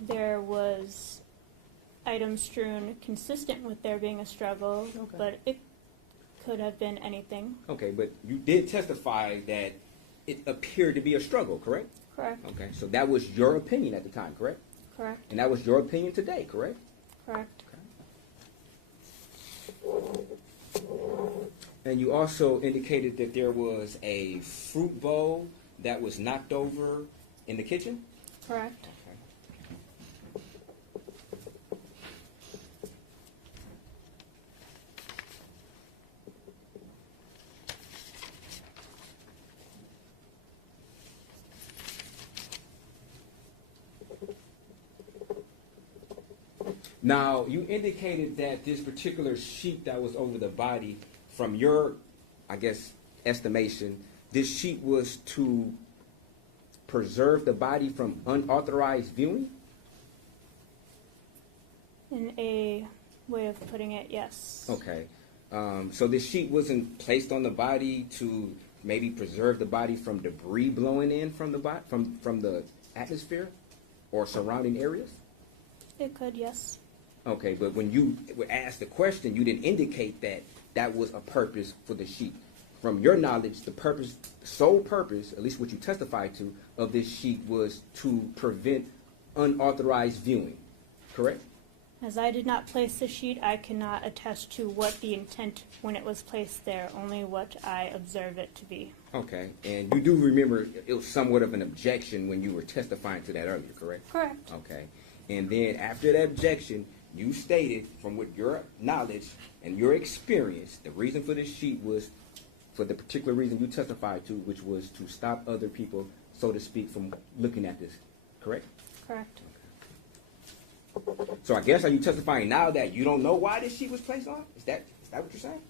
There was items strewn consistent with there being a struggle, but it could have been anything. Okay, but you did testify that it appeared to be a struggle, correct? Correct. Okay, so that was your opinion at the time, correct? Correct. And that was your opinion today, correct? Correct. And you also indicated that there was a fruit bowl that was knocked over in the kitchen? Correct. Now, you indicated that this particular sheet that was over the body, from your, I guess, estimation, this sheet was to preserve the body from unauthorized viewing? In a way of putting it, yes. Okay. So this sheet wasn't placed on the body to maybe preserve the body from debris blowing in from the from the atmosphere or surrounding areas? It could, yes. Okay, but when you were asked the question, you didn't indicate that that was a purpose for the sheet. From your knowledge, the purpose, sole purpose, at least what you testified to, of this sheet was to prevent unauthorized viewing, correct? As I did not place the sheet, I cannot attest to what the intent when it was placed there, only what I observe it to be. Okay, and you do remember it was somewhat of an objection when you were testifying to that earlier, correct? Correct. Okay, and then after that objection, you stated, from what your knowledge and your experience, the reason for this sheet was for the particular reason you testified to, which was to stop other people, so to speak, from looking at this, correct? Correct. So I guess, are you testifying now that you don't know why this sheet was placed on? Is that what you're saying?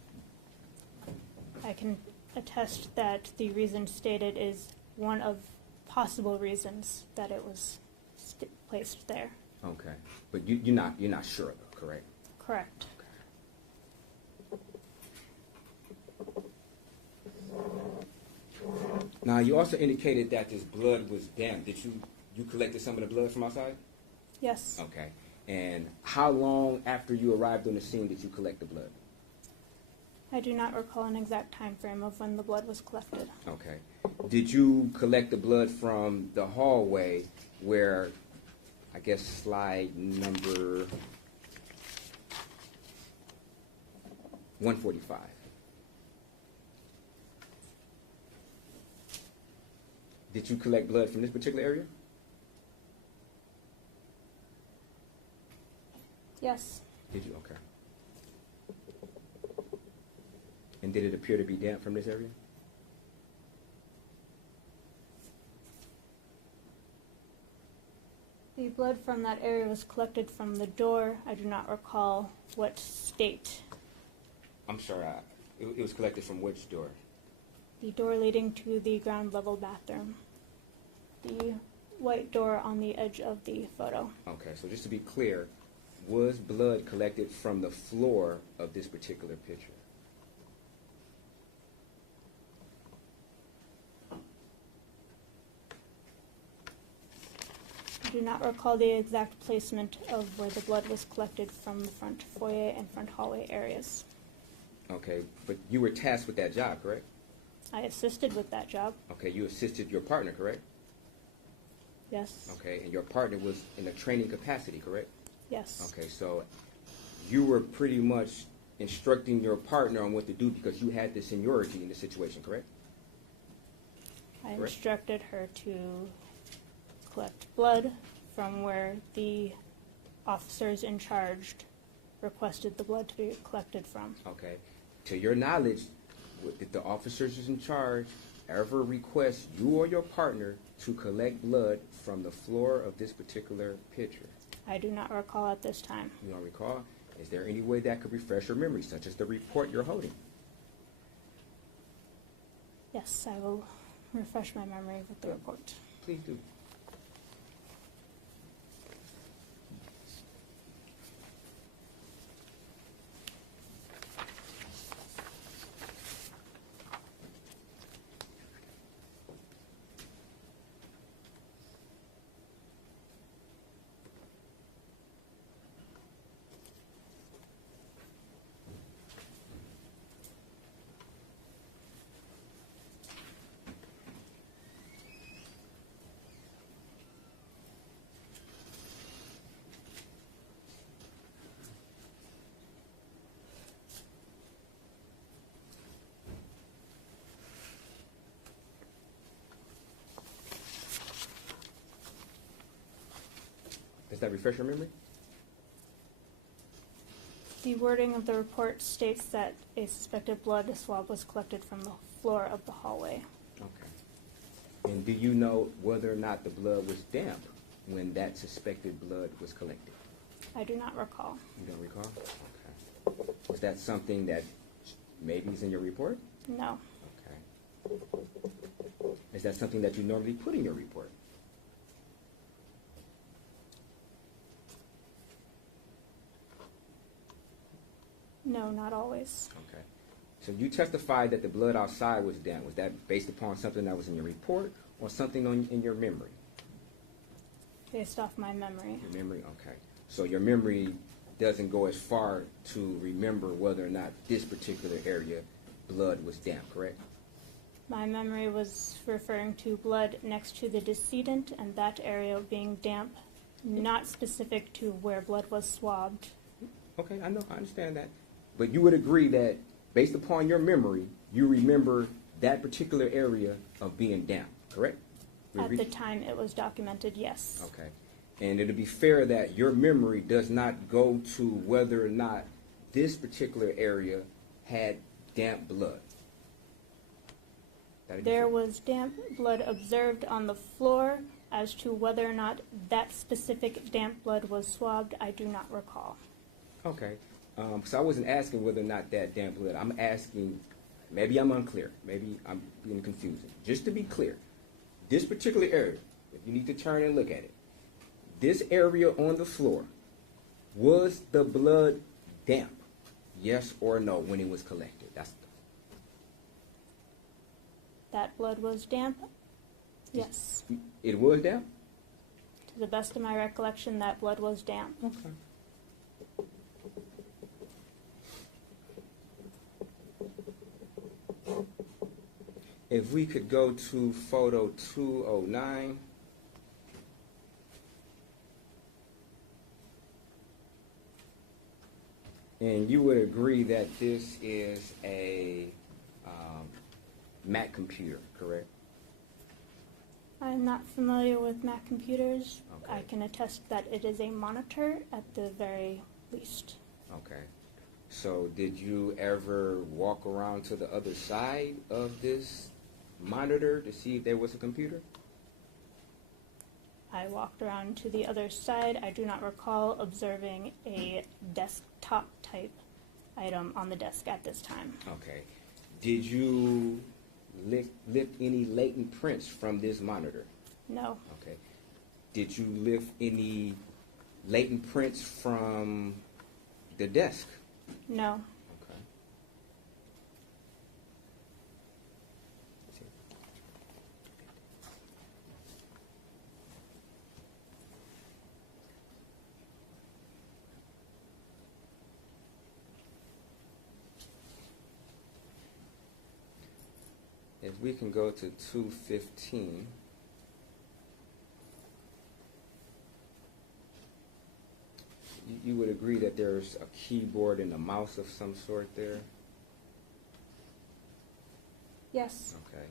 I can attest that the reason stated is one of possible reasons that it was placed there. Okay, but you're not sure though, correct? Correct. Now, you also indicated that this blood was damp. Did you collected some of the blood from outside? Yes. Okay. And how long after you arrived on the scene did you collect the blood? I do not recall an exact time frame of when the blood was collected. Okay. Did you collect the blood from the hallway where, I guess, slide number 145? Did you collect blood from this particular area? Yes. Did you? Okay. And did it appear to be damp from this area? The blood from that area was collected from the door. I do not recall what state. I'm sorry, it was collected from which door? The door leading to the ground level bathroom. The white door on the edge of the photo. Okay, so just to be clear, was blood collected from the floor of this particular picture? I do not recall the exact placement of where the blood was collected from the front foyer and front hallway areas. Okay, but you were tasked with that job, correct? I assisted with that job. Okay, you assisted your partner, correct? Yes. Okay, and your partner was in a training capacity, correct? Yes. Okay, so you were pretty much instructing your partner on what to do because you had the seniority in the situation, correct? I instructed her to collect blood from where the officers in charge requested the blood to be collected from. Okay. To your knowledge, did the officers in charge ever request you or your partner to collect blood from the floor of this particular picture? I do not recall at this time. You don't recall? Is there any way that could refresh your memory, such as the report you're holding? Yes, I will refresh my memory with the report. Please do. Does that refresh your memory? The wording of the report states that a suspected blood swab was collected from the floor of the hallway. Okay. And do you know whether or not the blood was damp when that suspected blood was collected? I do not recall. You don't recall? Okay. Was that something that maybe is in your report? No. Okay. Is that something that you normally put in your report? No, not always. Okay. So you testified that the blood outside was damp. Was that based upon something that was in your report or something in your memory? Based off my memory. Your memory? Okay. So your memory doesn't go as far to remember whether or not this particular area blood was damp, correct? My memory was referring to blood next to the decedent and that area being damp, not specific to where blood was swabbed. Okay, I know, I understand that. But you would agree that based upon your memory, you remember that particular area of being damp, correct? At the time it was documented, yes. Okay. And it'll be fair that your memory does not go to whether or not this particular area had damp blood. There was damp blood observed on the floor. As to whether or not that specific damp blood was swabbed, I do not recall. Okay. So I wasn't asking whether or not that damp blood. I'm asking, maybe I'm unclear. Maybe I'm being confusing. Just to be clear, this particular area, if you need to turn and look at it, this area on the floor, was the blood damp? Yes or no when it was collected? That blood was damp? Yes. It was damp? To the best of my recollection, that blood was damp. Okay. If we could go to photo 209. And you would agree that this is a Mac computer, correct? I'm not familiar with Mac computers. I can attest that it is a monitor at the very least. Okay. So did you ever walk around to the other side of this monitor to see if there was a computer? I walked around to the other side. I do not recall observing a desktop type item on the desk at this time. Okay. Did you lift any latent prints from this monitor? No. Okay. Did you lift any latent prints from the desk? No. Okay. If we can go to 215. You would agree that there's a keyboard and a mouse of some sort there? Yes. Okay.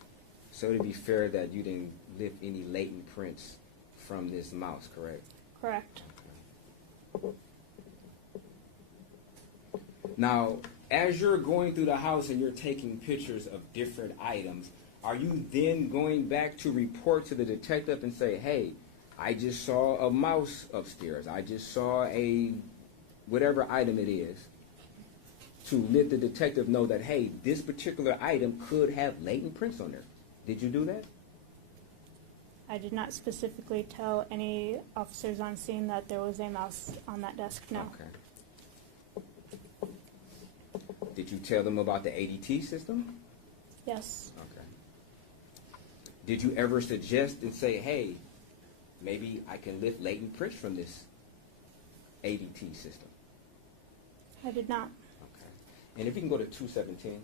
So it'd be fair that you didn't lift any latent prints from this mouse, correct? Correct. Now, as you're going through the house and you're taking pictures of different items, are you then going back to report to the detective and say, hey, I just saw a mouse upstairs, I just saw a whatever item it is, to let the detective know that, hey, this particular item could have latent prints on there? Did you do that? I did not specifically tell any officers on scene that there was a mouse on that desk, no. Okay. Did you tell them about the ADT system? Yes. Okay. Did you ever suggest and say, hey, maybe I can lift latent prints from this ADT system? I did not. Okay. And if we can go to 217.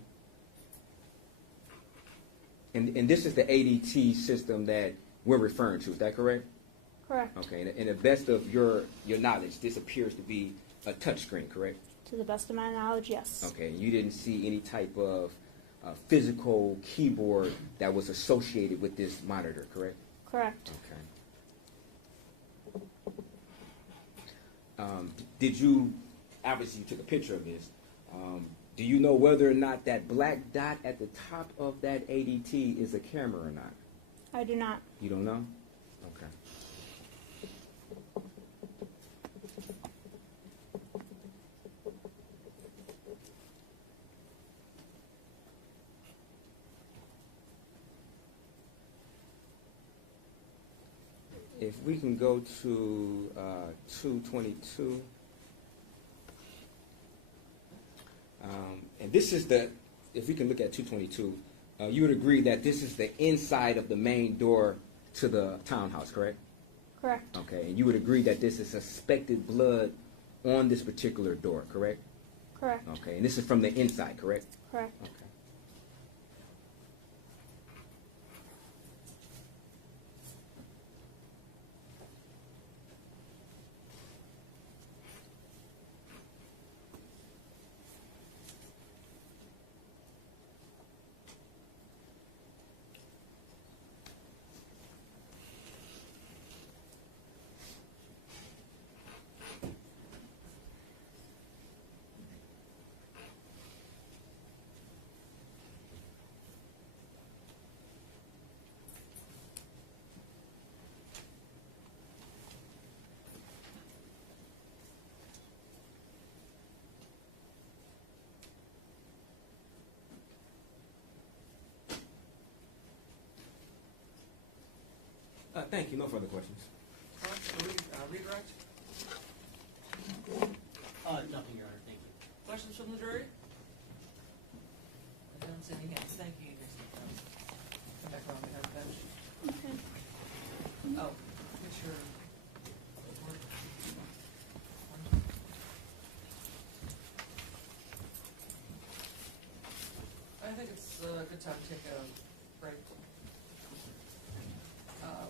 And this is the ADT system that we're referring to, is that correct? Correct. Okay, and the best of your knowledge, this appears to be a touchscreen, correct? To the best of my knowledge, yes. Okay, you didn't see any type of physical keyboard that was associated with this monitor, correct? Correct. Okay. Did you, obviously you took a picture of this, do you know whether or not that black dot at the top of that ADT is a camera or not? I do not. You don't know? Okay. If we can go to 222. And this is the, if we can look at 222, you would agree that this is the inside of the main door to the townhouse, correct? Correct. Okay, and you would agree that this is suspected blood on this particular door, correct? Correct. Okay, and this is from the inside, correct? Correct. Okay. Thank you. No further questions. Redirect? Nothing, Your Honor. Thank you. Questions from the jury? I don't see any hands. Thank you. Come back around behind the bench. Okay. Oh, make sure. I think it's a good time to take a break.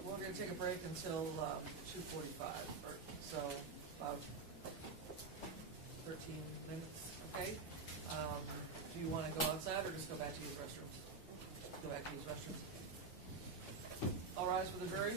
We're going to take a break until 2:45, so about 13 minutes, okay? Do you want to go outside or just go back to use restrooms? Go back to use restrooms. All rise for the jury.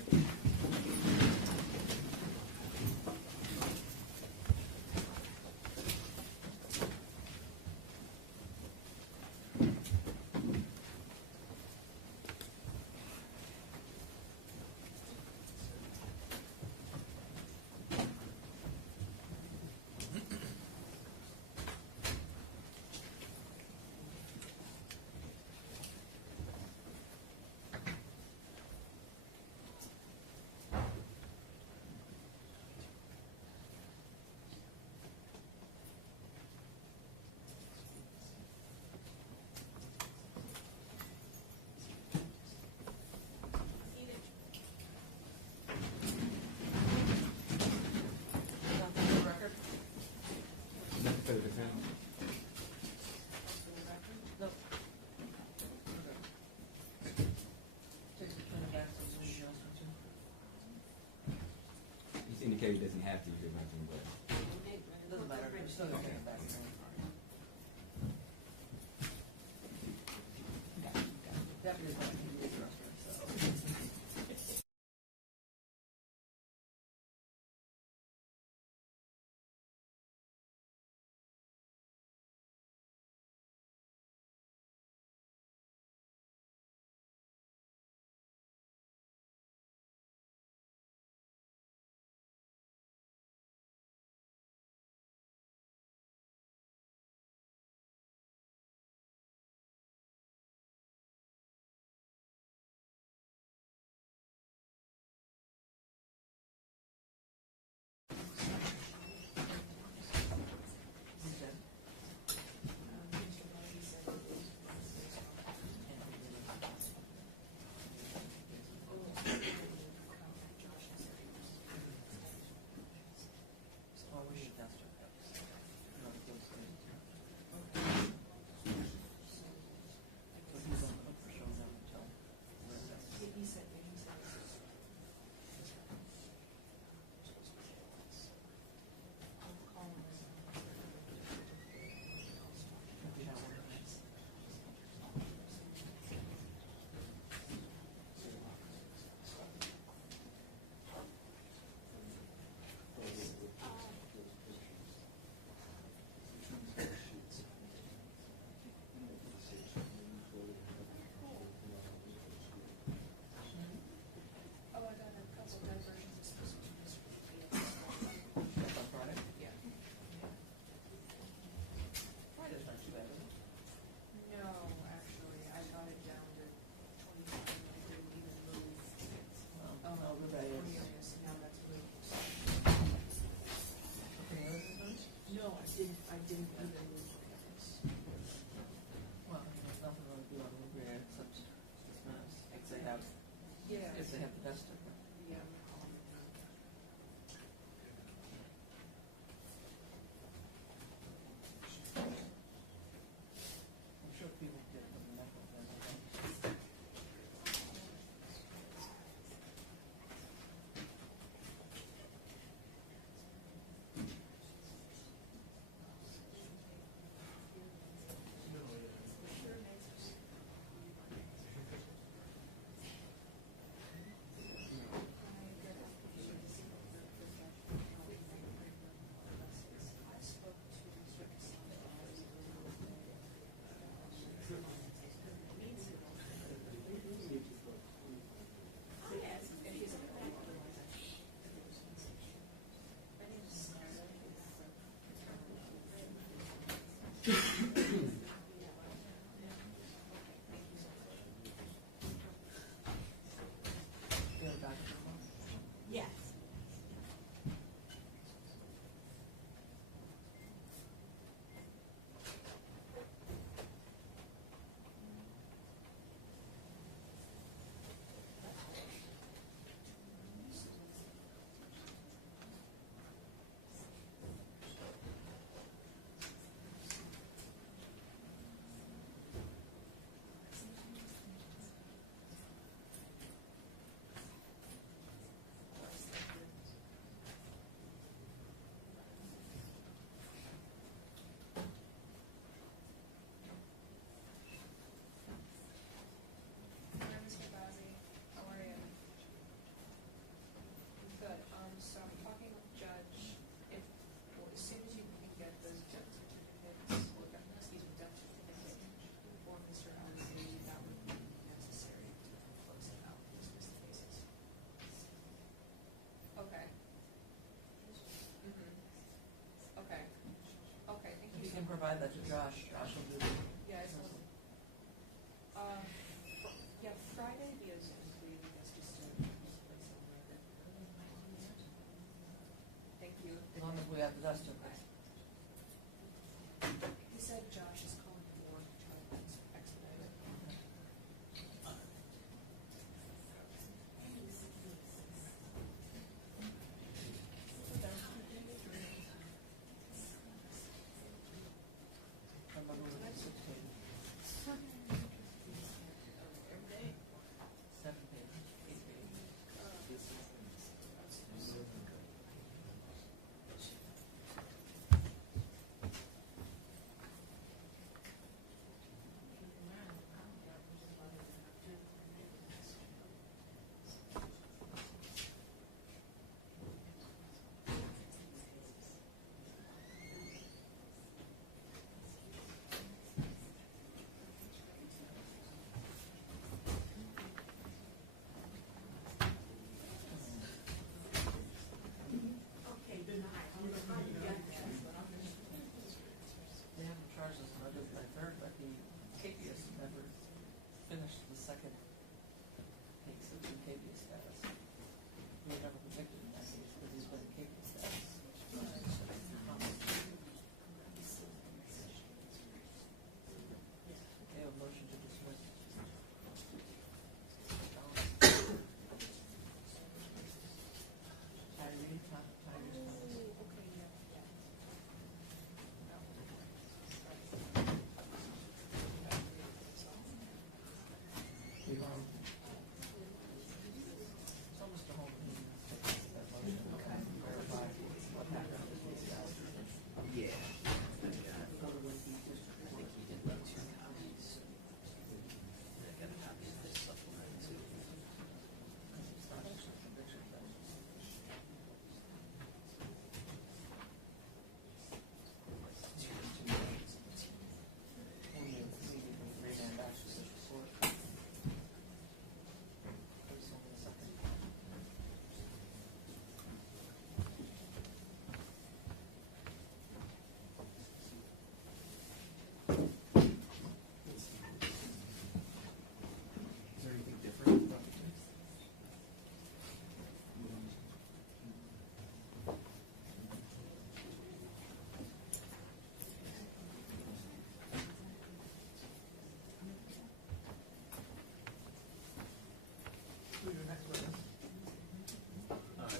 For the defense. No. Take the turn back so somebody else can do. He's indicated he doesn't have to use it, but. It doesn't matter. We're still gonna take it back. Deputy Clerk. Josh will do it. Yeah, yeah, Friday the assembly is just a place somewhere that. Thank you. As long as we have the dust okay. He said Josh is calling for try to expedite it. They haven't charged us another by third, but the KPS never finished the second case of the KPS status. We were never convicted in that case because he's been in KPS status. Okay, a motion to dismiss.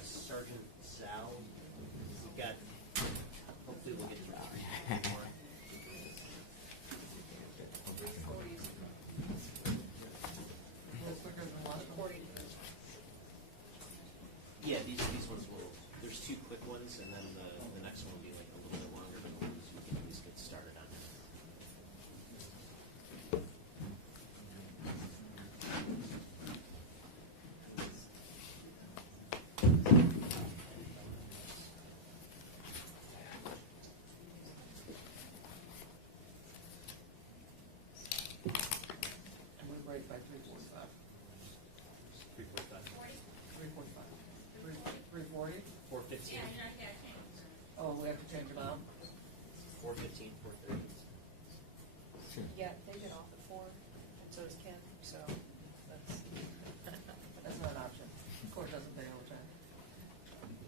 Sergeant Zhao, we've got, hopefully we'll get through more. Yeah, these ones will, there's two quick ones, and then the next one will be like a little bit longer, but we can at least get started on it. We break by 3:45. 3:40? 4:15. Oh, we have to change them out? 4:15, 4:30. Yeah, they get off at 4, and so does Ken, so That's not an option. Court doesn't pay overtime.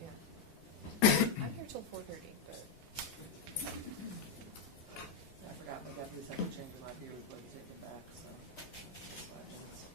yeah. I'm here till 4:30, but I forgot, maybe after this, I have to change them out here, we're going to take it back, so. 5 minutes.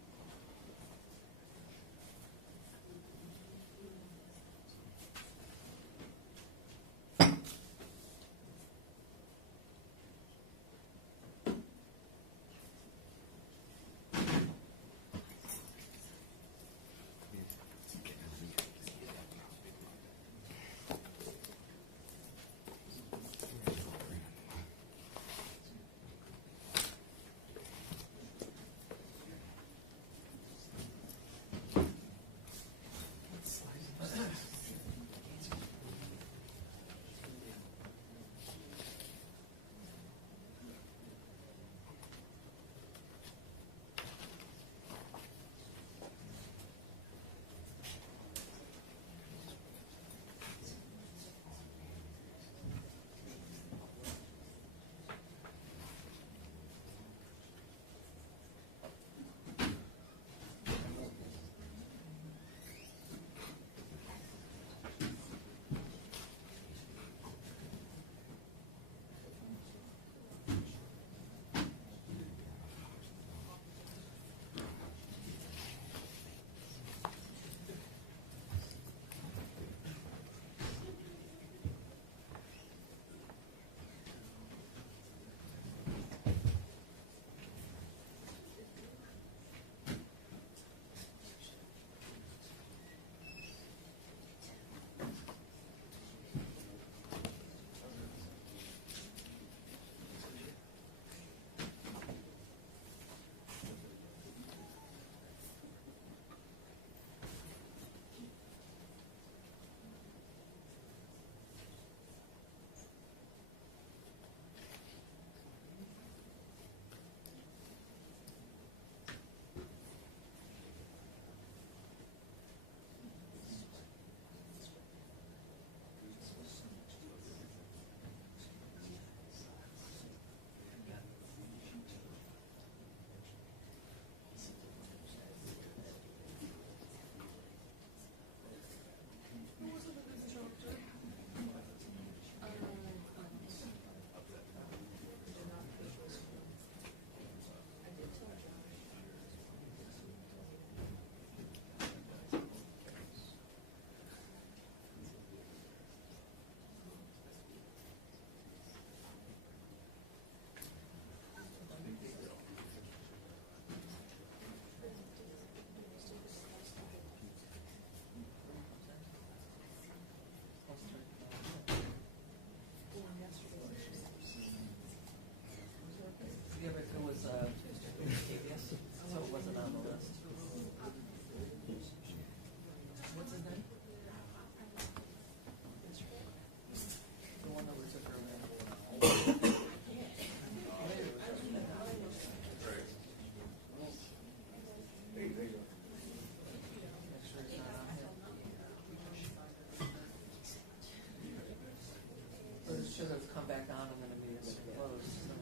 sure that it's come back on and then immediately closed. So.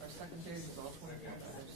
Our second page is all 24 hours.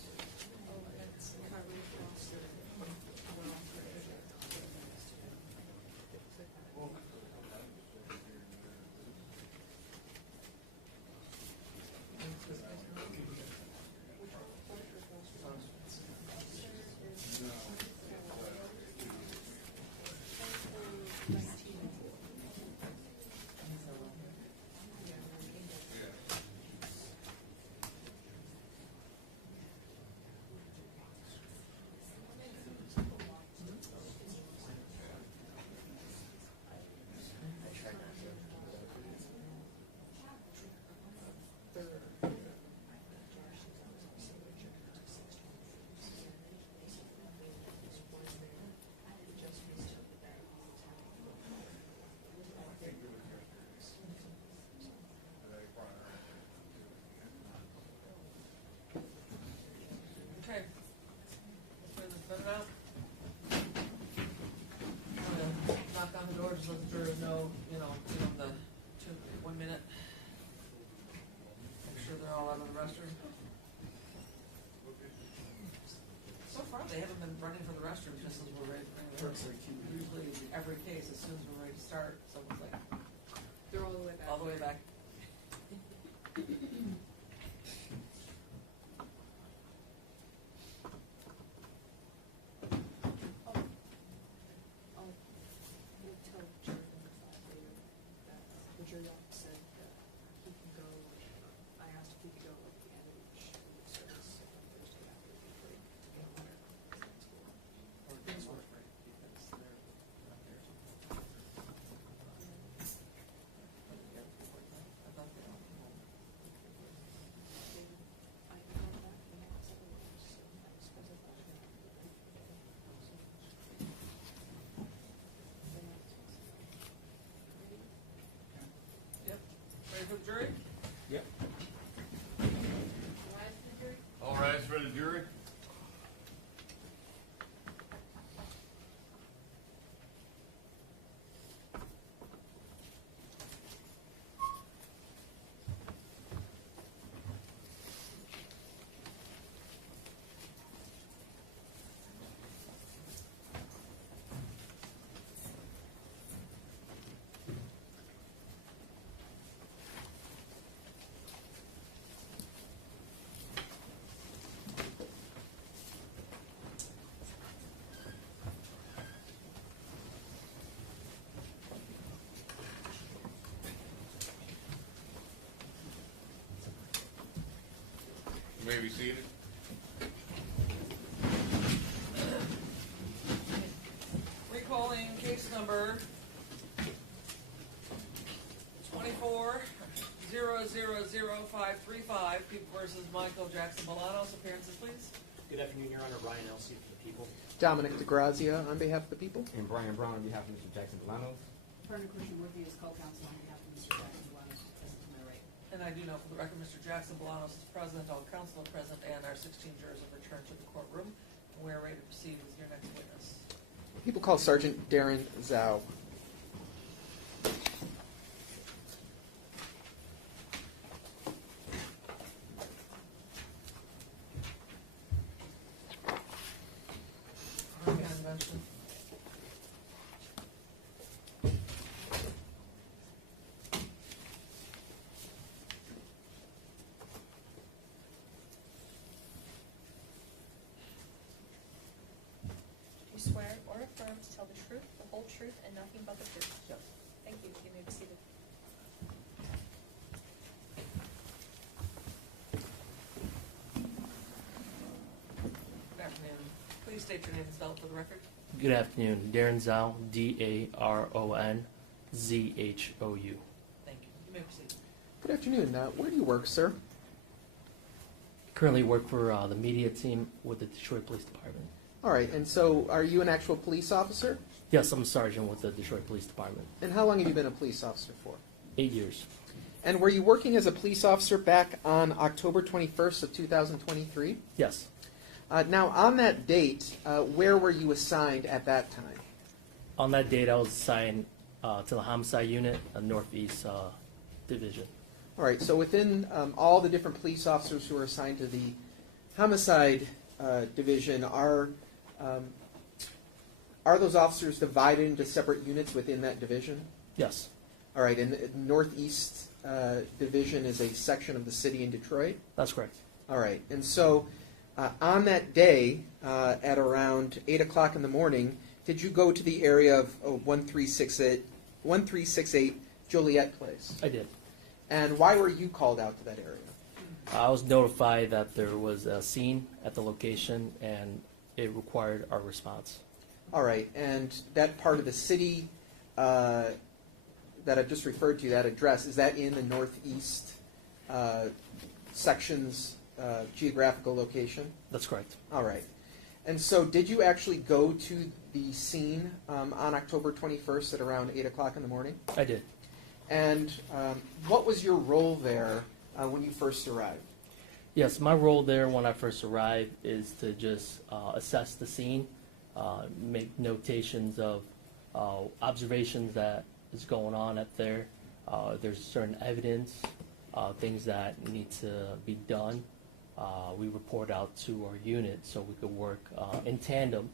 Okay. Let's put it out. I'm gonna knock on the door, just let the jurors know, give them the 1 minute. Make sure they're all out of the restroom. So far, they haven't been running for the restroom just as we're ready to bring the restroom. Usually, every case, as soon as we're ready to start, someone's like, They're all the way back. all the way back. The jury said that he can go, I asked if he could go at the end of each service on Thursday after the break to get a letter. Or things work right, because they're not there. I thought they all came home. I emailed back and they said it was, so that was because I thought Yep. Ready for the jury? Yep. All rise for the jury. You may be seated. Recalling case number 24-000535, People versus Michael Jackson-Bolanos. Appearances, please. Good afternoon, Your Honor. Ryan Elsey for the people. Dominic DeGrazia on behalf of the people. And Brian Brown on behalf of Mr. Jackson-Bolanos. Attorney Christian Murphy is co-counsel on behalf of Mr. Jackson-Bolanos, present to my right. And I do know for the record, Mr. Jackson-Bolanos is present, all counsel are present, and our 16 jurors have returned to the courtroom. We are ready to proceed with your next witness. People call Sergeant Darren Zhao. Convention. You swear or affirm to tell the truth, the whole truth, and nothing but the truth? Yes. Thank you. You may be seated. Good afternoon. Please state your name and spell it for the record. Good afternoon. Darren Zhao, D-A-R-O-N-Z-H-O-U. Thank you. You may proceed. Good afternoon. Where do you work, sir? Currently work for the media team with the Detroit Police Department. All right, and so are you an actual police officer? Yes, I'm a sergeant with the Detroit Police Department. And how long have you been a police officer for? 8 years. And were you working as a police officer back on October 21st of 2023? Yes. Now, on that date, where were you assigned at that time? On that date, I was assigned to the homicide unit, Northeast Division. All right, so within all the different police officers who are assigned to the homicide division, are those officers divided into separate units within that division? Yes. All right, and the Northeast Division is a section of the city in Detroit? That's correct. All right, and so on that day, at around 8 o'clock in the morning, did you go to the area of 1368 Joliet Place? I did. And why were you called out to that area? I was notified that there was a scene at the location and it required our response. All right, and that part of the city that I've just referred to, that address, is that in the northeast section's geographical location? That's correct. All right. And so did you actually go to the scene on October 21st at around 8 o'clock in the morning? I did. And what was your role there when you first arrived? Yes, my role there when I first arrived is to just assess the scene, make notations of observations that is going on up there. There's certain evidence, things that need to be done. We report out to our unit so we could work in tandem,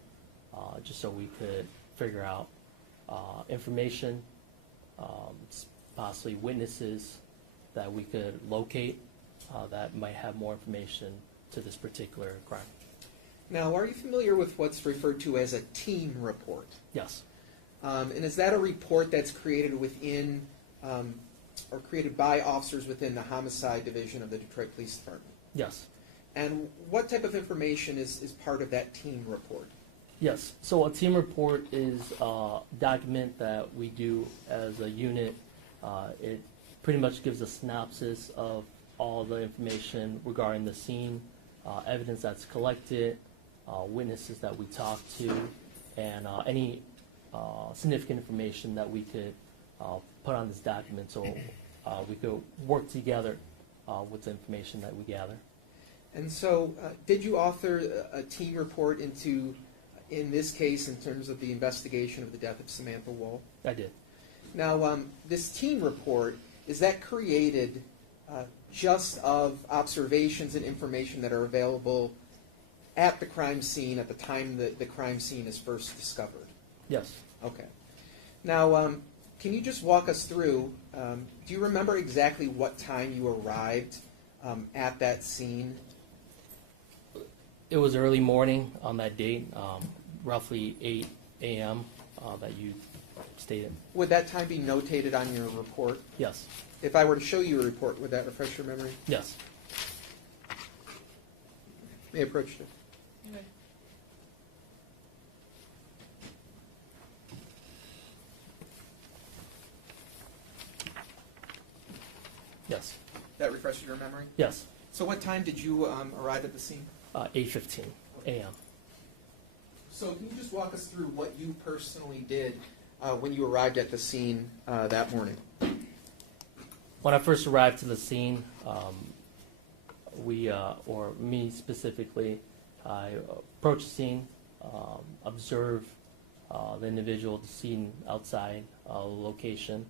just so we could figure out information, possibly witnesses that we could locate that might have more information to this particular crime. Now, are you familiar with what's referred to as a team report? Yes. And is that a report that's created within or created by officers within the homicide division of the Detroit Police Department? Yes. And what type of information is part of that team report? Yes. So a team report is a document that we do as a unit. It pretty much gives a synopsis of all the information regarding the scene, evidence that's collected, witnesses that we talk to, and any significant information that we could put on this document so we could work together with the information that we gather. And so did you author a team report in this case, in terms of the investigation of the death of Samantha Woll? I did. Now, this team report, is that created just of observations and information that are available at the crime scene at the time that the crime scene is first discovered? Yes. Okay. Now, can you just walk us through, do you remember exactly what time you arrived at that scene? It was early morning on that date, roughly 8 a.m. That you stated. Would that time be notated on your report? Yes. If I were to show you a report, would that refresh your memory? Yes. May I approach it? Yes. That refreshes your memory? Yes. So what time did you arrive at the scene? 8:15 a.m. So can you just walk us through what you personally did when you arrived at the scene that morning? When I first arrived to the scene, or me specifically, I approached the scene, observed the individual at the scene outside the location,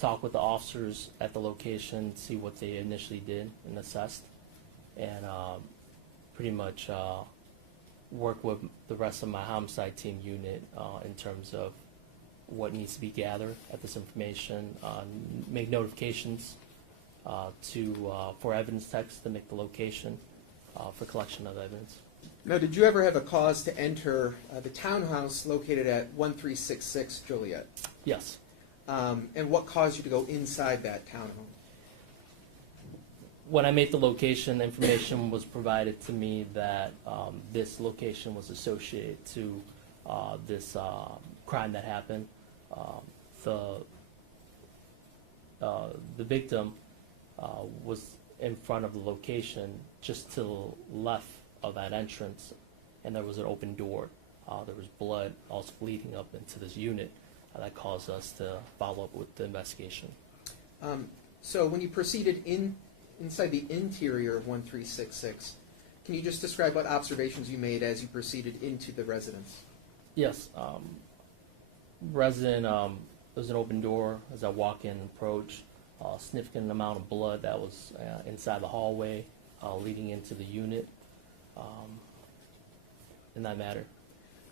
talk with the officers at the location, see what they initially did and assessed, and pretty much work with the rest of my homicide team unit in terms of what needs to be gathered at this information, make notifications for evidence text to make the location for collection of evidence. Now, did you ever have a cause to enter the townhouse located at 1366 Joliet? Yes. And what caused you to go inside that townhome? When I made the location, information was provided to me that this location was associated to this crime that happened. The victim was in front of the location just to the left of that entrance, and there was an open door. There was blood also bleeding up into this unit. That caused us to follow up with the investigation. So when you proceeded inside the interior of 1366, Can you just describe what observations you made as you proceeded into the residence? Yes. Resident, there's an open door as I walk in and approach. Significant amount of blood that was inside the hallway leading into the unit in that matter.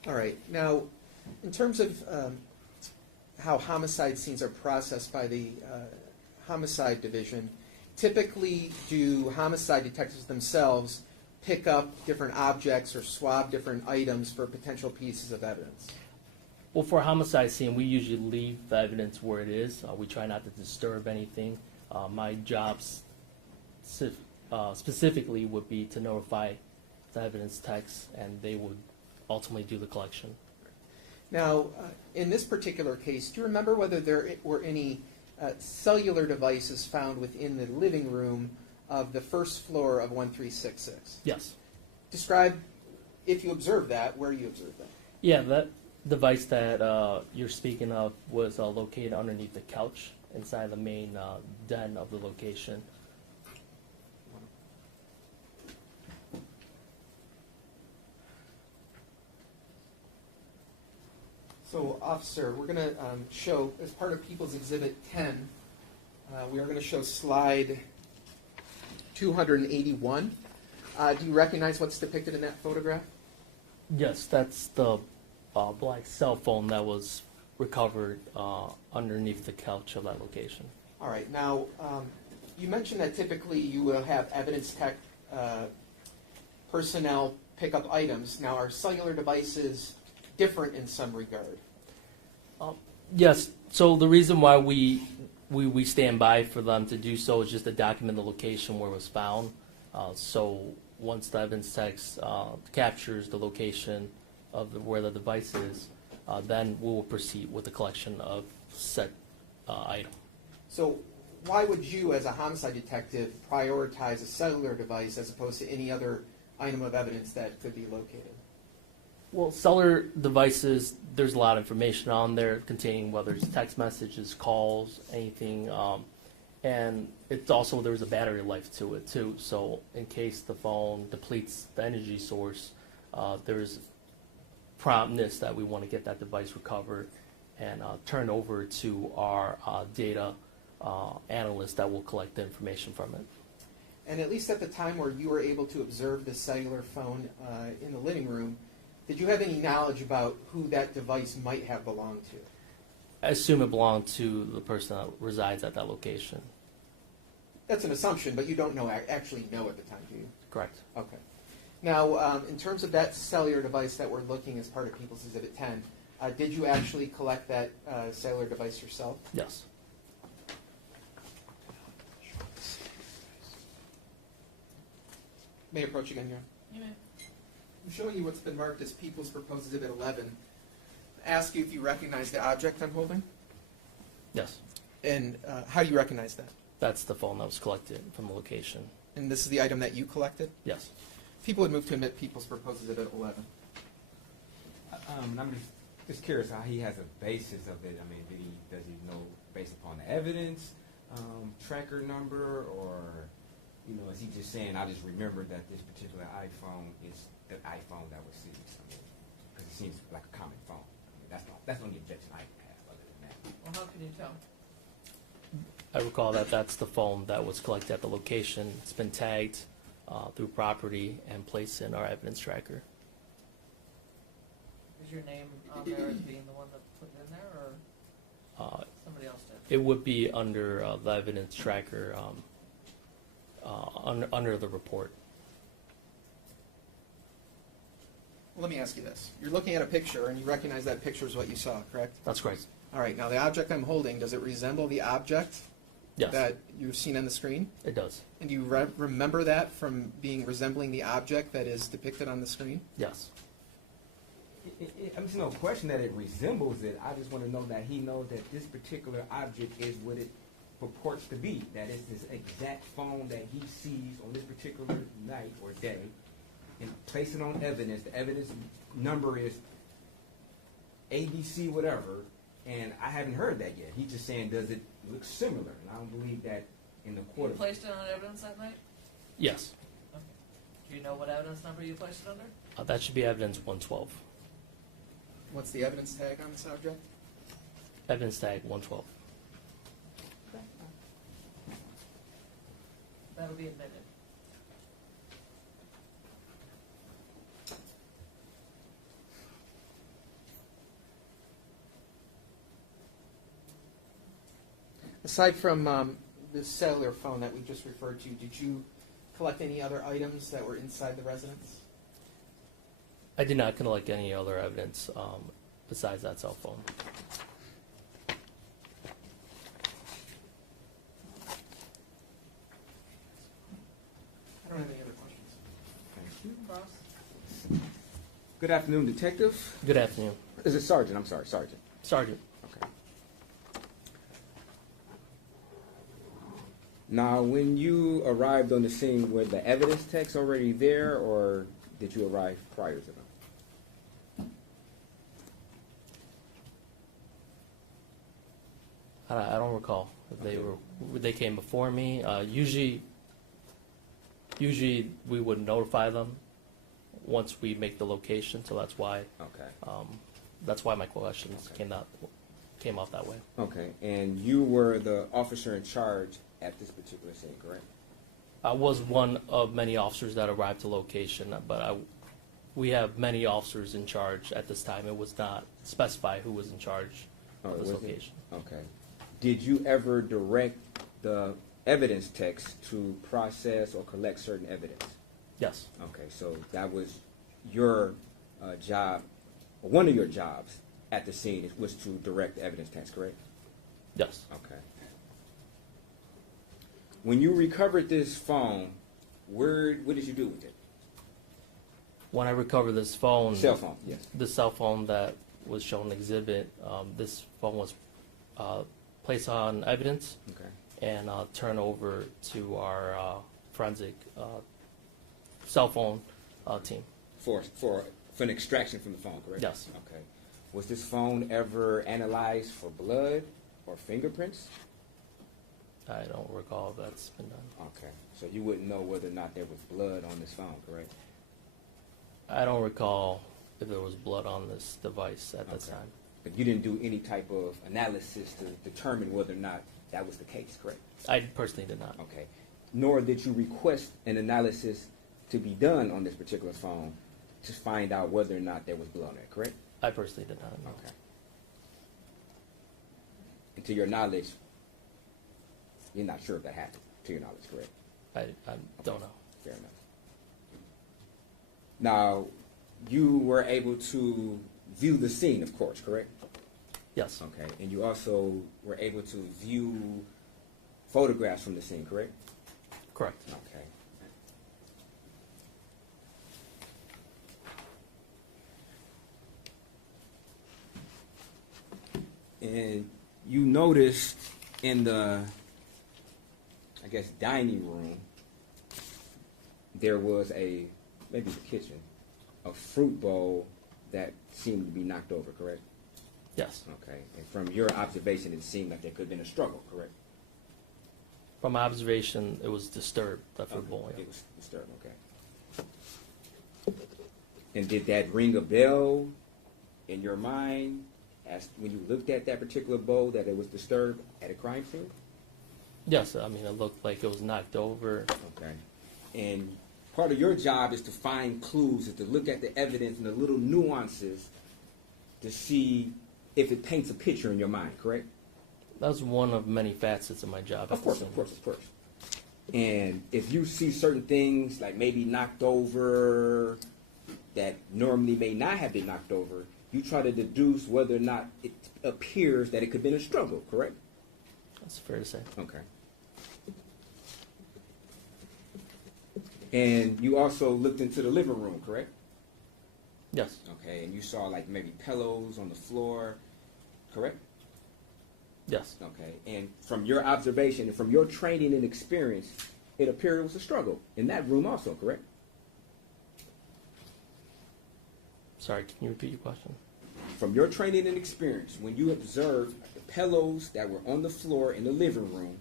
All right. Now, in terms of how homicide scenes are processed by the homicide division, typically do homicide detectives themselves pick up different objects or swab different items for potential pieces of evidence? Well, for a homicide scene, we usually leave the evidence where it is. We try not to disturb anything. My job specifically would be to notify the evidence techs, and they would ultimately do the collection. Now, in this particular case, do you remember whether there were any cellular devices found within the living room of the first floor of 1366? Yes. Describe, if you observed that, where you observed that. Yeah, that device that you're speaking of was located underneath the couch inside the main den of the location. So, officer, we're going to show, as part of People's Exhibit 10, we are going to show slide 281. Do you recognize what's depicted in that photograph? Yes, that's the black cell phone that was recovered underneath the couch of that location. All right. Now, you mentioned that typically you will have evidence tech personnel pick up items. Now, are cellular devices different in some regard? Yes. So the reason why we stand by for them to do so is just to document the location where it was found. So once the evidence text captures the location of where the device is, then we will proceed with the collection of said item. So why would you, as a homicide detective, prioritize a cellular device as opposed to any other item of evidence that could be located? Well, cellular devices, there's a lot of information on there containing whether it's text messages, calls, anything, and it's also, there's a battery life to it too. So in case the phone depletes the energy source, there's promptness that we want to get that device recovered and turned over to our data analyst that will collect the information from it. And at least at the time where you were able to observe the cellular phone in the living room, did you have any knowledge about who that device might have belonged to? I assume it belonged to the person that resides at that location. That's an assumption, but you don't actually know at the time, do you? Correct. Okay. Now, in terms of that cellular device that we're looking as part of People's Exhibit 10, did you actually collect that cellular device yourself? Yes. May I approach again, Your Honor? You may. I'm showing you what's been marked as People's Proposed Exhibit 11. Ask you if you recognize the object I'm holding? Yes. And how do you recognize that? That's the phone that was collected from the location. And this is the item that you collected? Yes. People would move to admit People's Proposed Exhibit 11. I'm just curious how he has a basis of it. I mean, does he know based upon the evidence, tracker number, or is he just saying, I just remembered that this particular iPhone is the iPhone that was seized? Because it seems like a common phone. I mean, that's the only objection I have other than that. Well, how can you tell? I recall that that's the phone that was collected at the location. It's been tagged through property and placed in our evidence tracker. Is your name on there as being the one that put it in there, or somebody else did? It would be under the evidence tracker, under the report. Well, let me ask you this. You're looking at a picture, and you recognize that picture is what you saw, correct? That's correct. All right. Now, the object I'm holding, does it resemble the object Yes. that you've seen on the screen? It does. And do you remember that from being resembling the object that is depicted on the screen? Yes. I'm just no question that it resembles it. I just want to know that he knows that this particular object is what it purports to be. That is this exact phone that he sees on this particular night or day, and place it on evidence. The evidence number is ABC whatever, and I haven't heard that yet. He's just saying, does it look similar? And I don't believe that in the court. You placed it on evidence that night? Yes. Okay. Do you know what evidence number you placed it under? That should be evidence 112. What's the evidence tag on the subject? Evidence tag 112. That'll be admitted. Aside from the cellular phone that we just referred to, did you collect any other items that were inside the residence? I did not collect any other evidence besides that cell phone. I don't have any other questions. Thank you. Boss? Good afternoon, Detective. Good afternoon. Is it Sergeant? I'm sorry, Sergeant. Sergeant. Okay. Now, when you arrived on the scene, were the evidence techs already there, or did you arrive prior to them? I don't recall if they came before me. Usually we would notify them once we make the location, so that's why. Okay. That's why my questions came off that way. Okay, and you were the officer in charge at this particular scene, correct? I was one of many officers that arrived to location, but we have many officers in charge at this time. It was not specified who was in charge of this location. Okay. Did you ever direct the evidence techs to process or collect certain evidence? Yes. Okay, so that was your job, or one of your jobs at the scene was to direct the evidence techs, correct? Yes. Okay. When you recovered this phone, what did you do with it? When I recovered this phone, Cell phone, yes. The cell phone that was shown in the exhibit, this phone was placed on evidence and turned over to our forensic cell phone team. For an extraction from the phone, correct? Yes. Okay. Was this phone ever analyzed for blood or fingerprints? I don't recall if that's been done. Okay. So you wouldn't know whether or not there was blood on this phone, correct? I don't recall if there was blood on this device at that time. But you didn't do any type of analysis to determine whether or not that was the case, correct? I personally did not. Okay. Nor did you request an analysis to be done on this particular phone to find out whether or not there was blood on it, correct? I personally did not. No. Okay. And to your knowledge, you're not sure if that happened, to your knowledge, correct? I don't know. Fair enough. Now, you were able to view the scene, of course, correct? Yes. Okay. And you also were able to view photographs from the scene, correct? Correct. Okay. And you noticed in the, I guess, dining room, there was maybe the kitchen, a fruit bowl that seemed to be knocked over, correct? Yes. Okay. And from your observation, it seemed like there could have been a struggle, correct? From my observation, it was disturbed, that fruit bowl. It was disturbed, okay. And did that ring a bell in your mind as when you looked at that particular bowl that it was disturbed at a crime scene? Yes, I mean, it looked like it was knocked over. Okay. And part of your job is to find clues, is to look at the evidence and the little nuances to see if it paints a picture in your mind, correct? That's one of many facets of my job. Of course. And if you see certain things, like maybe knocked over, that normally may not have been knocked over, you try to deduce whether or not it appears that it could have been a struggle, correct? That's fair to say. Okay. And you also looked into the living room, correct? Yes. Okay, and you saw like maybe pillows on the floor, correct? Yes. Okay, and from your observation and from your training and experience, it appeared it was a struggle in that room also, correct? Sorry, can you repeat your question? From your training and experience, when you observed the pillows that were on the floor in the living room,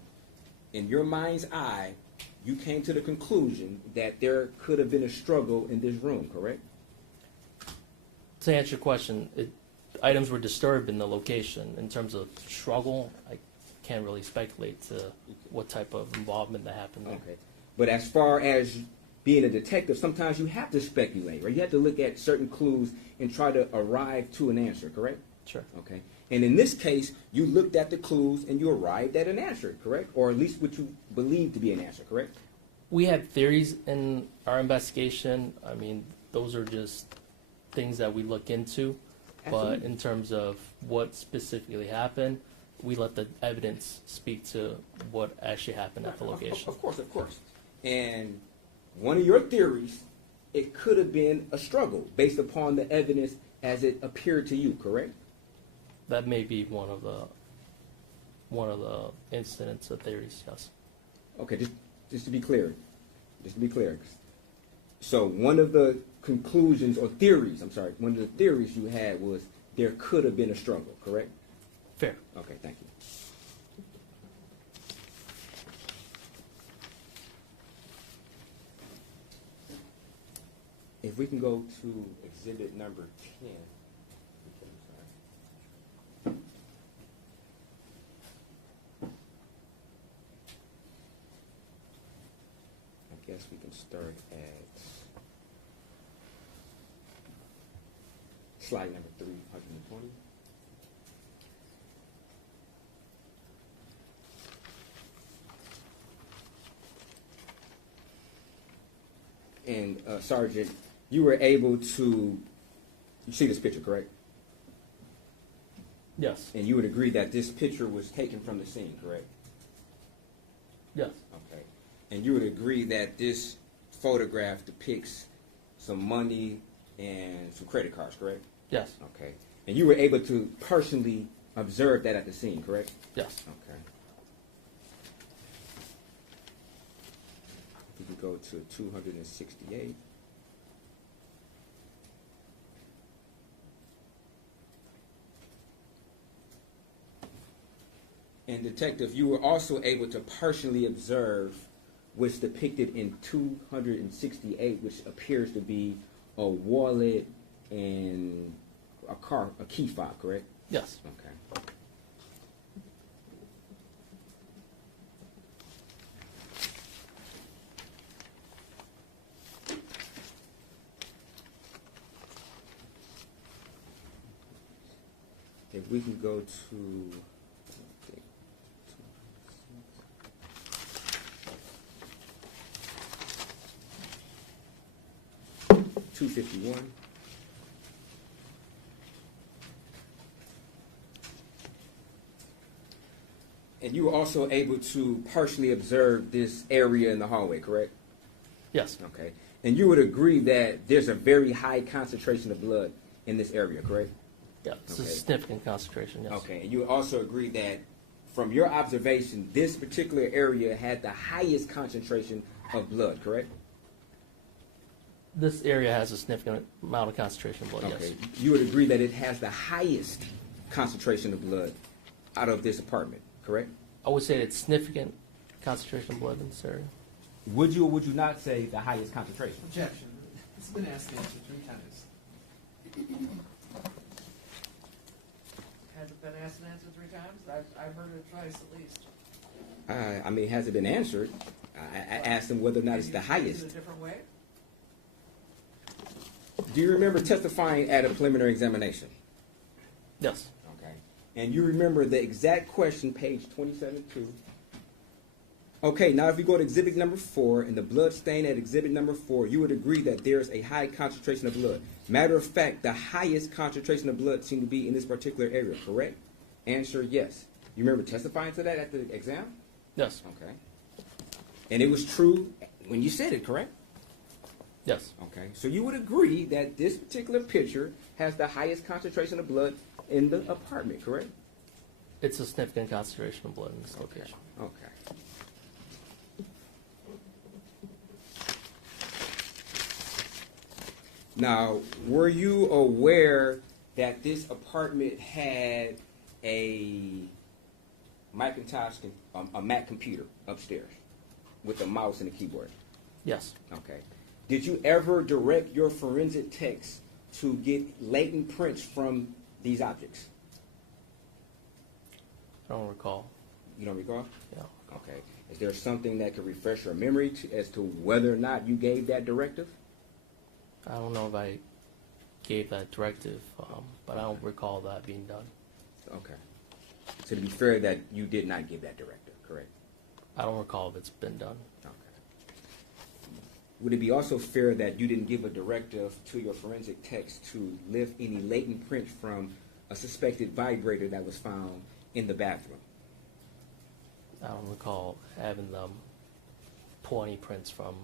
in your mind's eye, you came to the conclusion that there could have been a struggle in this room, correct? To answer your question, items were disturbed in the location. In terms of struggle, I can't really speculate to what type of involvement that happened there. Okay. But as far as being a detective, sometimes you have to speculate, right? You have to look at certain clues and try to arrive to an answer, correct? Sure. Okay. And in this case, you looked at the clues and you arrived at an answer, correct? Or at least what you believe to be an answer, correct? We had theories in our investigation. I mean, those are just things that we look into. Absolutely. But in terms of what specifically happened, we let the evidence speak to what actually happened at the location. Of course, of course. And one of your theories, it could have been a struggle based upon the evidence as it appeared to you, correct? That may be one of the incidents or theories, yes. Okay, just to be clear. So one of the conclusions or theories, one of the theories you had was there could have been a struggle, correct? Fair. Okay, thank you. If we can go to exhibit number 10. I guess we can start at slide number 320. And Sergeant, you were able to, you see this picture, correct? Yes. And you would agree that this picture was taken from the scene, correct? Yes. Okay. And you would agree that this photograph depicts some money and some credit cards, correct? Yes. Okay. And you were able to personally observe that at the scene, correct? Yes. Okay. We could go to 268. And Detective, you were also able to partially observe what's depicted in 268, which appears to be a wallet and a key fob, correct? Yes. Okay. If we can go to 251. And you were also able to partially observe this area in the hallway, correct? Yes. Okay. And you would agree that there's a very high concentration of blood in this area, correct? Yeah, it's a significant concentration, yes. Okay. And you would also agree that from your observation, this particular area had the highest concentration of blood, correct? This area has a significant amount of concentration of blood, Okay. yes. You would agree that it has the highest concentration of blood out of this apartment, correct? I would say it's significant concentration of blood in this area. Would you or would you not say the highest concentration? Objection. It's been asked and answered 3 times. Has it been asked and answered 3 times? I've heard it twice at least. I mean, has it been answered? I asked him whether or not it's the highest. Is it a different way? Do you remember testifying at a preliminary examination? Yes. Okay. And you remember the exact question, page 27-2. Okay, now if we go to exhibit number 4, and the blood stain at exhibit number 4, you would agree that there's a high concentration of blood. Matter of fact, the highest concentration of blood seemed to be in this particular area, correct? Answer, yes. You remember testifying to that at the exam? Yes. Okay. And it was true when you said it, correct? Yes. Okay. So you would agree that this particular picture has the highest concentration of blood in the apartment, correct? It's a significant concentration of blood in this location. Okay. Now, were you aware that this apartment had a Macintosh, a Mac computer upstairs? with the mouse and the keyboard? Yes. Okay. Did you ever direct your forensic techs to get latent prints from these objects? I don't recall. You don't recall? Yeah. Okay. Is there something that could refresh your memory as to whether or not you gave that directive? I don't know if I gave that directive, but I don't recall that being done. Okay. So to be fair, that you did not give that directive, correct? I don't recall if it's been done. Okay. Would it be also fair that you didn't give a directive to your forensic techs to lift any latent prints from a suspected vibrator that was found in the bathroom? I don't recall having them pull any prints from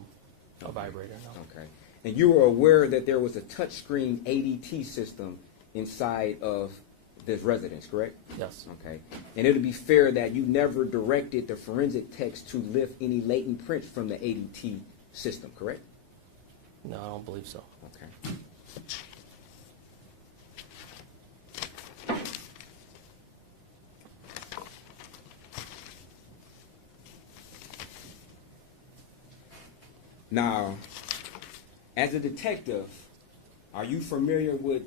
a vibrator, no. Okay. And you were aware that there was a touchscreen ADT system inside of this residence, correct? Yes. Okay. And it would be fair that you never directed the forensic techs to lift any latent prints from the ADT system, correct? No, I don't believe so. Okay. Now, as a detective, are you familiar with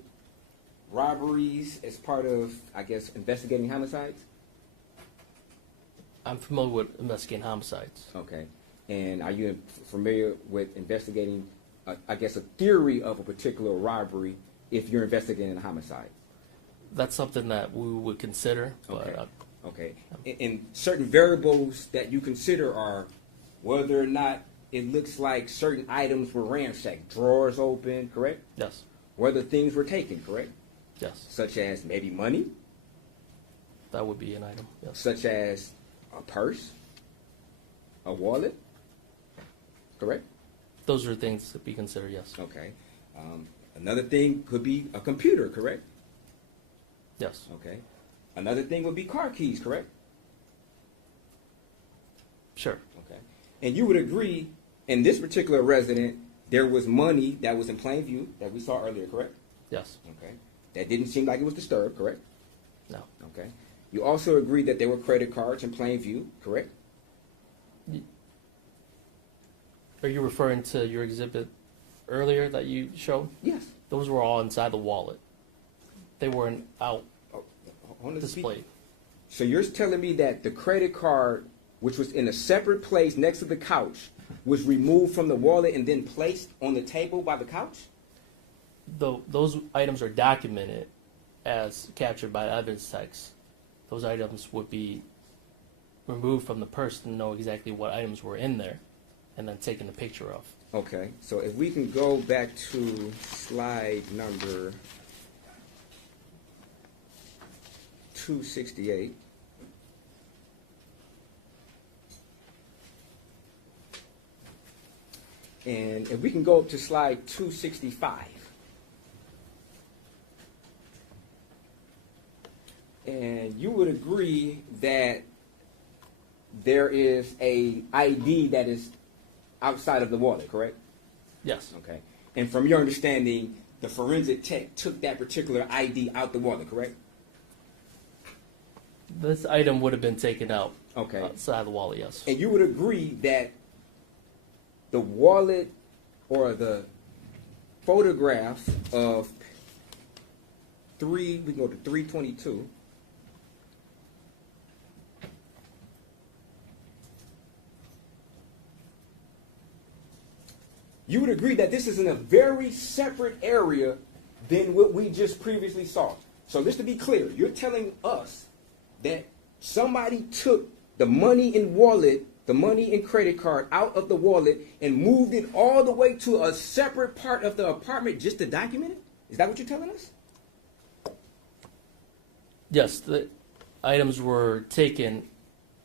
robberies as part of, I guess, investigating homicides? I'm familiar with investigating homicides. Okay. And are you familiar with investigating, I guess, a theory of a particular robbery if you're investigating a homicide? That's something that we would consider. Okay. But, okay. And certain variables that you consider are whether or not it looks like certain items were ransacked, drawers open, correct? Yes. Whether things were taken, correct? Yes. Such as maybe money? That would be an item, yes. Such as a purse? A wallet? Correct? Those are things to be considered, yes. Okay. Another thing could be a computer, correct? Yes. Okay. Another thing would be car keys, correct? Sure. Okay. And you would agree, in this particular resident, there was money that was in plain view that we saw earlier, correct? Yes. Okay. That didn't seem like it was disturbed, correct? No. Okay. You also agree that there were credit cards in plain view, correct? Are you referring to your exhibit earlier that you showed? Yes. Those were all inside the wallet. They weren't out displayed. So you're telling me that the credit card, which was in a separate place next to the couch, was removed from the wallet and then placed on the table by the couch? Those items are documented as captured by the evidence text. Those items would be removed from the purse to know exactly what items were in there and then taken a picture of. Okay, so if we can go back to slide number 268. And if we can go up to slide 265. And you would agree that there is a ID that is outside of the wallet, correct? Yes. Okay. And from your understanding, the forensic tech took that particular ID out the wallet, correct? This item would have been taken out okay. outside the wallet, yes. And you would agree that the wallet or the photograph of we can go to 322. You would agree that this is in a very separate area than what we just previously saw. So just to be clear, you're telling us that somebody took the money in wallet, the money in credit card out of the wallet and moved it all the way to a separate part of the apartment just to document it? Is that what you're telling us? Yes, the items were taken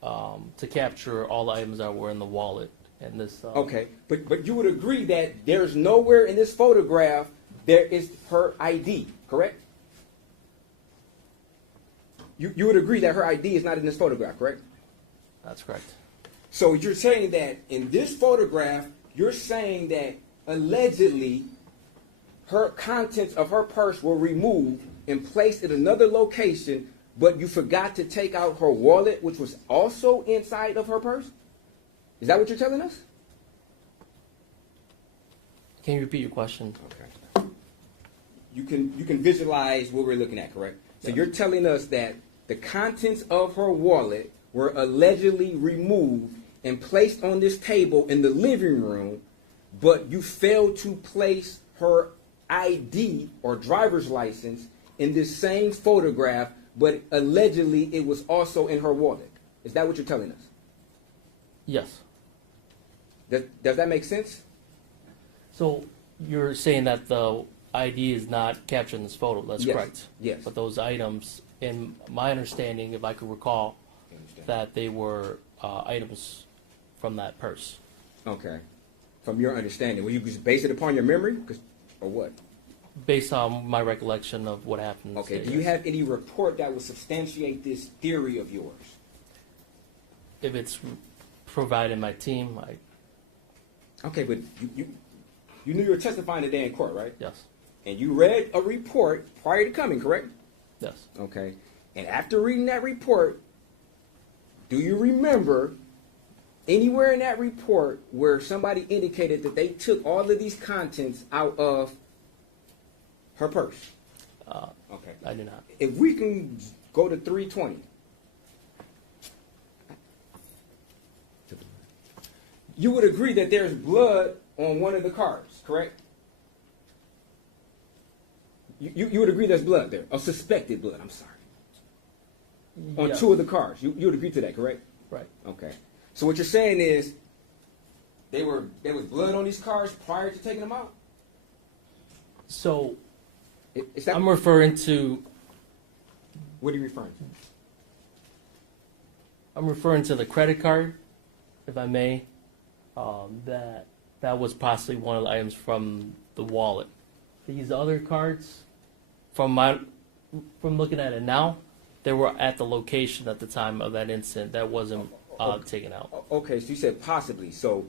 to capture all the items that were in the wallet. And this, okay, but you would agree that there's nowhere in this photograph there is her ID, correct? You would agree that her ID is not in this photograph, correct? That's correct. So you're saying that in this photograph, you're saying that allegedly her contents of her purse were removed and placed at another location, but you forgot to take out her wallet, which was also inside of her purse? Is that what you're telling us? Can you repeat your question? Okay. You can visualize what we're looking at, correct? So you're telling us that the contents of her wallet were allegedly removed and placed on this table in the living room, but you failed to place her ID or driver's license in this same photograph, but allegedly it was also in her wallet. Is that what you're telling us? Yes. Does that make sense? So you're saying that the ID is not captured in this photo. That's Yes. correct. Yes. But those items, in my understanding, if I could recall, that they were items from that purse. Okay. From your understanding, will you just base it upon your memory, or what? Based on my recollection of what happened. Okay. Day, Do you yes. have any report that would substantiate this theory of yours? If it's provided my team, Okay, but you knew you were testifying today in court, right? Yes. And you read a report prior to coming, correct? Yes. Okay. And after reading that report, do you remember anywhere in that report where somebody indicated that they took all of these contents out of her purse? Okay. I do not. If we can go to 320. You would agree that there's blood on one of the cards, correct? You would agree there's blood there, or suspected blood, I'm sorry. On Yes. two of the cards. You would agree to that, correct? Right. Okay. So what you're saying is there was blood on these cards prior to taking them out? So Is that, I'm referring to. what are you referring to? I'm referring to the credit card, if I may. That was possibly one of the items from the wallet. These other cards, from looking at it now, they were at the location at the time of that incident. That wasn't taken out. Okay, so you said possibly. So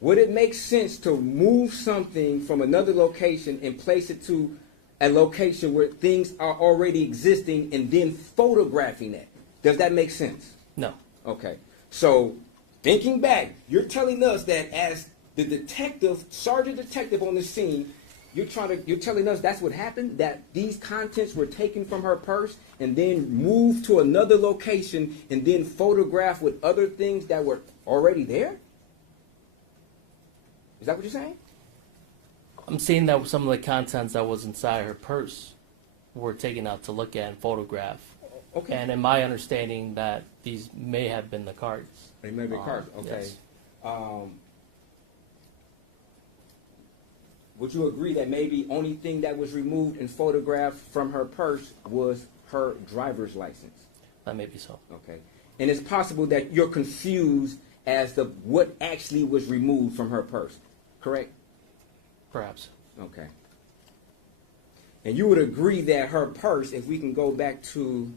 would it make sense to move something from another location and place it to a location where things are already existing and then photographing it? Does that make sense? No. Okay. So thinking back, you're telling us that as the detective, sergeant detective on the scene, you're telling us that's what happened, that these contents were taken from her purse and then moved to another location and then photographed with other things that were already there? Is that what you're saying? I'm saying that some of the contents that was inside her purse were taken out to look at and photograph. Okay. And in my understanding that these may have been the cards. They may be cards. Okay. Yes. Would you agree that maybe only thing that was removed and photographed from her purse was her driver's license? That may be so. Okay. And it's possible that you're confused as to what actually was removed from her purse, correct? Perhaps. Okay. And you would agree that her purse, if we can go back to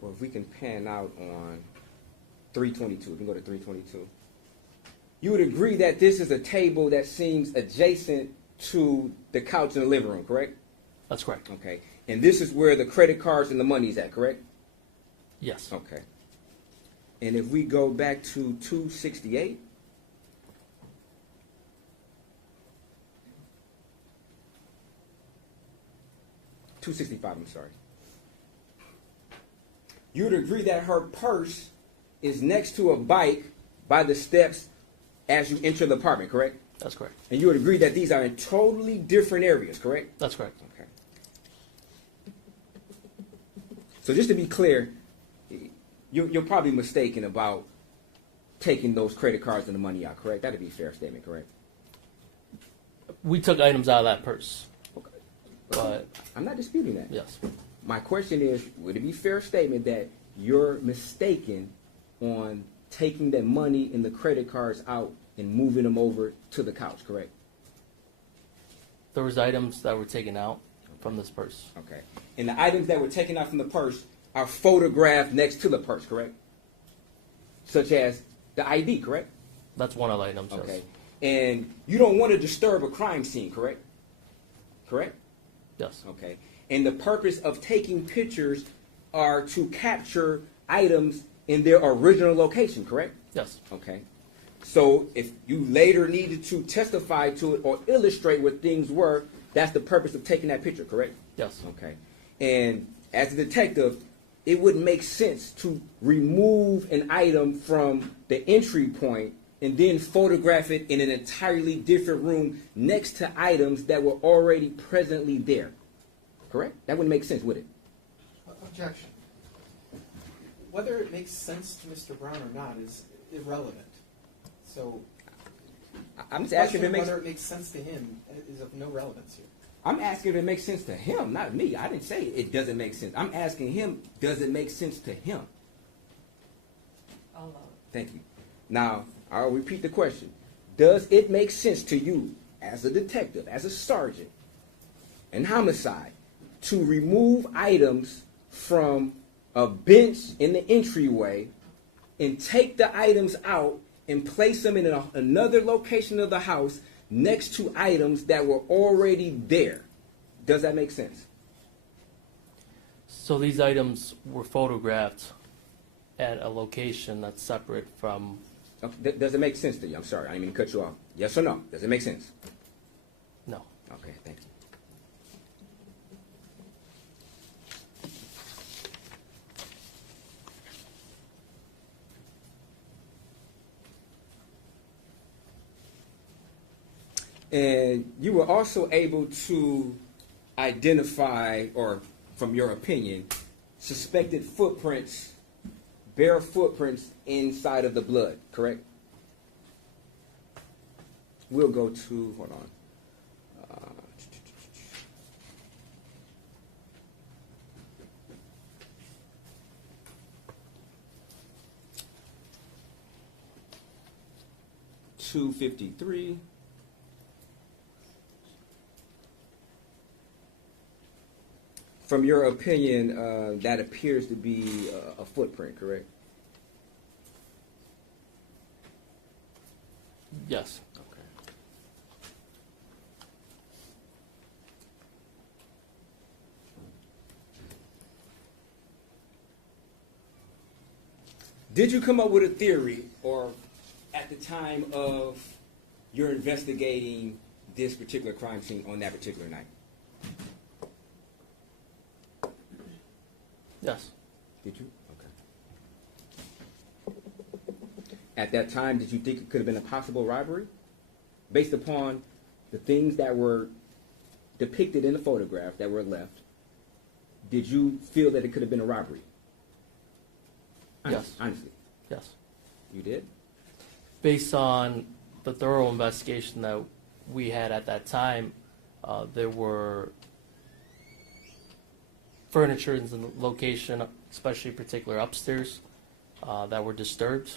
or if we can pan out on 322, we can go to 322. You would agree that this is a table that seems adjacent to the couch in the living room, correct? That's correct. Okay. And this is where the credit cards and the money is at, correct? Yes. Okay. And if we go back to 268, I'm sorry. You would agree that her purse is next to a bike by the steps as you enter the apartment, correct? That's correct. And you would agree that these are in totally different areas, correct? That's correct. Okay. So just to be clear, you're probably mistaken about taking those credit cards and the money out, correct? That'd be a fair statement, correct? We took items out of that purse. Okay. But I'm not disputing that. yes. My question is, would it be a fair statement that you're mistaken on taking that money and the credit cards out and moving them over to the couch, correct? There was items that were taken out from this purse. Okay. And the items that were taken out from the purse are photographed next to the purse, correct? Such as the ID, correct? That's one of the items. Okay. Yes. And you don't want to disturb a crime scene, correct? Correct? Yes. Okay. And the purpose of taking pictures are to capture items in their original location, correct? Yes. Okay. So if you later needed to testify to it or illustrate what things were, that's the purpose of taking that picture, correct? Yes. Okay. And as a detective, it wouldn't make sense to remove an item from the entry point and then photograph it in an entirely different room next to items that were already presently there. Correct? That wouldn't make sense, would it? Objection. Whether it makes sense to Mr. Brown or not is irrelevant. So, I'm just asking if it makes whether it makes sense to him is of no relevance here. I'm asking if it makes sense to him, not me. I didn't say it doesn't make sense. I'm asking him, does it make sense to him? I'll allow it. Thank you. Now, I'll repeat the question. Does it make sense to you, as a detective, as a sergeant, in homicide, to remove items from a bench in the entryway and take the items out and place them in another location of the house next to items that were already there? Does that make sense? So these items were photographed at a location that's separate from... Okay. Does it make sense to you? I'm sorry, I didn't mean to cut you off. Yes or no? Does it make sense? No. Okay, thank you. And you were also able to identify, or from your opinion, suspected footprints, bare footprints inside of the blood, correct? We'll go to, hold on. 253. From your opinion, that appears to be a footprint, correct? Yes. Okay. Did you come up with a theory, or at the time of your investigating this particular crime scene on that particular night? Yes. Did you? Okay. At that time, did you think it could have been a possible robbery? Based upon the things that were depicted in the photograph that were left, did you feel that it could have been a robbery? Yes. Honestly? Yes. You did? Based on the thorough investigation that we had at that time, there were furniture in the location, especially particular upstairs, that were disturbed.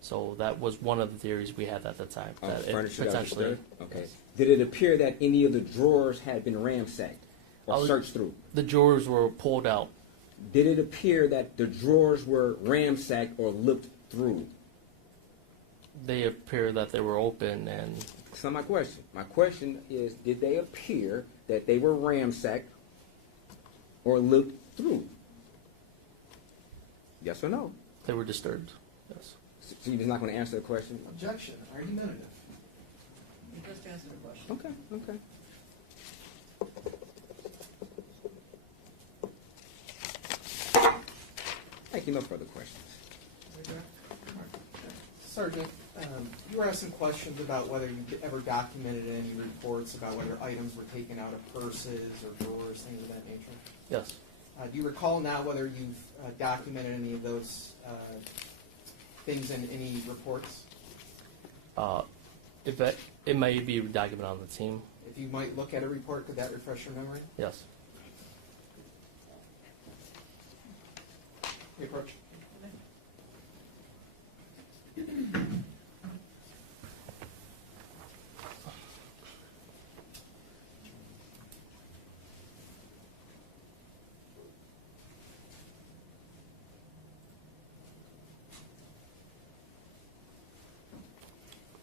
So that was one of the theories we had at the time. That it Furniture that was potentially. disturbed? Okay. Did it appear that any of the drawers had been ransacked or searched through? The drawers were pulled out. Did it appear that the drawers were ransacked or looked through? They appear that they were open and... That's not my question. My question is, did they appear that they were ransacked or looked through? Yes or no? They were disturbed, yes. So you're just not going to answer the question? Objection. Argumentative. You just answered the question. Okay, okay. Thank you. No further questions. Sergeant, you were asking questions about whether you ever documented any reports about whether items were taken out of purses or drawers, things of that nature. Yes. Do you recall now whether you've documented any of those things in any reports? It may be documented on the team. If you might look at a report, could that refresh your memory? Yes. We approach.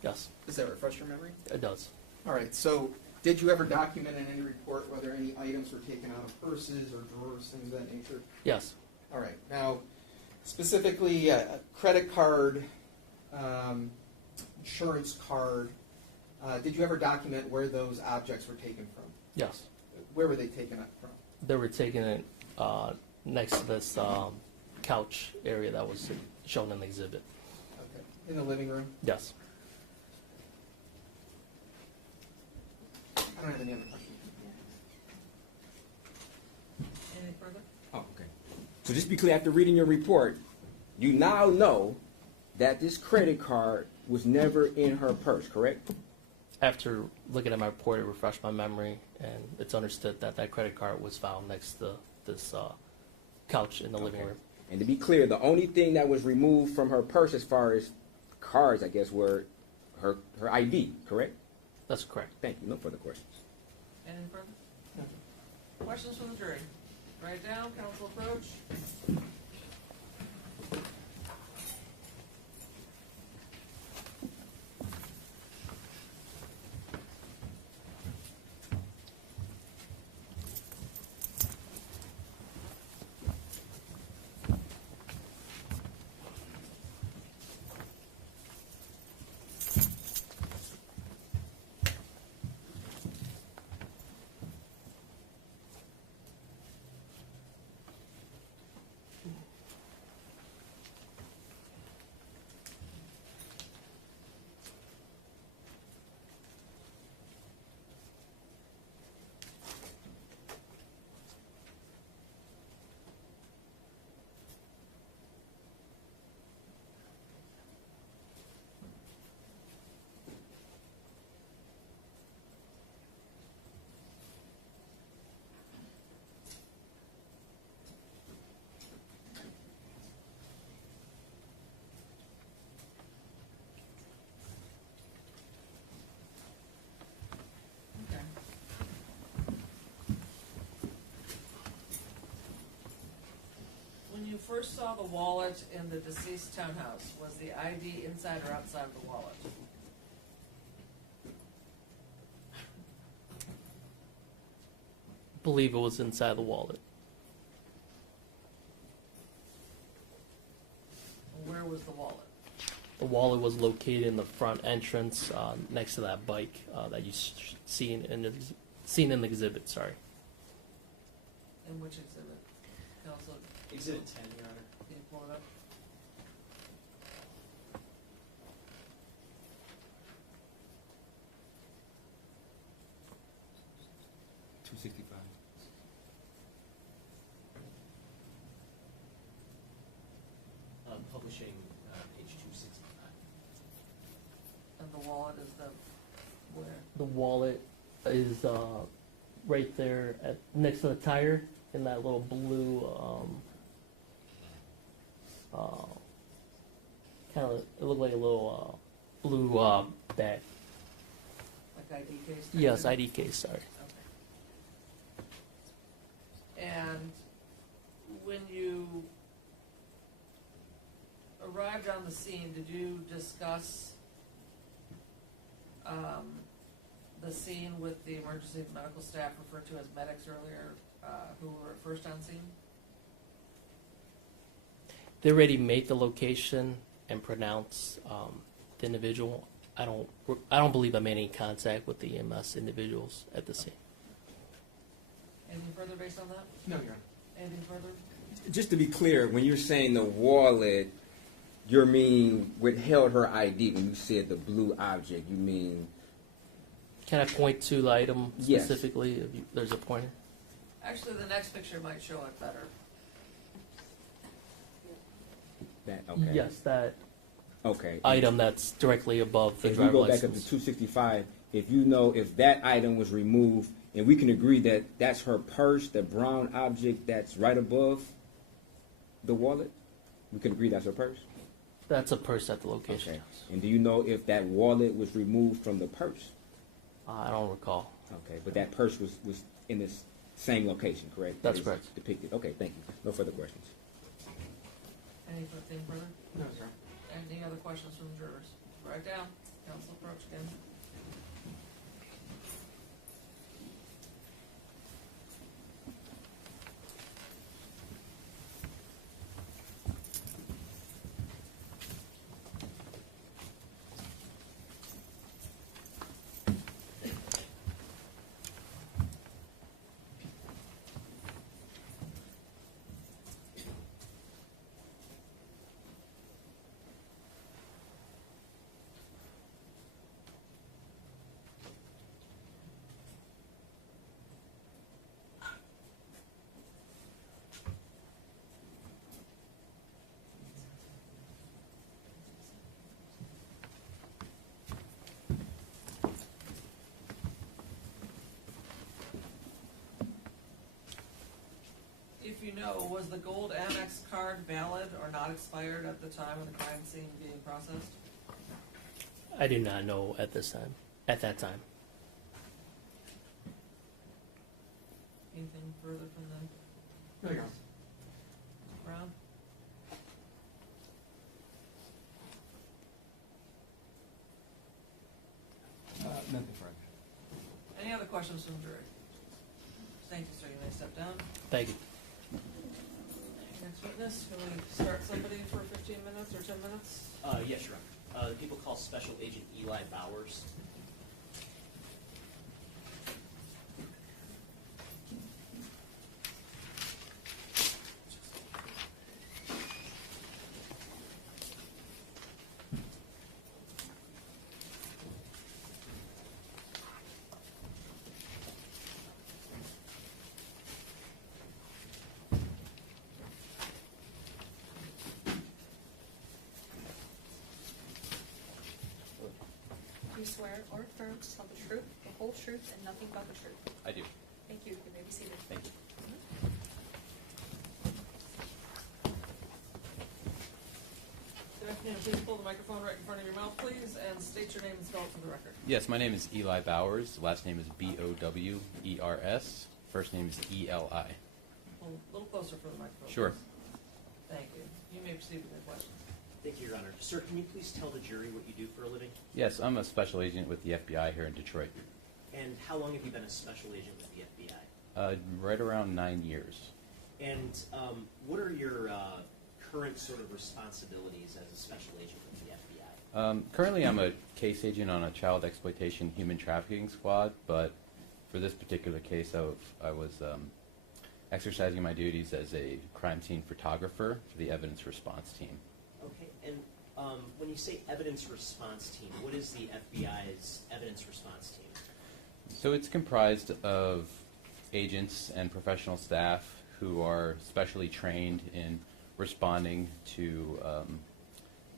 Yes. Yes, Does that refresh your memory? it does. All right, so did you ever document in any report whether any items were taken out of purses or drawers, things of that nature? Yes. All right, now specifically credit card, insurance card, did you ever document where those objects were taken from? Yes. Where were they taken up from? They were taken in, next to this couch area that was shown in the exhibit. Okay, in the living room? Yes. I don't have any other questions. Any further? Oh, okay. So just to be clear, after reading your report, you now know that this credit card was never in her purse, correct? After looking at my report, it refreshed my memory, and it's understood that that credit card was found next to this couch in the living room. And to be clear, the only thing that was removed from her purse as far as cards, I guess, were her ID, correct? That's correct. Thank you. No further questions. Any further? Questions from the jury? Write down, counsel approach. When you first saw the wallet in the deceased townhouse, was the ID inside or outside of the wallet? Believe it was inside the wallet. Where was the wallet? The wallet was located in the front entrance next to that bike that you seen in the exhibit. Sorry. In which exhibit? Counsel, Exhibit 10, Your Honor. can you pull it up? Publishing page 265. And the wallet is the where? The wallet is right there next to the tire in that little blue kind of, it looked like a little blue bag. Like ID case? Yes, ID case, sorry. Okay. And when you arrived on the scene, did you discuss the scene with the emergency medical staff referred to as medics earlier, who were first on scene? They already made the location and pronounced the individual. I don't believe I made any contact with the EMS individuals at the scene. Anything further based on that? No, Your Honor. Anything further? Just to be clear, when you're saying the wallet, you're meaning withheld her ID. When you said the blue object, you mean... Can I point to the item Yes. specifically? If there's a pointer. Actually, the next picture might show it better. That, okay. Yes, that Okay. item that's directly above the If we driver's go back license. up to 265, if you know if that item was removed, and we can agree that that's her purse, the brown object that's right above the wallet, we can agree that's her purse? That's a purse at the location. Okay. And do you know if that wallet was removed from the purse? I don't recall. Okay, but that purse was in this same location, correct? That's It is correct. Depicted. Okay, thank you. No further questions. Anything further? No, sir. Any other questions from the jurors? Write down. Council approach again. If you know, was the gold Amex card valid or not expired at the time of the crime scene being processed? I do not know at this time, at that time. Anything further from the witness? Brown? Nothing further. Any other questions from the jury? Thank you, sir. You may step down. Thank you. Next witness, can we start somebody for 15 minutes or 10 minutes? Yes, Your Honor. The people call Special Agent Eli Bowers. Do you swear or affirm to tell the truth, the whole truth, and nothing but the truth? I do. Thank you. You may be seated. Thank you. Good afternoon. Please pull the microphone right in front of your mouth, please, and state your name and spell it for the record. Yes, my name is Eli Bowers. Last name is Bowers. First name is Eli. A little closer for the microphone. Sure. Please. Thank you. You may proceed with your questions. Thank you, Your Honor. Sir, can you please tell the jury what you do for a living? Yes, I'm a special agent with the FBI here in Detroit. And how long have you been a special agent with the FBI? Right around 9 years. And what are your current sort of responsibilities as a special agent with the FBI? Currently, I'm a case agent on a child exploitation human trafficking squad, but for this particular case, I was exercising my duties as a crime scene photographer for the evidence response team. Okay, and when you say evidence response team, what is the FBI's evidence response team? So it's comprised of agents and professional staff who are specially trained in responding to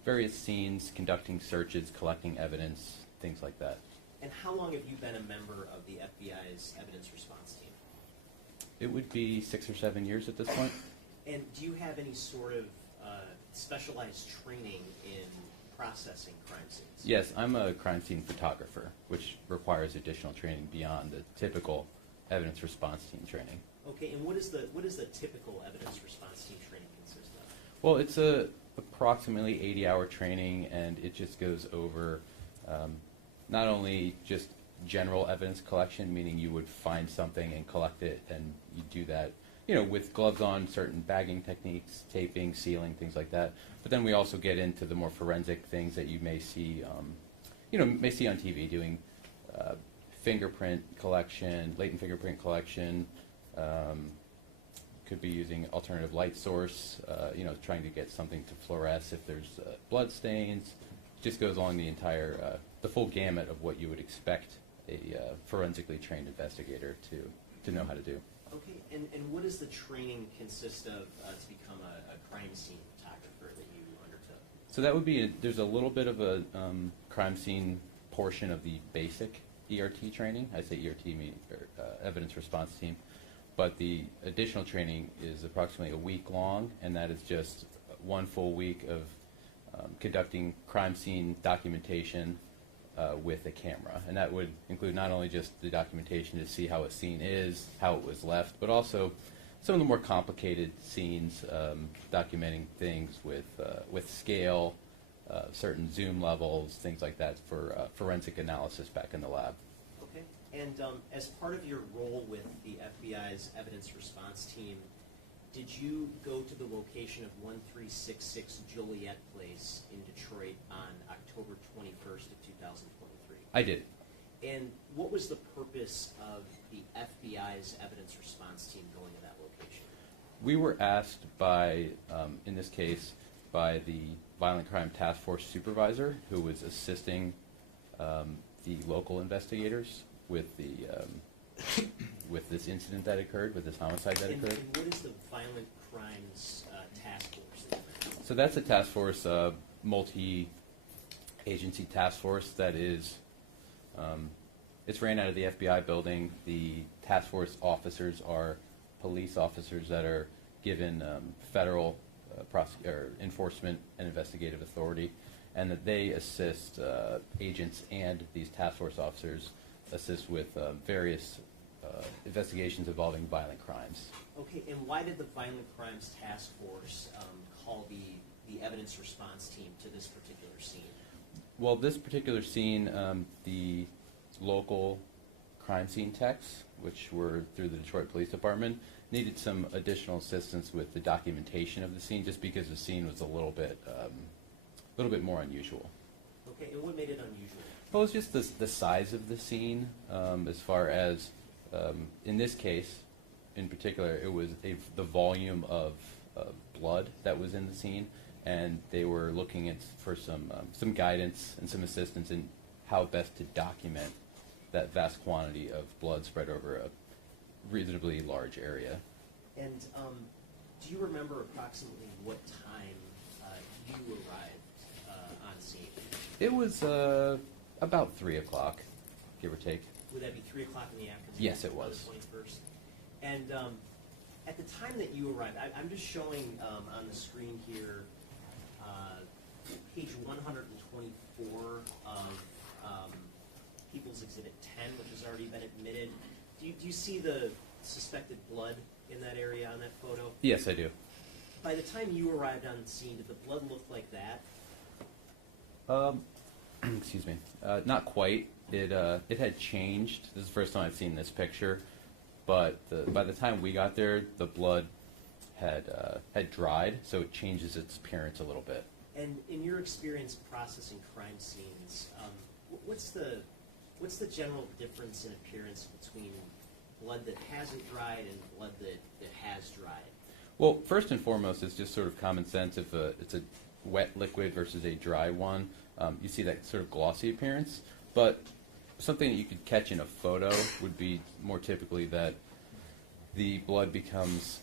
various scenes, conducting searches, collecting evidence, things like that. And how long have you been a member of the FBI's evidence response team? It would be 6 or 7 years at this point. And do you have any sort of specialized training in processing crime scenes? Yes, I'm a crime scene photographer, which requires additional training beyond the typical evidence response team training. Okay, and what is the typical evidence response team training consist of? Well, it's approximately 80-hour training, and it just goes over not only just general evidence collection, meaning you would find something and collect it, and you do that, with gloves on, certain bagging techniques, taping, sealing, things like that. But then we also get into the more forensic things that you may see, may see on TV, doing fingerprint collection, latent fingerprint collection. Could be using alternative light source, trying to get something to fluoresce if there's blood stains. Just goes along the entire, the full gamut of what you would expect a forensically trained investigator to know how to do. Okay, and what does the training consist of to become a crime scene photographer that you undertook? So that would be, there's a little bit of a crime scene portion of the basic ERT training. I say ERT, meaning evidence response team. But the additional training is approximately a week long, and that is just one full week of conducting crime scene documentation with a camera. And that would include not only just the documentation to see how a scene is, how it was left, but also some of the more complicated scenes, documenting things with scale, certain zoom levels, things like that for forensic analysis back in the lab. Okay. And as part of your role with the FBI's evidence response team, did you go to the location of 1366 Joliet Place in Detroit on October 21st of 2023? I did. And what was the purpose of the FBI's evidence response team going to that location? We were asked by, in this case, by the Violent Crime Task Force supervisor who was assisting the local investigators with the with this incident that occurred, with this homicide that occurred. And what is the Violent Crimes Task Force? So that's a task force, multi-agency task force that is, it's ran out of the FBI building. The task force officers are police officers that are given federal enforcement and investigative authority, and that they assist agents and these task force officers assist with various investigations involving violent crimes. Okay, and why did the Violent Crimes Task Force call the evidence response team to this particular scene? Well, this particular scene, the local crime scene techs, which were through the Detroit Police Department, needed some additional assistance with the documentation of the scene, just because the scene was a little bit more unusual. Okay, and what made it unusual? Well, it was just the size of the scene, as far as, in this case, in particular, it was the volume of blood that was in the scene, and they were looking for some guidance and some assistance in how best to document that vast quantity of blood spread over a reasonably large area. And do you remember approximately what time you arrived on scene? It was about 3 o'clock, give or take. Would that be 3 o'clock in the afternoon? Yes, it was. On the 21st. And at the time that you arrived, I'm just showing on the screen here page 124 of People's Exhibit 10, which has already been admitted. Do you see the suspected blood in that area on that photo? Yes, I do. By the time you arrived on scene, did the blood look like that? Excuse me. Not quite. It had changed. This is the first time I've seen this picture, but by the time we got there, the blood had dried, so it changes its appearance a little bit. And in your experience processing crime scenes, what's the general difference in appearance between blood that hasn't dried and blood that has dried? Well, first and foremost, it's just sort of common sense. If it's a wet liquid versus a dry one, you see that sort of glossy appearance. But something that you could catch in a photo would be more typically that the blood becomes,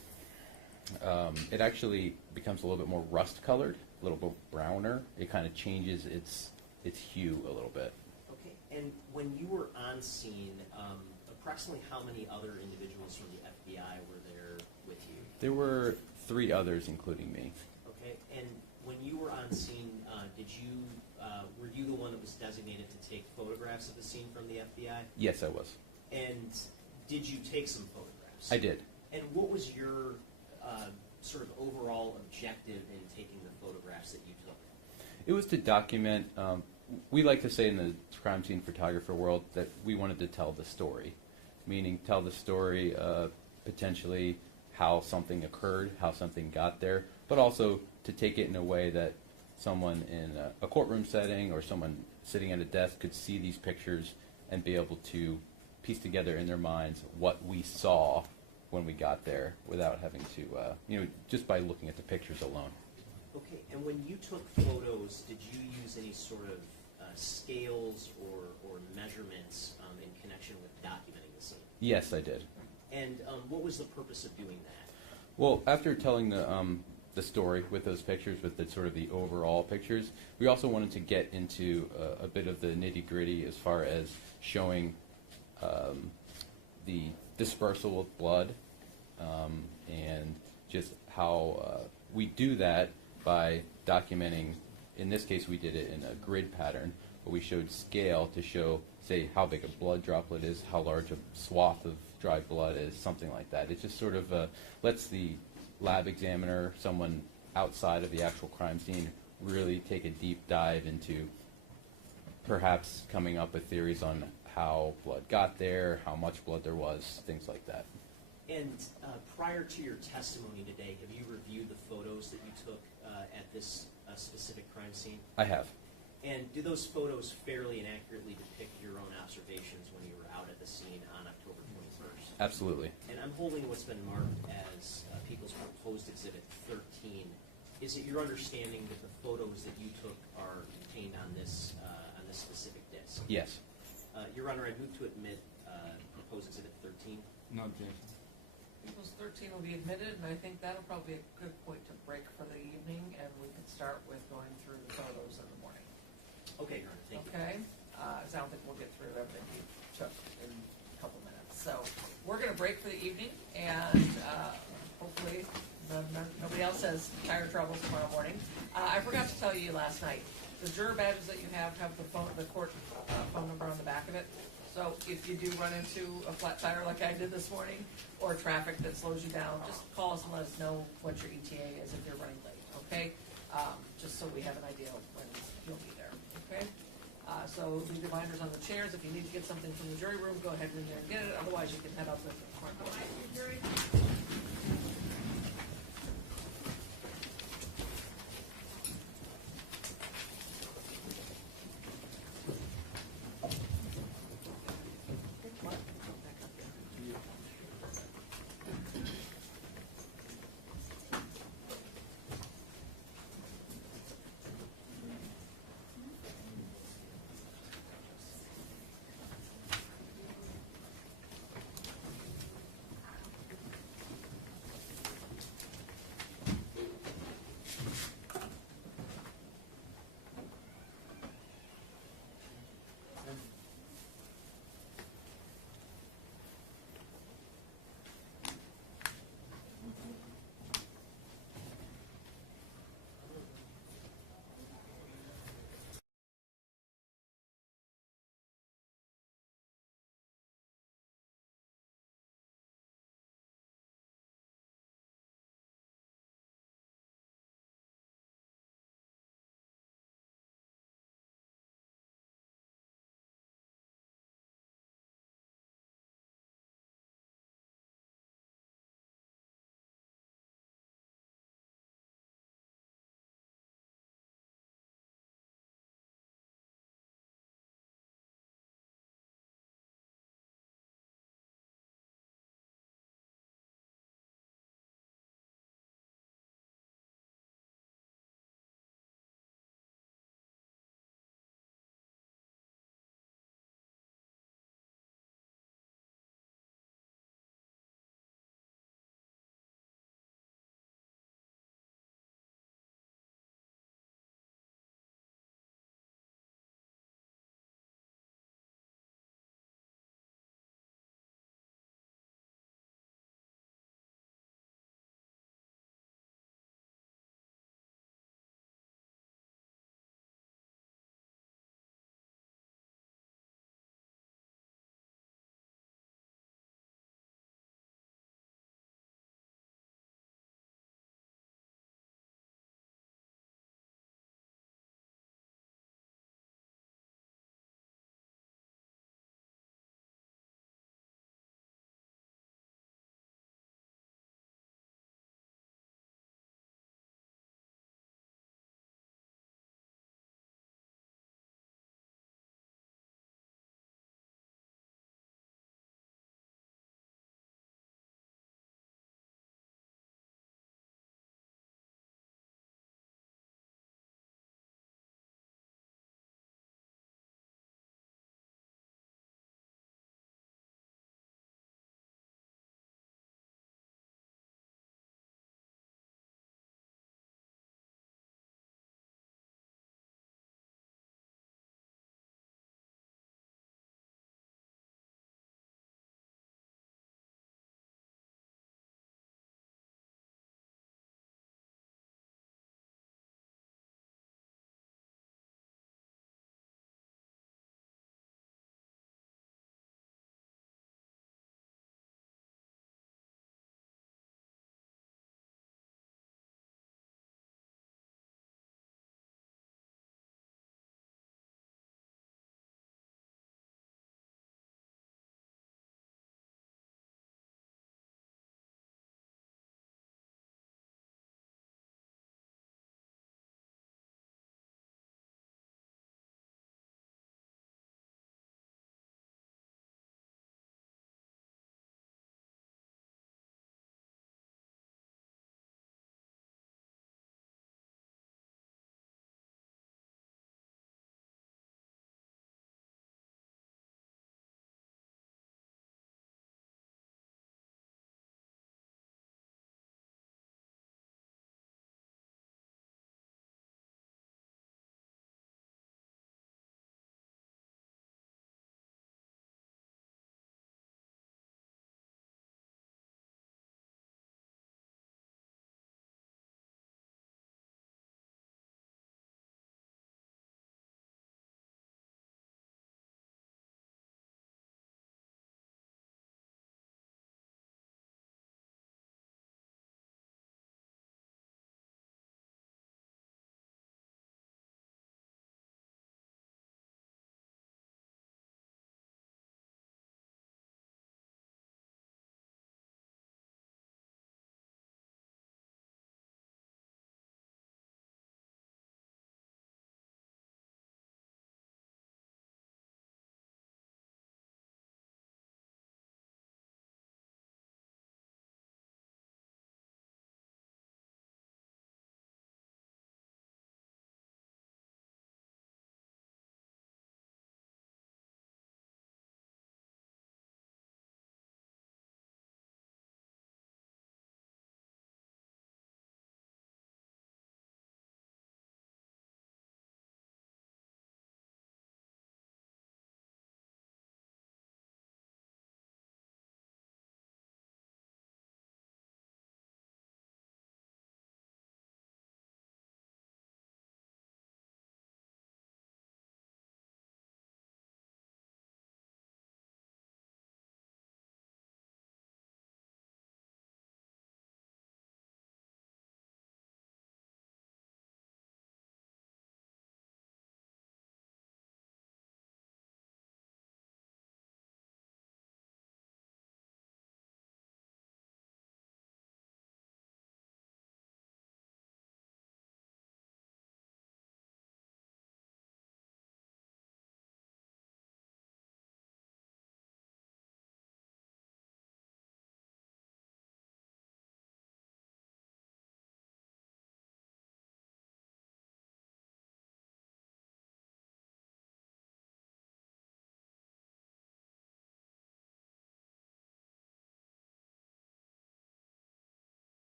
it actually becomes a little bit more rust-colored, a little bit browner. It kind of changes its hue a little bit. Okay, and when you were on scene, approximately how many other individuals from the FBI were there with you? There were 3 others, including me. Okay, and when you were on scene, were you the one that was designated to take photographs of the scene from the FBI? Yes, I was. And did you take some photographs? I did. And what was your sort of overall objective in taking the photographs that you took? It was to document, we like to say in the crime scene photographer world that we wanted to tell the story, meaning tell the story potentially how something occurred, how something got there, but also to take it in a way that someone in a courtroom setting or someone sitting at a desk could see these pictures and be able to piece together in their minds what we saw when we got there without having to, just by looking at the pictures alone. Okay, and when you took photos, did you use any sort of scales or measurements in connection with documenting the scene? Yes, I did. And what was the purpose of doing that? Well, after telling the story with those pictures, with the sort of the overall pictures, we also wanted to get into a bit of the nitty-gritty as far as showing the dispersal of blood and just how we do that by documenting. In this case, we did it in a grid pattern, but we showed scale to show, say, how big a blood droplet is, how large a swath of dry blood is, something like that. It just sort of lets the lab examiner, someone outside of the actual crime scene, really take a deep dive into perhaps coming up with theories on how blood got there, how much blood there was, things like that. And prior to your testimony today, have you reviewed the photos that you took at this specific crime scene? I have. And do those photos fairly and accurately depict your own observations when you were out at the scene on October 21st? Absolutely. And I'm holding what's been marked as People's Proposed Exhibit 13. Is it your understanding that the photos that you took are contained on this specific disc? Yes. Your Honor, I move to admit Proposed Exhibit 13. No objection. People's 13 will be admitted, and I think that'll probably be a good point to break for the evening, and we can start with going through the photos in the morning. Okay, Your Honor, thank you. Okay? 'Cause I don't think we'll get through everything you took in a couple minutes. So we're going to break for the evening, and hopefully nobody else has tire troubles tomorrow morning. I forgot to tell you last night, the juror badges that you have the court phone number on the back of it. So if you do run into a flat tire like I did this morning, or traffic that slows you down, just call us and let us know what your ETA is if you're running late, okay? Just so we have an idea of when you'll be there, okay? So leave your binders on the chairs. If you need to get something from the jury room, go ahead in there and get it. Otherwise, you can head out the front door.